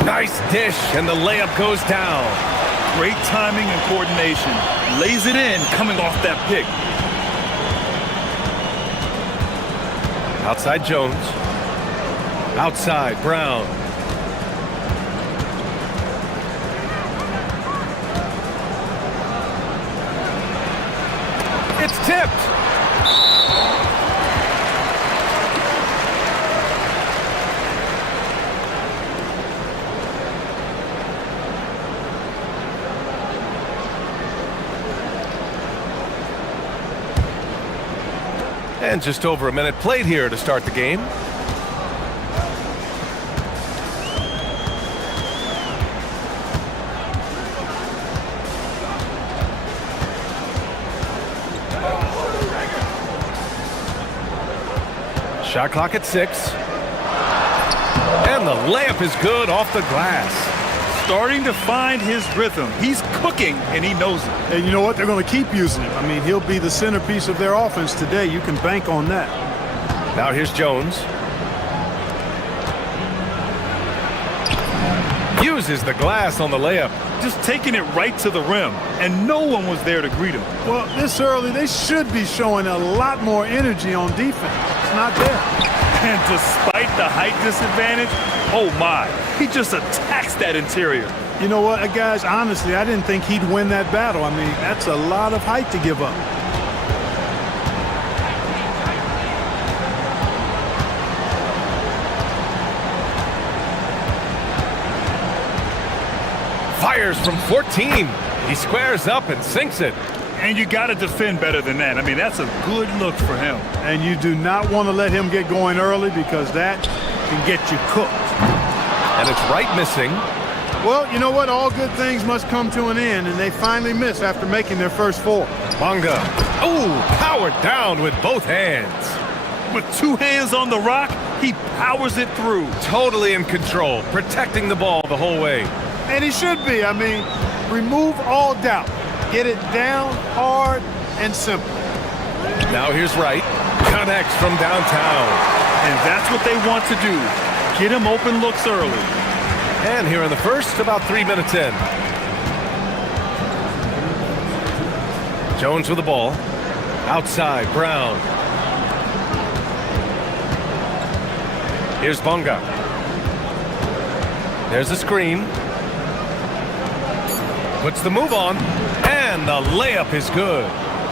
Nice dish, and the layup goes down. Great timing and coordination. Lays it in, coming off that pick. Outside Jones. Outside Brown. It's tipped. And just over a minute played here to start the game. Shot clock at 6. And the layup is good off the glass. Starting to find his rhythm. He's cooking, and he knows it. And you know what? They're going to keep using him. I mean, he'll be the centerpiece of their offense today. You can bank on that. Now here's Jones. Uses the glass on the layup. Just taking it right to the rim, and no one was there to greet him. Well, this early, they should be showing a lot more energy on defense. It's not there. And despite the height disadvantage, oh my, he just attacks that interior. You know what, guys, honestly, I didn't think he'd win that battle. I mean, that's a lot of height to give up. Fires from 14. He squares up and sinks it. And you got to defend better than that. I mean, that's a good look for him. And you do not want to let him get going early because that can get you cooked. And it's right missing. Well, you know what? All good things must come to an end, and they finally miss after making their first 4. Bonga. Oh, powered down with both hands. With 2 hands on the rock, he powers it through. Totally in control, protecting the ball the whole way. And he should be. I mean, remove all doubt. Get it down, hard, and simple. Now here's Wright. Connects from downtown. And that's what they want to do. Get him open looks early. And here in the first, about 3 minutes in. Jones with the ball. Outside, Brown. Here's Bonga. There's the screen. Puts the move on. And the layup is good.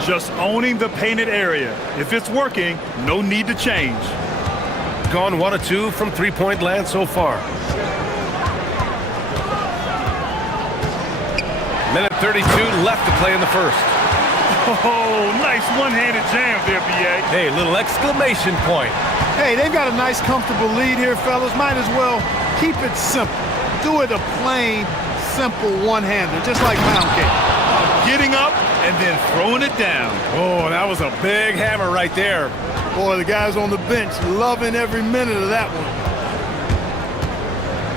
Just owning the painted area. If it's working, no need to change. Gone 1 of 2 from three-point land so far. Minute 32 left to play in the first. Oh, nice one-handed jam there, B.A. Hey, little exclamation point. Hey, they've got a nice, comfortable lead here, fellas. Might as well keep it simple. Do it a plain, simple one-hander, just like pound cake. Getting up and then throwing it down. Oh, that was a big hammer right there. Boy, the guys on the bench loving every minute of that one.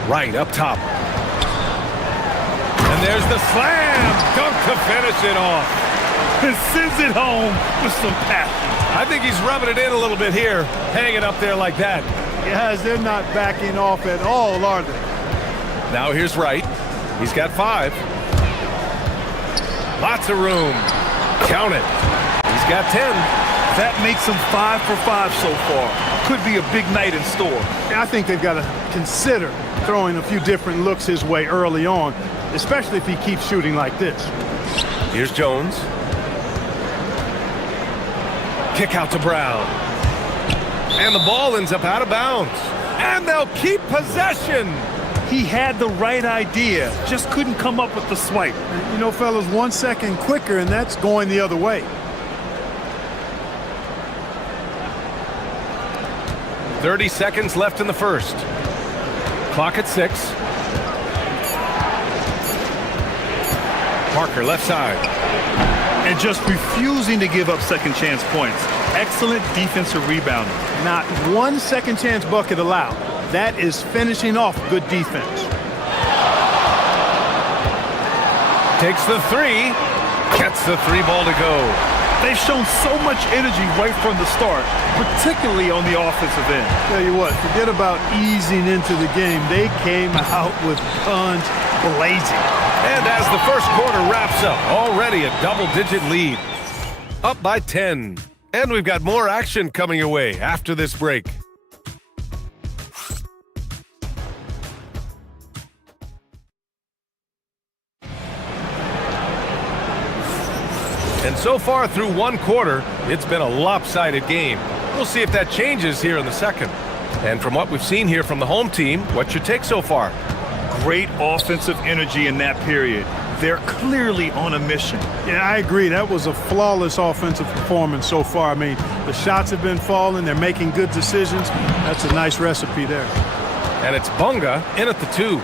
Right up top. there's the slam. Dunk to finish it off. And sends it home with some passion. I think he's rubbing it in a little bit here, hanging up there like that. Guys, they're not backing off at all, are they? Now here's Wright. He's got 5. Lots of room. Count it. He's got 10. That makes him 5 for 5 so far. Could be a big night in store. I think they've got to consider throwing a few different looks his way early on, especially if he keeps shooting like this. Here's Jones. Kick out to Brown. And the ball ends up out of bounds. And they'll keep possession. He had the right idea, just couldn't come up with the swipe. You know, fellas, 1 second quicker, and that's going the other way. 30 seconds left in the first. Clock at 6. Parker left side. And just refusing to give up second chance points. Excellent defensive rebounding. Not 1 second chance bucket allowed. That is finishing off good defense. Takes the 3. Gets the 3 ball to go. They've shown so much energy right from the start, particularly on the offensive end. Tell you what, forget about easing into the game. They came out with guns blazing. And as the first quarter wraps up, already a double-digit lead. Up by 10. And we've got more action coming your way after this break. And so far through one quarter, it's been a lopsided game. We'll see if that changes here in the second. And from what we've seen here from the home team, what's your take so far? Great offensive energy in that period. They're clearly on a mission. Yeah, I agree. That was a flawless offensive performance so far. I mean, the shots have been falling. They're making good decisions. That's a nice recipe there. And it's Bunga in at the 2.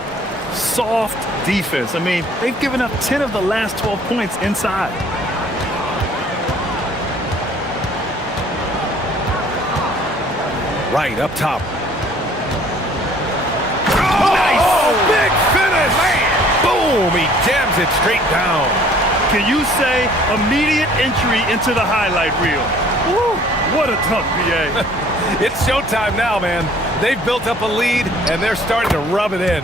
Soft defense. I mean, they've given up 10 of the last 12 points inside. Right up top. Oh, nice! Big finish! Man. Boom! He jams it straight down. Can you say immediate entry into the highlight reel? Woo! What a dunk, BA. It's showtime now, man. They've built up a lead, and they're starting to rub it in.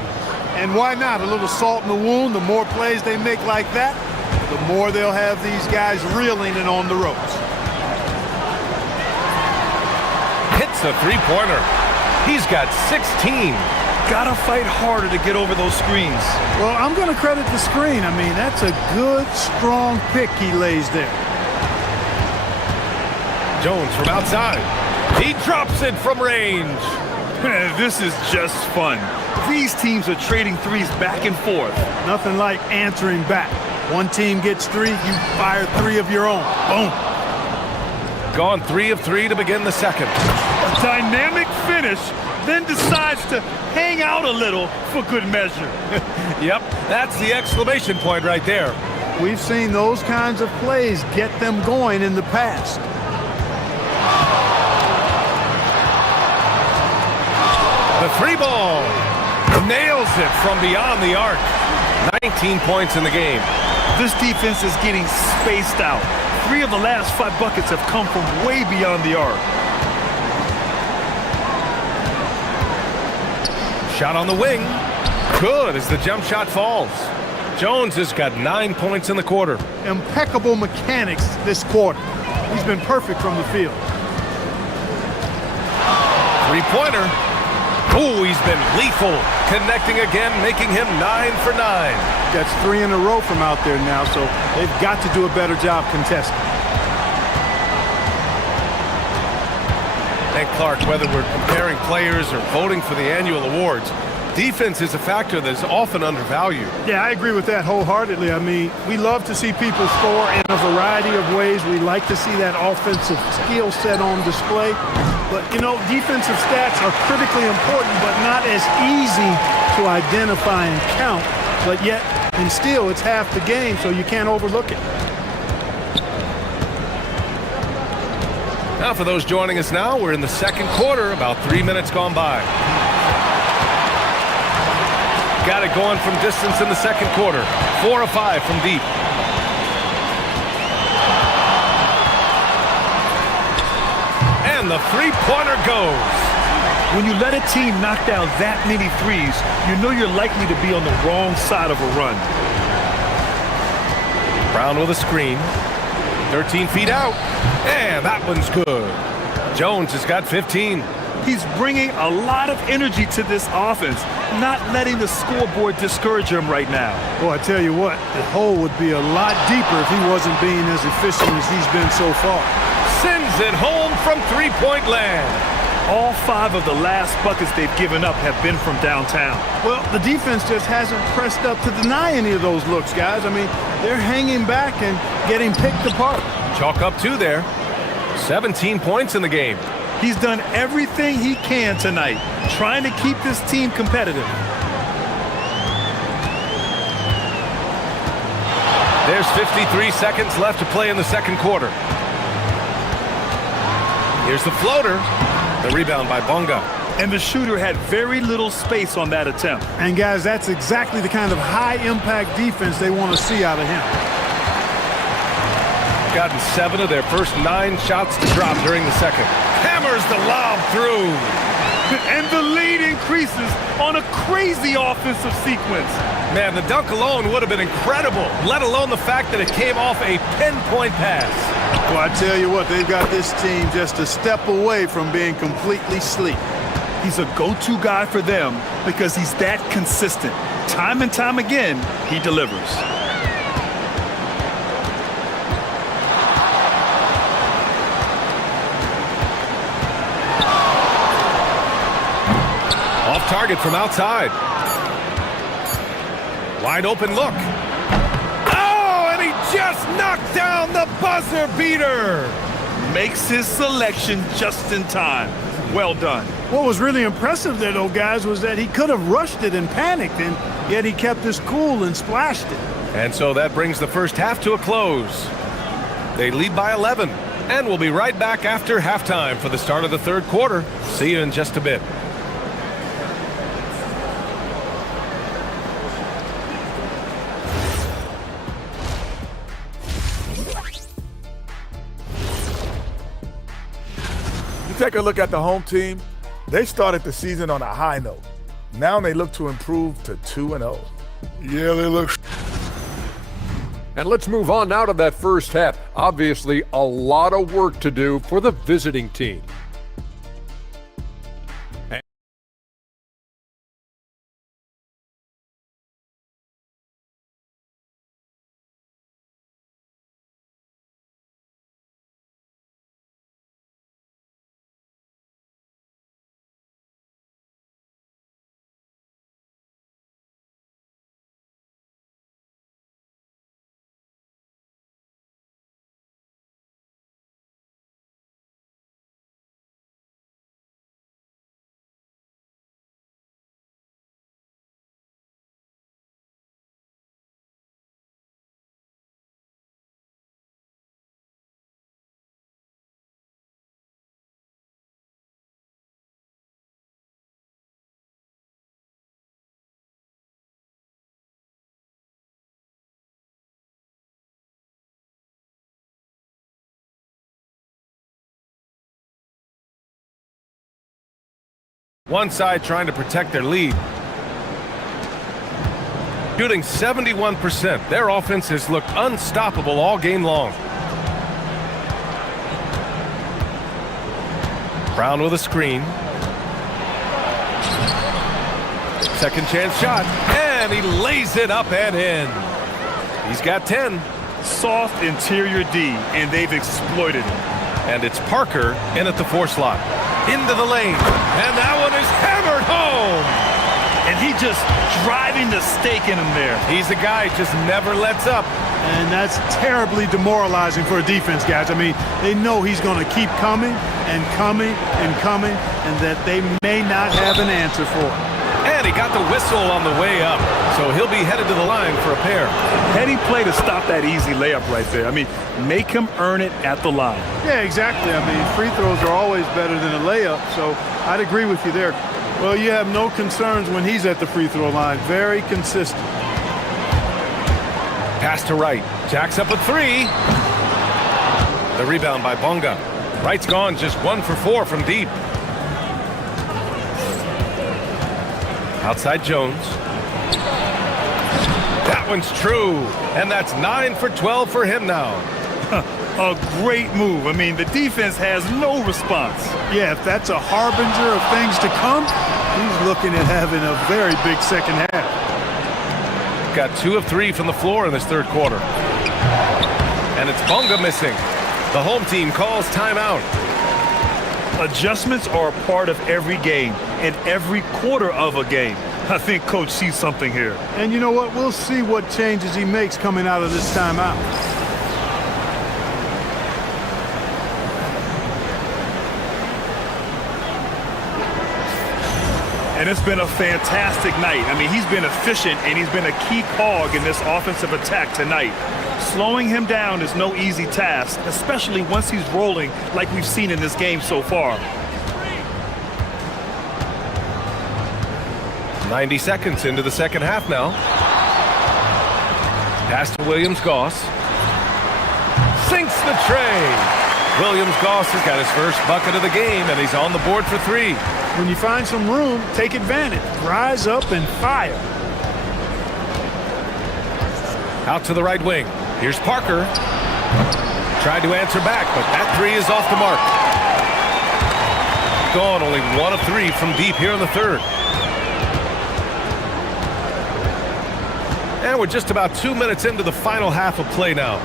And why not? A little salt in the wound. The more plays they make like that, the more they'll have these guys reeling and on the ropes. Hits a 3-pointer. He's got 16. Gotta fight harder to get over those screens. Well, I'm going to credit the screen. I mean, that's a good, strong pick he lays there. Jones from outside. He drops it from range. This is just fun. These teams are trading threes back and forth. Nothing like answering back. One team gets 3, you fire 3 of your own. Boom. Gone 3 of 3 to begin the second. A dynamic finish, then decides to hang out a little for good measure. Yep, that's the exclamation point right there. We've seen those kinds of plays get them going in the past. The 3 ball. Nails it from beyond the arc. 19 points in the game. This defense is getting spaced out. 3 of the last 5 buckets have come from way beyond the arc. Shot on the wing. Good as the jump shot falls. Jones has got 9 points in the quarter. Impeccable mechanics this quarter. He's been perfect from the field. 3-pointer. Oh, he's been lethal. Connecting again, making him 9 for 9. That's 3 in a row from out there now, so they've got to do a better job contesting. And Clark, whether we're comparing players or voting for the annual awards, defense is a factor that is often undervalued. Yeah, I agree with that wholeheartedly. I mean, we love to see people score in a variety of ways. We like to see that offensive skill set on display. But, you know, defensive stats are critically important, but not as easy to identify and count. But yet, and still, it's half the game, so you can't overlook it. Now, for those joining us now, we're in the second quarter, about 3 minutes gone by. got it going from distance in the second quarter. 4 of 5 from deep. And the three-pointer goes. When you let a team knock down that many threes, you know you're likely to be on the wrong side of a run. Brown with a screen. 13 feet out. And that one's good. Jones has got 15. He's bringing a lot of energy to this offense, not letting the scoreboard discourage him right now. Well, I tell you what, the hole would be a lot deeper if he wasn't being as efficient as he's been so far. Sends it home from three-point land. All 5 of the last buckets they've given up have been from downtown. Well, the defense just hasn't pressed up to deny any of those looks, guys. I mean, they're hanging back and getting picked apart. Chalk up 2 there. 17 points in the game. He's done everything he can tonight, trying to keep this team competitive. There's 53 seconds left to play in the second quarter. Here's the floater. The rebound by Bonga. And the shooter had very little space on that attempt. And guys, that's exactly the kind of high-impact defense they want to see out of him. Gotten 7 of their first 9 shots to drop during the second. Hammers the lob through. And the lead increases on a crazy offensive sequence. Man, the dunk alone would have been incredible, let alone the fact that it came off a pinpoint pass. Well, I tell you what, they've got this team just a step away from being completely asleep. He's a go-to guy for them because he's that consistent. Time and time again, he delivers. Off target from outside. Wide open look. Oh, and he just knocked down the buzzer beater. Makes his selection just in time. Well done. What was really impressive there, though, guys, was that he could have rushed it and panicked, and yet he kept his cool and splashed it. And so that brings the first half to a close. They lead by 11, and we'll be right back after halftime for the start of the third quarter. See you in just a bit. Take a look at the home team. They started the season on a high note. Now they look to improve to 2-0. Yeah, they look. And let's move on now to that first half. Obviously, a lot of work to do for the visiting team. One side trying to protect their lead. Shooting 71%. Their offense has looked unstoppable all game long. Brown with a screen. Second chance shot. And he lays it up and in. He's got 10. Soft interior D, and they've exploited it. And it's Parker in at the 4 slot. Into the lane. And that one is hammered home. And he just driving the stake in him there. He's a guy who just never lets up. And that's terribly demoralizing for a defense, guys. I mean, they know he's going to keep coming and coming and coming, and that they may not have an answer for it. And he got the whistle on the way up. So he'll be headed to the line for a pair. Heady play to stop that easy layup right there. I mean, make him earn it at the line. Yeah, exactly. I mean, free throws are always better than a layup, so I'd agree with you there. Well, you have no concerns when he's at the free throw line. Very consistent. Pass to Wright. Jacks up a three. The rebound by Bonga. Wright's gone just 1 for 4 from deep. Outside Jones. That one's true. And that's 9 for 12 for him now. A great move. I mean, the defense has no response. Yeah, if that's a harbinger of things to come, he's looking at having a very big second half. Got 2 of 3 from the floor in this third quarter. And it's Bonga missing. The home team calls timeout. Adjustments are a part of every game and every quarter of a game. I think Coach sees something here. And you know what? We'll see what changes he makes coming out of this timeout. And it's been a fantastic night. I mean, he's been efficient, and he's been a key cog in this offensive attack tonight. Slowing him down is no easy task, especially once he's rolling like we've seen in this game so far. 90 seconds into the second half now. Pass to Williams-Goss. Sinks the tray. Williams-Goss has got his first bucket of the game, and he's on the board for 3. When you find some room, take advantage. Rise up and fire. Out to the right wing. Here's Parker. Tried to answer back, but that 3 is off the mark. Gone, only 1 of 3 from deep here in the third. And we're just about 2 minutes into the final half of play now.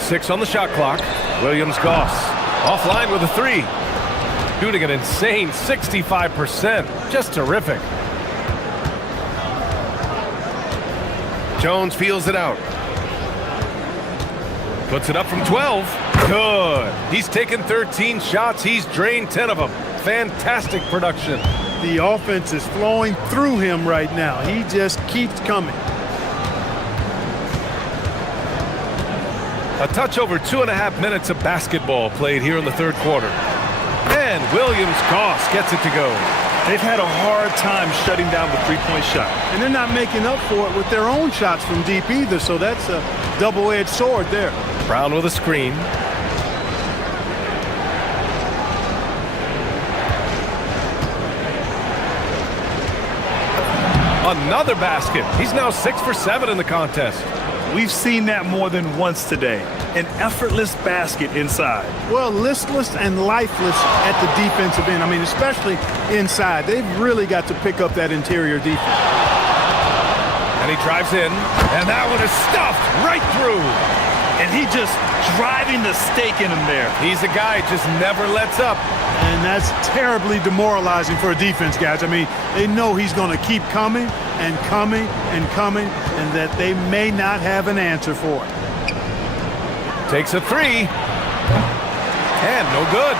6 on the shot clock. Williams-Goss offline with a 3. Shooting an insane 65%. Just terrific. Jones feels it out. Puts it up from 12. Good. He's taken 13 shots. He's drained 10 of them. Fantastic production. The offense is flowing through him right now. He just keeps coming. A touch over 2.5 minutes of basketball played here in the third quarter. And Williams-Goss gets it to go. They've had a hard time shutting down the three-point shot. And they're not making up for it with their own shots from deep either, so that's a double-edged sword there. Brown with a screen. Another basket. He's now 6 for 7 in the contest. We've seen that more than once today. An effortless basket inside. Well, listless and lifeless at the defensive end. I mean, especially inside. They've really got to pick up that interior defense. And he drives in, and that one is stuffed right through. And he just driving the stake in him there. He's a guy who just never lets up. And that's terribly demoralizing for a defense, guys. I mean, they know he's going to keep coming and coming and coming, and that they may not have an answer for it. Takes a 3. And no good.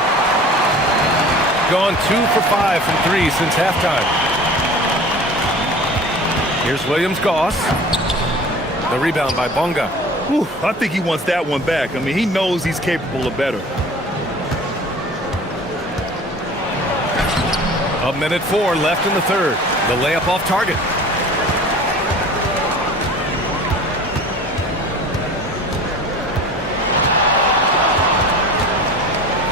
Gone 2 for 5 from 3 since halftime. Here's Williams-Goss. The rebound by Bonga. Whew, I think he wants that one back. I mean, he knows he's capable of better. 1:04 left in the third. The layup off target.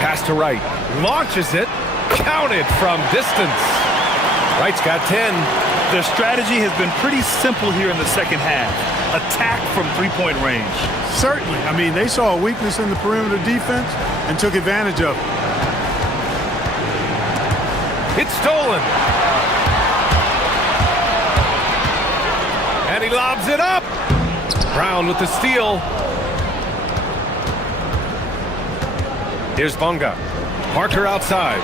Pass to Wright. Launches it. Counted from distance. Wright's got 10. Their strategy has been pretty simple here in the second half. Attack from three-point range. Certainly. I mean, they saw a weakness in the perimeter defense and took advantage of it. It's stolen. And he lobs it up. Brown with the steal. Here's Bonga. Parker outside.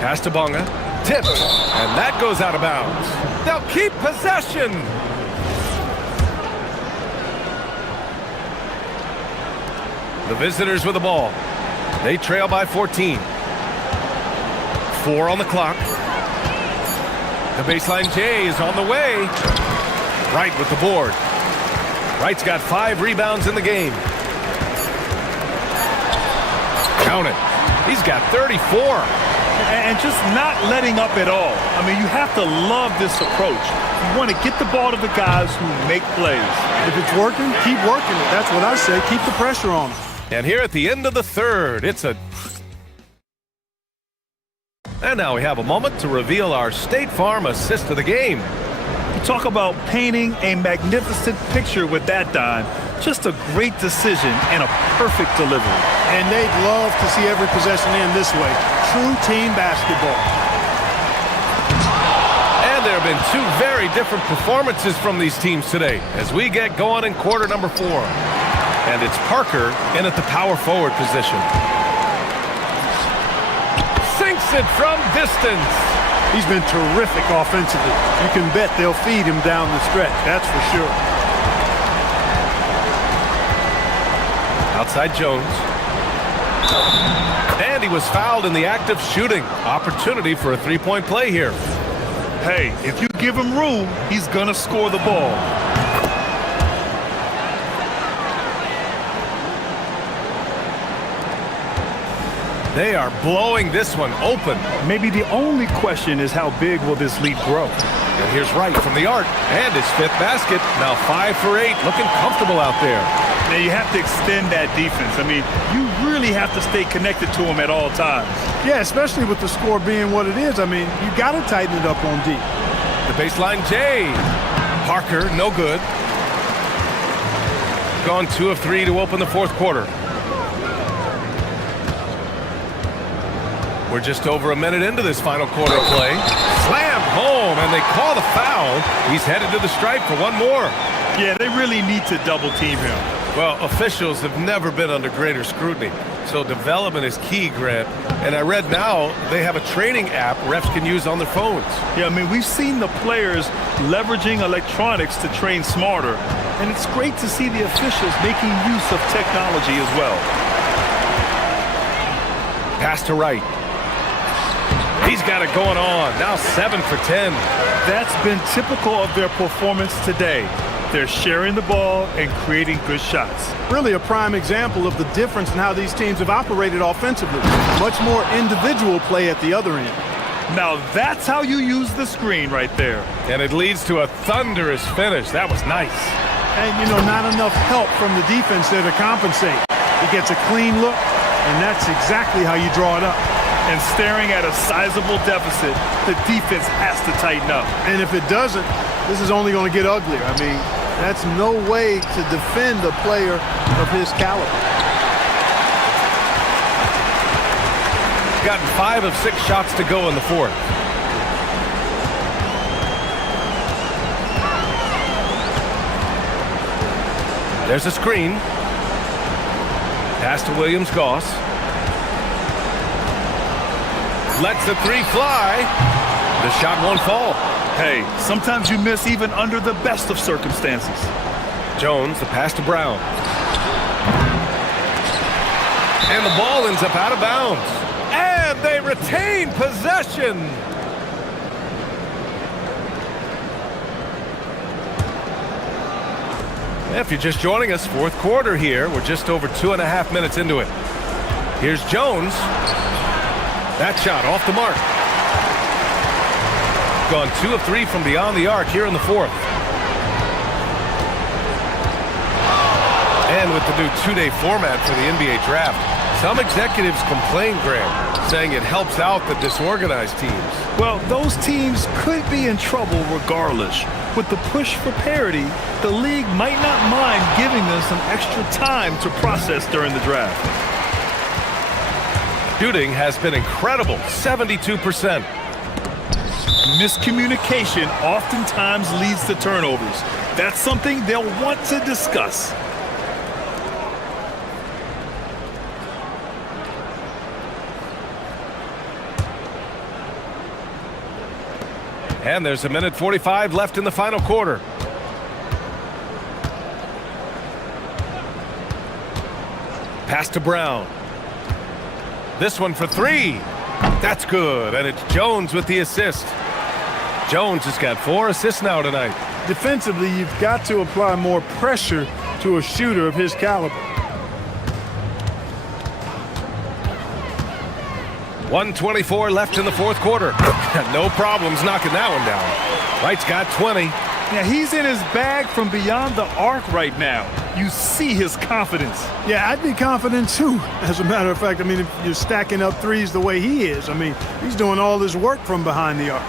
Pass to Bonga. Tipped. And that goes out of bounds. They'll keep possession. The visitors with the ball. They trail by 14. 4 on the clock. The baseline J is on the way. Wright with the board. Wright's got 5 rebounds in the game. Count it. He's got 34. And just not letting up at all. I mean, you have to love this approach. You want to get the ball to the guys who make plays. If it's working, keep working it. That's what I say. Keep the pressure on them. And here at the end of the third, And now we have a moment to reveal our State Farm assist of the game. You talk about painting a magnificent picture with that dime. Just a great decision and a perfect delivery. And they'd love to see every possession end this way. True team basketball. And there have been two very different performances from these teams today as we get going in quarter number 4. And it's Parker in at the power forward position. Sinks it from distance. He's been terrific offensively. You can bet they'll feed him down the stretch, that's for sure. Outside Jones. And he was fouled in the act of shooting. Opportunity for a three-point play here. Hey, if you give him room, he's gonna score the ball. They are blowing this one open. Maybe the only question is how big will this lead grow? And here's Wright from the arc. And his 5th basket. Now 5 for 8. Looking comfortable out there. Now you have to extend that defense. I mean, you really have to stay connected to him at all times. Yeah, especially with the score being what it is. I mean, you got to tighten it up on D. The baseline J. Parker, no good. Gone 2 of 3 to open the 4th quarter. We're just over a minute into this final quarter play. Slammed home, and they call the foul. He's headed to the stripe for one more. Yeah, they really need to double team him. Well, officials have never been under greater scrutiny, so development is key, Grant. And I read now they have a training app refs can use on their phones. Yeah, I mean, we've seen the players leveraging electronics to train smarter, and it's great to see the officials making use of technology as well. Pass to Wright. He's got it going on. Now 7 for 10. That's been typical of their performance today. They're sharing the ball and creating good shots. Really a prime example of the difference in how these teams have operated offensively. Much more individual play at the other end. Now that's how you use the screen right there. And it leads to a thunderous finish. That was nice. And, you know, not enough help from the defense there to compensate. He gets a clean look, and that's exactly how you draw it up. And staring at a sizable deficit, the defense has to tighten up. And if it doesn't, this is only going to get uglier. I mean, that's no way to defend a player of his caliber. Gotten 5 of 6 shots to go in the 4th. There's a screen. Pass to Williams-Goss. Lets the 3 fly. The shot won't fall. Hey, sometimes you miss even under the best of circumstances. Jones, the pass to Brown. And the ball ends up out of bounds. And they retain possession. If you're just joining us, 4th quarter here. We're just over 2.5 minutes into it. Here's Jones. That shot off the mark. Gone 2 of 3 from beyond the arc here in the 4th. And with the new 2-day format for the NBA draft, some executives complain, Graham, saying it helps out the disorganized teams. Well, those teams could be in trouble regardless. With the push for parity, the league might not mind giving them some extra time to process during the draft. Shooting has been incredible, 72%. Miscommunication oftentimes leads to turnovers. That's something they'll want to discuss. And there's a minute 45 left in the final quarter. Pass to Brown. This one for 3. That's good, and it's Jones with the assist. Jones has got 4 assists now tonight. Defensively, you've got to apply more pressure to a shooter of his caliber. 1:24 left in the fourth quarter. No problems knocking that one down. Wright's got 20. Yeah, he's in his bag from beyond the arc right now. You see his confidence. Yeah, I'd be confident too. As a matter of fact, I mean, if you're stacking up threes the way he is, I mean, he's doing all this work from behind the arc.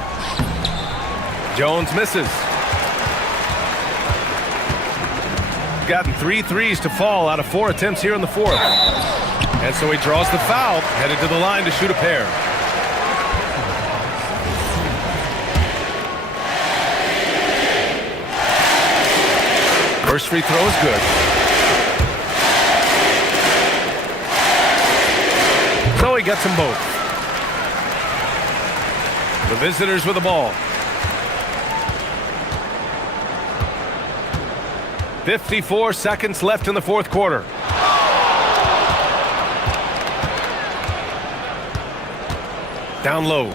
Jones misses. Gotten 3 threes to fall out of 4 attempts here in the fourth. And so he draws the foul, headed to the line to shoot a pair. First free throw is good. So he gets them both. The visitors with the ball. 54 seconds left in the fourth quarter. Down low.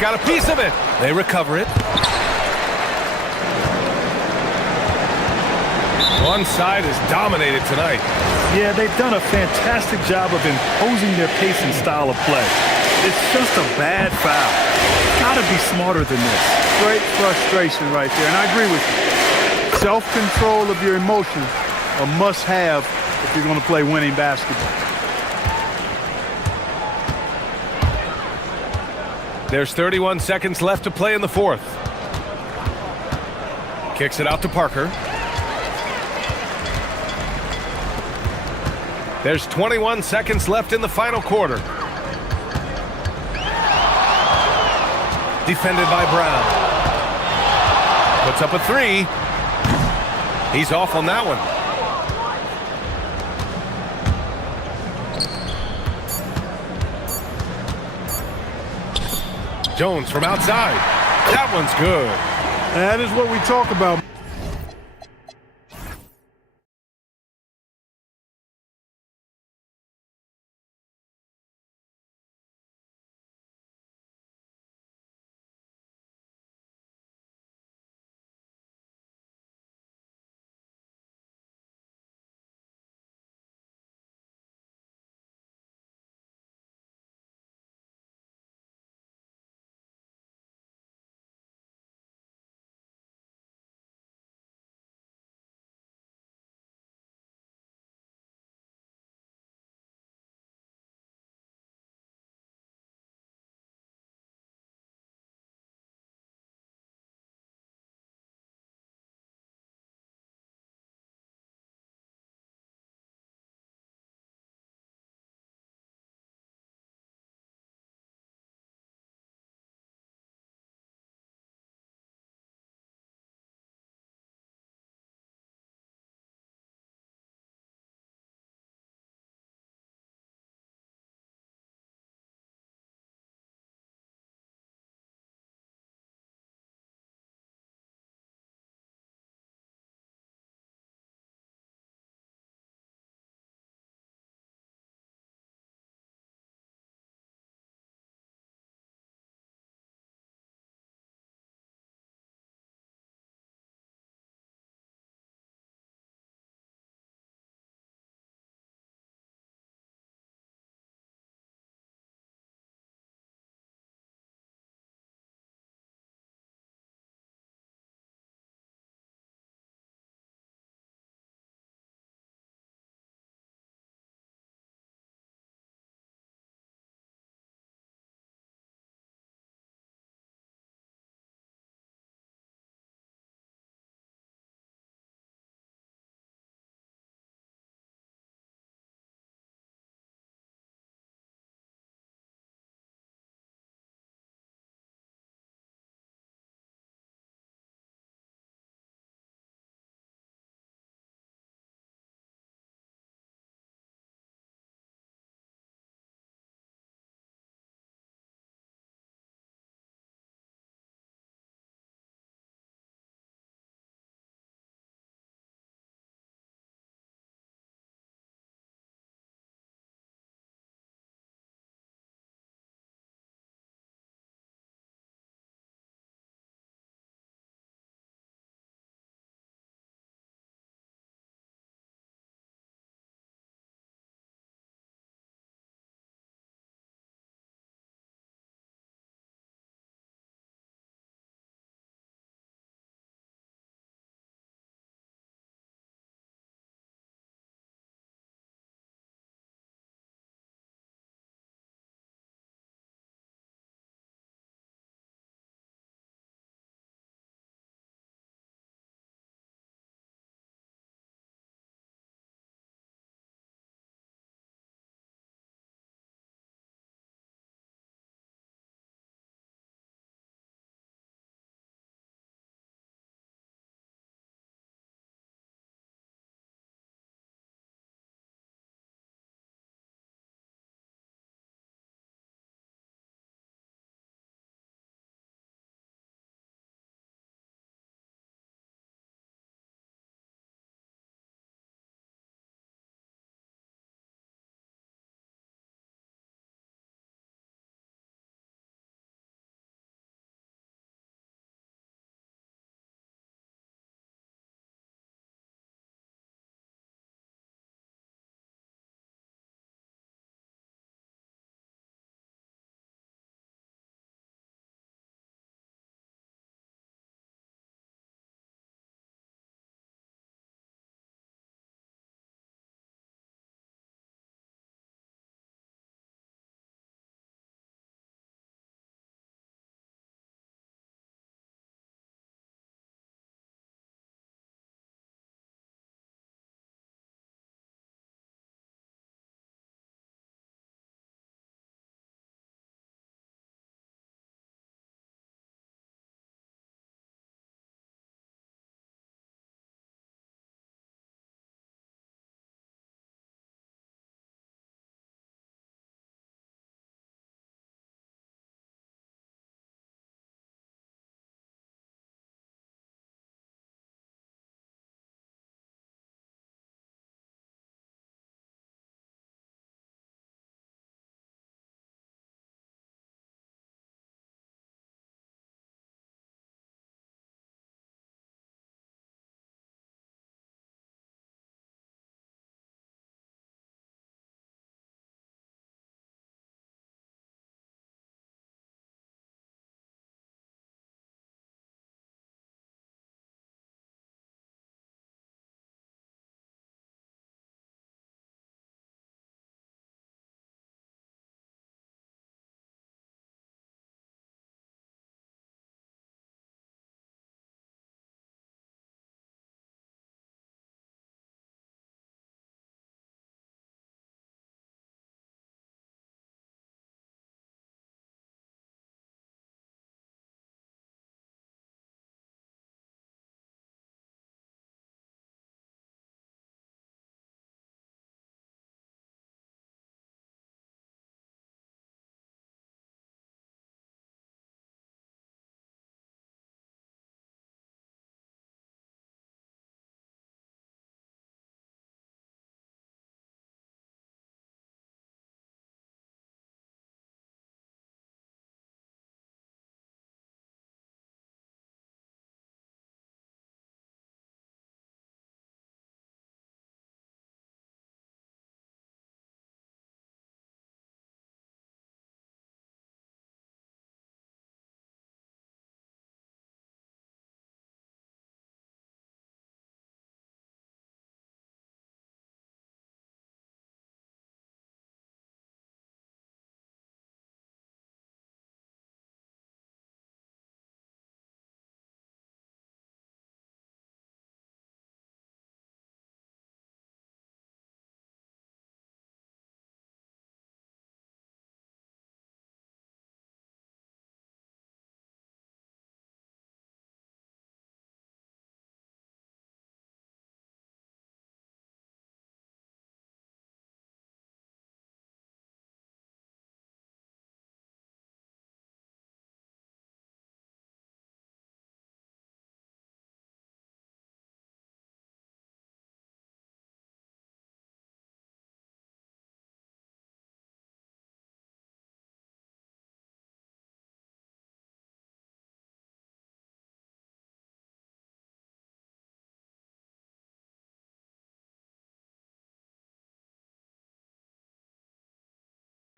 Got a piece of it. They recover it. One side is dominated tonight. Yeah, they've done a fantastic job of imposing their pace and style of play. It's just a bad foul. Gotta be smarter than this. Great frustration right there, and I agree with you. Self-control of your emotions a must-have if you're going to play winning basketball. There's 31 seconds left to play in the fourth. Kicks it out to Parker. There's 21 seconds left in the final quarter. Defended by Brown. Puts up a three. He's off on that one. Jones from outside. That one's good. That is what we talk about.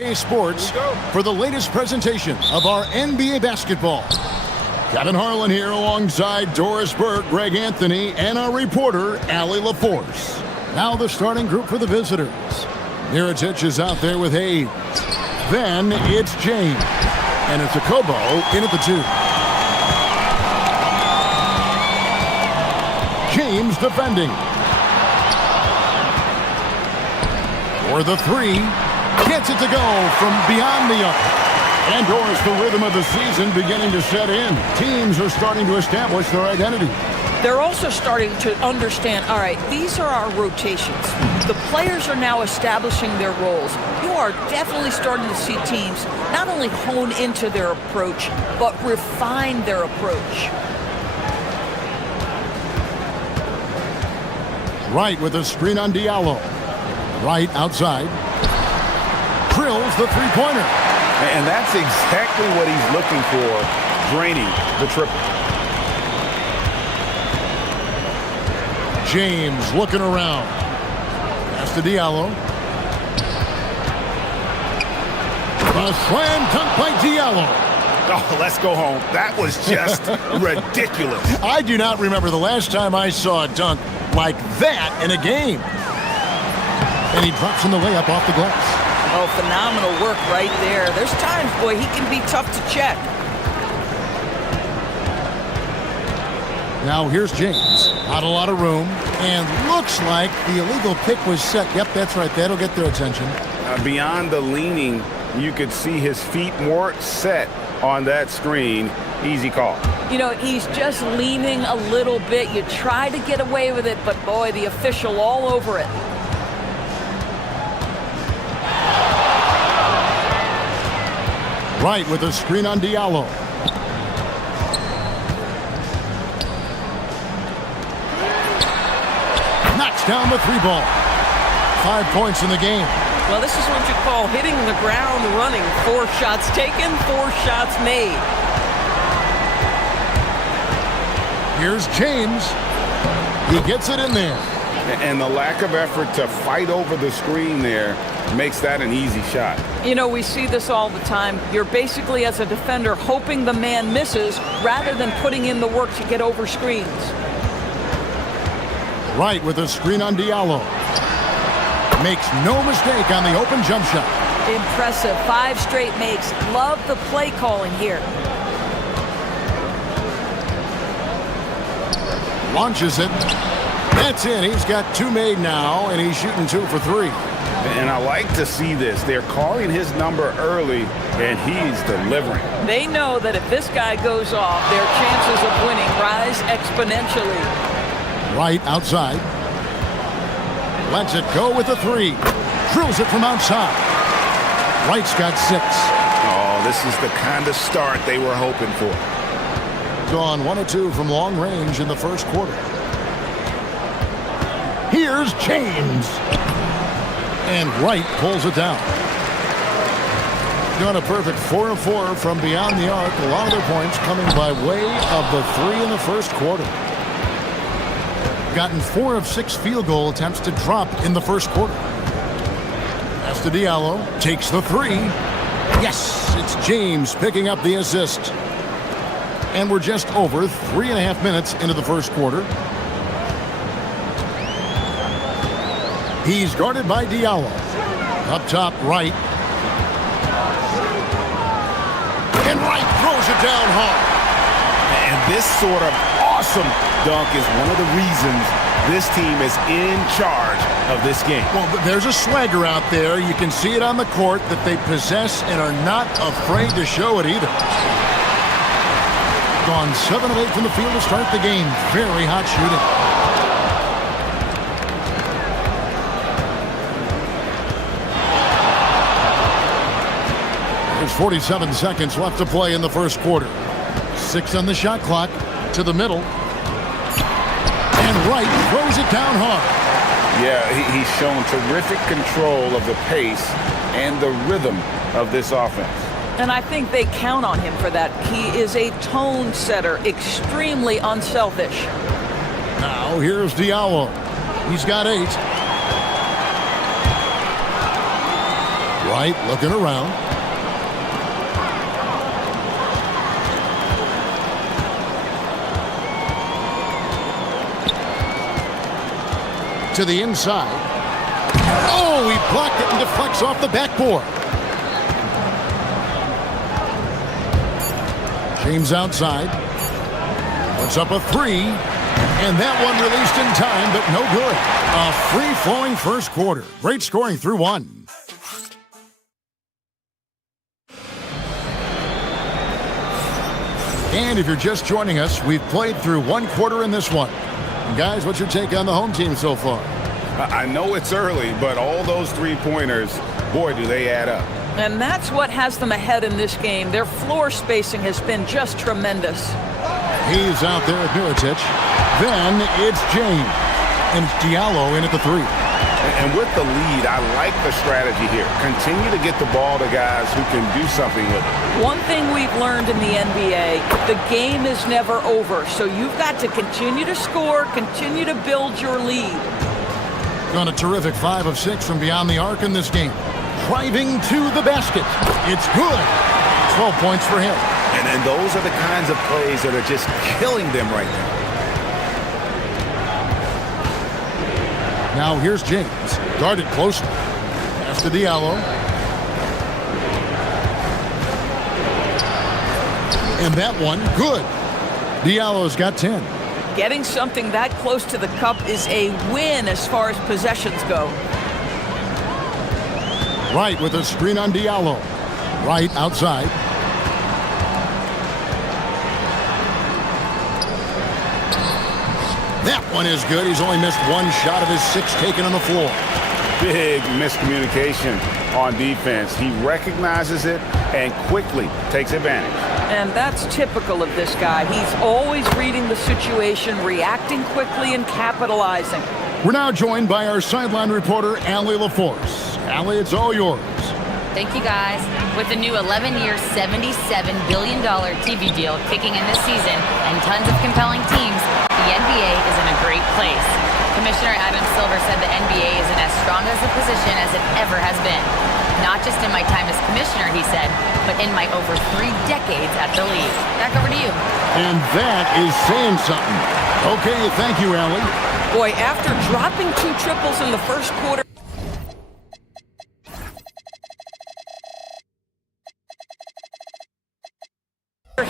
Sports for the latest presentation of our NBA basketball. Kevin Harlan here alongside Doris Burke, Greg Anthony, and our reporter, Allie LaForce. Now the starting group for the visitors. Mirotic is out there with Hayes. Then it's James. And it's Akobo in at the 2. James defending. For the 3. Gets it to go from beyond the arc. And Doris, the rhythm of the season beginning to set in. Teams are starting to establish their identity. They're also starting to understand, all right, these are our rotations. The players are now establishing their roles. You are definitely starting to see teams not only hone into their approach, but refine their approach. Wright with a screen on Diallo. Wright outside. Drills the three-pointer. And that's exactly what he's looking for, draining the triple. James looking around. Pass to Diallo. A slam dunk by Diallo. Oh, let's go home. That was just ridiculous. I do not remember the last time I saw a dunk like that in a game. And he drops in the layup off the glass. Oh, phenomenal work right there. There's times, boy, he can be tough to check. Now here's James. Not a lot of room. And looks like the illegal pick was set. Yep, that's right. That'll get their attention. Beyond the leaning, you could see his feet more set on that screen. Easy call. You know, he's just leaning a little bit. You try to get away with it, but boy, the official all over it. Wright with a screen on Diallo. Knocks down the 3 ball. 5 points in the game. Well, this is what you call hitting the ground running. 4 shots taken, 4 shots made. Here's James. He gets it in there. And the lack of effort to fight over the screen there makes that an easy shot. You know, we see this all the time. You're basically, as a defender, hoping the man misses rather than putting in the work to get over screens. Wright with a screen on Diallo. Makes no mistake on the open jump shot. Impressive. 5 straight makes. Love the play calling here. Launches it. That's in. He's got 2 made now, and he's shooting 2 for 3. And I like to see this. They're calling his number early, and he's delivering. They know that if this guy goes off, their chances of winning rise exponentially. Wright outside. Lets it go with the 3. Drills it from outside. Wright's got 6. Oh, this is the kind of start they were hoping for. Gone 1 of 2 from long range in the first quarter. Here's James. And Wright pulls it down. Gone a perfect 4 of 4 from beyond the arc. A lot of their points coming by way of the 3 in the first quarter. Gotten 4 of 6 field goal attempts to drop in the first quarter. Pass to Diallo. Takes the 3. Yes, it's James picking up the assist. And we're just over 3.5 minutes into the first quarter. He's guarded by Diallo. Up top, Wright. And Wright throws it down hard. And this sort of awesome dunk is one of the reasons this team is in charge of this game. Well, there's a swagger out there. You can see it on the court that they possess and are not afraid to show it either. Gone 7 of 8 from the field to start the game. Very hot shooting. There's 47 seconds left to play in the first quarter. 6 on the shot clock. To the middle. And Wright throws it down hard. Yeah, he's shown terrific control of the pace and the rhythm of this offense. And I think they count on him for that. He is a tone setter, extremely unselfish. Now here's Diallo. He's got 8. Right, looking around. To the inside. Oh, he blocked it and deflects off the backboard. James outside. Puts up a three. And that one released in time, but no good. A free-flowing first quarter. Great scoring through one. And if you're just joining us, we've played through one quarter in this one. Guys, what's your take on the home team so far? I know it's early, but all those three-pointers, boy, do they add up. And that's what has them ahead in this game. Their floor spacing has been just tremendous. He's out there at Mirotic. Then it's James. And it's Diallo in at the three. And with the lead, I like the strategy here. Continue to get the ball to guys who can do something with it. One thing we've learned in the NBA, the game is never over. So you've got to continue to score, continue to build your lead. On a terrific 5 of 6 from beyond the arc in this game. Driving to the basket. It's good. 12 points for him. And those are the kinds of plays that are just killing them right now. Now here's James. Guarded closely. Pass to Diallo. And that one, good. Diallo's got 10. Getting something that close to the cup is a win as far as possessions go. Right with a screen on Diallo. Right outside. That one is good. He's only missed one shot of his 6 taken on the floor. Big miscommunication on defense. He recognizes it and quickly takes advantage. And that's typical of this guy. He's always reading the situation, reacting quickly, and capitalizing. We're now joined by our sideline reporter, Allie LaForce. Allie, it's all yours. Thank you, guys. With the new 11-year, $77 billion TV deal kicking in this season and tons of compelling teams, the NBA is in a great place. Commissioner Adam Silver said the NBA is in as strong as a position as it ever has been. Not just in my time as commissioner, he said, but in my over 3 decades at the league. Back over to you. And that is saying something. Okay, thank you, Allie. Boy, after dropping 2 triples in the first quarter,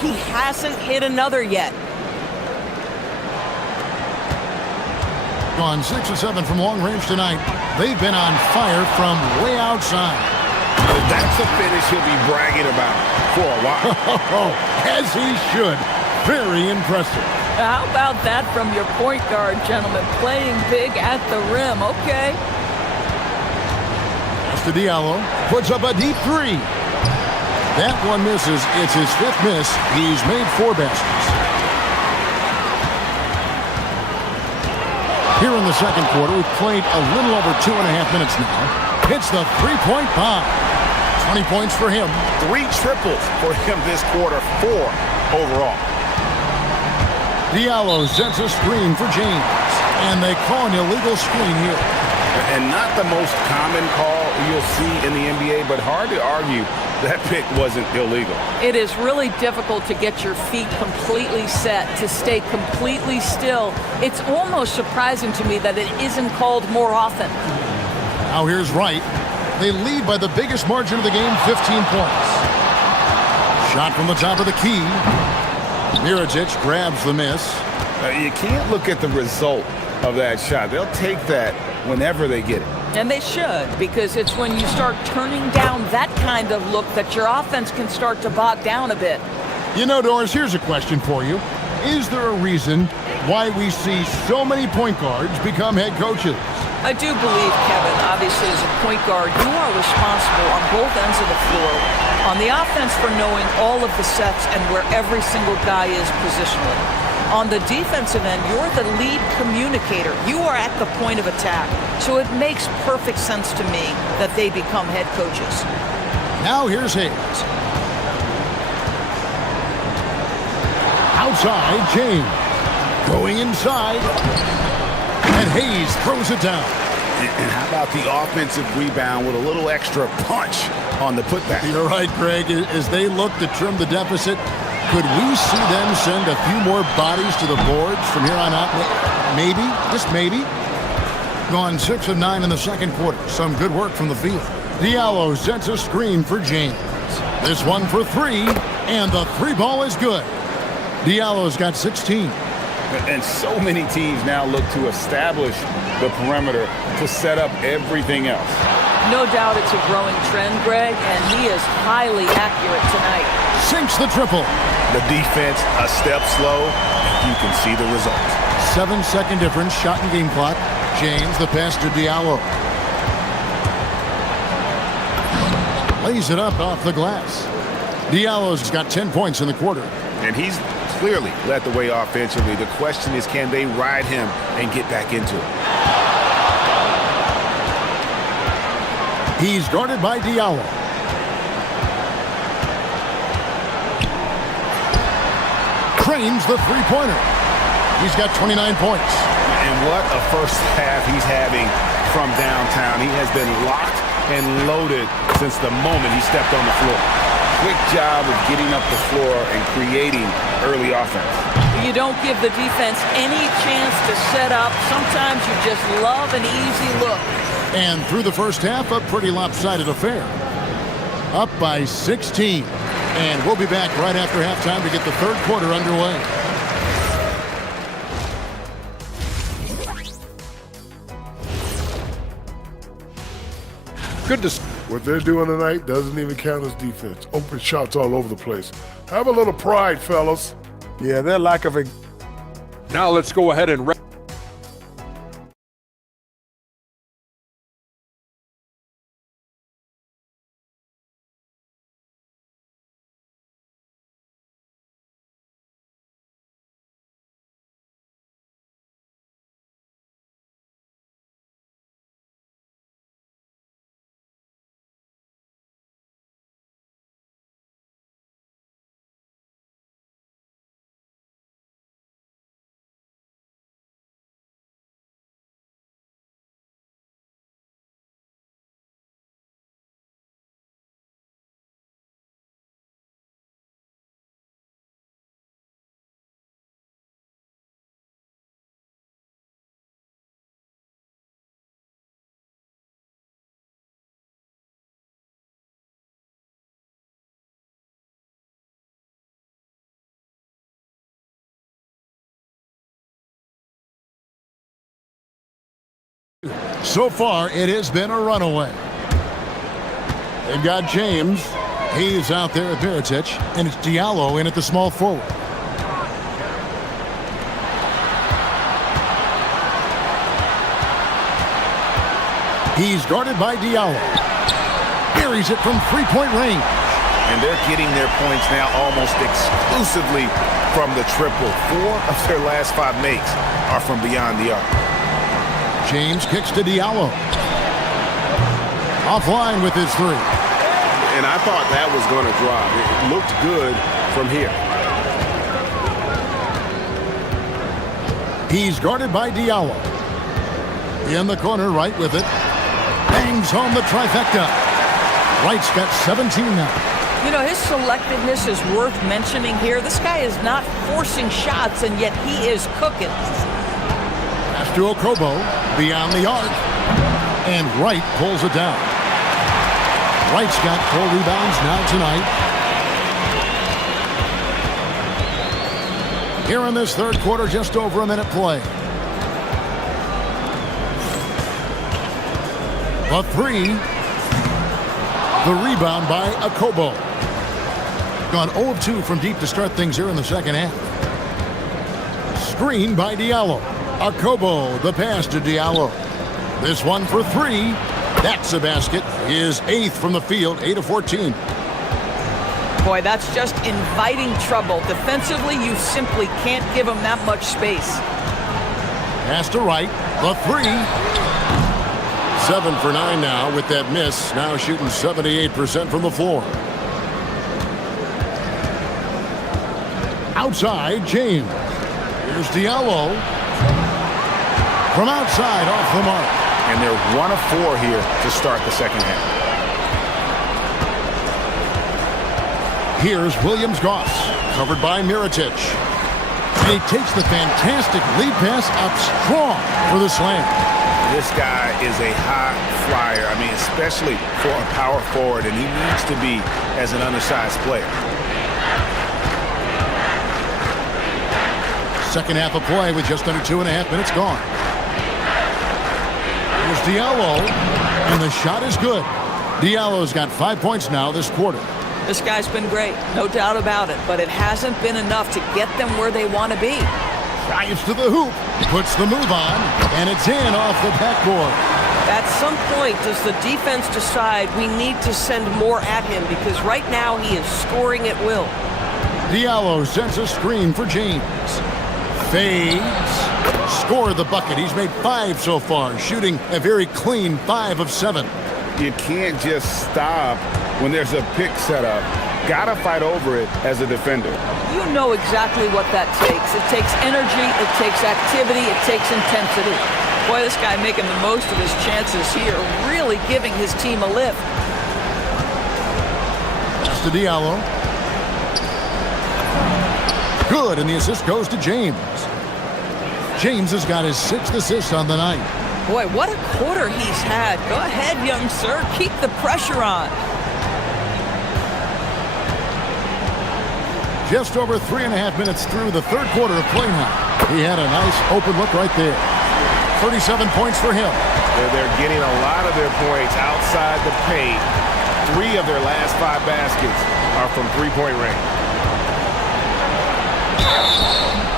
he hasn't hit another yet. Gone 6 of 7 from long range tonight. They've been on fire from way outside. That's a finish he'll be bragging about for a while. As he should. Very impressive. How about that from your point guard, gentlemen? Playing big at the rim. Okay. Pass to Diallo. Puts up a deep 3. That one misses. It's his 5th miss. He's made 4 baskets. Here in the second quarter, we've played a little over 2.5 minutes now. Hits the 3-point bomb. 20 points for him. 3 triples for him this quarter, 4 overall. Diallo sets a screen for James. And they call an illegal screen here. And not the most common call you'll see in the NBA, but hard to argue that pick wasn't illegal. It is really difficult to get your feet completely set, to stay completely still. It's almost surprising to me that it isn't called more often. Now here's Wright. They lead by the biggest margin of the game, 15 points. Shot from the top of the key. Mirotic grabs the miss. You can't look at the result of that shot. They'll take that whenever they get it. And they should, because it's when you start turning down that kind of look that your offense can start to bog down a bit. You know, Doris, here's a question for you. Is there a reason why we see so many point guards become head coaches? I do believe, Kevin, obviously as a point guard, you are responsible on both ends of the floor. On the offense for knowing all of the sets and where every single guy is positionally. On the defensive end, you're the lead communicator. You are at the point of attack. So it makes perfect sense to me that they become head coaches. Now here's Hayes. Outside, James. Going inside. And Hayes throws it down. And how about the offensive rebound with a little extra punch on the putback? You're right, Greg. As they look to trim the deficit, could we see them send a few more bodies to the boards from here on out? Maybe, just maybe. Gone 6 of 9 in the second quarter. Some good work from the field. Diallo sets a screen for James. This one for 3, and the 3 ball is good. Diallo's got 16. And so many teams now look to establish the perimeter to set up everything else. No doubt it's a growing trend, Greg, and he is highly accurate tonight. Sinks the triple. The defense a step slow, and you can see the result. 7-second difference, shot and game clock. James, the pass to Diallo. Lays it up off the glass. Diallo's got 10 points in the quarter. And he's clearly led the way offensively. The question is, can they ride him and get back into it? He's guarded by Diallo. Cranes the three-pointer. He's got 29 points. And what a first half he's having from downtown. He has been locked and loaded since the moment he stepped on the floor. Quick job of getting up the floor and creating early offense. You don't give the defense any chance to set up. Sometimes you just love an easy look. And through the first half, a pretty lopsided affair. Up by 16. And we'll be back right after halftime to get the third quarter underway. Good to see. What they're doing tonight doesn't even count as defense. Open shots all over the place. Have a little pride, fellas. Yeah, their lack of a... Now let's go ahead and... So far, it has been a runaway. They've got James. He's out there at Baritic, and it's Diallo in at the small forward. He's guarded by Diallo. Buries it from three-point range. And they're getting their points now almost exclusively from the triple. 4 of their last 5 makes are from beyond the arc. James kicks to Diallo. Offline with his 3. And I thought that was going to drop. It looked good from here. He's guarded by Diallo. In the corner, right with it. Bangs home the trifecta. Wright's got 17 now. You know, his selectiveness is worth mentioning here. This guy is not forcing shots, and yet he is cooking. Pass to Okobo, beyond the arc. And Wright pulls it down. Wright's got 4 rebounds now tonight. Here in this third quarter, just over a minute play. The 3. The rebound by Okobo. Gone 0 of 2 from deep to start things here in the second half. Screen by Diallo. Okobo, the pass to Diallo. This one for 3. That's a basket. His 8th from the field, 8 of 14. Boy, that's just inviting trouble. Defensively, you simply can't give him that much space. Pass to Wright. The 3. 7 for 9 now with that miss. Now shooting 78% from the floor. Outside, James. Here's Diallo. From outside, off the mark. and they're 1 of 4 here to start the second half. Here's Williams-Goss, covered by Mirotic. And he takes the fantastic lead pass up strong for the slam. This guy is a high flyer. I mean, especially for a power forward, and he needs to be as an undersized player. Second half of play with just under 2.5 minutes gone. Here's Diallo, and the shot is good. Diallo's got 5 points now this quarter. This guy's been great, no doubt about it, but it hasn't been enough to get them where they want to be. Drives to the hoop, puts the move on, and it's in off the backboard. At some point, does the defense decide we need to send more at him? Because right now he is scoring at will. Diallo sends a screen for James. Fades. Score the bucket. He's made 5 so far, shooting a very clean 5 of 7. You can't just stop when there's a pick set up. Gotta fight over it as a defender. You know exactly what that takes. It takes energy, it takes activity, it takes intensity. Boy, this guy making the most of his chances here, really giving his team a lift. Pass to Diallo. Good, and the assist goes to James. James has got his 6th assist on the night. Boy, what a quarter he's had. Go ahead, young sir. Keep the pressure on. Just over 3.5 minutes through the third quarter of play now. He had a nice open look right there. 37 points for him. They're getting a lot of their points outside the paint. 3 of their last 5 baskets are from three-point range.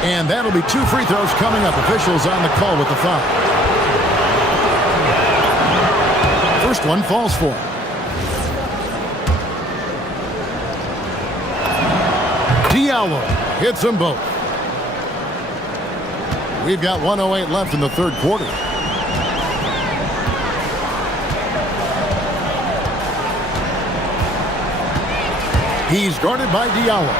And that'll be 2 free throws coming up. Officials on the call with the foul. First one falls for him. Diallo hits them both. We've got 1:08 left in the third quarter. He's guarded by Diallo.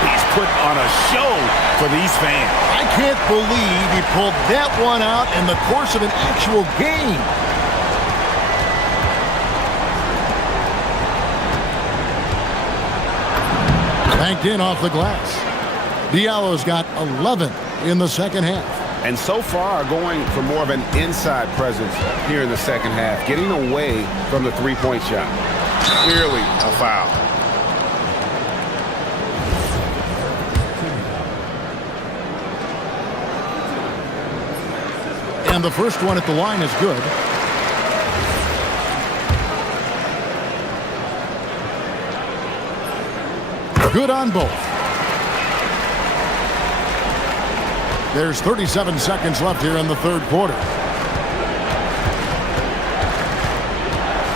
He's put on a show for these fans. I can't believe he pulled that one out in the course of an actual game. Banked in off the glass. Diallo's got 11 in the second half. And so far going for more of an inside presence here in the second half, getting away from the three-point shot. Clearly a foul. And the first one at the line is good. Good on both. There's 37 seconds left here in the third quarter.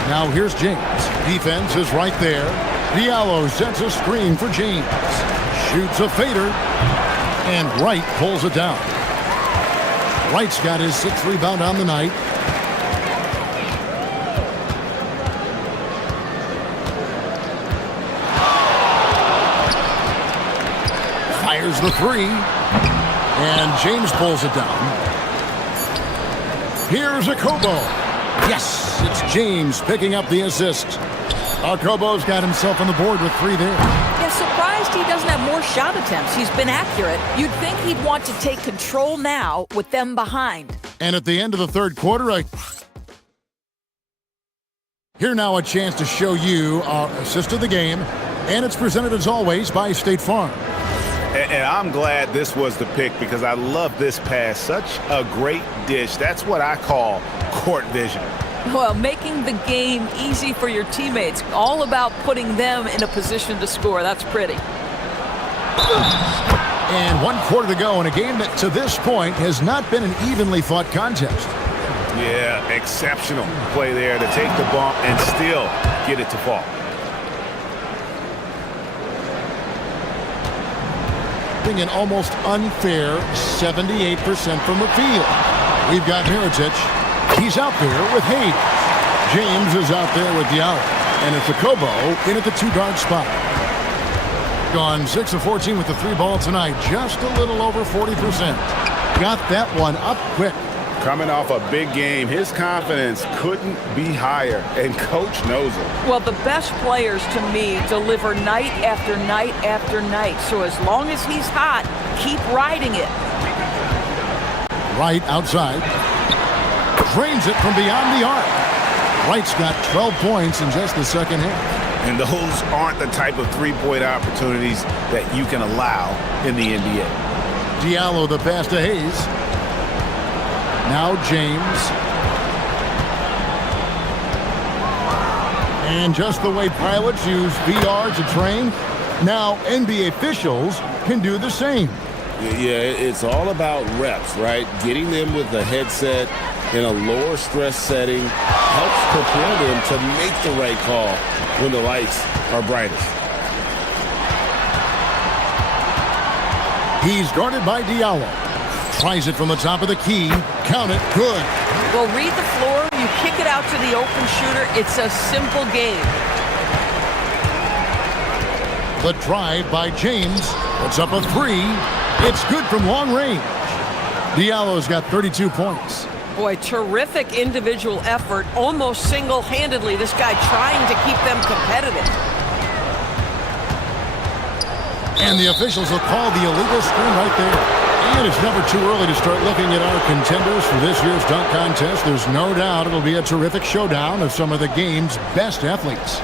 Now here's James. Defense is right there. Diallo sets a screen for James. Shoots a fader. And Wright pulls it down. Wright's got his 6th rebound on the night. Fires the 3. And James pulls it down. Here's Akobo. Yes, it's James picking up the assist. Akobo's got himself on the board with 3 there. Yeah, surprised he doesn't have more shot attempts. He's been accurate. You'd think he'd want to take control now with them behind. And at the end of the third quarter, here now a chance to show you our assist of the game. And it's presented as always by State Farm. And I'm glad this was the pick because I love this pass. Such a great dish. That's what I call court vision. Well, making the game easy for your teammates. All about putting them in a position to score. That's pretty. And 1 quarter to go in a game that to this point has not been an evenly fought contest. Yeah, exceptional play there to take the bump and still get it to fall. An almost unfair 78% from the field. We've got Mirotic. He's out there with Hayes. James is out there with Diallo. And it's Akobo in at the 2-guard spot. Gone 6 of 14 with the 3 ball tonight. Just a little over 40%. Got that one up quick. Coming off a big game, his confidence couldn't be higher, and coach knows it. Well, the best players, to me, deliver night after night after night. So as long as he's hot, keep riding it. Wright outside. Drains it from beyond the arc. Wright's got 12 points in just the second half. And those aren't the type of three-point opportunities that you can allow in the NBA. Diallo the pass to Hayes. Now James. And just the way pilots use VR to train, now NBA officials can do the same. Yeah, it's all about reps, right? Getting them with the headset in a lower stress setting helps prepare them to make the right call when the lights are brightest. He's guarded by Diallo. Tries it from the top of the key. Count it. Good. Well, read the floor. You kick it out to the open shooter. It's a simple game. The drive by James. Puts up a three. It's good from long range. Diallo's got 32 points. Boy, terrific individual effort, almost single-handedly. This guy trying to keep them competitive. And the officials will call the illegal screen right there. And it's never too early to start looking at our contenders for this year's dunk contest. There's no doubt it'll be a terrific showdown of some of the game's best athletes.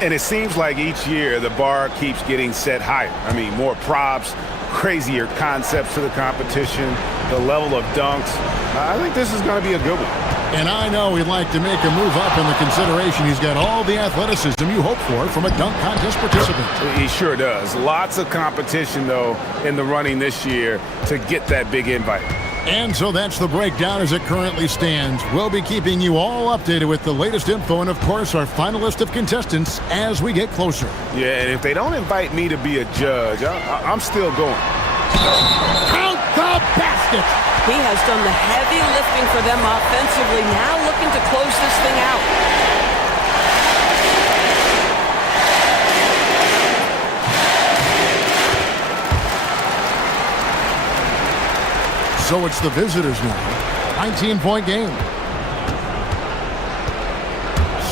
And it seems like each year the bar keeps getting set higher. I mean, more props, crazier concepts to the competition, the level of dunks. I think this is going to be a good one. And I know he'd like to make a move up in the consideration. He's got all the athleticism you hope for from a dunk contest participant. He sure does. Lots of competition, though, in the running this year to get that big invite. And so that's the breakdown as it currently stands. We'll be keeping you all updated with the latest info and, of course, our final list of contestants as we get closer. Yeah, and if they don't invite me to be a judge, I'm still going. Count the basket! He has done the heavy lifting for them offensively, now looking to close this thing out. So it's the visitors now. 19-point game.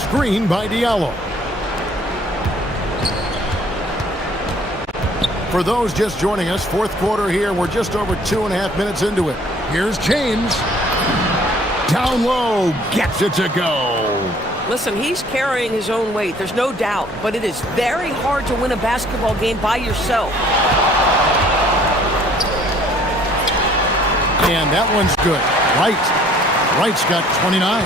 Screen by Diallo. For those just joining us, fourth quarter here. We're just over 2.5 minutes into it. Here's James. Down low. Gets it to go. Listen, he's carrying his own weight. There's no doubt. But it is very hard to win a basketball game by yourself. And that one's good. Wright's got 29.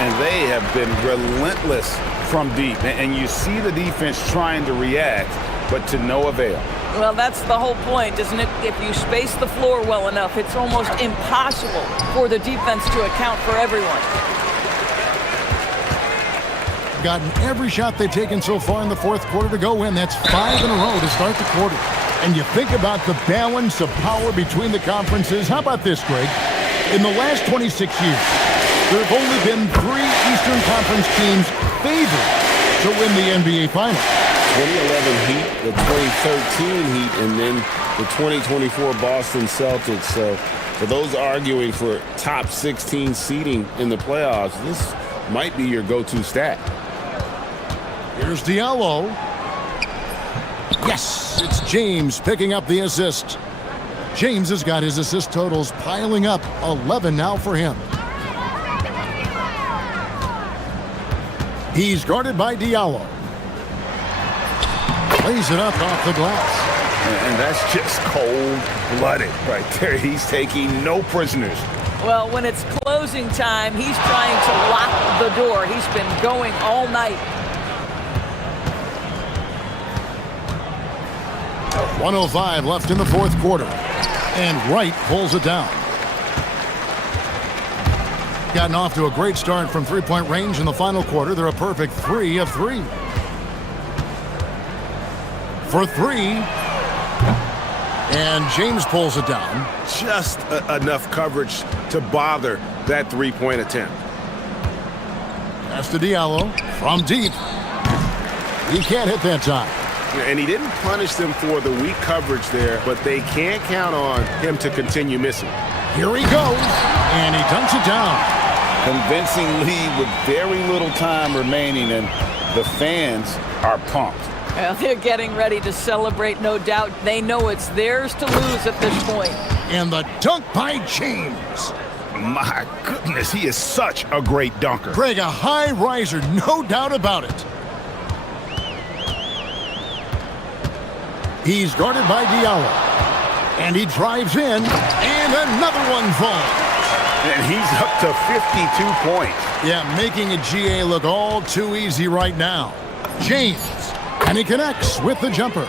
And they have been relentless from deep. And you see the defense trying to react, but to no avail. Well, that's the whole point, isn't it? If you space the floor well enough, it's almost impossible for the defense to account for everyone. Gotten every shot they've taken so far in the fourth quarter to go in. That's 5 in a row to start the quarter. And you think about the balance of power between the conferences. How about this, Greg? In the last 26 years, there have only been 3 Eastern Conference teams favored to win the NBA Finals. 2011 Heat, the 2013 Heat, and then the 2024 Boston Celtics. So for those arguing for top 16 seeding in the playoffs, this might be your go-to stat. Here's Diallo. Yes, it's James picking up the assist. James has got his assist totals piling up, 11 now for him. He's guarded by Diallo. Plays it up off the glass. And that's just cold-blooded right there. He's taking no prisoners. Well, when it's closing time, he's trying to lock the door. He's been going all night. 1:05 left in the fourth quarter. And Wright pulls it down. Gotten off to a great start from three-point range in the final quarter. They're a perfect 3 of 3. For 3. And James pulls it down. Just enough coverage to bother that three-point attempt. Pass to Diallo from deep. He can't hit that time. And he didn't punish them for the weak coverage there, but they can't count on him to continue missing. Here he goes. And he dunks it down. Convincing lead with very little time remaining, and the fans are pumped. Well, they're getting ready to celebrate, no doubt. They know it's theirs to lose at this point. And the dunk by James. My goodness, he is such a great dunker. Greg, a high riser, no doubt about it. He's guarded by Diallo. And he drives in, and another one falls. And he's up to 52 points. Yeah, making a GA look all too easy right now. James, and he connects with the jumper.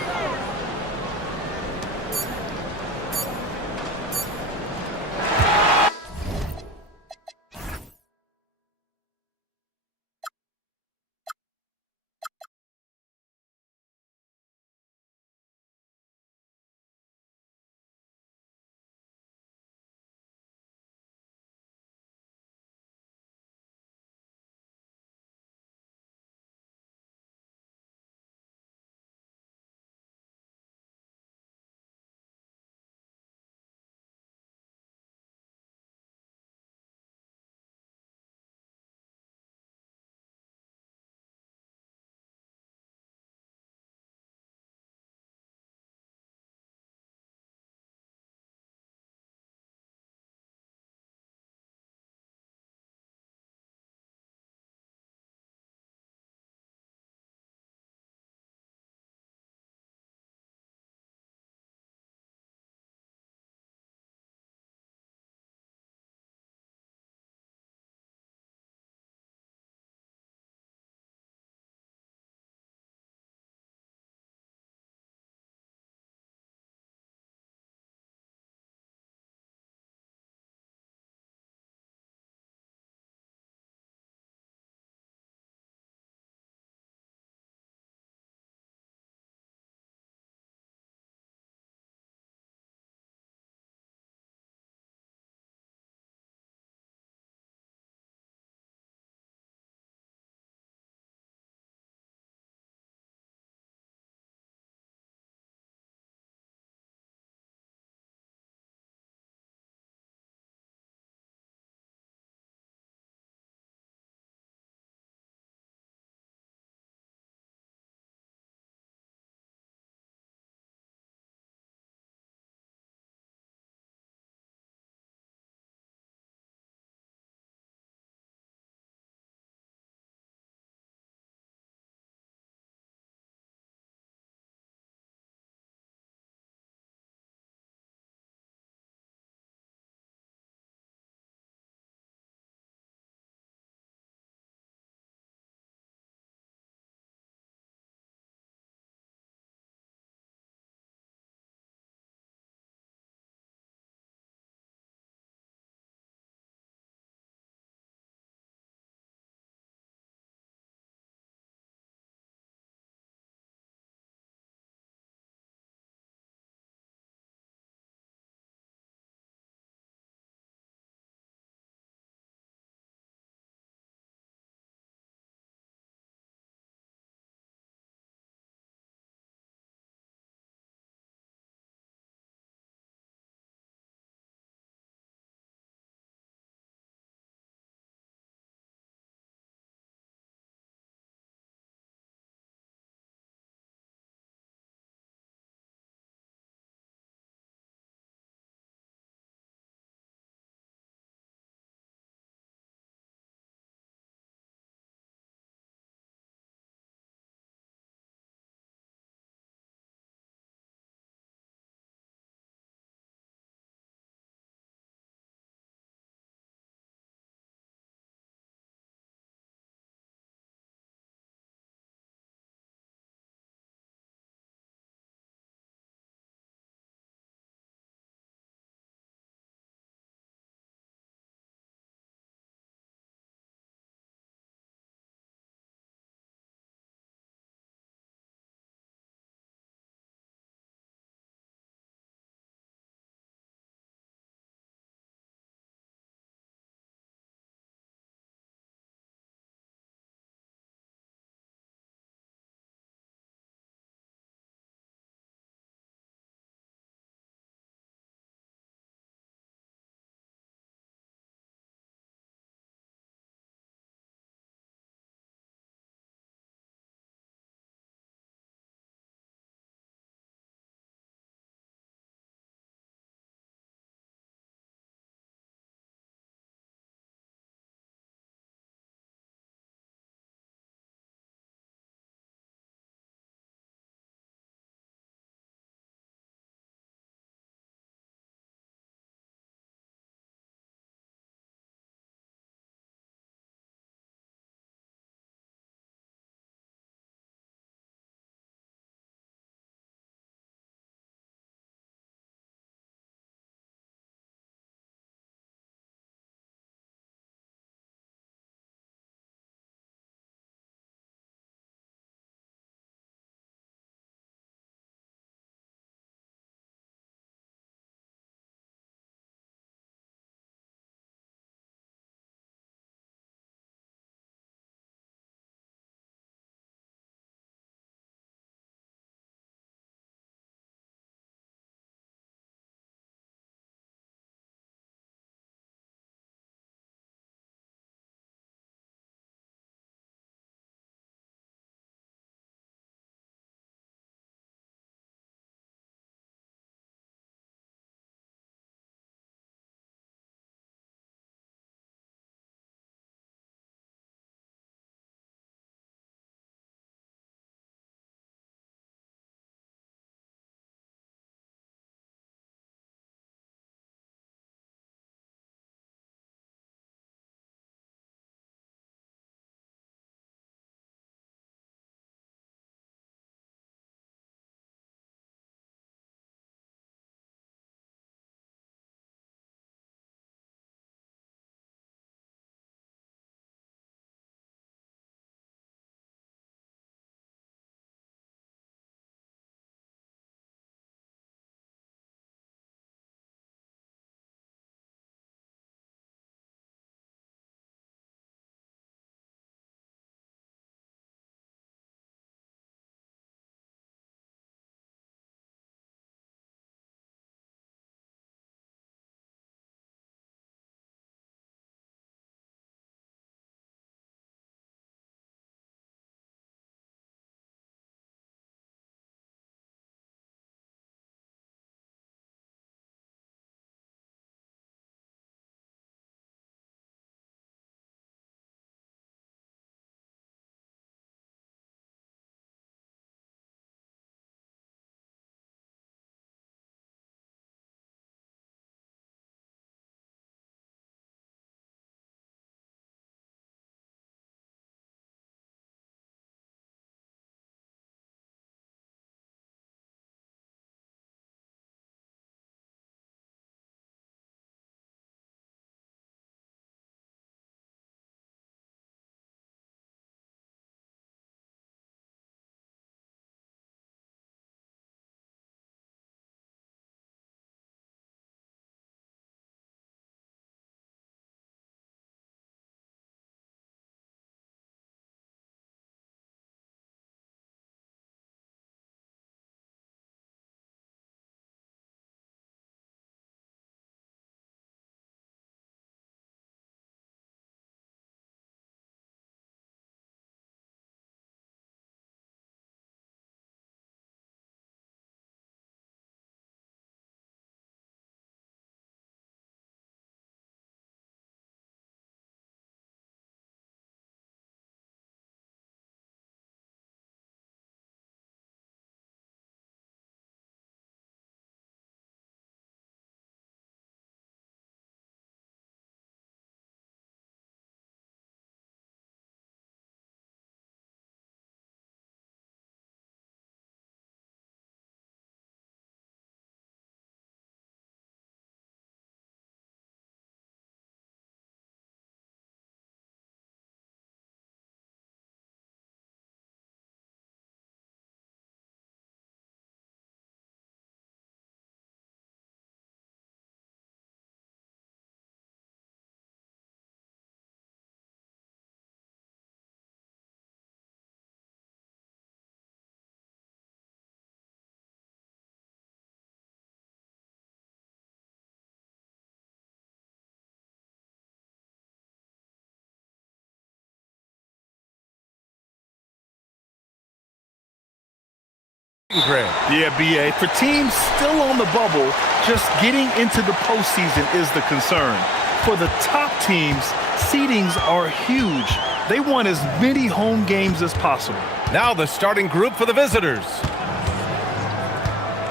Grant. Yeah, BA. For teams still on the bubble, just getting into the postseason is the concern. For the top teams, seedings are huge. They want as many home games as possible. Now the starting group for the visitors.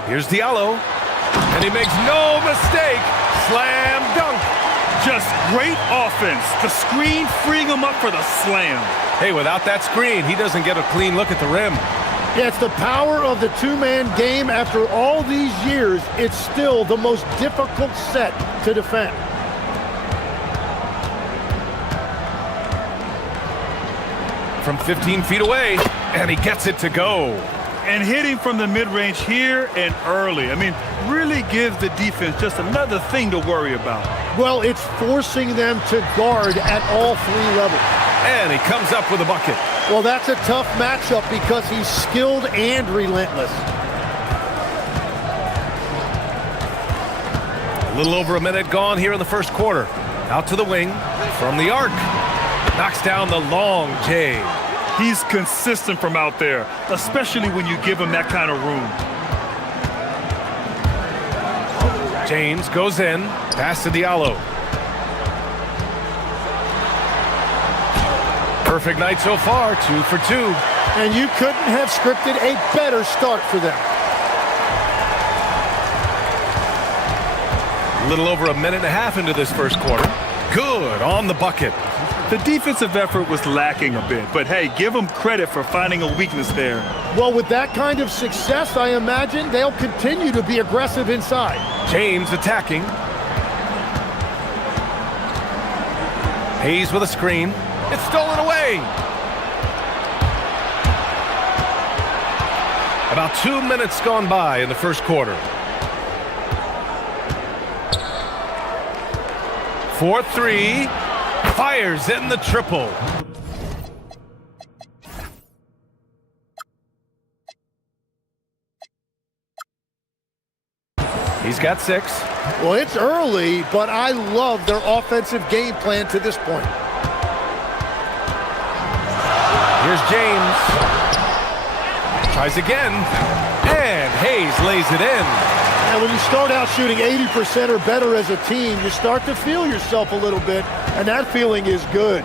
Here's Diallo, and he makes no mistake. Slam dunk. Just great offense. The screen freeing him up for the slam. Hey, without that screen, he doesn't get a clean look at the rim. Yeah, it's the power of the two-man game. After all these years, it's still the most difficult set to defend. From 15 feet away, and he gets it to go. And hitting from the mid-range here and early. I mean, really gives the defense just another thing to worry about. Well, it's forcing them to guard at all three levels. And he comes up with a bucket. Well, that's a tough matchup because he's skilled and relentless. A little over a minute gone here in the first quarter. Out to the wing, from the arc. Knocks down the long J. He's consistent from out there, especially when you give him that kind of room. James goes in, pass to Diallo. Perfect night so far, 2 for 2. And you couldn't have scripted a better start for them. A little over a minute and a half into this first quarter. Good on the bucket. The defensive effort was lacking a bit, but hey, give them credit for finding a weakness there. Well, with that kind of success, I imagine they'll continue to be aggressive inside. James attacking. Hayes with a screen. It's stolen away. About 2 minutes gone by in the first quarter. 4-3. Fires in the triple. He's got 6. Well, it's early, but I love their offensive game plan to this point. Here's James. Tries again. And Hayes lays it in. And when you start out shooting 80% or better as a team, you start to feel yourself a little bit, and that feeling is good.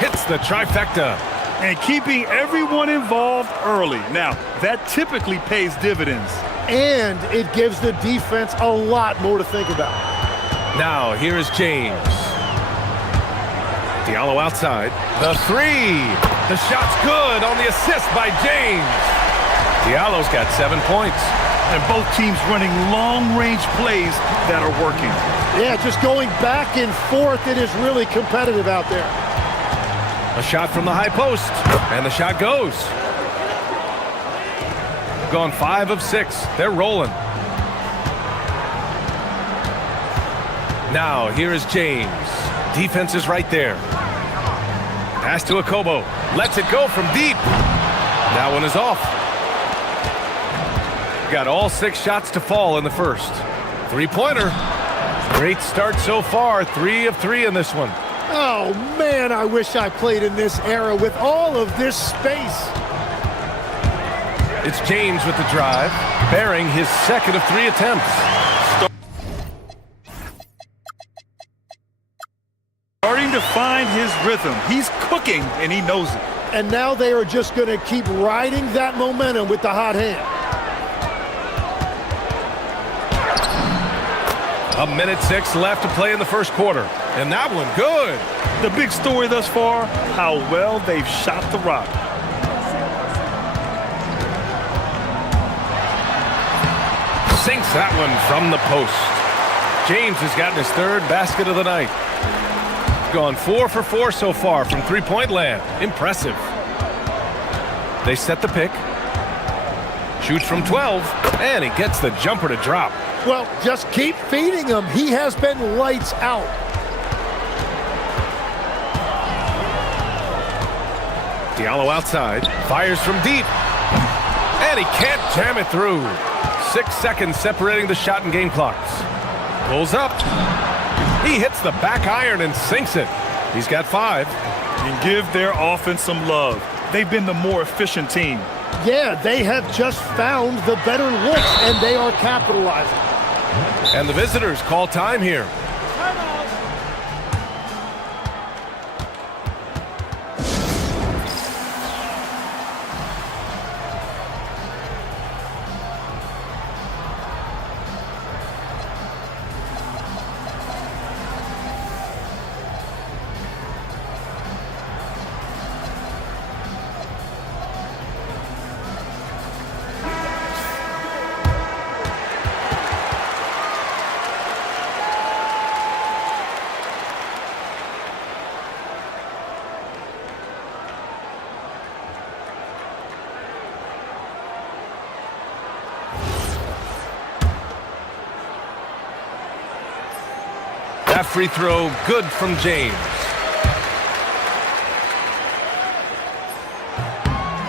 Hits the trifecta. And keeping everyone involved early. Now, that typically pays dividends. And it gives the defense a lot more to think about. Now, here is James. Diallo outside. The 3. The shot's good on the assist by James. Diallo's got 7 points. And both teams running long-range plays that are working. Yeah, just going back and forth, it is really competitive out there. A shot from the high post, and the shot goes. Gone 5 of 6. They're rolling. Now, here is James. Defense is right there. Pass to Akobo. Lets it go from deep. That one is off. Got all 6 shots to fall in the first. 3-pointer. Great start so far. 3 of 3 in this one. Oh, man, I wish I played in this era with all of this space. It's James with the drive, bearing his second of 3 attempts. Starting to find his rhythm. He's cooking, and he knows it. And now they are just going to keep riding that momentum with the hot hand. A minute 6 left to play in the first quarter. And that one, good. The big story thus far, how well they've shot the rock. Sinks that one from the post. James has gotten his 3rd basket of the night. Gone 4 for 4 so far from 3-point land. Impressive. They set the pick. Shoots from 12, and he gets the jumper to drop. Well, just keep feeding him. He has been lights out. Diallo outside, fires from deep, and he can't jam it through. 6 seconds separating the shot and game clocks. Pulls up. He hits the back iron and sinks it. He's got 5. And give their offense some love. They've been the more efficient team. Yeah, they have just found the better looks, and they are capitalizing. And the visitors call time here. That free throw good from James.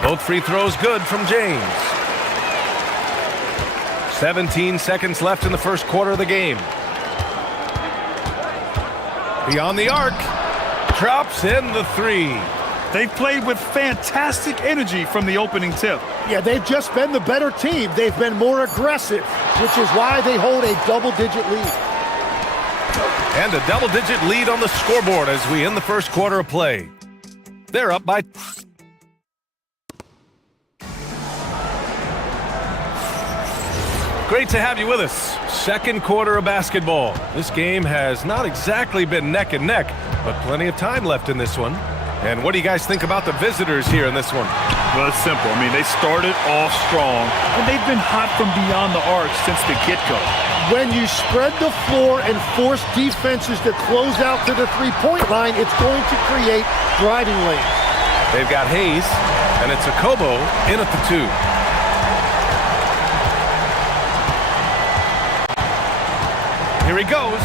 Both free throws good from James. 17 seconds left in the first quarter of the game. Beyond the arc. Drops in the three. They've played with fantastic energy from the opening tip. Yeah, they've just been the better team. They've been more aggressive, which is why they hold a double-digit lead. And a double-digit lead on the scoreboard as we end the first quarter of play. They're up by... Great to have you with us. Second quarter of basketball. This game has not exactly been neck and neck, but plenty of time left in this one. And what do you guys think about the visitors here in this one? Well, it's simple. I mean, they started off strong, and they've been hot from beyond the arc since the get-go. When you spread the floor and force defenses to close out to the three-point line, it's going to create driving lanes. They've got Hayes, and it's Akobo in at the two. Here he goes.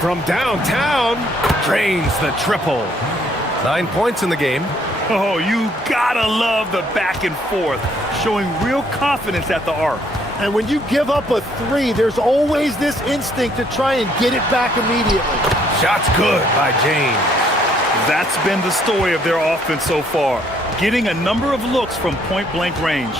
From downtown, drains the triple. 9 points in the game. Oh, you gotta love the back and forth, showing real confidence at the arc. And when you give up a three, there's always this instinct to try and get it back immediately. Shot's good by James. That's been the story of their offense so far, getting a number of looks from point-blank range.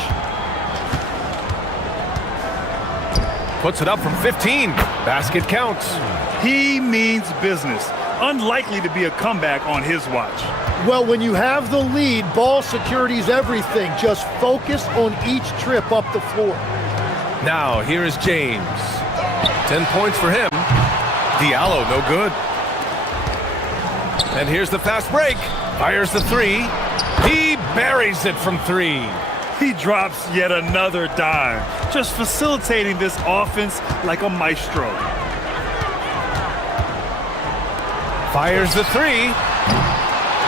Puts it up from 15. Basket counts. He means business. Unlikely to be a comeback on his watch. Well, when you have the lead, ball security is everything. Just focus on each trip up the floor. Now, here is James. 10 points for him. Diallo, no good. And here's the fast break. Fires the three. He buries it from three. He drops yet another dime, just facilitating this offense like a maestro. Fires the three.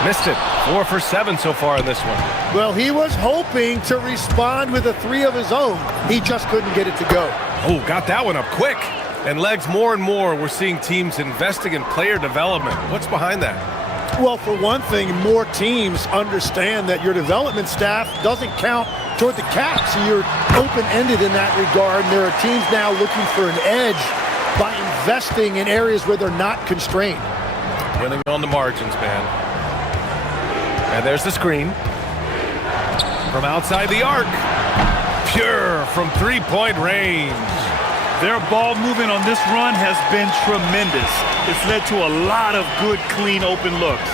Missed it. 4 for 7 so far in this one. Well, he was hoping to respond with a three of his own. He just couldn't get it to go. Oh, got that one up quick. And legs, more and more, we're seeing teams investing in player development. What's behind that? Well, for one thing, more teams understand that your development staff doesn't count toward the cap, so you're open-ended in that regard. And there are teams now looking for an edge by investing in areas where they're not constrained. Winning on the margins, man. And there's the screen. From outside the arc. Pure from three-point range. Their ball movement on this run has been tremendous. It's led to a lot of good, clean, open looks.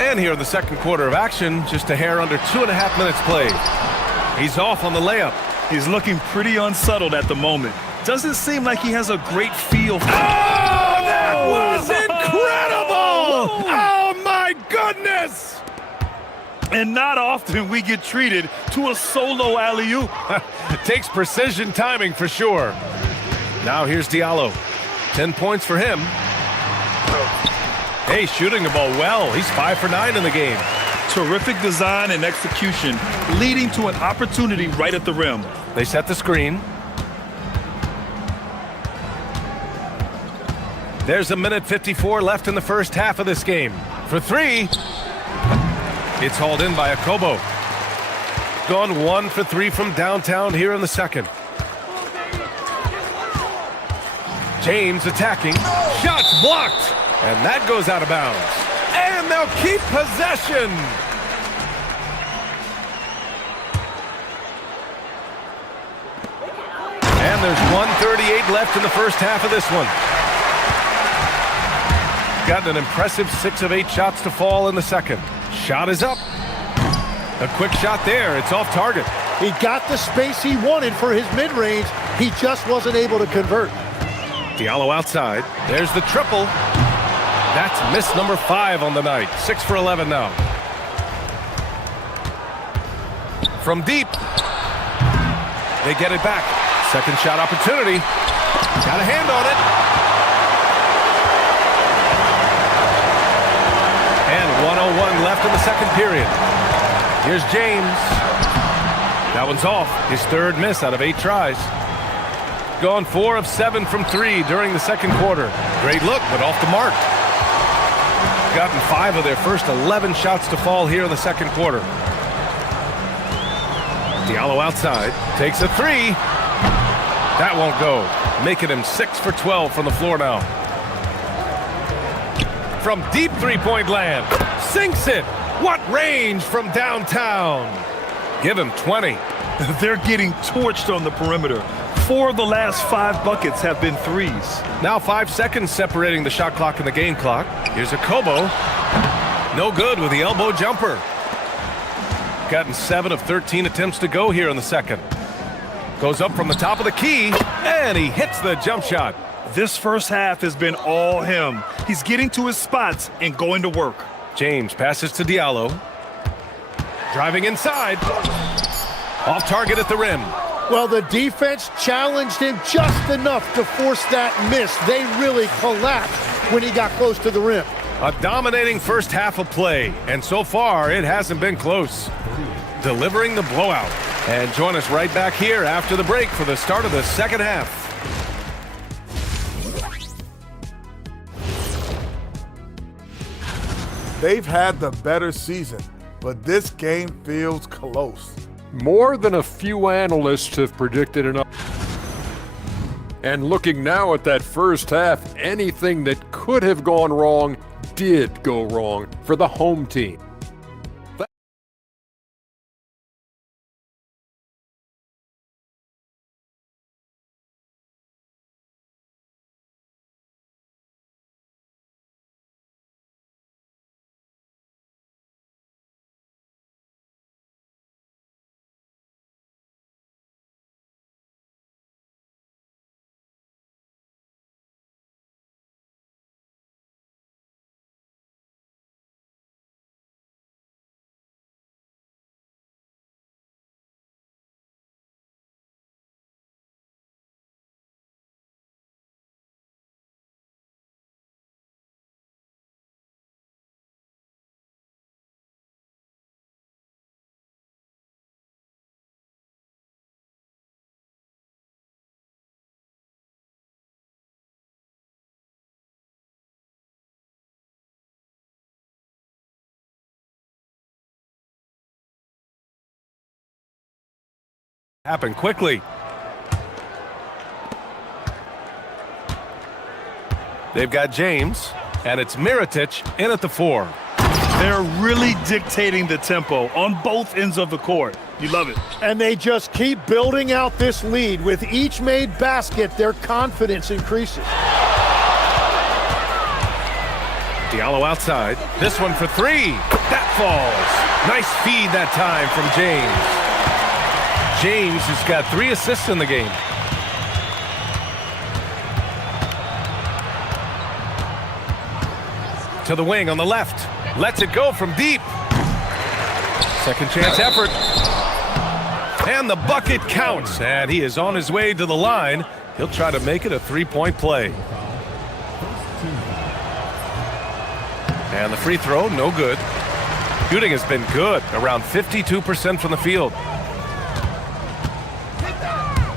And here in the second quarter of action, just a hair under 2.5 minutes played. He's off on the layup. He's looking pretty unsettled at the moment. Doesn't seem like he has a great feel for it. Oh, that was incredible! Oh, my goodness! And not often we get treated to a solo alley-oop. Takes precision timing for sure. Now here's Diallo. 10 points for him. Hey, shooting the ball well. He's 5 for 9 in the game. Terrific design and execution, leading to an opportunity right at the rim. They set the screen. There's 1:54 left in the first half of this game. For three. It's hauled in by Akobo. Gone 1 for 3 from downtown here in the second. James attacking. Shots blocked. And that goes out of bounds. And they'll keep possession. And there's 1:38 left in the first half of this one. Got an impressive 6 of 8 shots to fall in the second. Shot is up. A quick shot there. It's off target. He got the space he wanted for his mid-range. He just wasn't able to convert. Diallo outside. There's the triple. That's miss number 5 on the night. 6 for 11 now. From deep. They get it back. Second shot opportunity. Got a hand on it. And 1:01 left in the second period. Here's James. That one's off. His third miss out of 8 tries. Gone 4 of 7 from 3 during the second quarter. Great look, but off the mark. Gotten 5 of their first 11 shots to fall here in the second quarter. Diallo outside. Takes a 3. That won't go. Making him 6 for 12 from the floor now. From deep three-point land. Sinks it. What range from downtown. Give him 20. They're getting torched on the perimeter. 4 of the last 5 buckets have been threes. Now 5 seconds separating the shot clock and the game clock. Here's a Kobo. No good with the elbow jumper. Gotten 7 of 13 attempts to go here in the second. Goes up from the top of the key, and he hits the jump shot. This first half has been all him. He's getting to his spots and going to work. James passes to Diallo. Driving inside. Off target at the rim. Well, the defense challenged him just enough to force that miss. They really collapsed when he got close to the rim. A dominating first half of play, and so far it hasn't been close. Delivering the blowout. And join us right back here after the break for the start of the second half. They've had the better season, but this game feels close. More than a few analysts have predicted enough. And looking now at that first half, anything that could have gone wrong did go wrong for the home team. Happen quickly. They've got James, and it's Mirotic in at the 4. They're really dictating the tempo on both ends of the court. You love it. And they just keep building out this lead. With each made basket, their confidence increases. Diallo outside. This one for 3. That falls. Nice feed that time from James. James has got 3 assists in the game. To the wing on the left. Lets it go from deep. Second chance effort. And the bucket counts. And he is on his way to the line. He'll try to make it a 3-point play. And the free throw, no good. Shooting has been good, around 52% from the field.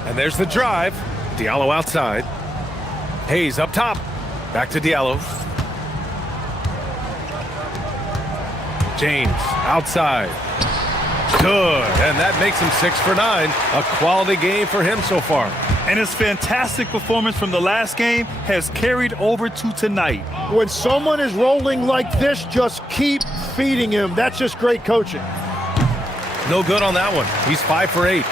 And there's the drive. Diallo outside. Hayes up top. Back to Diallo. James outside. Good. And that makes him 6 for 9. A quality game for him so far. And his fantastic performance from the last game has carried over to tonight. When someone is rolling like this, just keep feeding him. That's just great coaching. No good on that one. He's 5 for 8.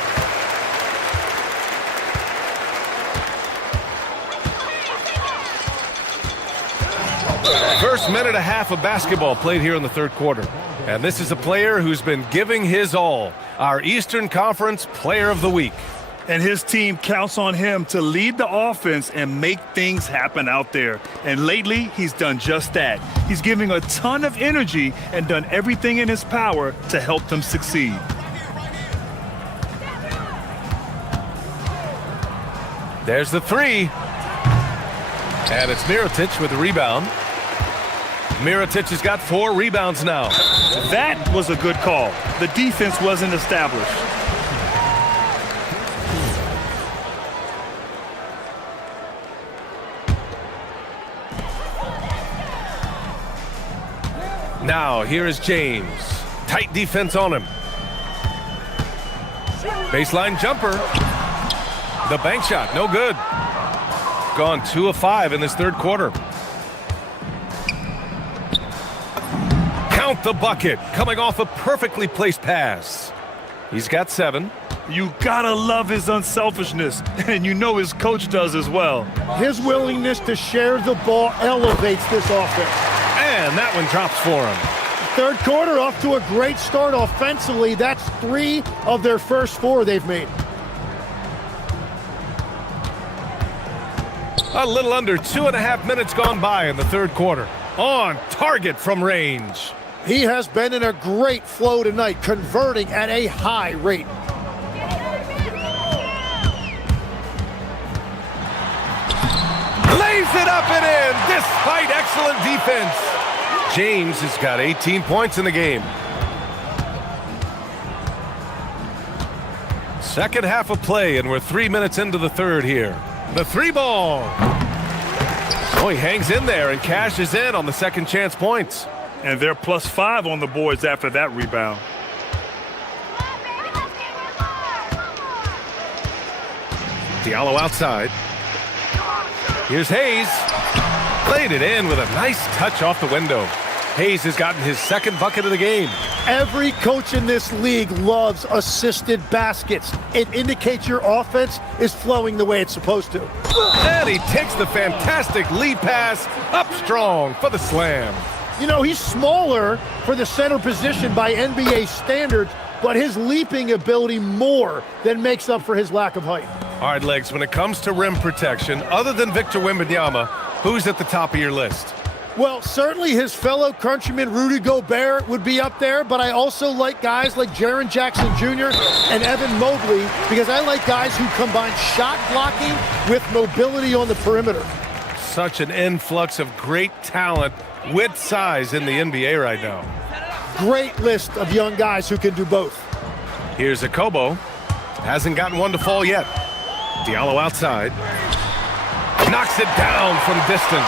First minute and a half of basketball played here in the third quarter. And this is a player who's been giving his all. Our Eastern Conference Player of the Week. And his team counts on him to lead the offense and make things happen out there. And lately, he's done just that. He's giving a ton of energy and done everything in his power to help them succeed. There's the three. And it's Mirotic with the rebound. Mirotic has got 4 rebounds now. That was a good call. The defense wasn't established. Now, here is James. Tight defense on him. Baseline jumper. The bank shot, no good. Gone 2 of 5 in this third quarter. Count the bucket, coming off a perfectly placed pass. He's got 7. You gotta love his unselfishness, and you know his coach does as well. His willingness to share the ball elevates this offense. And that one drops for him. Third quarter off to a great start offensively. That's 3 of their first 4 they've made. A little under 2.5 minutes gone by in the third quarter. On target from range. He has been in a great flow tonight, converting at a high rate. Lays it up and in, despite excellent defense. James has got 18 points in the game. Second half of play, and we're 3 minutes into the third here. The 3 ball. Oh, he hangs in there and cashes in on the second chance points. And they're +5 on the boards after that rebound. Diallo outside. Here's Hayes. Played it in with a nice touch off the window. Hayes has gotten his second bucket of the game. Every coach in this league loves assisted baskets. It indicates your offense is flowing the way it's supposed to. And he takes the fantastic lead pass up strong for the slam. You know, he's smaller for the center position by NBA standards, but his leaping ability more than makes up for his lack of height. All right, Legs, when it comes to rim protection, other than Victor Wembanyama, who's at the top of your list? Well, certainly his fellow countryman Rudy Gobert would be up there, but I also like guys like Jaren Jackson Jr. and Evan Mobley because I like guys who combine shot blocking with mobility on the perimeter. Such an influx of great talent with size in the NBA right now. Great list of young guys who can do both. Here's Akobo. Hasn't gotten one to fall yet. Diallo outside. Knocks it down from distance.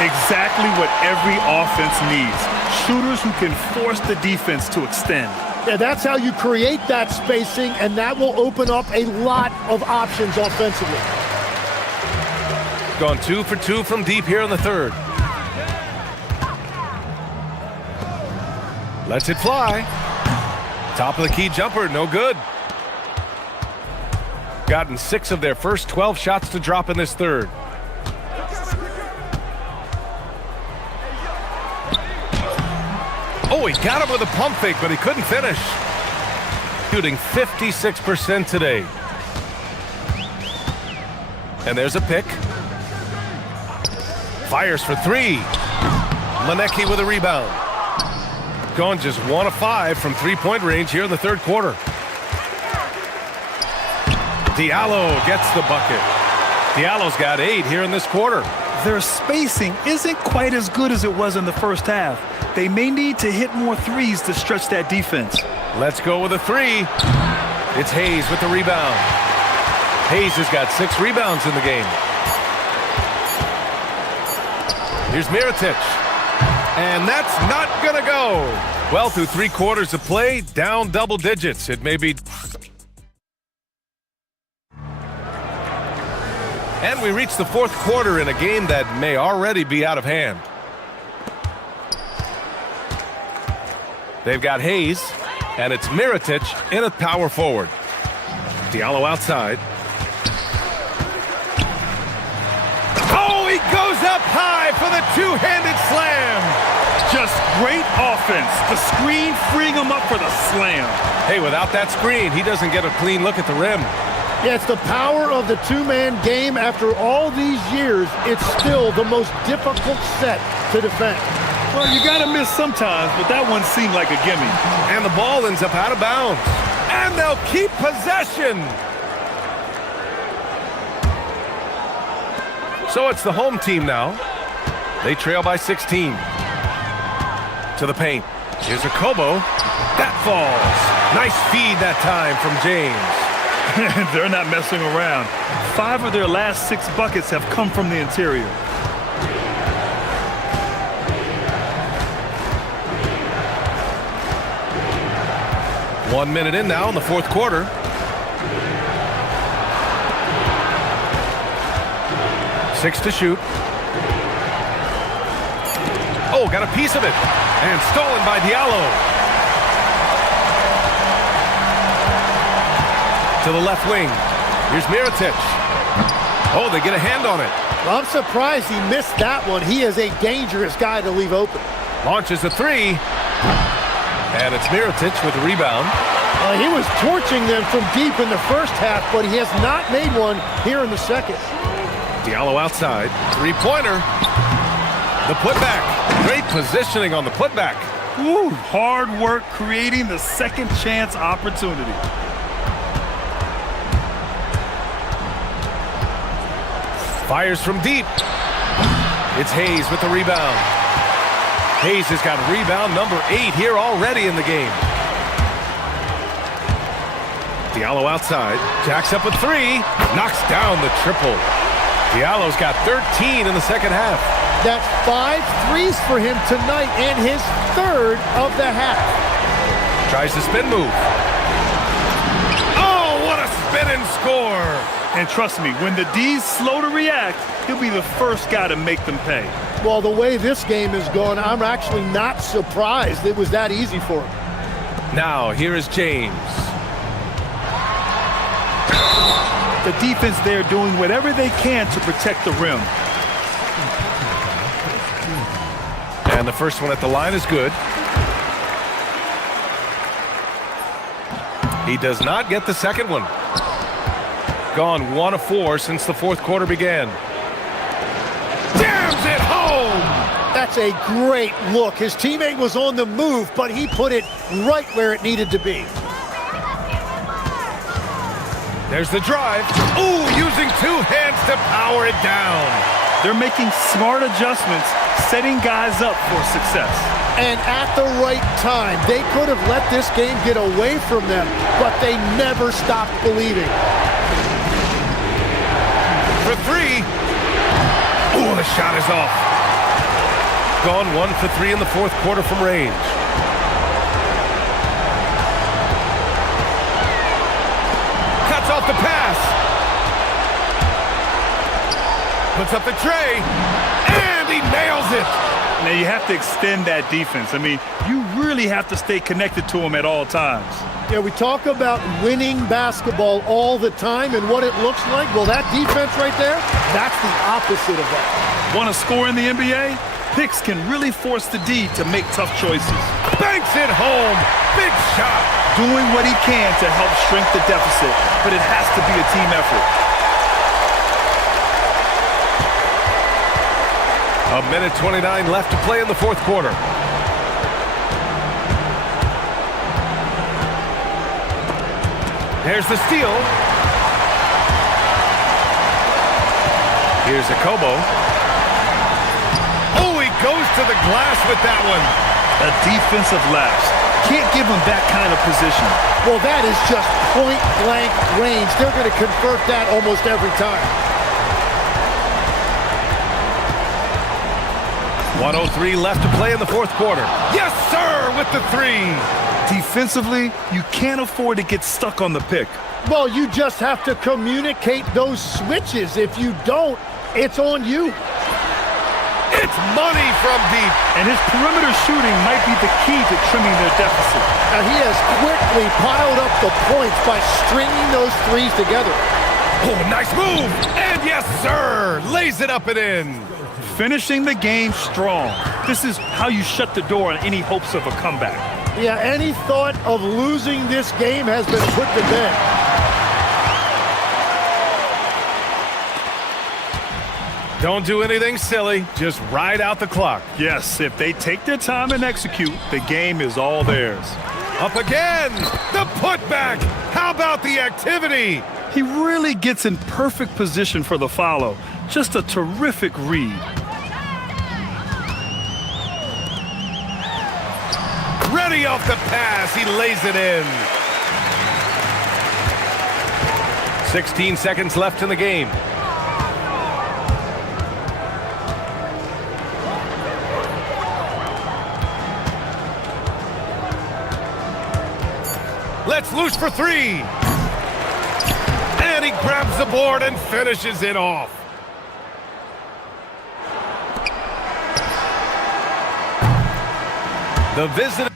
Exactly what every offense needs. Shooters who can force the defense to extend. Yeah, that's how you create that spacing, and that will open up a lot of options offensively. Gone 2 for 2 from deep here in the third. Lets it fly. Top of the key jumper, no good. Gotten 6 of their first 12 shots to drop in this third. Oh, he got him with a pump fake, but he couldn't finish. Shooting 56% today. And there's a pick. Fires for 3. Lenecki with a rebound. Gone just 1 of 5 from three-point range here in the third quarter. Diallo gets the bucket. Diallo's got 8 here in this quarter. Their spacing isn't quite as good as it was in the first half. They may need to hit more threes to stretch that defense. Let's go with a 3. It's Hayes with the rebound. Hayes has got 6 rebounds in the game. Here's Mirotic. And that's not gonna go. Well, through 3 quarters of play, down double digits. It may be And we reach the fourth quarter in a game that may already be out of hand. They've got Hayes, and it's Mirotic in a power forward. Diallo outside. Oh, he goes up high for the two-handed slam. Just great offense. The screen freeing him up for the slam. Hey, without that screen, he doesn't get a clean look at the rim. Yeah, it's the power of the two-man game. After all these years, it's still the most difficult set to defend. Well, you got to miss sometimes, but that one seemed like a gimme. And the ball ends up out of bounds. And they'll keep possession. So it's the home team now. They trail by 16. To the paint. Here's a Kobo. That falls. Nice feed that time from James. They're not messing around. 5 of their last 6 buckets have come from the interior. One minute in now in the fourth quarter. Six to shoot. Oh, got a piece of it. And stolen by Diallo. To the left wing. Here's Mirotic. Oh, they get a hand on it. Well, I'm surprised he missed that one. He is a dangerous guy to leave open. Launches a three. And it's Mirotic with the rebound. He was torching them from deep in the first half, but he has not made one here in the second. Diallo outside. Three-pointer. The putback. Great positioning on the putback. Woo, hard work creating the second chance opportunity. Fires from deep. It's Hayes with the rebound. Hayes has got rebound number 8 here already in the game. Diallo outside. Jacks up a 3. Knocks down the triple. Diallo's got 13 in the second half. That's 5 threes for him tonight and his 3rd of the half. Tries the spin move. Oh, what a spin and score. And trust me, when the D's slow to react, he'll be the first guy to make them pay. Well, the way this game is going, I'm actually not surprised it was that easy for him. Now, here is James. The defense there doing whatever they can to protect the rim. And the first one at the line is good. He does not get the second one. Gone 1 of 4 since the fourth quarter began. Jams it home! That's a great look. His teammate was on the move, but he put it right where it needed to be. There's the drive. Ooh, using 2 hands to power it down. They're making smart adjustments, setting guys up for success. And at the right time, they could have let this game get away from them, but they never stopped believing. For 3. Ooh, the shot is off. Gone 1 for 3 in the fourth quarter from range. Cuts off the pass. Puts up the tray. And he nails it. Now you have to extend that defense. I mean, you really have to stay connected to him at all times. Yeah, we talk about winning basketball all the time and what it looks like. Well, that defense right there, that's the opposite of that. Want to score in the NBA? Picks can really force the D to make tough choices. Banks it home. Big shot. Doing what he can to help shrink the deficit, but it has to be a team effort. A minute 29 left to play in the fourth quarter. There's the steal. Here's a Kobo. Oh, he goes to the glass with that one. A defensive lapse. Can't give him that kind of position. Well, that is just point-blank range. They're going to convert that almost every time. 1:03 left to play in the fourth quarter. Yes, sir, with the 3. Defensively, you can't afford to get stuck on the pick. Well, you just have to communicate those switches. If you don't, it's on you. It's money from deep. And his perimeter shooting might be the key to trimming their deficit. And he has quickly piled up the points by stringing those threes together. Oh, nice move. And yes, sir, lays it up and in. Finishing the game strong. This is how you shut the door on any hopes of a comeback. Yeah, any thought of losing this game has been put to bed. Don't do anything silly. Just ride out the clock. Yes, if they take their time and execute, the game is all theirs. Up again. The putback. How about the activity? He really gets in perfect position for the follow. Just a terrific read. Ready off the pass. He lays it in. 16 seconds left in the game. Let's loose for three. And he grabs the board and finishes it off. The visitor.